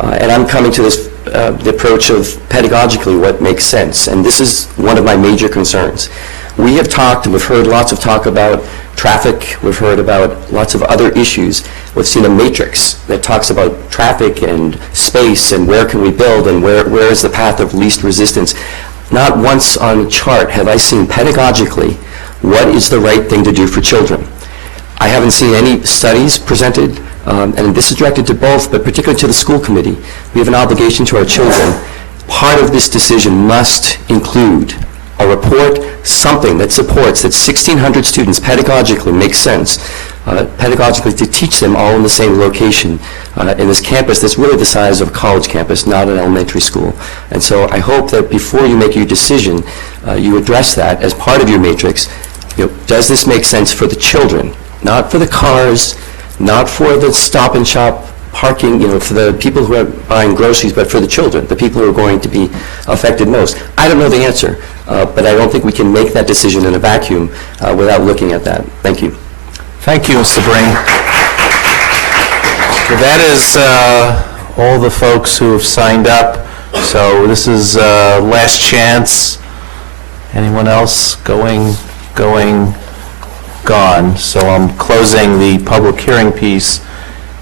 and I'm coming to this the approach of pedagogically what makes sense, and this is one of my major concerns. We have talked, and we've heard lots of talk about traffic, we've heard about lots of other issues. We've seen a matrix that talks about traffic and space and where can we build and where is the path of least resistance. Not once on the chart have I seen pedagogically what is the right thing to do for children. I haven't seen any studies presented, and this is directed to both, but particularly to the school committee. We have an obligation to our children. Part of this decision must include a report, something that supports that 1,600 students pedagogically makes sense, pedagogically to teach them all in the same location in this campus that's really the size of a college campus, not an elementary school. And so I hope that before you make your decision, you address that as part of your matrix. Does this make sense for the children? Not for the cars, not for the stop and shop parking, for the people who are buying groceries, but for the children, the people who are going to be affected most. I don't know the answer, but I don't think we can make that decision in a vacuum without looking at that. Thank you. Thank you, Mr. Breen. So that is all the folks who have signed up. So this is last chance. Anyone else going, gone? So I'm closing the public hearing piece.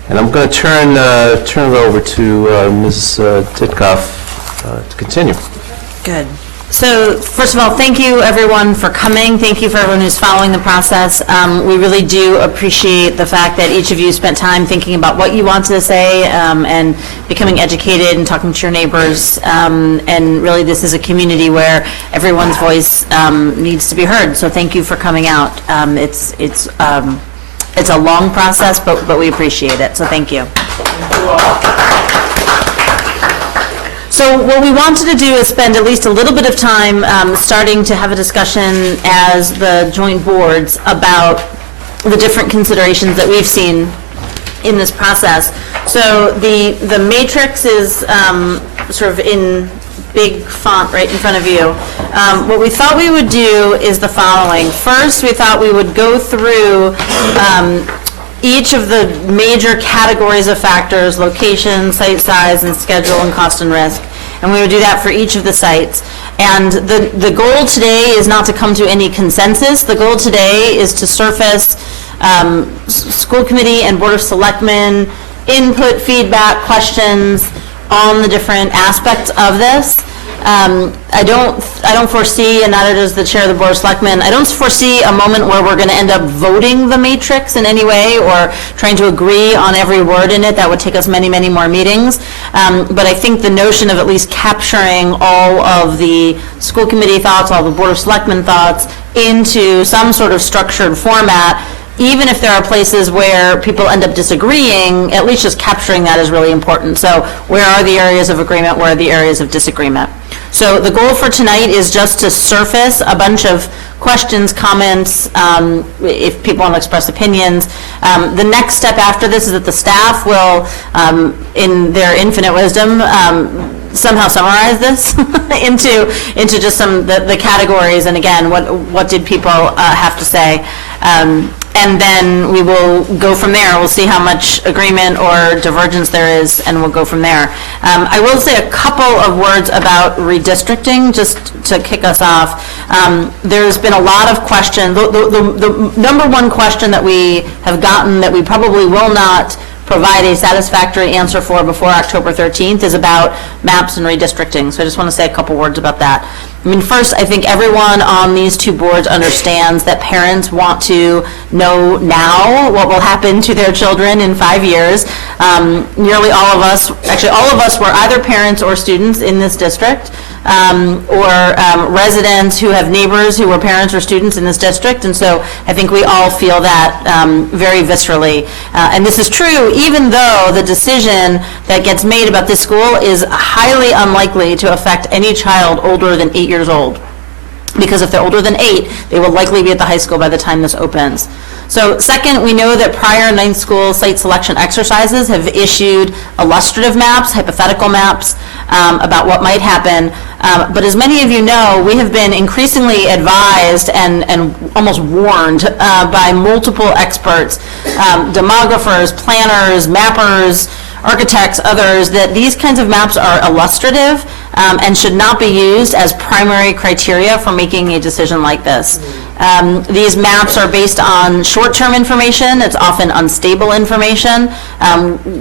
And I'm going to turn it over to Ms. Titkoff to continue. Good. So first of all, thank you everyone for coming. Thank you for everyone who's following the process. We really do appreciate the fact that each of you spent time thinking about what you wanted to say and becoming educated and talking to your neighbors. And really this is a community where everyone's voice needs to be heard. So thank you for coming out. It's a long process, but we appreciate it, so thank you. So what we wanted to do is spend at least a little bit of time starting to have a discussion as the joint boards about the different considerations that we've seen in this process. So the matrix is sort of in big font right in front of you. What we thought we would do is the following. First, we thought we would go through each of the major categories of factors: location, site size, and schedule, and cost and risk. And we would do that for each of the sites. And the goal today is not to come to any consensus. The goal today is to surface school committee and board of selectmen input, feedback, questions on the different aspects of this. I don't foresee, and neither does the chair of the Board of Selectmen, I don't foresee a moment where we're going to end up voting the matrix in any way or trying to agree on every word in it. That would take us many, many more meetings. But I think the notion of at least capturing all of the school committee thoughts, all the Board of Selectmen thoughts into some sort of structured format, even if there are places where people end up disagreeing, at least just capturing that is really important. So where are the areas of agreement, where are the areas of disagreement? So the goal for tonight is just to surface a bunch of questions, comments, if people want to express opinions. The next step after this is that the staff will, in their infinite wisdom, somehow summarize this into just some the categories, and again, what did people have to say. And then we will go from there. We'll see how much agreement or divergence there is, and we'll go from there. I will say a couple of words about redistricting, just to kick us off. There's been a lot of questions. The number one question that we have gotten that we probably will not provide a satisfactory answer for before October 13th is about maps and redistricting. So I just want to say a couple words about that. I mean, first, I think everyone on these two boards understands that parents want to know now what will happen to their children in 5 years. Nearly all of us, actually all of us were either parents or students in this district, or residents who have neighbors who were parents or students in this district, and so I think we all feel that very viscerally. And this is true even though the decision that gets made about this school is highly unlikely to affect any child older than 8 years old. Because if they're older than 8, they will likely be at the high school by the time this opens. So second, we know that prior ninth school site selection exercises have issued illustrative maps, hypothetical maps, about what might happen. But as many of you know, we have been increasingly advised and almost warned by multiple experts, demographers, planners, mappers, architects, others, that these kinds of maps are illustrative. and should not be used as primary criteria for making a decision like this. These maps are based on short-term information. It's often unstable information.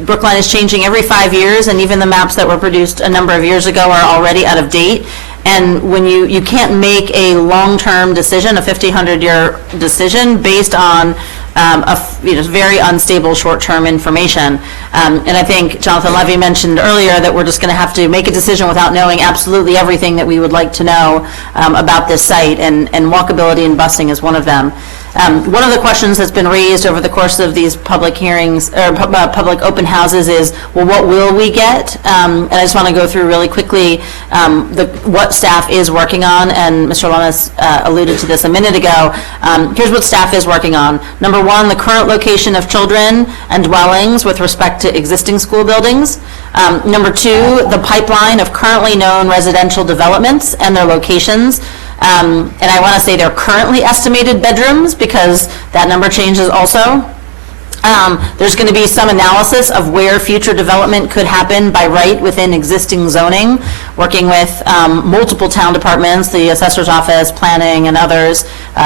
Brookline is changing every 5 years, and even the maps that were produced a number of years ago are already out of date. And when you can't make a long-term decision, a 50, 100-year decision based on very unstable short-term information. And I think Jonathan Levy mentioned earlier that we're just going to have to make a decision without knowing absolutely everything that we would like to know about this site, and walkability and busing is one of them. One of the questions that's been raised over the course of these public hearings, or public open houses, is, well, what will we get? And I just want to go through really quickly what staff is working on, and Mr. Lomas alluded to this a minute ago. Here's what staff is working on. Number one, the current location of children and dwellings with respect to existing school buildings. Number two, the pipeline of currently known residential developments and their locations. And I want to say they're currently estimated bedrooms, because that number changes also. There's going to be some analysis of where future development could happen by right within existing zoning, working with multiple town departments, the assessor's office, planning, and others,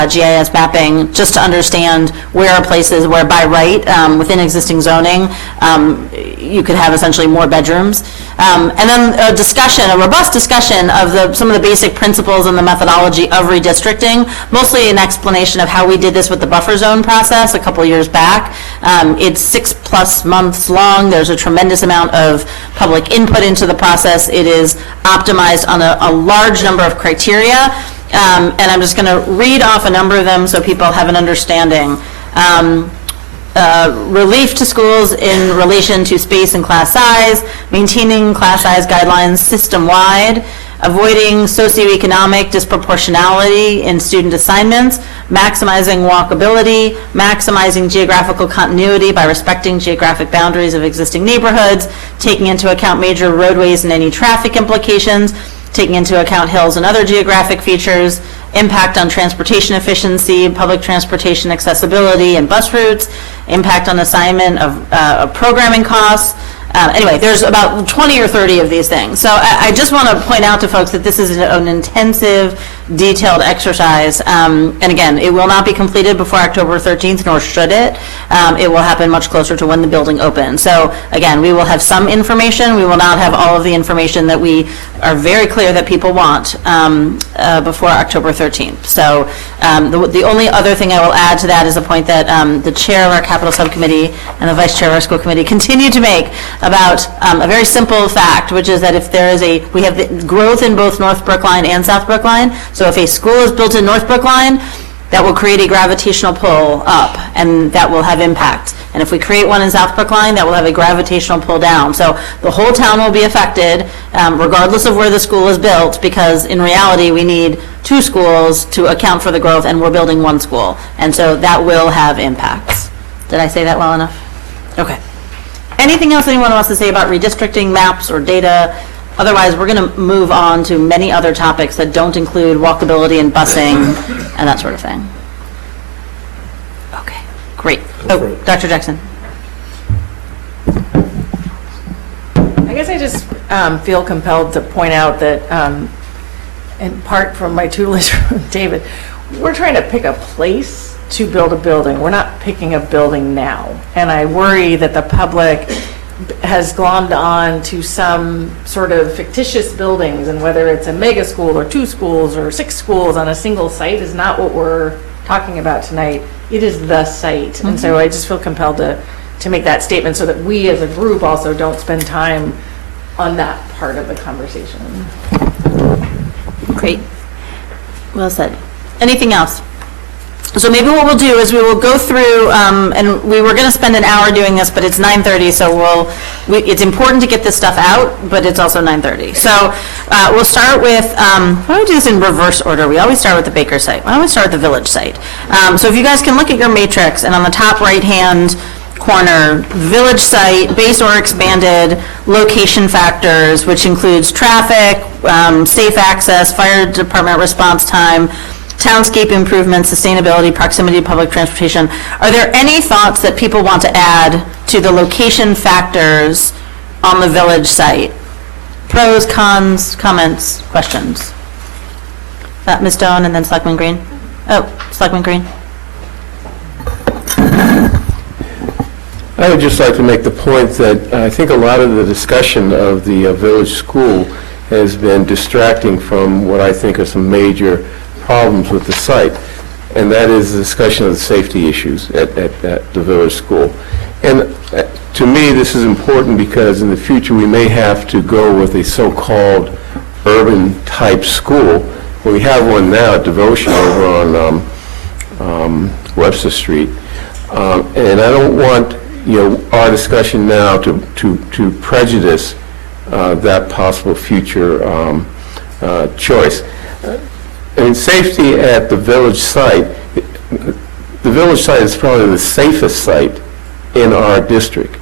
GIS mapping, just to understand where are places where by right within existing zoning you could have essentially more bedrooms. And then a robust discussion of some of the basic principles and the methodology of redistricting, mostly an explanation of how we did this with the buffer zone process a couple years back. It's 6+ months long. There's a tremendous amount of public input into the process. It is optimized on a large number of criteria. And I'm just going to read off a number of them so people have an understanding. Relief to schools in relation to space and class size, maintaining class size guidelines system-wide, avoiding socioeconomic disproportionality in student assignments, maximizing walkability, maximizing geographical continuity by respecting geographic boundaries of existing neighborhoods, taking into account major roadways and any traffic implications, taking into account hills and other geographic features, impact on transportation efficiency, public transportation accessibility and bus routes, impact on assignment of programming costs. Anyway, there's about 20 or 30 of these things. So I just want to point out to folks that this is an intensive, detailed exercise. And again, it will not be completed before October 13th, nor should it. It will happen much closer to when the building opens. So again, we will have some information. We will not have all of the information that we are very clear that people want before October 13th. So the only other thing I will add to that is a point that the chair of our capital subcommittee and the vice chair of our school committee continue to make about a very simple fact, which is that if there is we have the growth in both North Brookline and South Brookline. So if a school is built in North Brookline, that will create a gravitational pull up, and that will have impact. And if we create one in South Brookline, that will have a gravitational pull down. So the whole town will be affected, regardless of where the school is built, because in reality, we need 2 schools to account for the growth, and we're building 1 school. And so that will have impacts. Did I say that well enough? Okay. Anything else anyone wants to say about redistricting, maps, or data? Otherwise, we're going to move on to many other topics that don't include walkability and busing and that sort of thing. Okay, great. Oh, Dr. Jackson. I guess I just feel compelled to point out that, in part from my tutelage from David, we're trying to pick a place to build a building. We're not picking a building now. And I worry that the public has glommed on to some sort of fictitious buildings, and whether it's a mega school or 2 schools or 6 schools on a single site is not what we're talking about tonight. It is the site. And so I just feel compelled to make that statement so that we as a group also don't spend time on that part of the conversation. Great. Well said. Anything else? So maybe what we'll do is we will go through, and we were going to spend an hour doing this, but it's 9:30, so it's important to get this stuff out, but it's also 9:30. So we'll start with, why don't we do this in reverse order? We always start with the Baker site. Why don't we start with the Village site? So if you guys can look at your matrix, and on the top right-hand corner, Village site, base or expanded, location factors, which includes traffic, safe access, fire department response time, townscape improvements, sustainability, proximity to public transportation. Are there any thoughts that people want to add to the location factors on the Village site Pros, cons, comments, questions? Ms. Stone and then Selectman Green? Oh, Selectman Green? I would just like to make the point that I think a lot of the discussion of the village school has been distracting from what I think are some major problems with the site, and that is the discussion of the safety issues at the village school. And to me, this is important because in the future we may have to go with a so-called urban-type school. Well, we have one now at Devotion over on Webster Street, and I don't want our discussion now to prejudice that possible future choice. I mean, safety at the village site is probably the safest site in our district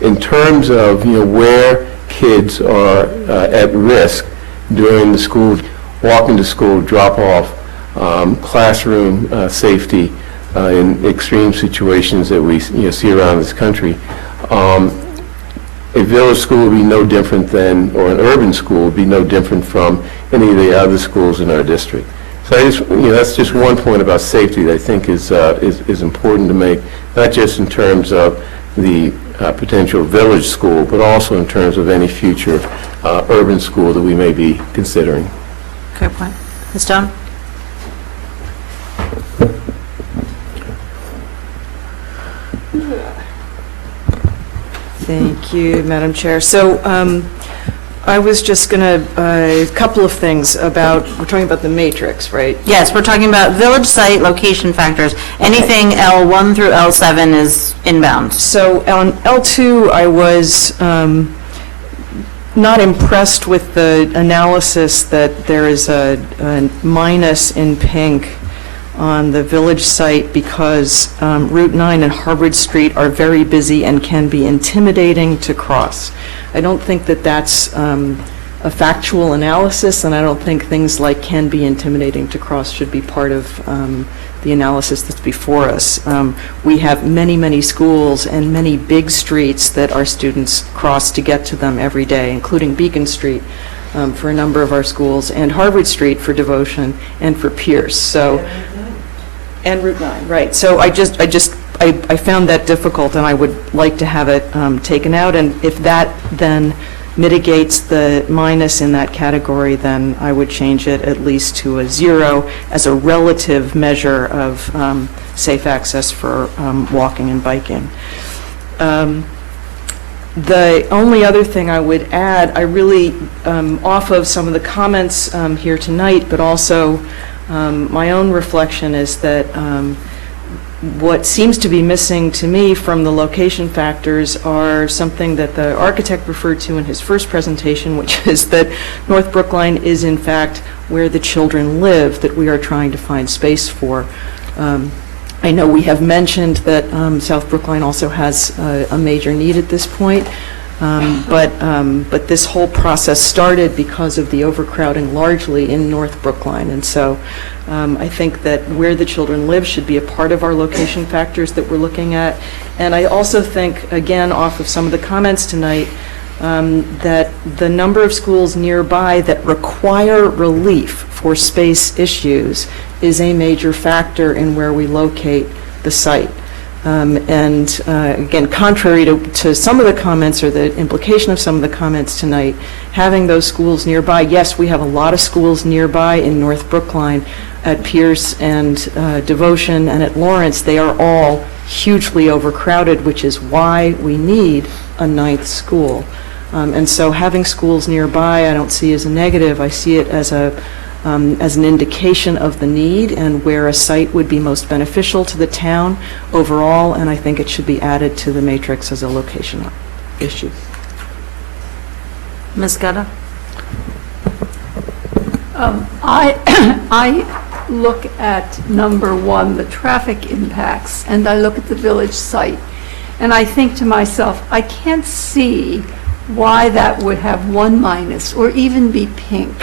in terms of where kids are at risk during the school, walking to school, drop off, classroom safety, in extreme situations that we see around this country. A village school would be no different than, or an urban school would be no different from any of the other schools in our district. So I just, that's just one point about safety that I think is important to make, not just in terms of the potential village school, but also in terms of any future urban school that we may be considering. Fair point. Ms. Stone? Thank you, Madam Chair. So I was just going to, a couple of things about, we're talking about the matrix, right? Yes, we're talking about village site location factors. Anything L1 through L7 is inbound. So on L2, I was not impressed with the analysis that there is a minus in pink on the village site because Route 9 and Harvard Street are very busy and can be intimidating to cross. I don't think that that's a factual analysis, and I don't think things like can be intimidating to cross should be part of the analysis that's before us. We have many, many schools and many big streets that our students cross to get to them every day, including Beacon Street for a number of our schools, and Harvard Street for Devotion and for Pierce. So, and Route 9, right. So I found that difficult, and I would like to have it taken out. And if that then mitigates the minus in that category, then I would change it at least to a 0 as a relative measure of safe access for walking and biking. The only other thing I would add, I really, off of some of the comments here tonight, but also my own reflection is that what seems to be missing to me from the location factors are something that the architect referred to in his first presentation, which is that North Brookline is in fact where the children live that we are trying to find space for. I know we have mentioned that South Brookline also has a major need at this point, but this whole process started because of the overcrowding largely in North Brookline, and so I think that where the children live should be a part of our location factors that we're looking at. And I also think, again, off of some of the comments tonight, that the number of schools nearby that require relief for space issues is a major factor in where we locate the site. And again, contrary to some of the comments or the implication of some of the comments tonight, having those schools nearby, yes, we have a lot of schools nearby in North Brookline, at Pierce and Devotion and at Lawrence. They are all hugely overcrowded, which is why we need a 9th school. And so having schools nearby I don't see as a negative. I see it as an indication of the need and where a site would be most beneficial to the town overall, and I think it should be added to the matrix as a location issue. Ms. Gutta? I look at number 1, the traffic impacts, and I look at the village site, and I think to myself, I can't see why that would have 1 minus or even be pink.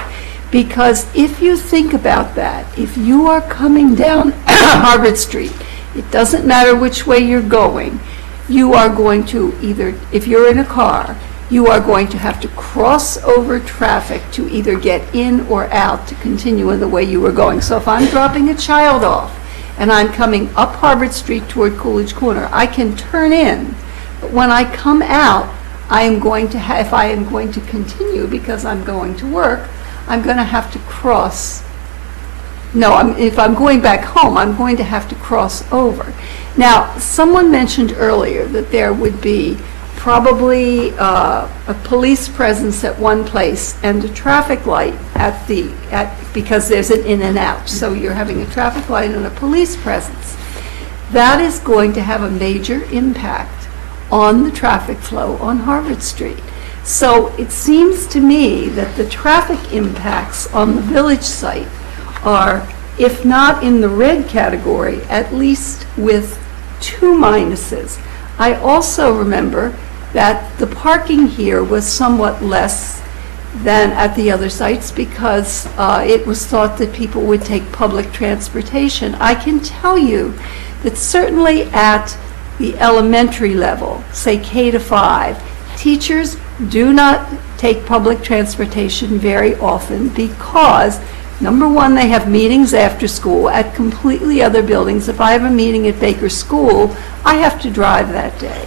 Because if you think about that, if you are coming down Harvard Street, it doesn't matter which way you're going, you are going to either, if you're in a car, you are going to have to cross over traffic to either get in or out to continue in the way you were going. So if I'm dropping a child off and I'm coming up Harvard Street toward Coolidge Corner, I can turn in, but when I come out, I am going to if I am going to continue because I'm going to work, I'm going to have to cross. No, if I'm going back home, I'm going to have to cross over. Now, someone mentioned earlier that there would be probably a police presence at one place and a traffic light because there's an in and out. So you're having a traffic light and a police presence. That is going to have a major impact on the traffic flow on Harvard Street. So it seems to me that the traffic impacts on the village site are, if not in the red category, at least with 2 minuses. I also remember that the parking here was somewhat less than at the other sites because it was thought that people would take public transportation. I can tell you that certainly at the elementary level, say K to 5, teachers do not take public transportation very often because, number one, they have meetings after school at completely other buildings. If I have a meeting at Baker School, I have to drive that day.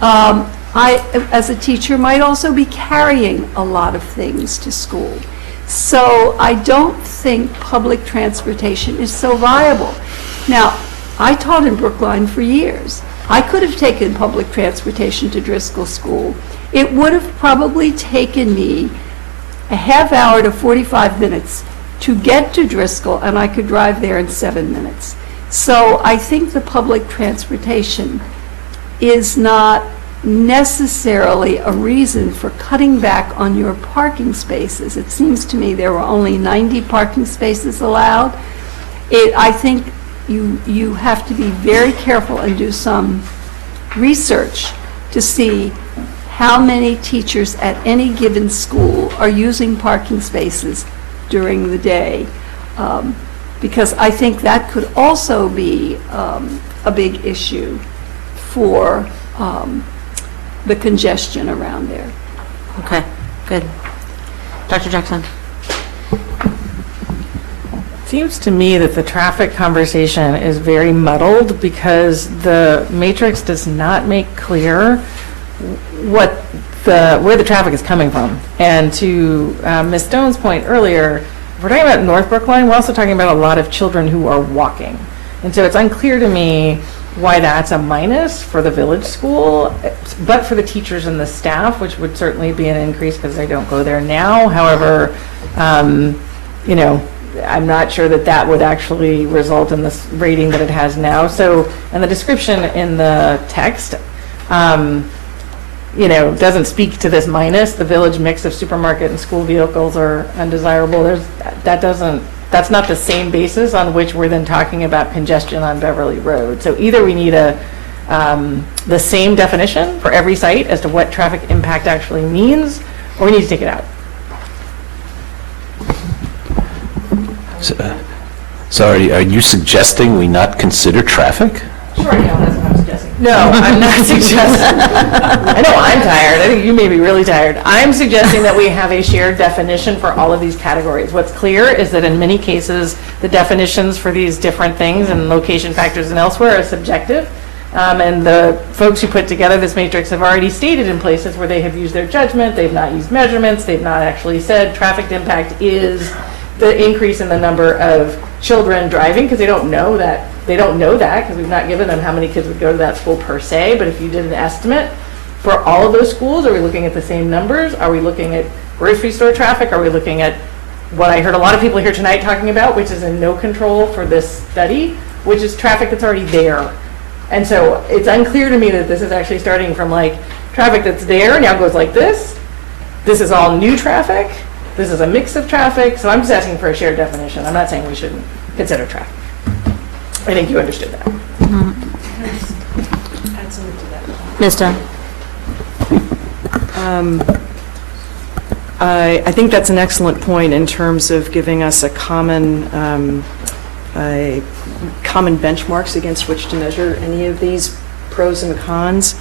I, as a teacher, might also be carrying a lot of things to school. So I don't think public transportation is so viable. Now, I taught in Brookline for years. I could have taken public transportation to Driscoll School. It would have probably taken me a half hour to 45 minutes to get to Driscoll, and I could drive there in 7 minutes. So I think the public transportation is not necessarily a reason for cutting back on your parking spaces. It seems to me there were only 90 parking spaces allowed. I think you have to be very careful and do some research to see how many teachers at any given school are using parking spaces during the day, because I think that could also be a big issue for the congestion around there. Okay, good. Dr. Jackson? Seems to me that the traffic conversation is very muddled because the matrix does not make clear where the traffic is coming from. And to Ms. Stone's point earlier, if we're talking about North Brookline, we're also talking about a lot of children who are walking. And so it's unclear to me why that's a minus for the village school, but for the teachers and the staff, which would certainly be an increase because I don't go there now. However, you know, I'm not sure that that would actually result in this rating that it has now. So, and the description in the text, you know, doesn't speak to this minus. The village mix of supermarket and school vehicles are undesirable. That's not the same basis on which we're then talking about congestion on Beverly Road. So either we need the same definition for every site as to what traffic impact actually means, or we need to take it out. Sorry, are you suggesting we not consider traffic? Sure, I know, that's what I'm suggesting. No, I'm not suggesting. I know I'm tired. I think you may be really tired. I'm suggesting that we have a shared definition for all of these categories. What's clear is that in many cases, the definitions for these different things and location factors and elsewhere are subjective. And the folks who put together this matrix have already stated in places where they have used their judgment, they've not used measurements, they've not actually said traffic impact is the increase in the number of children driving, because they don't know that because we've not given them how many kids would go to that school per se. But if you did an estimate for all of those schools, are we looking at the same numbers? Are we looking at grocery store traffic? Are we looking at what I heard a lot of people here tonight talking about, which is in no control for this study, which is traffic that's already there? And so it's unclear to me that this is actually starting from like traffic that's there now goes like this. This is all new traffic. This is a mix of traffic. So I'm just asking for a shared definition. I'm not saying we shouldn't consider traffic. I think you understood that. Add something to that. Ms. Dunn? I think that's an excellent point in terms of giving us a common benchmarks against which to measure any of these pros and cons.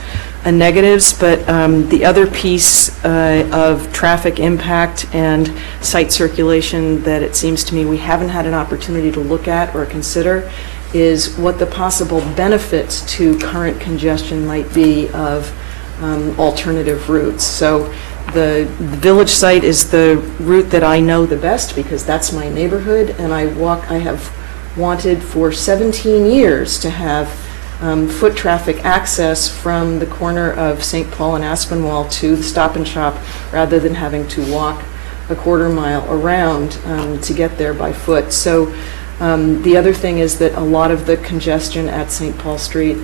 negatives, but the other piece of traffic impact and site circulation that it seems to me we haven't had an opportunity to look at or consider is what the possible benefits to current congestion might be of alternative routes. So the village site is the route that I know the best because that's my neighborhood, and I have wanted for 17 years to have foot traffic access from the corner of St. Paul and Aspinwall to the Stop and Shop rather than having to walk a quarter mile around to get there by foot. So the other thing is that a lot of the congestion at St. Paul Street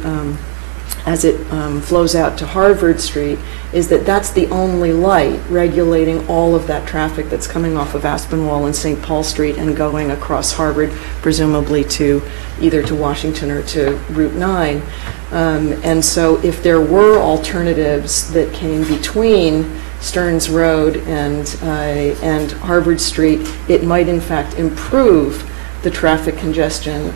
as it flows out to Harvard Street is that that's the only light regulating all of that traffic that's coming off of Aspinwall and St. Paul Street and going across Harvard, presumably to either to Washington or to Route 9. And so if there were alternatives that came between Stearns Road and Harvard Street, it might in fact improve the traffic congestion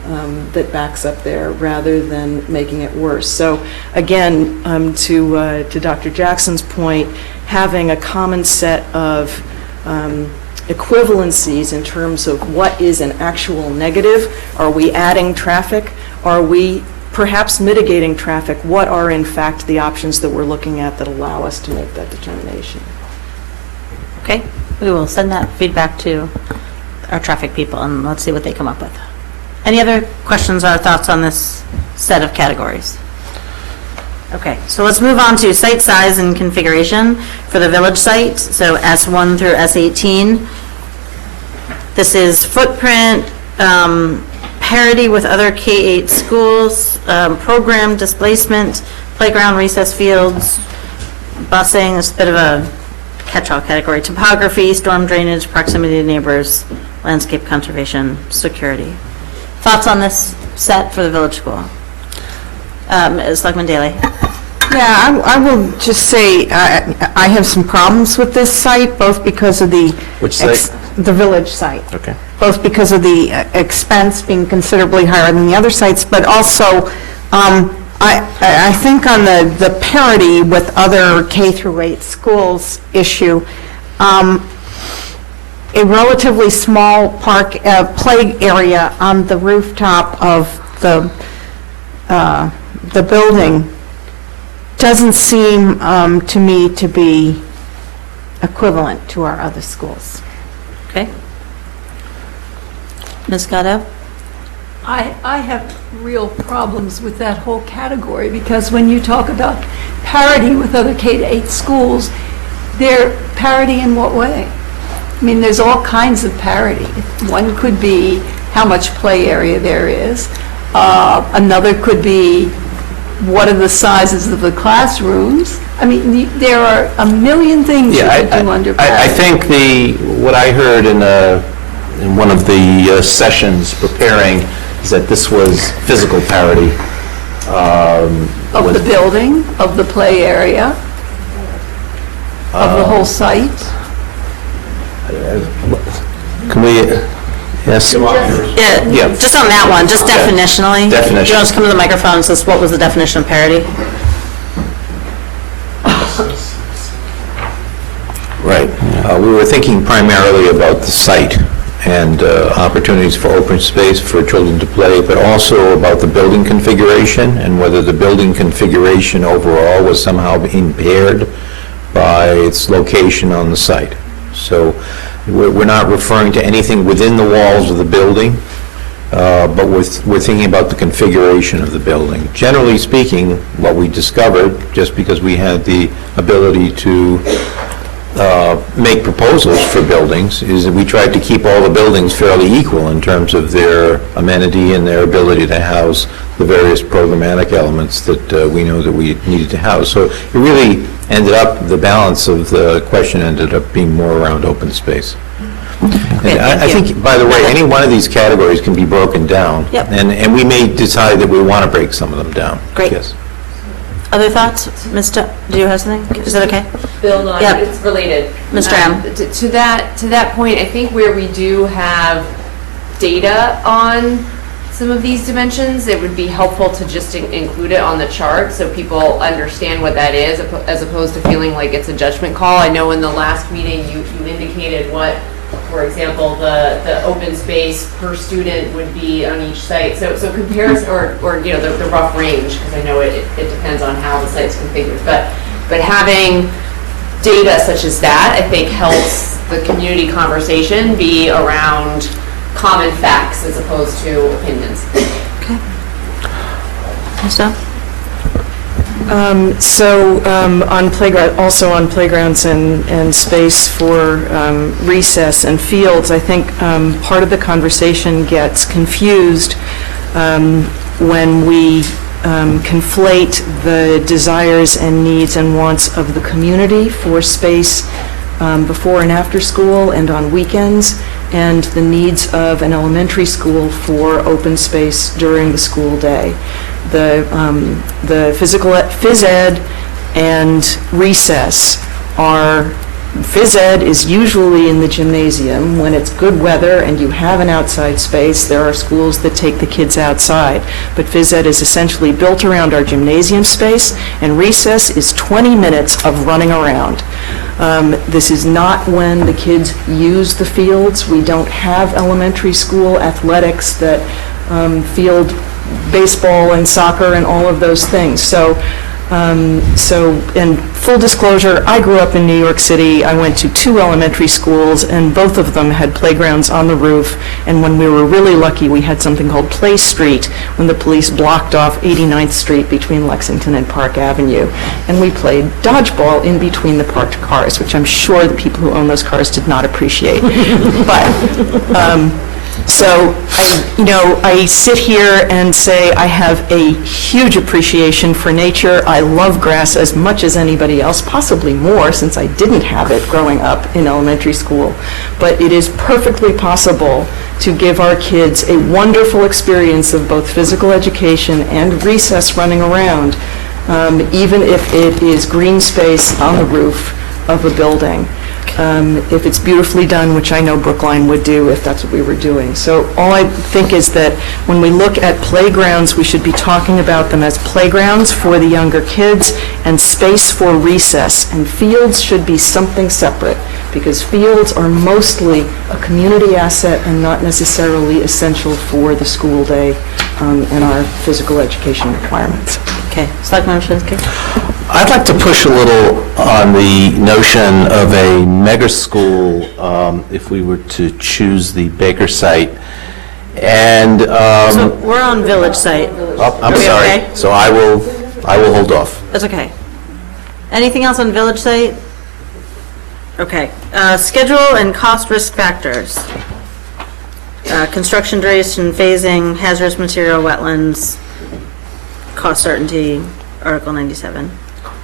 that backs up there rather than making it worse. So again, to Dr. Jackson's point, having a common set of equivalencies in terms of what is an actual negative. Are we adding traffic? Are we perhaps mitigating traffic? What are in fact the options that we're looking at that allow us to make that determination? Okay, we will send that feedback to our traffic people and let's see what they come up with. Any other questions or thoughts on this set of categories? Okay, so let's move on to site size and configuration for the village site. So S1 through S18. This is footprint, parity with other K-8 schools, program displacement, playground recess fields, busing, it's a bit of a catch-all category, topography, storm drainage, proximity to neighbors, landscape conservation, security. Thoughts on this set for the village school? Selectman Daley. Yeah, I will just say I have some problems with this site, both because of the... Which site? The village site. Okay. Both because of the expense being considerably higher than the other sites, but also I think on the parity with other K through 8 schools issue, a relatively small play area on the rooftop of the building doesn't seem to me to be equivalent to our other schools. Okay. Ms. Gatto? I have real problems with that whole category because when you talk about parity with other K-8 schools, they're parity in what way? I mean, there's all kinds of parity. One could be how much play area there is. Another could be what are the sizes of the classrooms. I mean, there are a million things you could do under parity. I think what I heard in one of the sessions preparing is that this was physical parity. Of the building, of the play area, of the whole site. Can we, yes? Yeah, just on that one, just definitionally. Definition. You want to come to the microphone and say what was the definition of parity? Right. We were thinking primarily about the site and opportunities for open space for children to play, but also about the building configuration and whether the building configuration overall was somehow impaired by its location on the site. So we're not referring to anything within the walls of the building, but we're thinking about the configuration of the building. Generally speaking, what we discovered, just because we had the ability to make proposals for buildings, is that we tried to keep all the buildings fairly equal in terms of their amenity and their ability to house the various programmatic elements that we know that we needed to house. So it really ended up, the balance of the question ended up being more around open space. And I think, by the way, any one of these categories can be broken down. Yep. And we may decide that we want to break some of them down. Great. Yes. Other thoughts? Mr., do you have something? Is that okay? Build on, Yep. it's related. Mr. M. To that point, I think where we do have data on some of these dimensions, it would be helpful to just include it on the chart so people understand what that is, as opposed to feeling like it's a judgment call. I know in the last meeting you indicated what, for example, the open space per student would be on each site. So comparison, or you know, the rough range, because I know it depends on how the site's configured. But having data such as that, I think, helps the community conversation be around common facts as opposed to opinions. Okay. On playground, also on playgrounds and space for recess and fields, I think part of the conversation gets confused when we conflate the desires and needs and wants of the community for space before and after school and on weekends, and the needs of an elementary school for open space during the school day. The phys ed and recess are, phys ed is usually in the gymnasium. When it's good weather and you have an outside space, there are schools that take the kids outside. But phys ed is essentially built around our gymnasium space, and recess is 20 minutes of running around. This is not when the kids use the fields. We don't have elementary school athletics that field baseball and soccer and all of those things. So in full disclosure, I grew up in New York City. I went to 2 elementary schools, and both of them had playgrounds on the roof. And when we were really lucky, we had something called Play Street, when the police blocked off 89th Street between Lexington and Park Avenue. And we played dodgeball in between the parked cars, which I'm sure the people who own those cars did not appreciate. So I sit here and say I have a huge appreciation for nature. I love grass as much as anybody else, possibly more since I didn't have it growing up in elementary school. But it is perfectly possible to give our kids a wonderful experience of both physical education and recess running around, even if it is green space on the roof of a building. If it's beautifully done, which I know Brookline would do if that's what we were doing. So all I think is that when we look at playgrounds, we should be talking about them as playgrounds for the younger kids and space for recess. And fields should be something separate, because fields are mostly a community asset and not necessarily essential for the school day and our physical education requirements. Okay. Selectman Shinsky? I'd like to push a little on the notion of a mega school if we were to choose the Baker site. And So we're on village site. I'm Are we sorry. okay? So I will hold off. That's okay. Anything else on village site? Okay. Schedule and cost risk factors. Construction duration, phasing, hazardous material, wetlands, cost certainty, Article 97.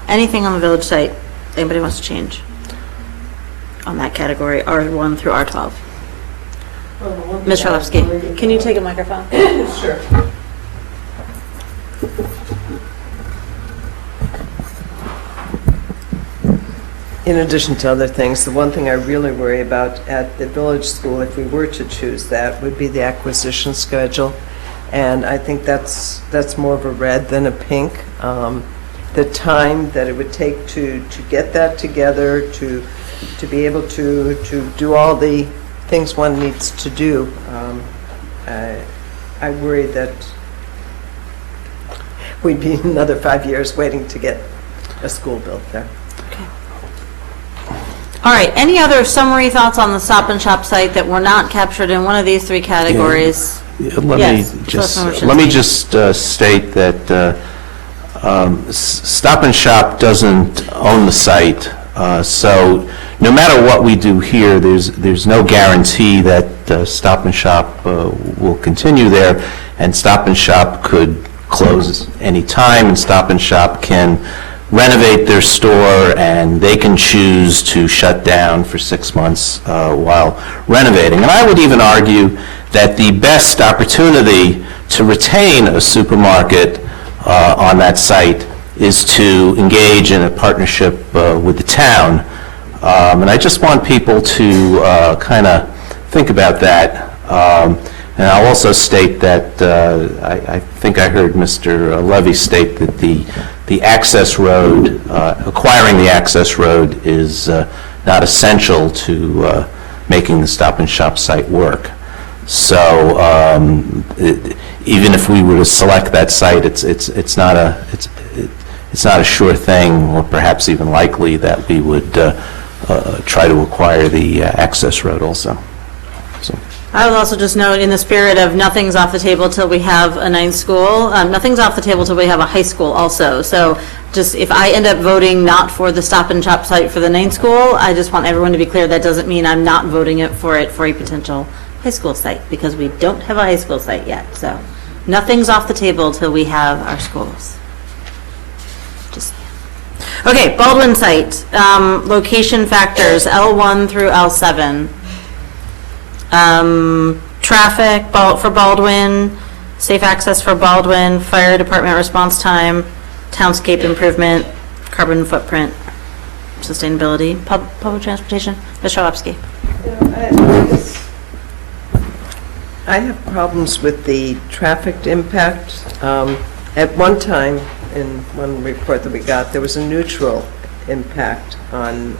Anything on the village site anybody wants to change on that category, R1 through R12? Ms. Charlevsky, can you take a microphone? Sure. In addition to other things, the one thing I really worry about at the village school, if we were to choose that, would be the acquisition schedule. And I think that's more of a red than a pink. The time that it would take to get that together, to be able to do all the things one needs to do, I worry that we'd be another 5 years waiting to get a school built there. All right, any other summary thoughts on the Stop and Shop site that were not captured in one of these 3 categories? Let me just state that Stop and Shop doesn't own the site, so no matter what we do here, there's no guarantee that Stop and Shop will continue there, and Stop and Shop could close any time, and Stop and Shop can renovate their store, and they can choose to shut down for 6 months while renovating. And I would even argue that the best opportunity to retain a supermarket on that site is to engage in a partnership with the town. And I just want people to kind of think about that. And I'll also state that I think I heard Mr. Levy state that the access road, acquiring the access road is not essential to making the Stop and Shop site work. So even if we were to select that site, it's not a sure thing, or perhaps even likely, that we would try to acquire the access road also. So. I would also just note, in the spirit of nothing's off the table till we have a ninth school, nothing's off the table till we have a high school also. So just if I end up voting not for the Stop and Shop site for the ninth school, I just want everyone to be clear that doesn't mean I'm not voting for a potential high school site, because we don't have a high school site yet. So nothing's off the table till we have our schools. Okay, Baldwin site, location factors, L1 through L7. Traffic for Baldwin, safe access for Baldwin, fire department response time, townscape improvement, carbon footprint, sustainability, public transportation. Ms. Szalowski. I have problems with the traffic impact. At one time, in one report that we got, there was a neutral impact on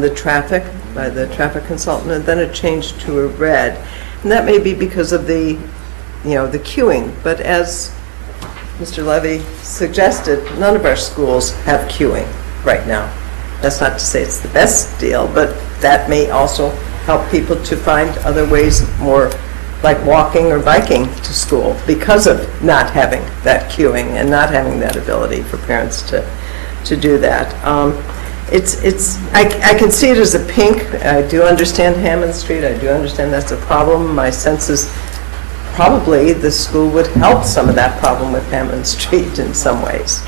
the traffic by the traffic consultant, and then it changed to a red. And that may be because of the queuing. But as Mr. Levy suggested, none of our schools have queuing right now. That's not to say it's the best deal, but that may also help people to find other ways, more like walking or biking to school, because of not having that queuing and not having that ability for parents to do that. I can see it as a pink. I do understand Hammond Street. I do understand that's a problem. My sense is probably the school would help some of that problem with Hammond Street in some ways,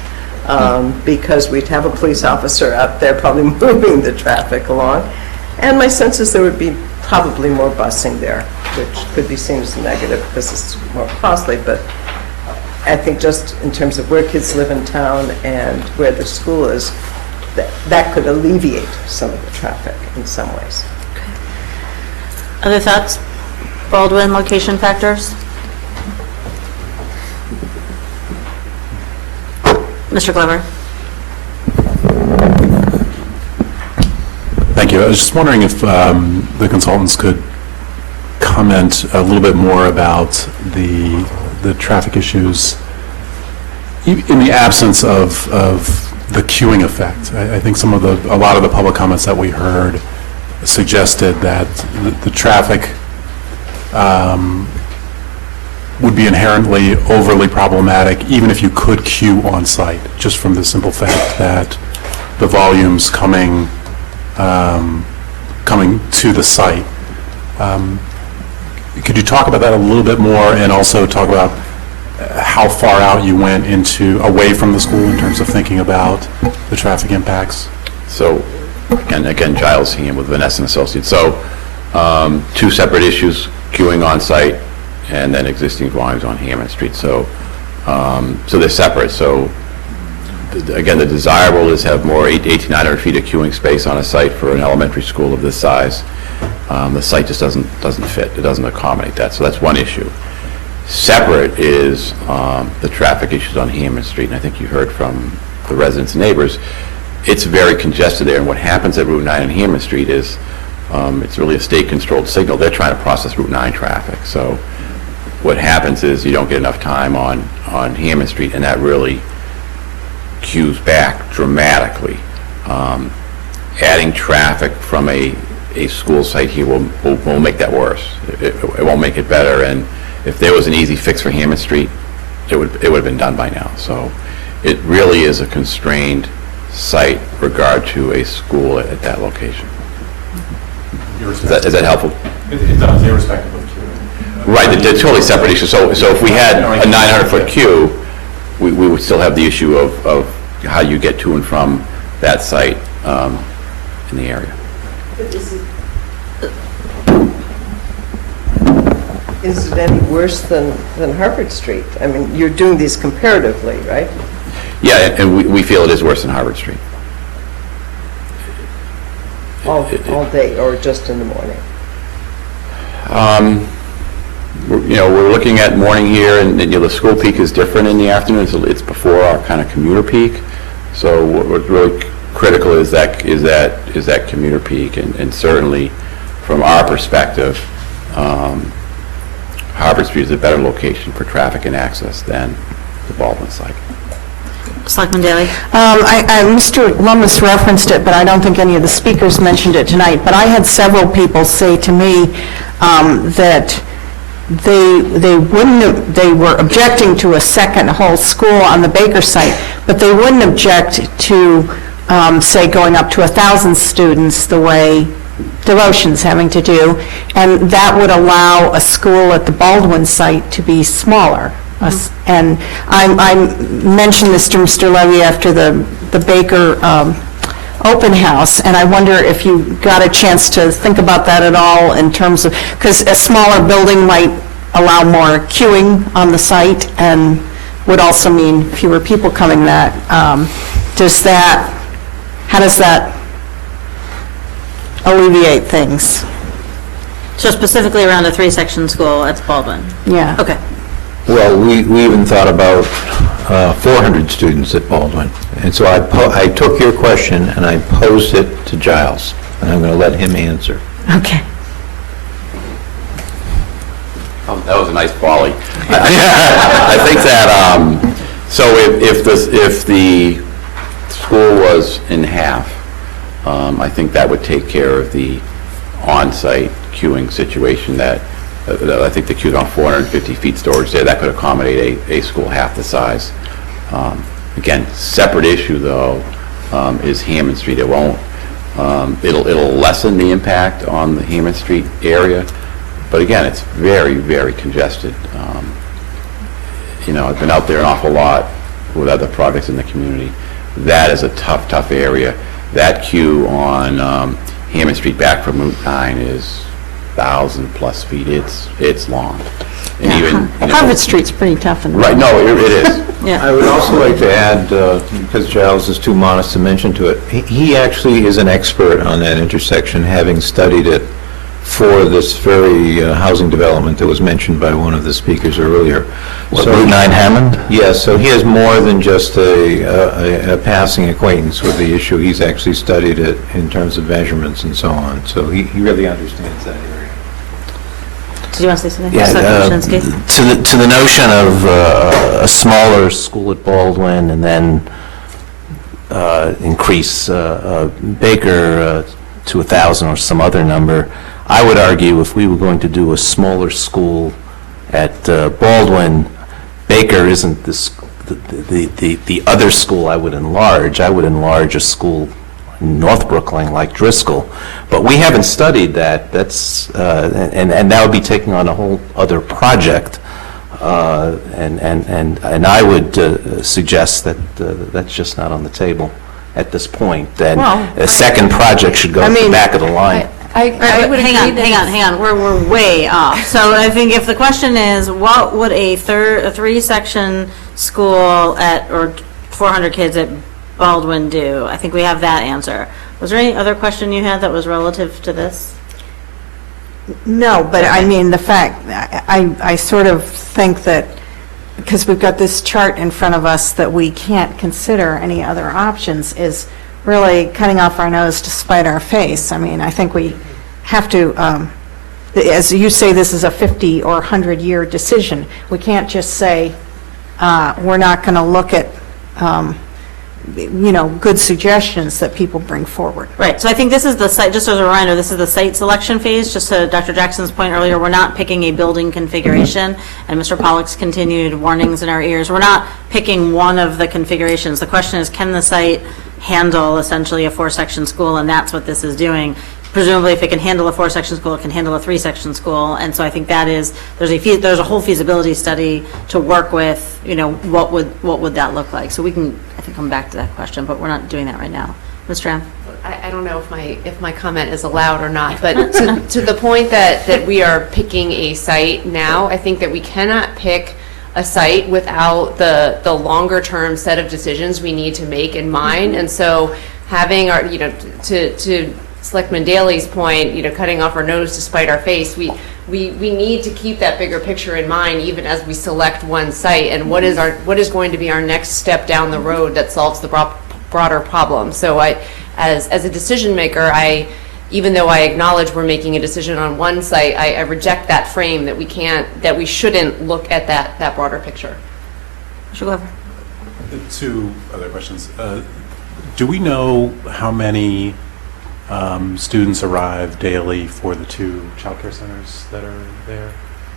because we'd have a police officer out there probably moving the traffic along. And my sense is there would be probably more busing there, which could be seen as a negative because it's more costly. But I think just in terms of where kids live in town and where the school is, that could alleviate some of the traffic in some ways. Other thoughts? Baldwin location factors? Mr. Glover? Thank you. I was just wondering if the consultants could comment a little bit more about the traffic issues in the absence of the queuing effect. I think a lot of the public comments that we heard suggested that the traffic would be inherently overly problematic even if you could queue on site, just from the simple fact that the volumes coming to the site. Could you talk about that a little bit more, and also talk about how far out you went away from the school in terms of thinking about the traffic impacts? So, again, Giles Heem with Vanessa and Associates. So, two separate issues: queuing on site, and then existing volumes on Hammond Street. So they're separate. So, again, the desirable is have more 1,800 feet of queuing space on a site for an elementary school of this size. The site just doesn't fit. It doesn't accommodate that. So that's one issue. Separate is the traffic issues on Hammond Street, and I think you heard from the residents and neighbors. It's very congested there, and what happens at Route 9 and Hammond Street is it's really a state-controlled signal. They're trying to process Route 9 traffic. So what happens is you don't get enough time on Hammond Street, and that really queues back dramatically. Adding traffic from a school site here will make that worse. It won't make it better. And if there was an easy fix for Hammond Street, it would have been done by now. So it really is a constrained site regard to a school at that location. Is that helpful? It does, irrespective of queuing. Right, they're totally separate issues. So if we had a 900-foot queue, we would still have the issue of how you get to and from that site in the area. Is it any worse than Harvard Street? I mean, you're doing these comparatively, right? Yeah, and we feel it is worse than Harvard Street. All day, or just in the morning? We're looking at morning here, and the school peak is different in the afternoon. So it's before our kind of commuter peak. So what's really critical is that commuter peak, and certainly from our perspective, Harvard Street is a better location for traffic and access than the Baldwin site. Selectman Daley? Mr. Lummis referenced it, but I don't think any of the speakers mentioned it tonight. But I had several people say to me that they were objecting to a second whole school on the Baker site, but they wouldn't object to, say, going up to 1,000 students the way Devotion's having to do, and that would allow a school at the Baldwin site to be smaller. And I mentioned this to Mr. Levy after the Baker open house, and I wonder if you got a chance to think about that at all in terms of, because a smaller building might allow more queuing on the site and would also mean fewer people coming that. How does that alleviate things? So specifically around a 3-section school at Baldwin? Yeah. Okay. Well, we even thought about 400 students at Baldwin. And so I took your question and I posed it to Giles, and I'm going to let him answer. Okay. That was a nice volley. I think that, so if the school was in half, I think that would take care of the on-site queuing situation that I think the queue's on 450 feet storage there. That could accommodate a school half the size. Again, separate issue though is Hammond Street. It won't. It'll lessen the impact on the Hammond Street area, but again, it's very, very congested. I've been out there an awful lot with other projects in the community. That is a tough area. That queue on Hammond Street back from Route 9 is 1,000+ feet. It's long. And even Harvard Street's pretty tough. Right, no, it is. Yeah. I would also like to add, because Giles is too modest to mention to it, he actually is an expert on that intersection, having studied it for this very housing development that was mentioned by one of the speakers earlier. Route 9 Hammond? Yes, so he has more than just a passing acquaintance with the issue. He's actually studied it in terms of measurements and so on. So he really understands that area. Did you want to say something? Yeah, Selectman Krasinski? to the notion of a smaller school at Baldwin and then increase Baker to 1,000 or some other number, I would argue if we were going to do a smaller school at Baldwin, Baker isn't the other school I would enlarge. I would enlarge a school in North Brookline like Driscoll. But we haven't studied that. That's and that would be taking on a whole other project. And I would suggest that that's just not on the table at this point. Then a second project should go to the back of the line. I would hang on. We're way off. So I think if the question is, what would a 3-section school or 400 kids at Baldwin do? I think we have that answer. Was there any other question you had that was relative to this? No, but I mean, the fact, I sort of think that, because we've got this chart in front of us, that we can't consider any other options is really cutting off our nose to spite our face. I mean, I think we have to, as you say, this is a 50 or 100-year decision. We can't just say, we're not going to look at, good suggestions that people bring forward. Right, so I think this is the site, just as a reminder, this is the site selection phase. Just to Dr. Jackson's point earlier, we're not picking a building configuration, and Mr. Pollack's continued warnings in our ears. We're not picking one of the configurations. The question is, can the site handle essentially a 4-section school, and that's what this is doing. Presumably, if it can handle a 4-section school, it can handle a 3-section school, and so I think that is, there's a whole feasibility study to work with, what would that look like? So we can, I think, come back to that question, but we're not doing that right now. Ms. Tran? I don't know if my comment is allowed or not, but to the point that we are picking a site now, I think that we cannot pick a site without the longer term set of decisions we need to make in mind. And so having our, to Selectman Daley's point, cutting off our nose to spite our face, we need to keep that bigger picture in mind even as we select one site and what is going to be our next step down the road that solves the broader problem. So as a decision maker, even though I acknowledge we're making a decision on one site, I reject that frame that we shouldn't look at that broader picture. Mr. Glover. Two other questions. Do we know how many students arrive daily for the two childcare centers that are there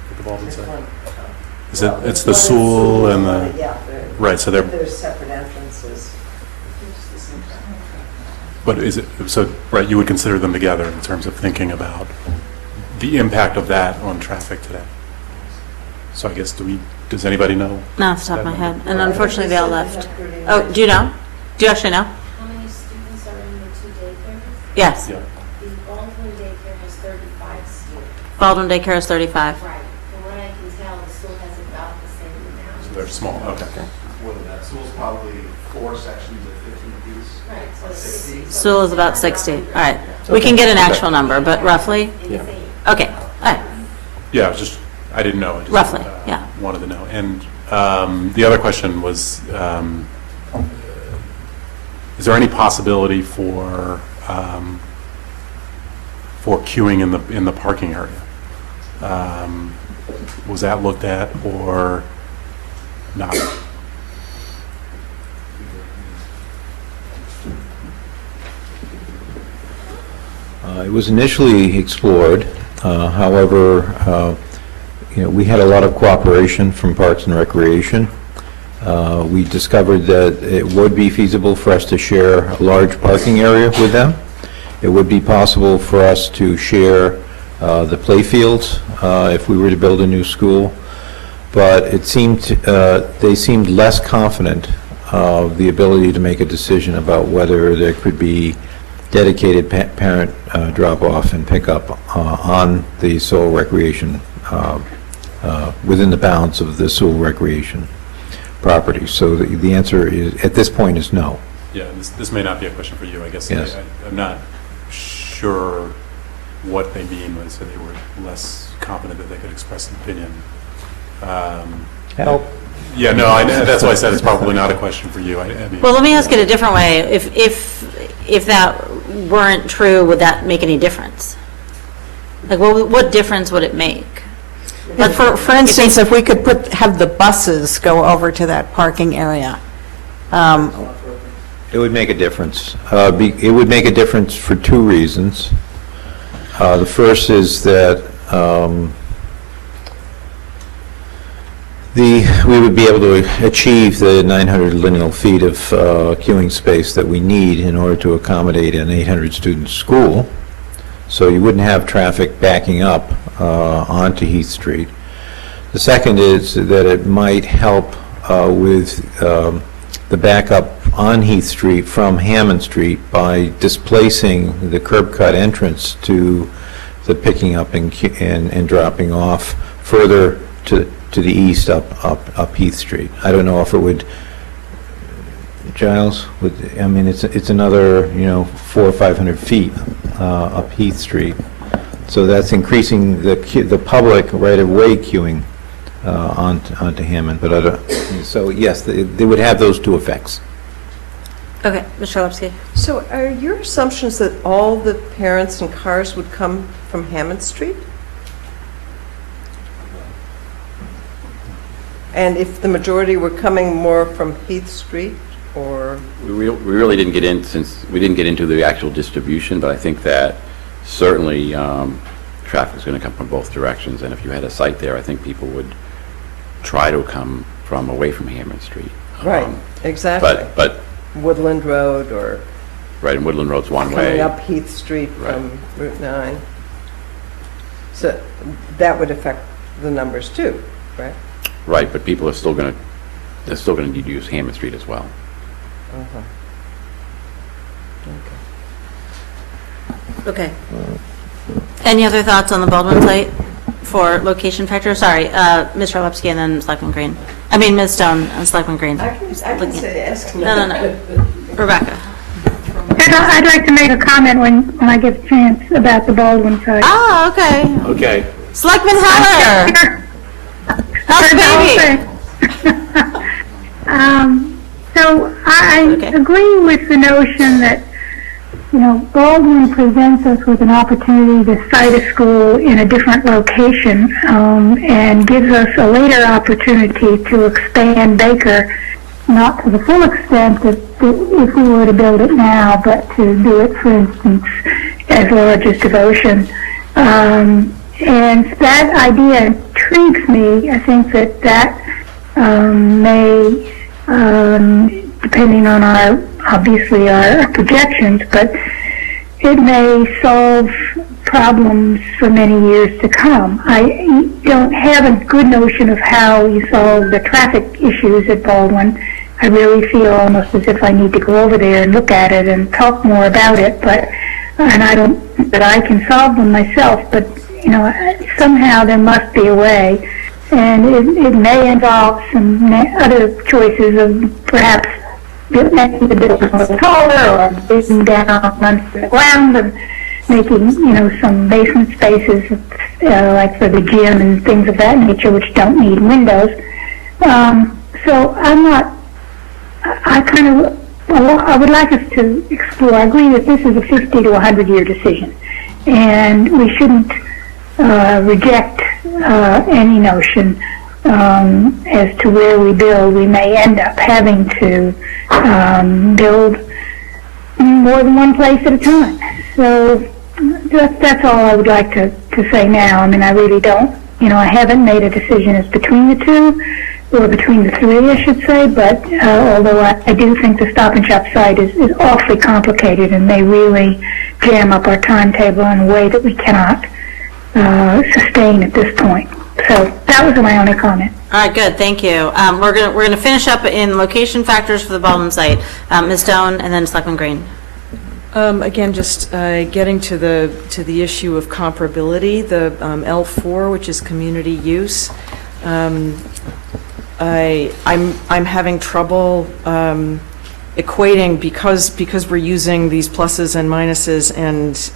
at the Baldwin site? It's the Sewell and the... Yeah. Right, so there's separate entrances. But right, you would consider them together in terms of thinking about the impact of that on traffic today? So I guess, does anybody know? Not off the top of my head. And unfortunately, they all left. Oh, do you know? Do you actually know? How many students are in the two daycares? Yes. Yeah. The Baldwin daycare has 35 students. Baldwin Daycare is 35. Right. From what I can tell, the school has about the same amount. So they're small, okay. More than that. School's probably 4 sections of 15 apiece. Right, so 60. Sewell is about 60. All right. We can get an actual number, but roughly? Yeah. Okay. All right. Yeah, I didn't know. I just, Roughly, yeah. Wanted to know. And the other question was, is there any possibility for queuing in the parking area? Was that looked at or not? It was initially explored. However, we had a lot of cooperation from Parks and Recreation. We discovered that it would be feasible for us to share a large parking area with them. It would be possible for us to share the playfields if we were to build a new school. But it seemed they seemed less confident of the ability to make a decision about whether there could be dedicated parent drop-off and pickup on the Sewell Recreation, within the bounds of the Sewell Recreation property. So the answer is, at this point, is no. Yeah, this may not be a question for you, I guess. Yes. I'm not sure what they mean when they say they were less confident that they could express an opinion. Help. Yeah, no, that's why I said it's probably not a question for you. I mean, Well, let me ask it a different way. If that weren't true, would that make any difference? Like, what difference would it make? But for instance, if we could have the buses go over to that parking area. It would make a difference. It would make a difference for two reasons. The first is that we would be able to achieve the 900 lineal feet of queuing space that we need in order to accommodate an 800-student school. So you wouldn't have traffic backing up onto Heath Street. The second is that it might help with the backup on Heath Street from Hammond Street by displacing the curb cut entrance to the picking up and dropping off further to the east up Heath Street. I don't know if it would, Giles, I mean, it's another 400 or 500 feet up Heath Street. So that's increasing the public right-of-way queuing onto Hammond. But so yes, they would have those two effects. Okay, Mr. Lepsky. So are your assumptions that all the parents and cars would come from Hammond Street? And if the majority were coming more from Heath Street, or? We really didn't get in, since we didn't get into the actual distribution, but I think that certainly traffic's going to come from both directions, and if you had a site there, I think people would try to come from away from Hammond Street. Right, exactly. But Woodland Road, or right, and Woodland Road's one way. coming up Heath Street from Route 9. So that would affect the numbers too, right? Right, but people are still going to need to use Hammond Street as well. Okay. Any other thoughts on the Baldwin site for location factor? Sorry, Mr. Lepsky and then Selectman Green. I mean, Ms. Stone and Selectman Green. I can say ask. No. Rebecca. I'd like to make a comment when I get a chance about the Baldwin site. Oh, okay. Okay. Selectman Heller. How's the baby? So I agree with the notion that, Baldwin presents us with an opportunity to site a school in a different location, and gives us a later opportunity to expand Baker, not to the full extent that if we were to build it now, but to do it, for instance, as large as Devotion. And that idea intrigues me. I think that may, depending on our projections, but it may solve problems for many years to come. I don't have a good notion of how you solve the traffic issues at Baldwin. I really feel almost as if I need to go over there and look at it and talk more about it, and I don't think that I can solve them myself, but somehow there must be a way, and it may involve some other choices of perhaps making the building a little taller or digging down under the ground and making, some basement spaces like for the gym and things of that nature, which don't need windows. So I would like us to explore. I agree that this is a 50 to 100-year decision, and we shouldn't reject any notion as to where we build. We may end up having to build more than one place at a time. So that's all I would like to say now. I mean, I really don't, I haven't made a decision as between the two, or between the three, I should say, but although I do think the Stop and Shop site is awfully complicated and may really jam up our timetable in a way that we cannot sustain at this point. So that was my only comment. All right, good, thank you. We're gonna finish up in location factors for the Baldwin site. Ms. Stone, and then Selectman Green. Again, just getting to the issue of comparability, the L4, which is community use. I'm having trouble equating, because we're using these pluses and minuses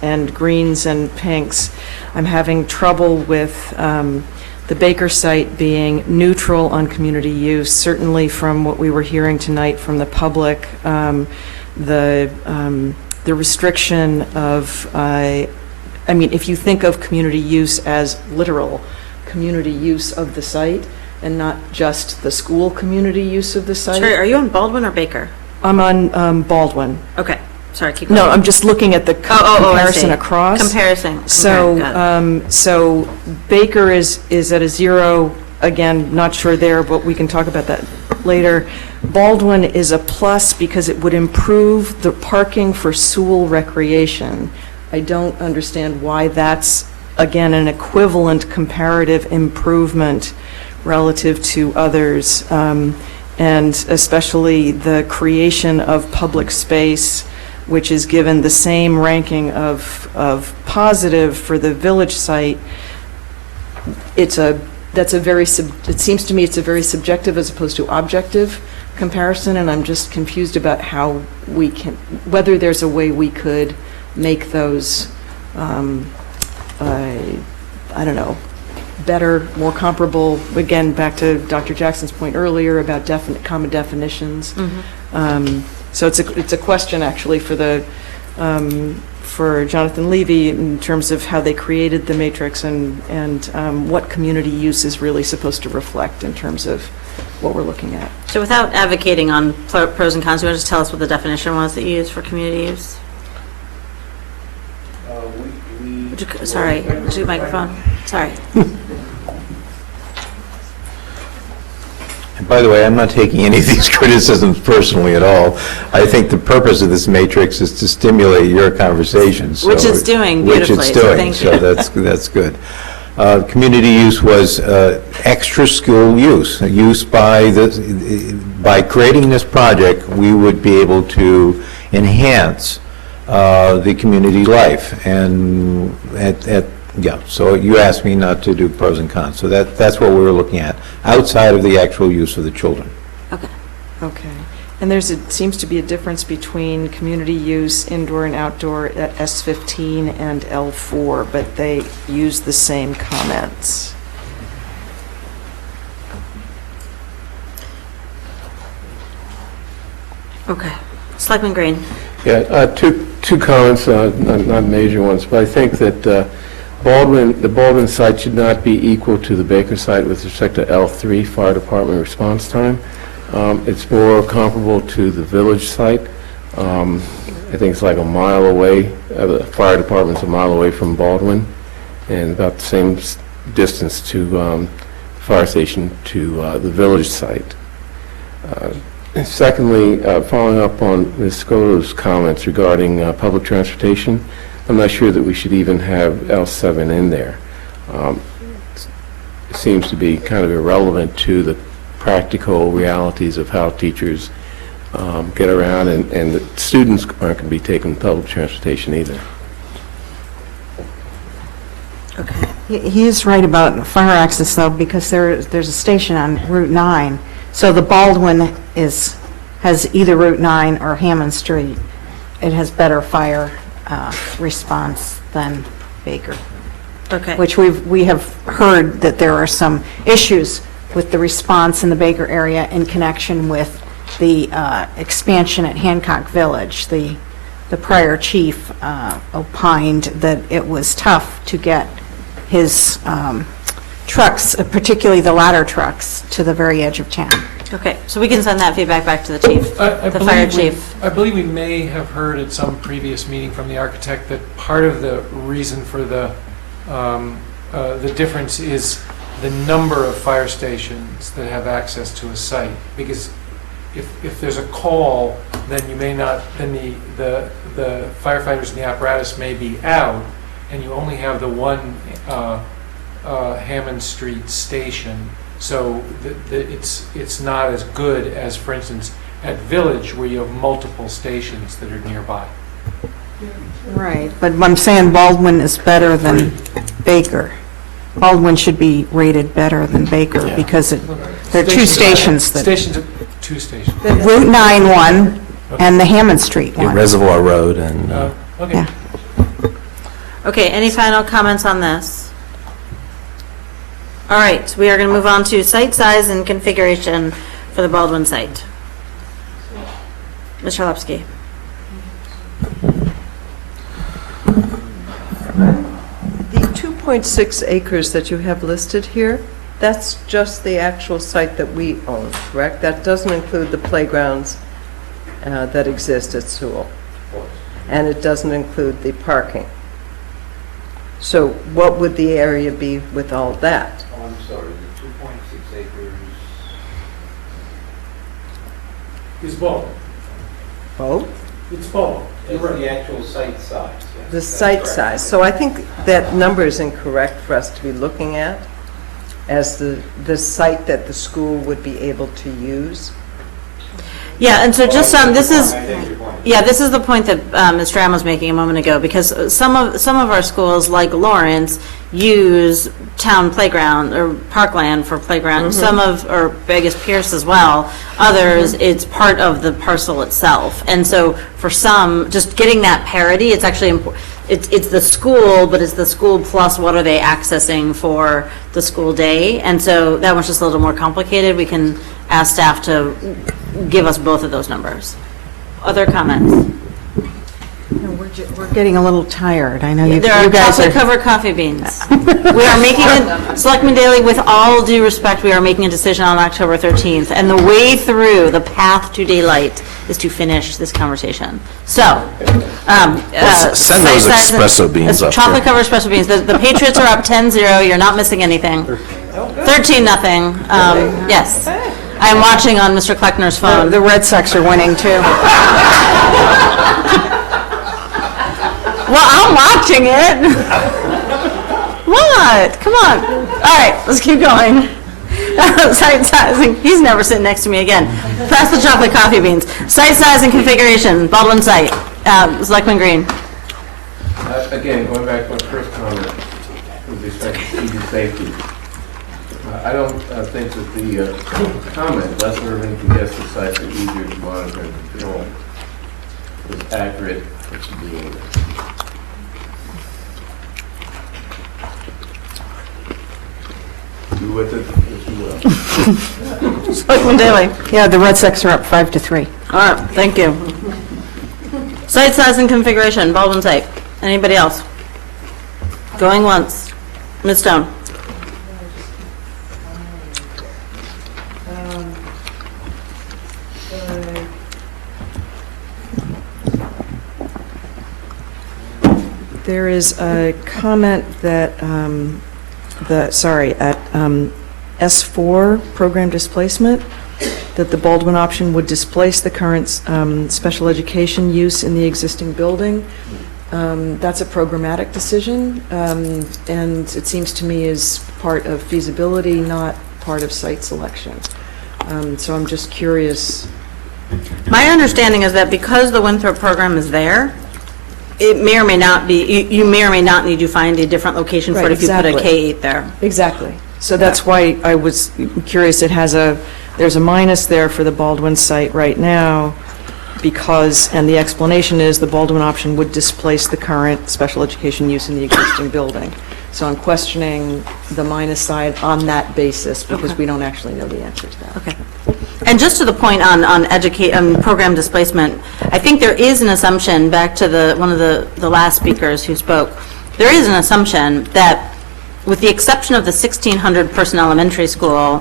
and greens and pinks. I'm having trouble with the Baker site being neutral on community use. Certainly from what we were hearing tonight from the public, the restriction of, if you think of community use as literal community use of the site and not just the school community use of the site. Sorry, are you on Baldwin or Baker? I'm on Baldwin. Okay, sorry, keep going. No, I'm just looking at the comparison across. Comparison. So Baker is at a 0. Again, not sure there, but we can talk about that later. Baldwin is a plus because it would improve the parking for Sewell recreation. I don't understand why that's, again, an equivalent comparative improvement relative to others, and especially the creation of public space, which is given the same ranking of positive for the village site. It seems to me it's a very subjective as opposed to objective comparison, and I'm just confused about how we can, whether there's a way we could make those, I don't know, better, more comparable. Again, back to Dr. Jackson's point earlier about common definitions. Mm-hmm. So it's a question actually for Jonathan Levy in terms of how they created the matrix and what community use is really supposed to reflect in terms of what we're looking at. So without advocating on pros and cons, you want to just tell us what the definition was that you used for community use? Sorry, would you microphone? Sorry. And by the way, I'm not taking any of these criticisms personally at all. I think the purpose of this matrix is to stimulate your conversations. Which it's doing beautifully, Which it's doing, so that's good. Community use was extra school use. By creating this project, we would be able to enhance the community life. And so you asked me not to do pros and cons. So that's what we were looking at, outside of the actual use of the children. Okay. Okay. And seems to be a difference between community use, indoor and outdoor, at S15 and L4, but they use the same comments. Okay. Selectman Green. Yeah, two comments, not major ones, but I think that the Baldwin site should not be equal to the Baker site with respect to L3, fire department response time. It's more comparable to the village site. I think it's like a mile away. The fire department's a mile away from Baldwin, and about the same distance to the fire station to the village site. Secondly, following up on Ms. Scotto's comments regarding public transportation, I'm not sure that we should even have L7 in there. It seems to be kind of irrelevant to the practical realities of how teachers get around, and the students aren't going to be taking public transportation either. He is right about fire access, though, because there's a station on Route 9. So the Baldwin has either Route 9 or Hammond Street. It has better fire response than Baker. Okay. Which we have heard that there are some issues with the response in the Baker area in connection with the expansion at Hancock Village. The prior chief opined that it was tough to get his trucks, particularly the ladder trucks, to the very edge of town. Okay, so we can send that feedback back to the chief, the fire chief. I believe we may have heard at some previous meeting from the architect that part of the reason for the difference is the number of fire stations that have access to a site. Because if there's a call, then you may not, then the firefighters and the apparatus may be out, and you only have the one Hammond Street station. So it's not as good as, for instance, at Village, where you have multiple stations that are nearby. Right, but I'm saying Baldwin is better than Baker. Baldwin should be rated better than Baker because there are two stations that... Two stations. The Route 9 one and the Hammond Street one. Reservoir Road and... Okay. Yeah. Okay, any final comments on this? All right, we are going to move on to site size and configuration for the Baldwin site. Mr. Lepsky. The 2.6 acres that you have listed here, that's just the actual site that we own, correct? That doesn't include the playgrounds that exist at Sewell. And it doesn't include the parking. So what would the area be with all that? Oh, I'm sorry, the 2.6 acres... Is Baldwin. Both? It's Baldwin. It's the actual site size. Yes, The that's site correct. size. So I think that number is incorrect for us to be looking at as the site that the school would be able to use. Yeah, and so just this is the point that Ms. Stram was making a moment ago, because some of our schools, like Lawrence, use town playground or parkland for playground. Some or Vegas Pierce as well. Others, it's part of the parcel itself. And so for some, just getting that parity, it's actually important. It's the school, but it's the school plus what are they accessing for the school day. And so that one's just a little more complicated. We can ask staff to give us both of those numbers. Other comments? We're getting a little tired. I know you There are guys are... chocolate-covered coffee beans. We are making, Selectman Daley, with all due respect, we are making a decision on October 13th, and the way through, the path to daylight, is to finish this conversation. So, send those espresso beans up chocolate-covered espresso beans. The Patriots are up 10-0. You're not missing anything. 13-0. Yes. I'm watching on Mr. Kleckner's phone. The Red Sox are winning, too. Well, I'm watching it. What? Come on. All right, let's keep going. Site sizing. He's never sitting next to me again. Pass the chocolate coffee beans. Site size and configuration. Baldwin site. Selectman Green. Again, going back to my first comment with respect to student safety, I don't think that the comment, less urban congested sites are easier to monitor and control, is accurate to being. Do with it if you will. Selectman Daley? Yeah, the Red Sox are up 5-3. All right, thank you. Site size and configuration, Baldwin site. Anybody else? Going once. Ms. Stone? There is a comment that, at S4, program displacement, that the Baldwin option would displace the current special education use in the existing building. That's a programmatic decision, and it seems to me is part of feasibility, not part of site selection. So I'm just curious. My understanding is that because the Winthrop program is there, it may or may not be, you may or may not need to find a different location for it if you put a K-8 there. Exactly. So that's why I was curious. There's a minus there for the Baldwin site right now because, and the explanation is the Baldwin option would displace the current special education use in the existing building. So I'm questioning the minus side on that basis because we don't actually know the answer to that. Okay. And just to the point on program displacement, I think there is an assumption, back to one of the last speakers who spoke, there is an assumption that with the exception of the 1,600 person elementary school,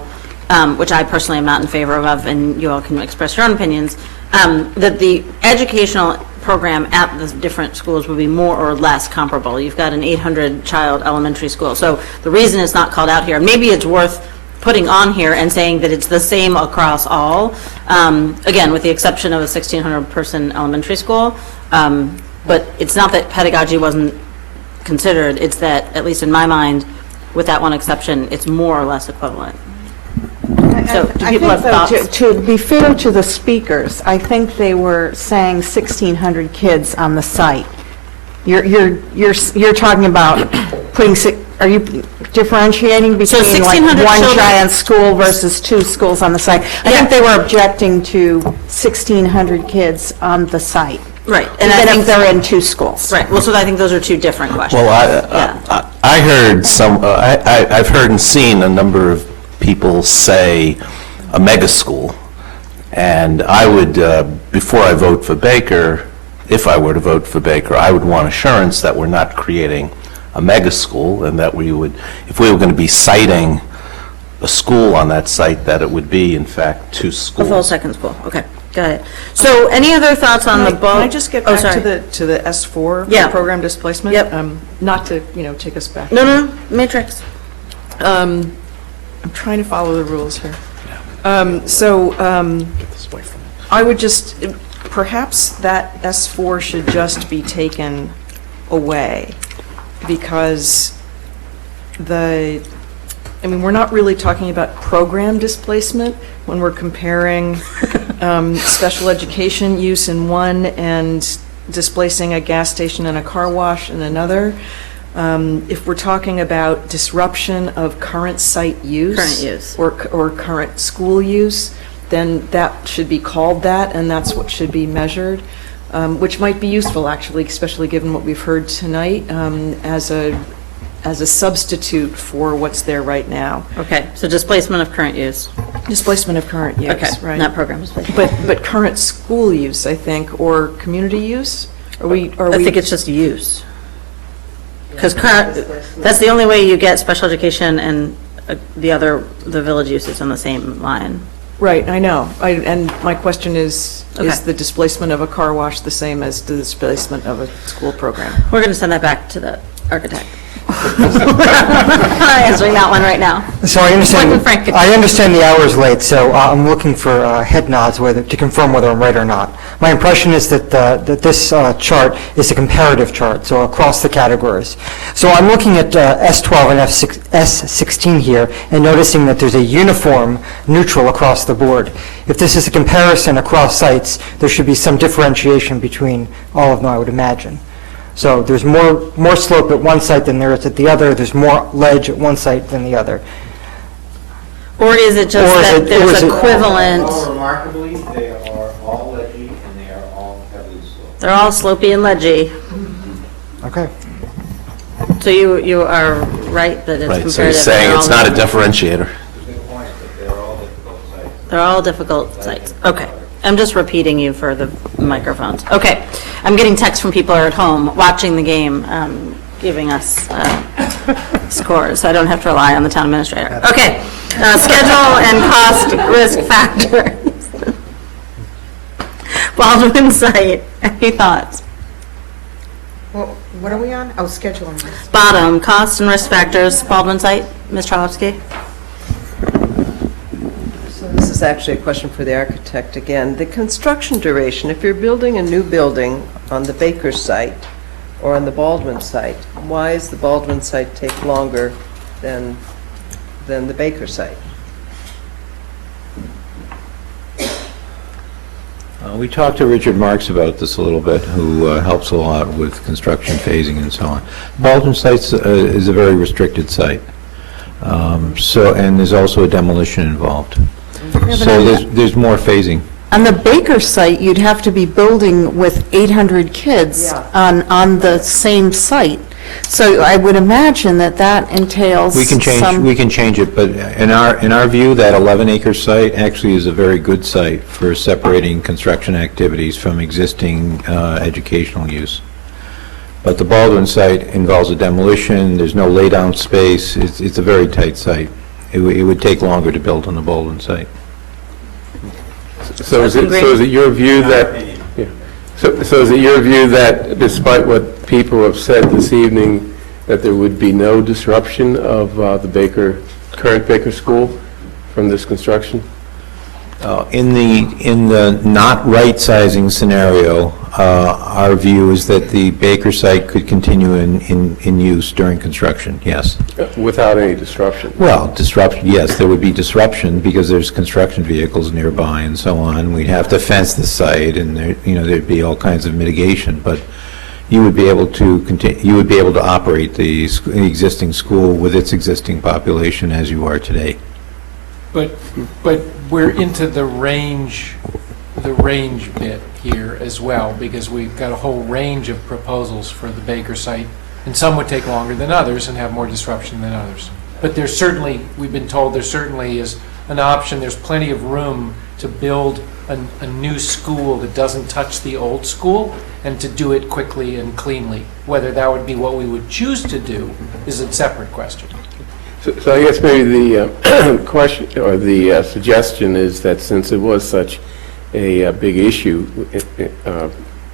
which I personally am not in favor of, and you all can express your own opinions, that the educational program at the different schools will be more or less comparable. You've got an 800-child elementary school. So the reason it's not called out here, maybe it's worth putting on here and saying that it's the same across all, again, with the exception of a 1,600-person elementary school. But it's not that pedagogy wasn't considered, it's that, at least in my mind, with that one exception, it's more or less equivalent. So do people have thoughts? To be fair to the speakers, I think they were saying 1,600 kids on the site. You're talking about are you differentiating between like one giant school versus two schools on the site? I think they were objecting to 1,600 kids on the site. Right. And even if they're in two schools. Right. Well, so I think those are two different questions. Well, I heard I've heard and seen a number of people say a mega school, and I would, before I vote for Baker, if I were to vote for Baker, I would want assurance that we're not creating a mega school, and that we would, if we were going to be citing a school on that site, that it would be, in fact, two schools. A full second school. Okay, got it. So any other thoughts on the bulk? Can I just get back to the S4 program displacement? Yep. Not to, take us back. No, matrix. I'm trying to follow the rules here. I would just, perhaps that S4 should just be taken away, because we're not really talking about program displacement when we're comparing special education use in one and displacing a gas station and a car wash in another. If we're talking about disruption of current site use, or current school use, then that should be called that, and that's what should be measured, which might be useful, actually, especially given what we've heard tonight, as a substitute for what's there right now. Okay, so displacement of current use. Displacement of current use, okay, right. Not program displacement. But current school use, I think, or community use? I think it's just use. Because that's the only way you get special education and the village uses on the same line. Right, I know. And my question is the displacement of a car wash the same as the displacement of a school program? We're going to send that back to the architect. I'm answering that one right now. So I understand the hour's late, so I'm looking for head nods to confirm whether I'm right or not. My impression is that this chart is a comparative chart, so across the categories. So I'm looking at S12 and S16 here and noticing that there's a uniform neutral across the board. If this is a comparison across sites, there should be some differentiation between all of them, I would imagine. So there's more slope at one site than there is at the other. There's more ledge at one site than the other. Or is it just Or is that it- or there's is it- equivalent, All remarkably, they are all ledgy and they are all heavily sloped. they're all slopey and ledgy. Okay. So you are right that it's Right, comparative. so you're saying they're it's all- not a differentiator. Good point, but they're all difficult sites. They're all difficult sites. Okay. I'm just repeating you for the microphones. Okay. I'm getting texts from people who are at home watching the game, giving us scores, so I don't have to rely on the town administrator. Okay. Schedule and cost risk factors. Baldwin site. Any thoughts? Well, what are we on? Oh, scheduling. Bottom, cost and risk factors, Baldwin site. Ms. Charlowski? So this is actually a question for the architect again. The construction duration, if you're building a new building on the Baker site or on the Baldwin site, why does the Baldwin site take longer than the Baker site? We talked to Richard Marks about this a little bit, who helps a lot with construction phasing and so on. Baldwin site is a very restricted site. And there's also a demolition involved. So there's more phasing. On the Baker site, you'd have to be building with 800 kids on the same site. So I would imagine that entails We can change it, but in our view, that 11-acre site actually is a very good site for separating construction activities from existing educational use. But the Baldwin site involves a demolition, there's no laydown space, it's a very tight site. It would take longer to build on the Baldwin site. So is it your view that, so is it your view that despite what people have said this evening, that there would be no disruption of the current Baker School from this construction? In the not right-sizing scenario, our view is that the Baker site could continue in use during construction, yes. Without any disruption? Well, disruption, yes, there would be disruption because there's construction vehicles nearby and so on. We'd have to fence the site and there'd be all kinds of mitigation, but you would be able to operate the existing school with its existing population as you are today. But we're into the range bit here as well, because we've got a whole range of proposals for the Baker site, and some would take longer than others and have more disruption than others. But there's certainly, we've been told there certainly is an option, there's plenty of room to build a new school that doesn't touch the old school, and to do it quickly and cleanly. Whether that would be what we would choose to do is a separate question. So I guess maybe the question or the suggestion is that since it was such a big issue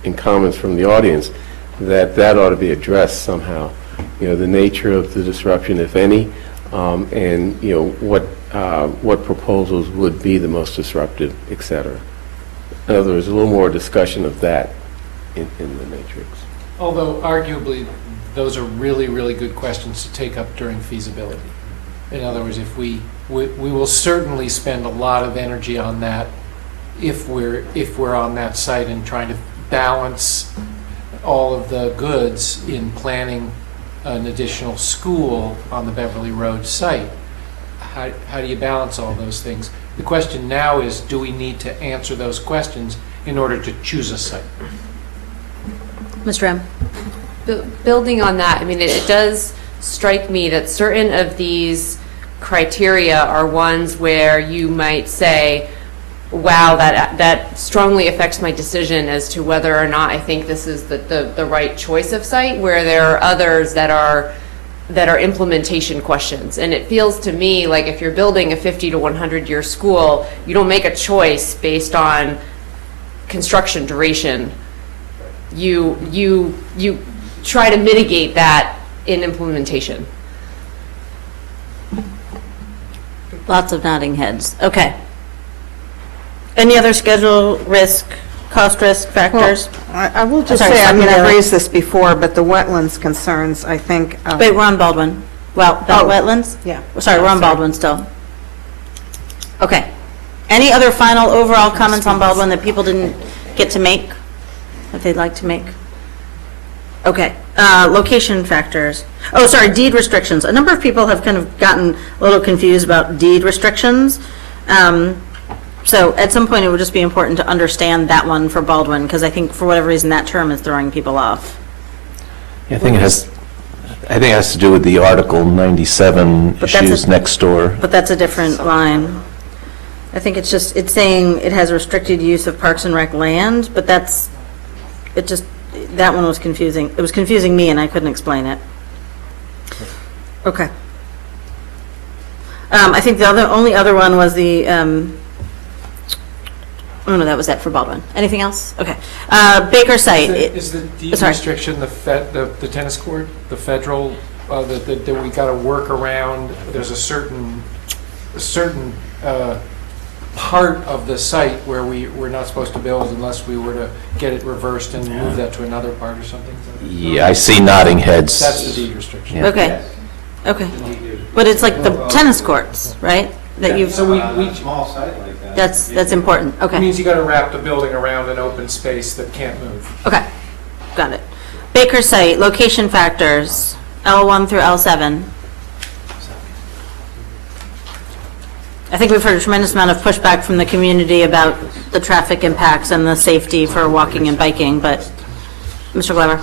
in comments from the audience, that ought to be addressed somehow. The nature of the disruption, if any, and what proposals would be the most disruptive, et cetera. In other words, a little more discussion of that in the matrix. Although arguably, those are really, really good questions to take up during feasibility. In other words, if we will certainly spend a lot of energy on that if we're on that site and trying to balance all of the goods in planning an additional school on the Beverly Road site. How do you balance all those things? The question now is, do we need to answer those questions in order to choose a site? Ms. Ram? Building on that, I mean, it does strike me that certain of these criteria are ones where you might say, wow, that strongly affects my decision as to whether or not I think this is the right choice of site, where there are others that are implementation questions. And it feels to me like if you're building a 50 to 100 year school, you don't make a choice based on construction duration. You try to mitigate that in implementation. Lots of nodding heads. Okay. Any other schedule risk, cost risk factors? Well, I will just say, I mean, I've raised this before, but the wetlands concerns, I think. Wait, we're on Baldwin. Well, wetlands? Yeah. Sorry, we're on Baldwin still. Okay. Any other final overall comments on Baldwin that people didn't get to make, that they'd like to make? Okay, location factors. Oh, sorry, deed restrictions. A number of people have kind of gotten a little confused about deed restrictions. So at some point, it would just be important to understand that one for Baldwin, because I think for whatever reason, that term is throwing people off. I think it has to do with the Article 97 But that's issues next door. But that's a different line. I think it's saying it has restricted use of Parks and Rec land, but that one was confusing. It was confusing me, and I couldn't explain it. Okay. I think the only other one was the, oh no, that was it for Baldwin. Anything else? Okay. Baker site. Is the deed restriction the tennis court, the federal, that we got to work around? There's a certain part of the site where we're not supposed to build unless we were to get it reversed and move that to another part or something? Yeah, I see nodding heads. That's the deed restriction. Yeah. Okay. Okay. But it's like the tennis courts, right? That you've. So we Small site like that. That's important. It Okay. means you got to wrap the building around an open space that can't move. Okay. Got it. Baker site, location factors, L1 through L7. I think we've heard a tremendous amount of pushback from the community about the traffic impacts and the safety for walking and biking, but Mr. Glover?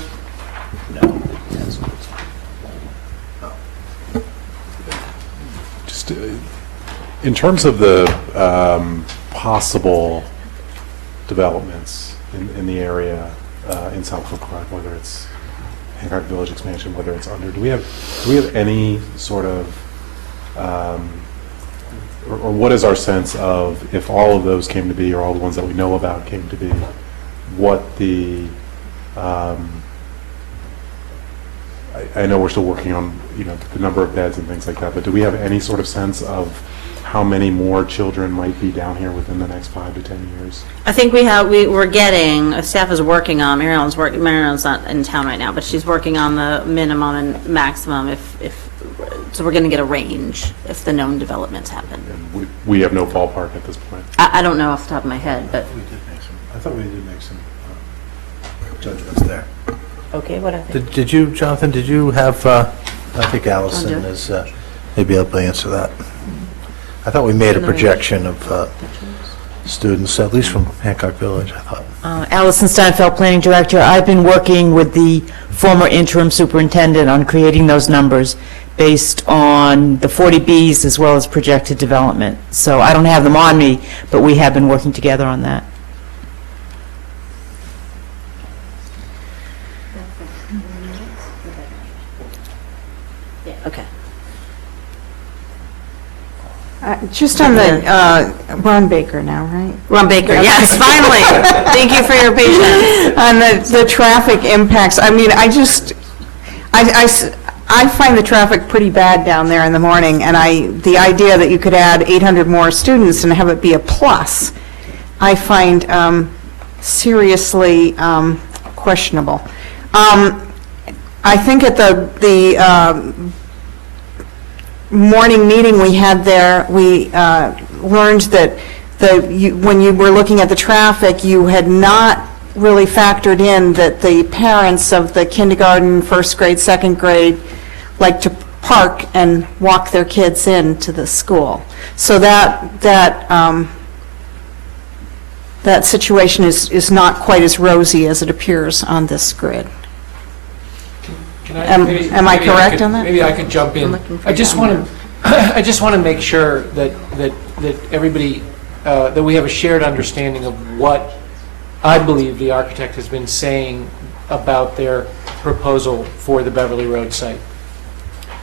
Just in terms of the possible developments in the area in South Brookline, whether it's Hancock Village expansion, whether it's under, do we have any sort of or what is our sense of, if all of those came to be, or all the ones that we know about came to be, what the, I know we're still working on, the number of beds and things like that, but do we have any sort of sense of how many more children might be down here within the next 5 to 10 years? I think we're getting, staff is working on, Marilyn's not in town right now, but she's working on the minimum and maximum so we're going to get a range if the known developments happen. And we have no ballpark at this point. I don't know off the top of my head, but. I thought we did make some judgments there. Okay, what I think. Did you, Jonathan, did you have, I think Allison is maybe able to answer that. I thought we made a projection of students, at least from Hancock Village, I thought. Allison Steinfeld, Planning Director. I've been working with the former interim superintendent on creating those numbers based on the 40Bs as well as projected development. So I don't have them on me, but we have been working together on that. Yeah, okay. Just on the, we're on Baker now, right? We're on Baker, yes, finally. Thank you for your patience. On the traffic impacts, I mean, I find the traffic pretty bad down there in the morning, and the idea that you could add 800 more students and have it be a plus, I find seriously questionable. I think at the morning meeting we had there, we learned that when you were looking at the traffic, you had not really factored in that the parents of the kindergarten, first grade, second grade like to park and walk their kids into the school. So that situation is not quite as rosy as it appears on this grid. Am I correct on that? Maybe I could jump in. I just want to make sure that everybody, that we have a shared understanding of what I believe the architect has been saying about their proposal for the Beverly Road site,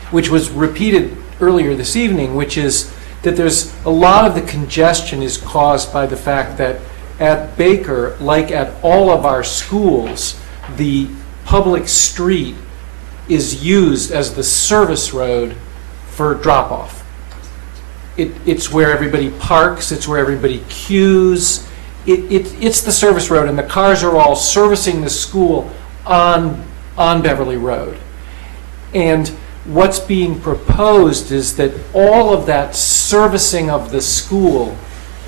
which was repeated earlier this evening, which is that there's a lot of the congestion is caused by the fact that at Baker, like at all of our schools, the public street is used as the service road for drop-off. It's where everybody parks, it's where everybody queues, it's the service road, and the cars are all servicing the school on Beverly Road. And what's being proposed is that all of that servicing of the school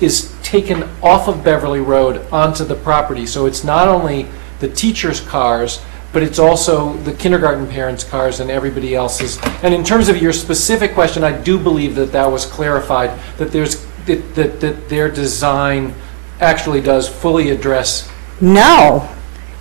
is taken off of Beverly Road onto the property. So it's not only the teachers' cars, but it's also the kindergarten parents' cars and everybody else's. And in terms of your specific question, I do believe that that was clarified, that that their design actually does fully address. No,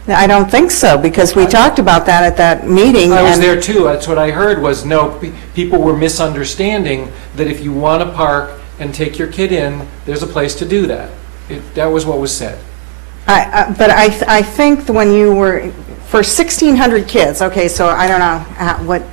I don't think so, because we talked about that at that meeting. I was and- there too. That's what I heard was, no, people were misunderstanding that if you want to park and take your kid in, there's a place to do that. That was what was said. But I think that when you were, for 1,600 kids, okay, so I don't know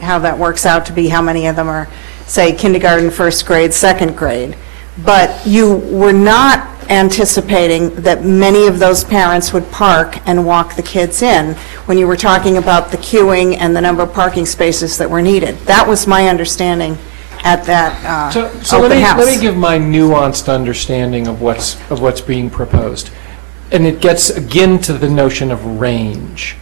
how that works out to be, how many of them are, say, kindergarten, first grade, second grade, but you were not anticipating that many of those parents would park and walk the kids in when you were talking about the queuing and the number of parking spaces that were needed. That was my understanding at that So open house. let me give my nuanced understanding of what's being proposed. And it gets again to the notion of range.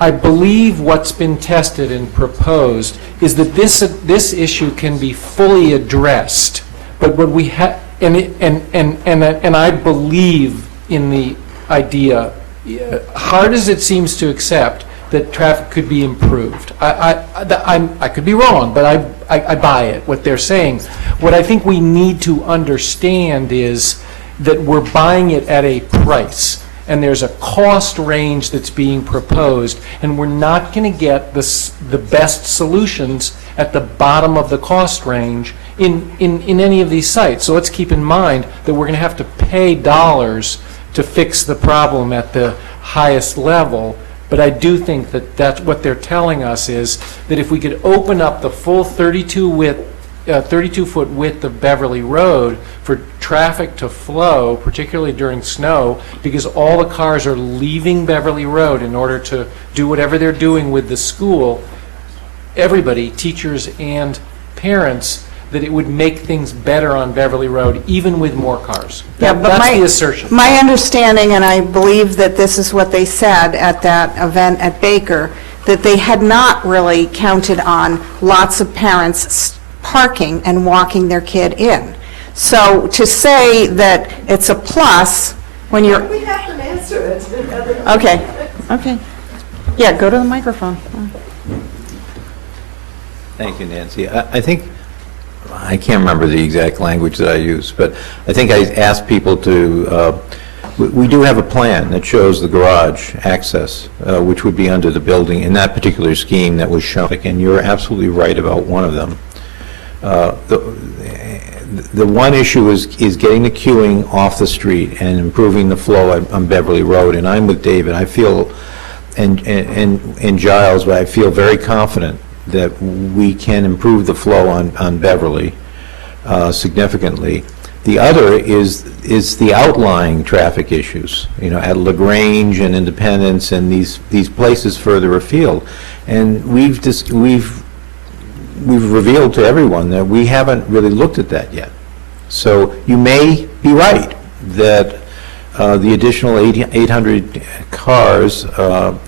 I believe what's been tested and proposed is that this issue can be fully addressed. But what we have, and I believe in the idea, hard as it seems to accept, that traffic could be improved. I could be wrong, but I buy it, what they're saying. What I think we need to understand is that we're buying it at a price, and there's a cost range that's being proposed, and we're not going to get the best solutions at the bottom of the cost range in any of these sites. So let's keep in mind that we're going to have to pay dollars to fix the problem at the highest level. But I do think that that's what they're telling us, is that if we could open up the full 32-foot width of Beverly Road for traffic to flow, particularly during snow, because all the cars are leaving Beverly Road in order to do whatever they're doing with the school, everybody, teachers and parents, that it would make things better on Beverly Road, even with more cars. That's the assertion. My understanding, and I believe that this is what they said at that event at Baker, that they had not really counted on lots of parents parking and walking their kid in. So to say that it's a plus when you're... We have to answer it. Okay. Yeah, go to the microphone. Thank you, Nancy. I think, I can't remember the exact language that I used, but I think I asked people to, we do have a plan that shows the garage access, which would be under the building in that particular scheme that was shown, and you're absolutely right about one of them. The one issue is getting the queuing off the street and improving the flow on Beverly Road, and I'm with David. I feel, and Giles, but I feel very confident that we can improve the flow on Beverly significantly. The other is the outlying traffic issues, at LaGrange and Independence and these places further afield. And we've revealed to everyone that we haven't really looked at that yet. So you may be right that the additional 800 cars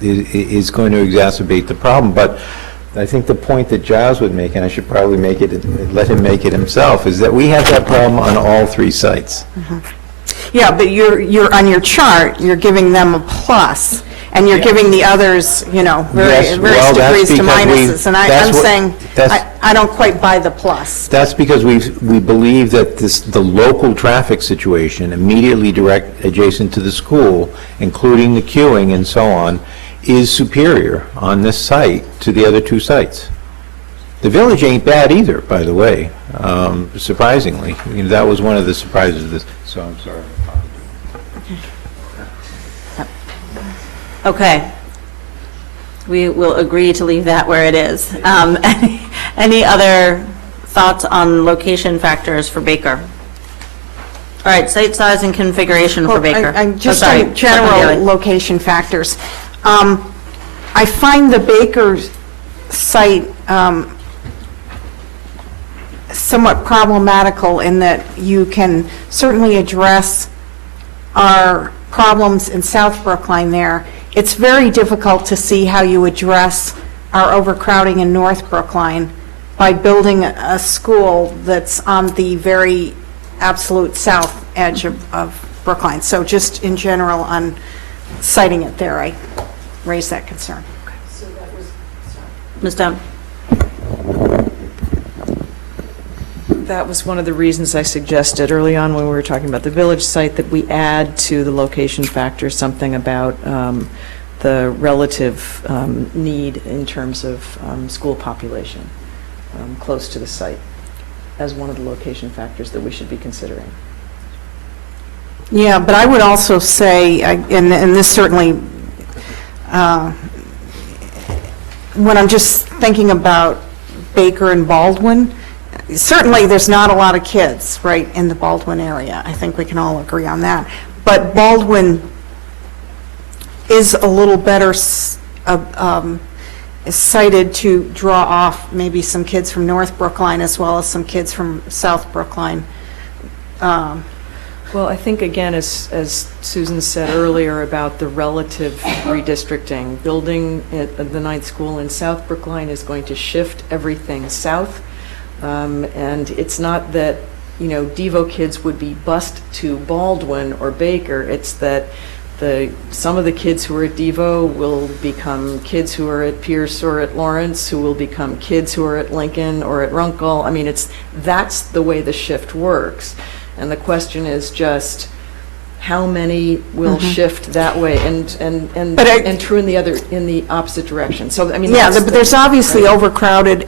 is going to exacerbate the problem, but I think the point that Giles would make, and I should probably make it, let him make it himself, is that we have that problem on all three sites. Yeah, but you're on your chart, you're giving them a plus, and you're giving the others, various degrees to minuses. And I'm saying, I don't quite buy the plus. That's because we believe that the local traffic situation immediately adjacent to the school, including the queuing and so on, is superior on this site to the other two sites. The village ain't bad either, by the way, surprisingly. That was one of the surprises of this, so I'm sorry. Okay. We will agree to leave that where it is. Any other thoughts on location factors for Baker? All right, site size and configuration for Baker. Just on general location factors. I find the Baker site somewhat problematical in that you can certainly address our problems in South Brookline there. It's very difficult to see how you address our overcrowding in North Brookline by building a school that's on the very absolute south edge of Brookline. So just in general on citing it there, I raise that concern. Ms. Stone? That was one of the reasons I suggested early on when we were talking about the village site, that we add to the location factor something about the relative need in terms of school population close to the site as one of the location factors that we should be considering. Yeah, but I would also say, and this certainly, when I'm just thinking about Baker and Baldwin, certainly there's not a lot of kids, right, in the Baldwin area. I think we can all agree on that. But Baldwin is a little better cited to draw off maybe some kids from North Brookline as well as some kids from South Brookline. Well, I think, again, as Susan said earlier about the relative redistricting, building at the ninth school in South Brookline is going to shift everything south. And it's not that, Devo kids would be bused to Baldwin or Baker. It's that some of the kids who are at Devo will become kids who are at Pierce or at Lawrence, who will become kids who are at Lincoln or at Runkle. I mean, that's the way the shift works. And the question is just how many will shift that way, and true in the opposite direction. So I mean, yeah, but there's obviously overcrowding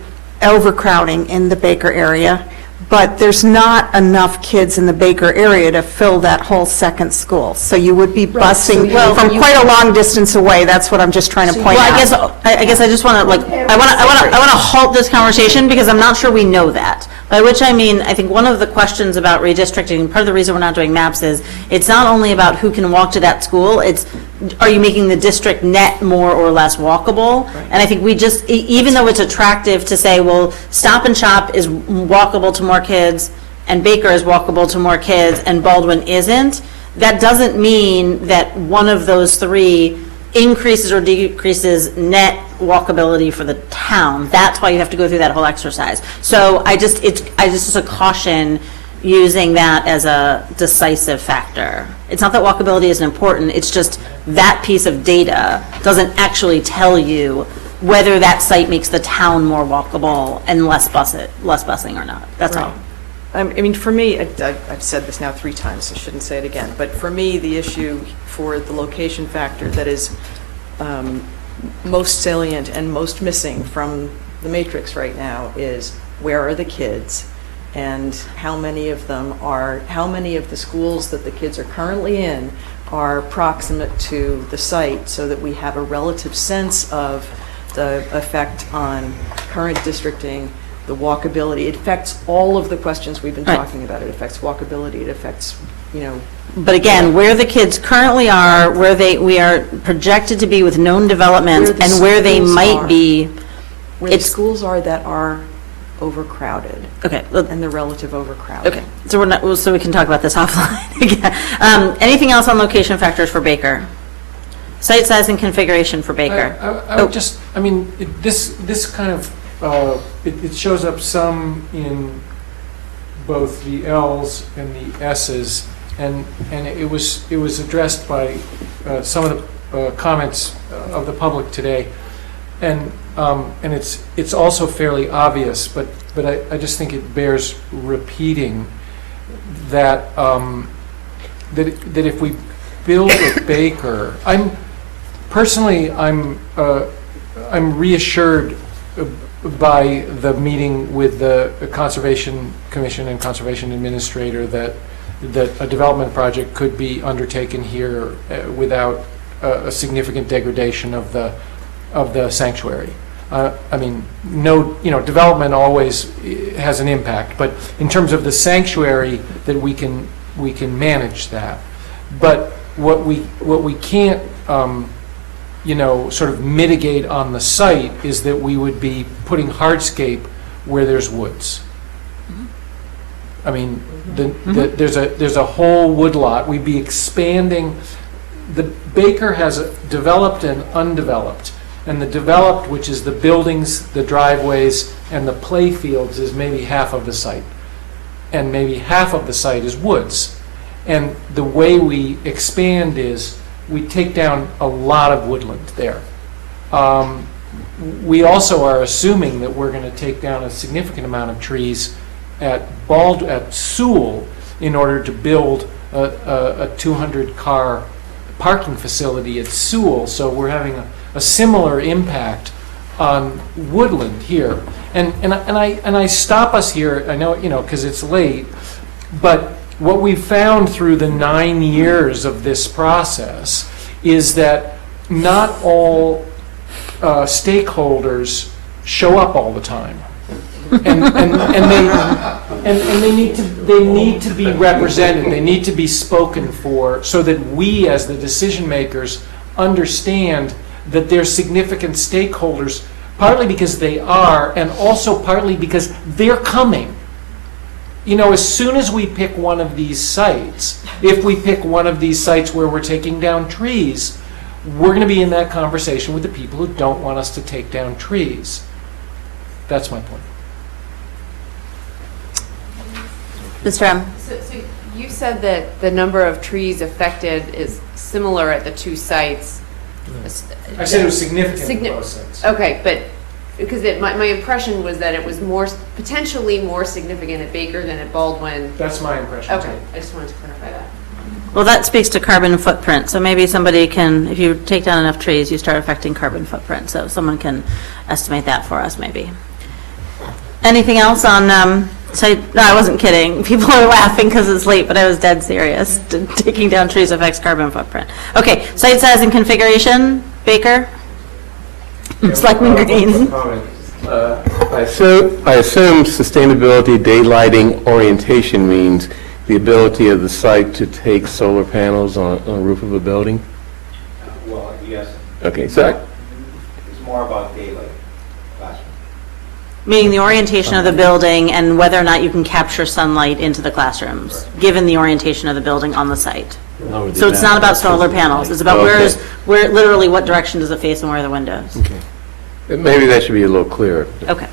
in the Baker area, but there's not enough kids in the Baker area to fill that whole second school. So you would be busing from quite a long distance away. That's what I'm just trying to point out. I guess I just want to I want to halt this conversation because I'm not sure we know that. By which I mean, I think one of the questions about redistricting, part of the reason we're not doing maps is it's not only about who can walk to that school, it's are you making the district net more or less walkable? Right. And I think we just, even though it's attractive to say, well, Stop and Shop is walkable to more kids and Baker is walkable to more kids and Baldwin isn't, that doesn't mean that one of those three increases or decreases net walkability for the town. That's why you have to go through that whole exercise. So it's a caution using that as a decisive factor. It's not that walkability isn't important, it's just that piece of data doesn't actually tell you whether that site makes the town more walkable and less busing or not. That's all. I mean, for me, I've said this now 3 times, I shouldn't say it again, but for me, the issue for the location factor that is most salient and most missing from the matrix right now is where are the kids and how many of the schools that the kids are currently in are proximate to the site so that we have a relative sense of the effect on current districting, the walkability. It affects all of the questions we've been talking about. It affects walkability, it affects, But again, where the kids currently are, we are projected to be with known development, and where they might be. Where the schools are that are overcrowded. Okay. And the relative overcrowding. Okay, so we can talk about this offline again. Anything else on location factors for Baker? Site size and configuration for Baker. I would just, this kind of, it shows up some in both the L's and the S's, and it was addressed by some of the comments of the public today, and it's also fairly obvious, but I just think it bears repeating that that if we build a Baker, I'm reassured by the meeting with the Conservation Commission and Conservation Administrator that a development project could be undertaken here without a significant degradation of the sanctuary. Development always has an impact, but in terms of the sanctuary, that we can manage that. But what we can't sort of mitigate on the site is that we would be putting hardscape where there's woods. I mean, there's a whole woodlot. We'd be expanding. The Baker has developed and undeveloped, and the developed, which is the buildings, the driveways, and the play fields, is maybe half of the site, and maybe half of the site is woods. And the way we expand is we take down a lot of woodland there. we also are assuming that we're going to take down a significant amount of trees at Sewell in order to build a 200-car parking facility at Sewell. So we're having a similar impact on Woodland here. And I stop us here, I know, because it's late, but what we've found through the 9 years of this process is that not all stakeholders show up all the time. And they need to be represented, they need to be spoken for, so that we as the decision makers understand that they're significant stakeholders, partly because they are, and also partly because they're coming. As soon as we pick one of these sites, if we pick one of these sites where we're taking down trees, we're going to be in that conversation with the people who don't want us to take down trees. That's my point. Mr. M. So you said that the number of trees affected is similar at the two sites. I said it was significant in both sites. Okay, but because my impression was that it was potentially more significant at Baker than at Baldwin. That's my impression. Okay, I just wanted to clarify that. Well, that speaks to carbon footprint. So maybe somebody can, if you take down enough trees, you start affecting carbon footprint. So someone can estimate that for us, maybe. Anything else on site? No, I wasn't kidding. People are laughing because it's late, but I was dead serious. Taking down trees affects carbon footprint. Okay, site size and configuration. Baker? Selectman Green. I assume sustainability daylighting orientation means the ability of the site to take solar panels on the roof of a building? Well, yes. Okay, so It's more about daylight. Meaning the orientation of the building and whether or not you can capture sunlight into the classrooms, given the orientation of the building on the site. So it's not about solar panels. It's about where literally what direction does it face and where are the windows. Okay. Maybe that should be a little clearer. Okay.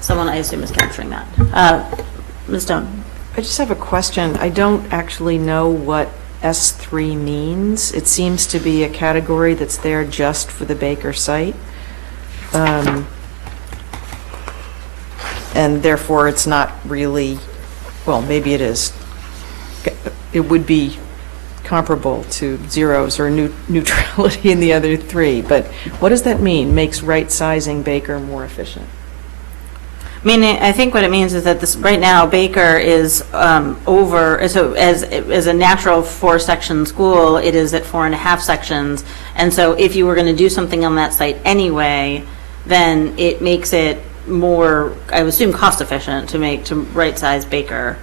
Someone, I assume, is capturing that. Ms. Stone. I just have a question. I don't actually know what S3 means. It seems to be a category that's there just for the Baker site. And therefore, it's not really, well, maybe it is. It would be comparable to zeros or neutrality in the other three. But what does that mean? Makes right-sizing Baker more efficient? Meaning, I think what it means is that this, right now, Baker is so as a natural 4-section school, it is at 4.5 sections. And so if you were going to do something on that site anyway, then it makes it more, I would assume, cost efficient to right-size Baker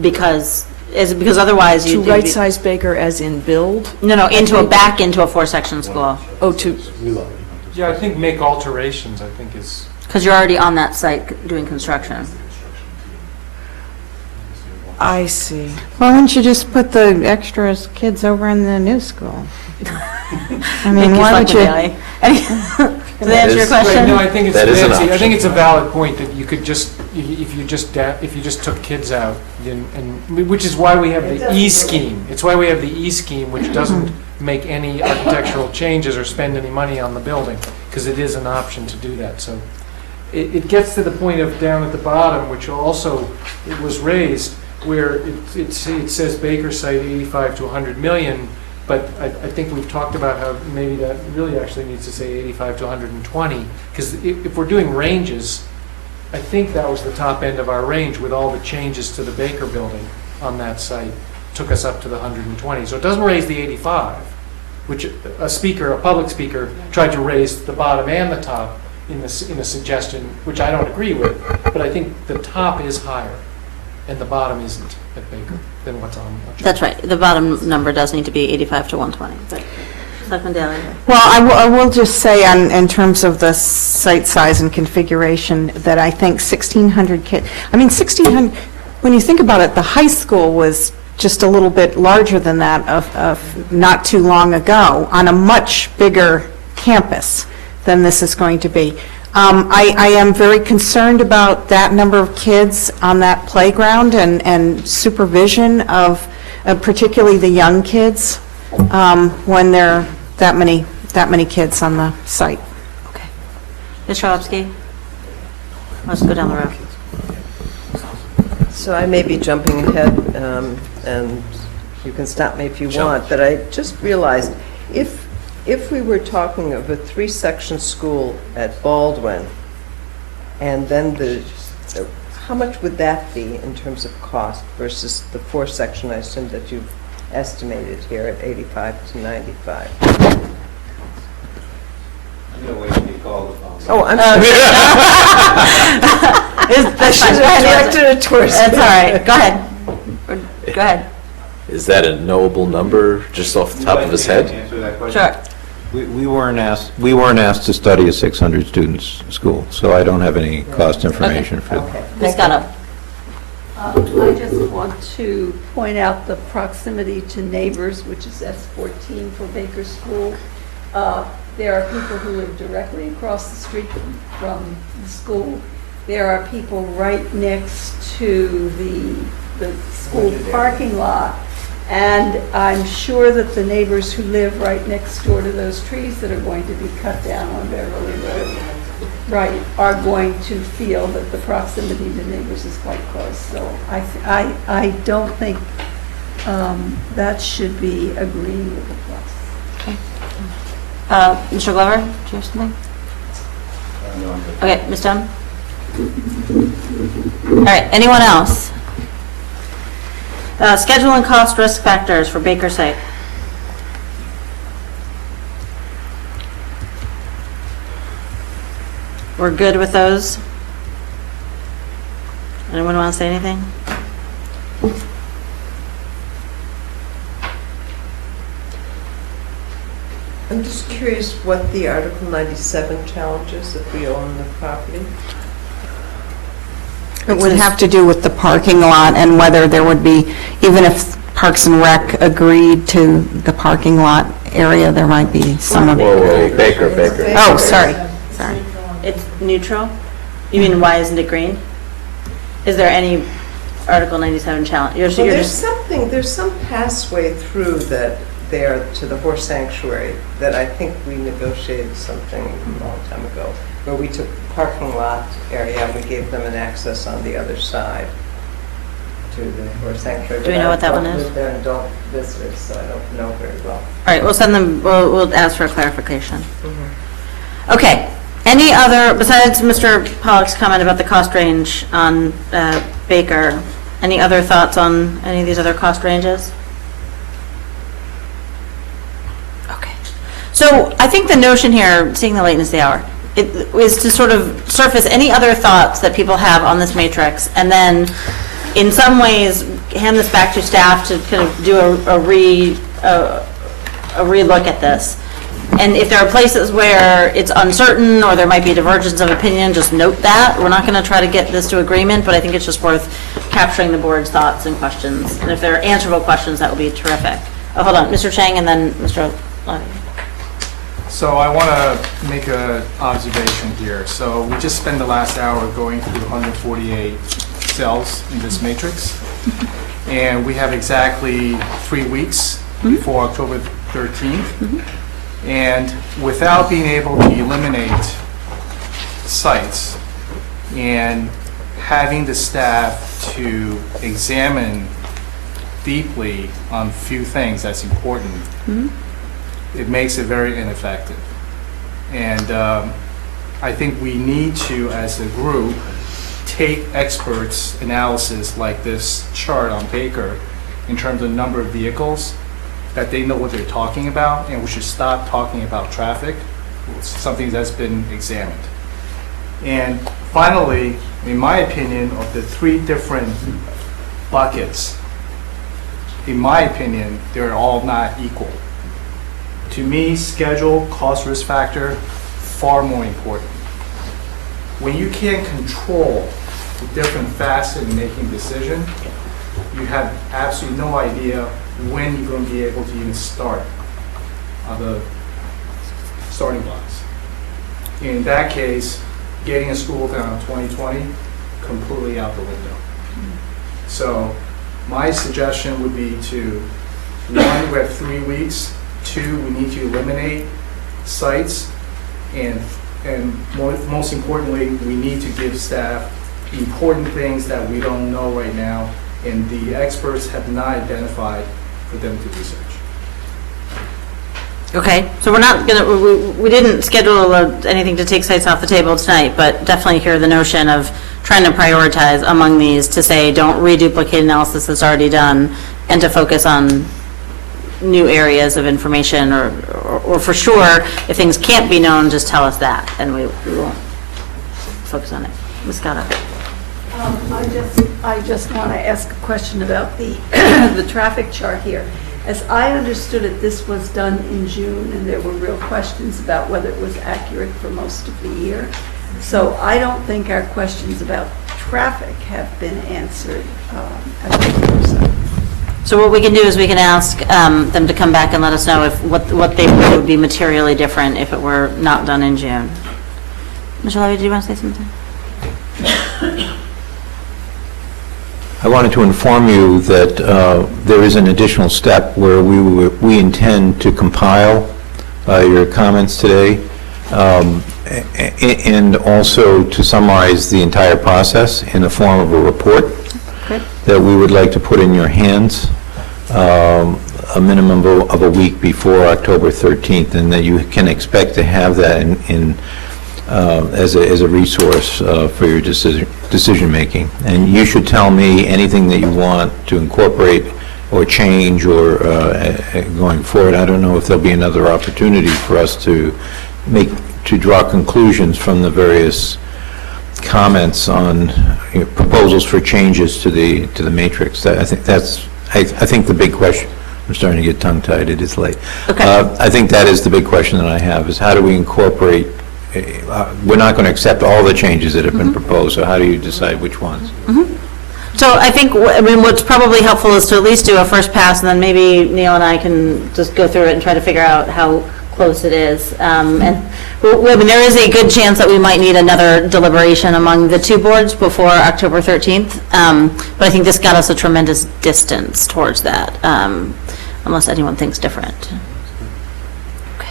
because otherwise you to right-size Baker as in build? No, into a 4-section school. Oh, to. Yeah, I think make alterations, I think is. Because you're already on that site doing construction. I see. Why wouldn't you just put the extra kids over in the new school? I mean, why would you? Does that answer your question? Right, no, I think it's a valid point that you could just, if you just took kids out, and which is why we have the E scheme. It's why we have the E scheme, which doesn't make any architectural changes or spend any money on the building, because it is an option to do that. So it gets to the point of down at the bottom, which also it was raised, where it says Baker site 85 to 100 million. But I think we've talked about how maybe that really actually needs to say 85 to 120, because if we're doing ranges, I think that was the top end of our range with all the changes to the Baker building on that site, took us up to the 120. So it doesn't raise the 85, which a public speaker, tried to raise the bottom and the top in a suggestion, which I don't agree with, but I think the top is higher and the bottom isn't at Baker than what's on. That's right. The bottom number does need to be 85 to 120. But Selectman Daley. Well, I will just say in terms of the site size and configuration that I think 1,600 kids, 1,600, when you think about it, the high school was just a little bit larger than that of not too long ago on a much bigger campus than this is going to be. I am very concerned about that number of kids on that playground and supervision of particularly the young kids when there are that that many kids on the site. Ms. Charlowski? Let's go down the road. So I may be jumping ahead, and you can stop me if you want, but I just realized, if we were talking of a 3-section school at Baldwin, and then how much would that be in terms of cost versus the 4-section, I assume that you've estimated here at 85 to 95? Oh, I'm sorry. I should have directed it towards That's all right. Go ahead. Go ahead. Is that a knowable number, just off the top of his head? Sure. We weren't asked to study a 600 students school, so I don't have any cost information for that. Ms. Gunn. I just want to point out the proximity to neighbors, which is S14 for Baker School. There are people who live directly across the street from the school. There are people right next to the school parking lot. And I'm sure that the neighbors who live right next door to those trees that are going to be cut down on Beverly Road, right, are going to feel that the proximity to neighbors is quite close. So I don't think that should be agreeing with the plus. Mr. Glover, do you have something? Okay, Ms. Dunn? All right, anyone else? Schedule and cost risk factors for Baker site. We're good with those? Anyone want to say anything? I'm just curious what the Article 97 challenge is if we own the property. It would have to do with the parking lot and whether there would be, even if Parks and Rec agreed to the parking lot area, there might be some of it. Baker. Oh, sorry. It's neutral? You mean why isn't it green? Is there any Article 97 challenge? Well, there's some passway through that there to the horse sanctuary that I think we negotiated something a long time ago, where we took the parking lot area and we gave them an access on the other side to the horse sanctuary. Do we know what that one is? I don't live there and don't visit it, so I don't know very well. All right, we'll send them, we'll ask for a clarification. Okay, any other, besides Mr. Pollock's comment about the cost range on Baker, any other thoughts on any of these other cost ranges? Okay. So I think the notion here, seeing the lateness of the hour, is to sort of surface any other thoughts that people have on this matrix, and then in some ways hand this back to staff to kind of do a re-look at this. And if there are places where it's uncertain or there might be a divergence of opinion, just note that. We're not going to try to get this to agreement, but I think it's just worth capturing the board's thoughts and questions. And if there are answerable questions, that would be terrific. Oh, hold on, Mr. Chang and then Mr. Levy. So I want to make an observation here. So we just spent the last hour going through 148 cells in this matrix. And we have exactly 3 weeks before October 13th. And without being able to eliminate sites and having the staff to examine deeply on few things that's important, it makes it very ineffective. And I think we need to, as a group, take experts' analysis like this chart on Baker in terms of number of vehicles, that they know what they're talking about, and we should stop talking about traffic. It's something that's been examined. And finally, in my opinion, of the 3 different buckets, in my opinion, they're all not equal. To me, schedule, cost, risk factor, far more important. When you can't control the different facets in making decision, you have absolutely no idea when you're going to be able to even start on the starting blocks. In that case, getting a school down in 2020, completely out the window. So my suggestion would be to, 1, we have 3 weeks. 2, we need to eliminate sites, and most importantly, we need to give staff important things that we don't know right now, and the experts have not identified for them to research. Okay, so we're not going to, we didn't schedule anything to take sites off the table tonight, but definitely hear the notion of trying to prioritize among these to say, don't reduplicate analysis that's already done, and to focus on new areas of information, or for sure, if things can't be known, just tell us that, and we won't focus on it. Ms. Scott? I just want to ask a question about the, the traffic chart here. As I understood it, this was done in June, and there were real questions about whether it was accurate for most of the year. So I don't think our questions about traffic have been answered at the website. So what we can do is we can ask them to come back and let us know if what they would be materially different if it were not done in June. Mr. Levy, do you want to say something? I wanted to inform you that there is an additional step where we intend to compile your comments today, and also to summarize the entire process in the form of a report that we would like to put in your hands a minimum of a week before October 13th, and that you can expect to have that as a resource for your decision-making. And you should tell me anything that you want to incorporate or change or going forward. I don't know if there'll be another opportunity for us to draw conclusions from the various comments on proposals for changes to the matrix. I think the big question. I'm starting to get tongue-tied. It is late. Okay. I think that is the big question that I have: is how do we incorporate? We're not going to accept all the changes that have been proposed. So how do you decide which ones? So I think, what's probably helpful is to at least do a first pass, and then maybe Neil and I can just go through it and try to figure out how close it is. There is a good chance that we might need another deliberation among the two boards before October 13th, but I think this got us a tremendous distance towards that, unless anyone thinks different. Okay.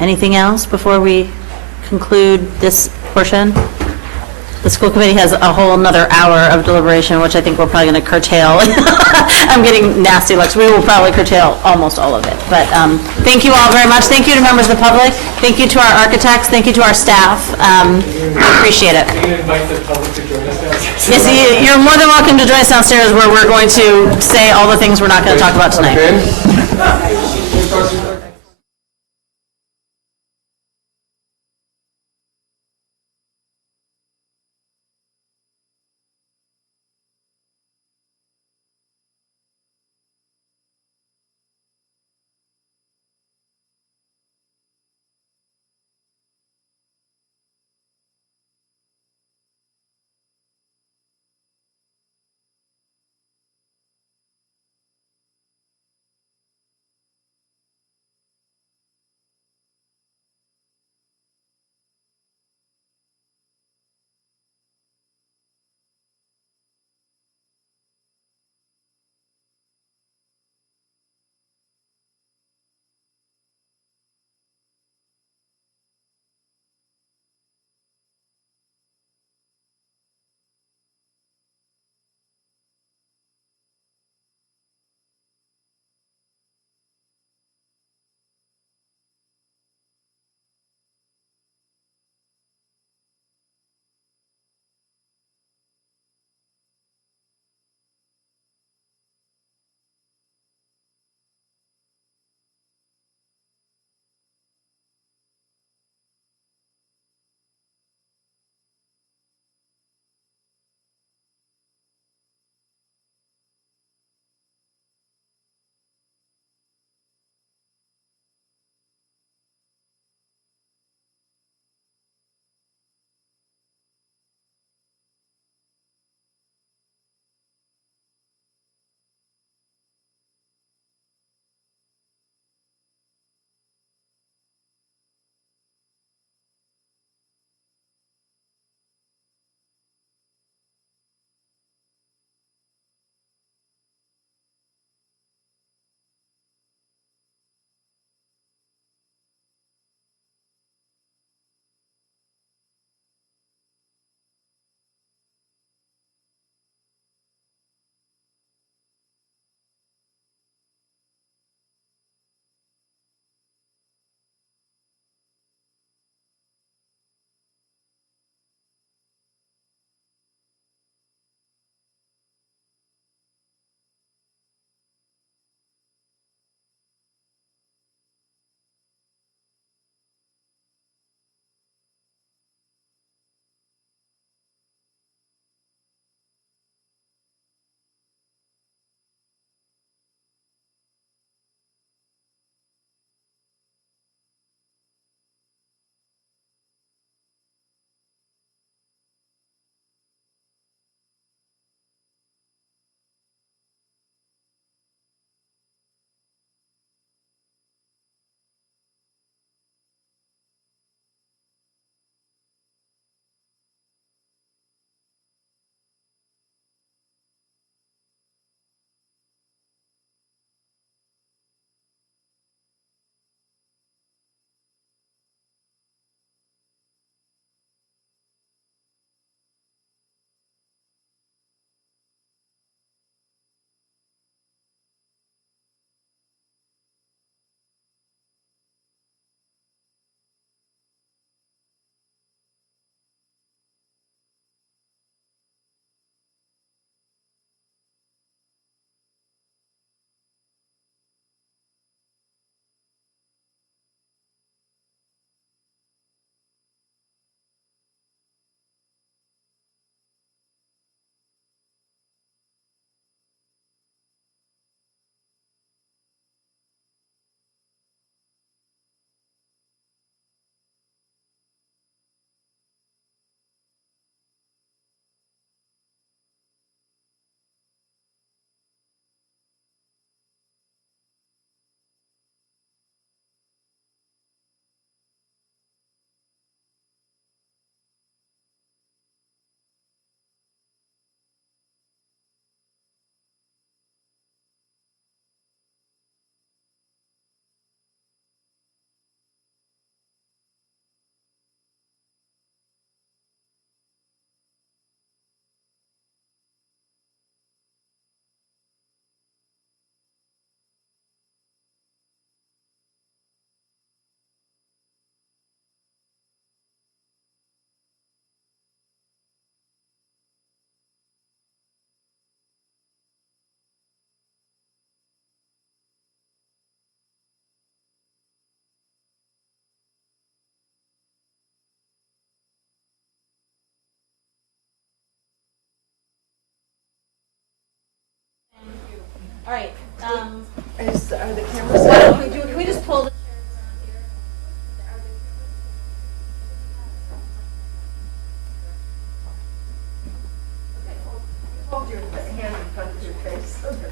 Anything else before we conclude this portion? The school committee has a whole another hour of deliberation, which I think we're probably going to curtail. I'm getting nasty looks. We will probably curtail almost all of it. But thank you all very much. Thank you to members of the public. Thank you to our architects. Thank you to our staff. We appreciate it. Can you invite the public to join us downstairs? Yes, you're more than welcome to join us downstairs, where we're going to say all the things we're not going to talk about tonight. All right, Are the cameras? can we just pull the Hold your hand in front of your face so that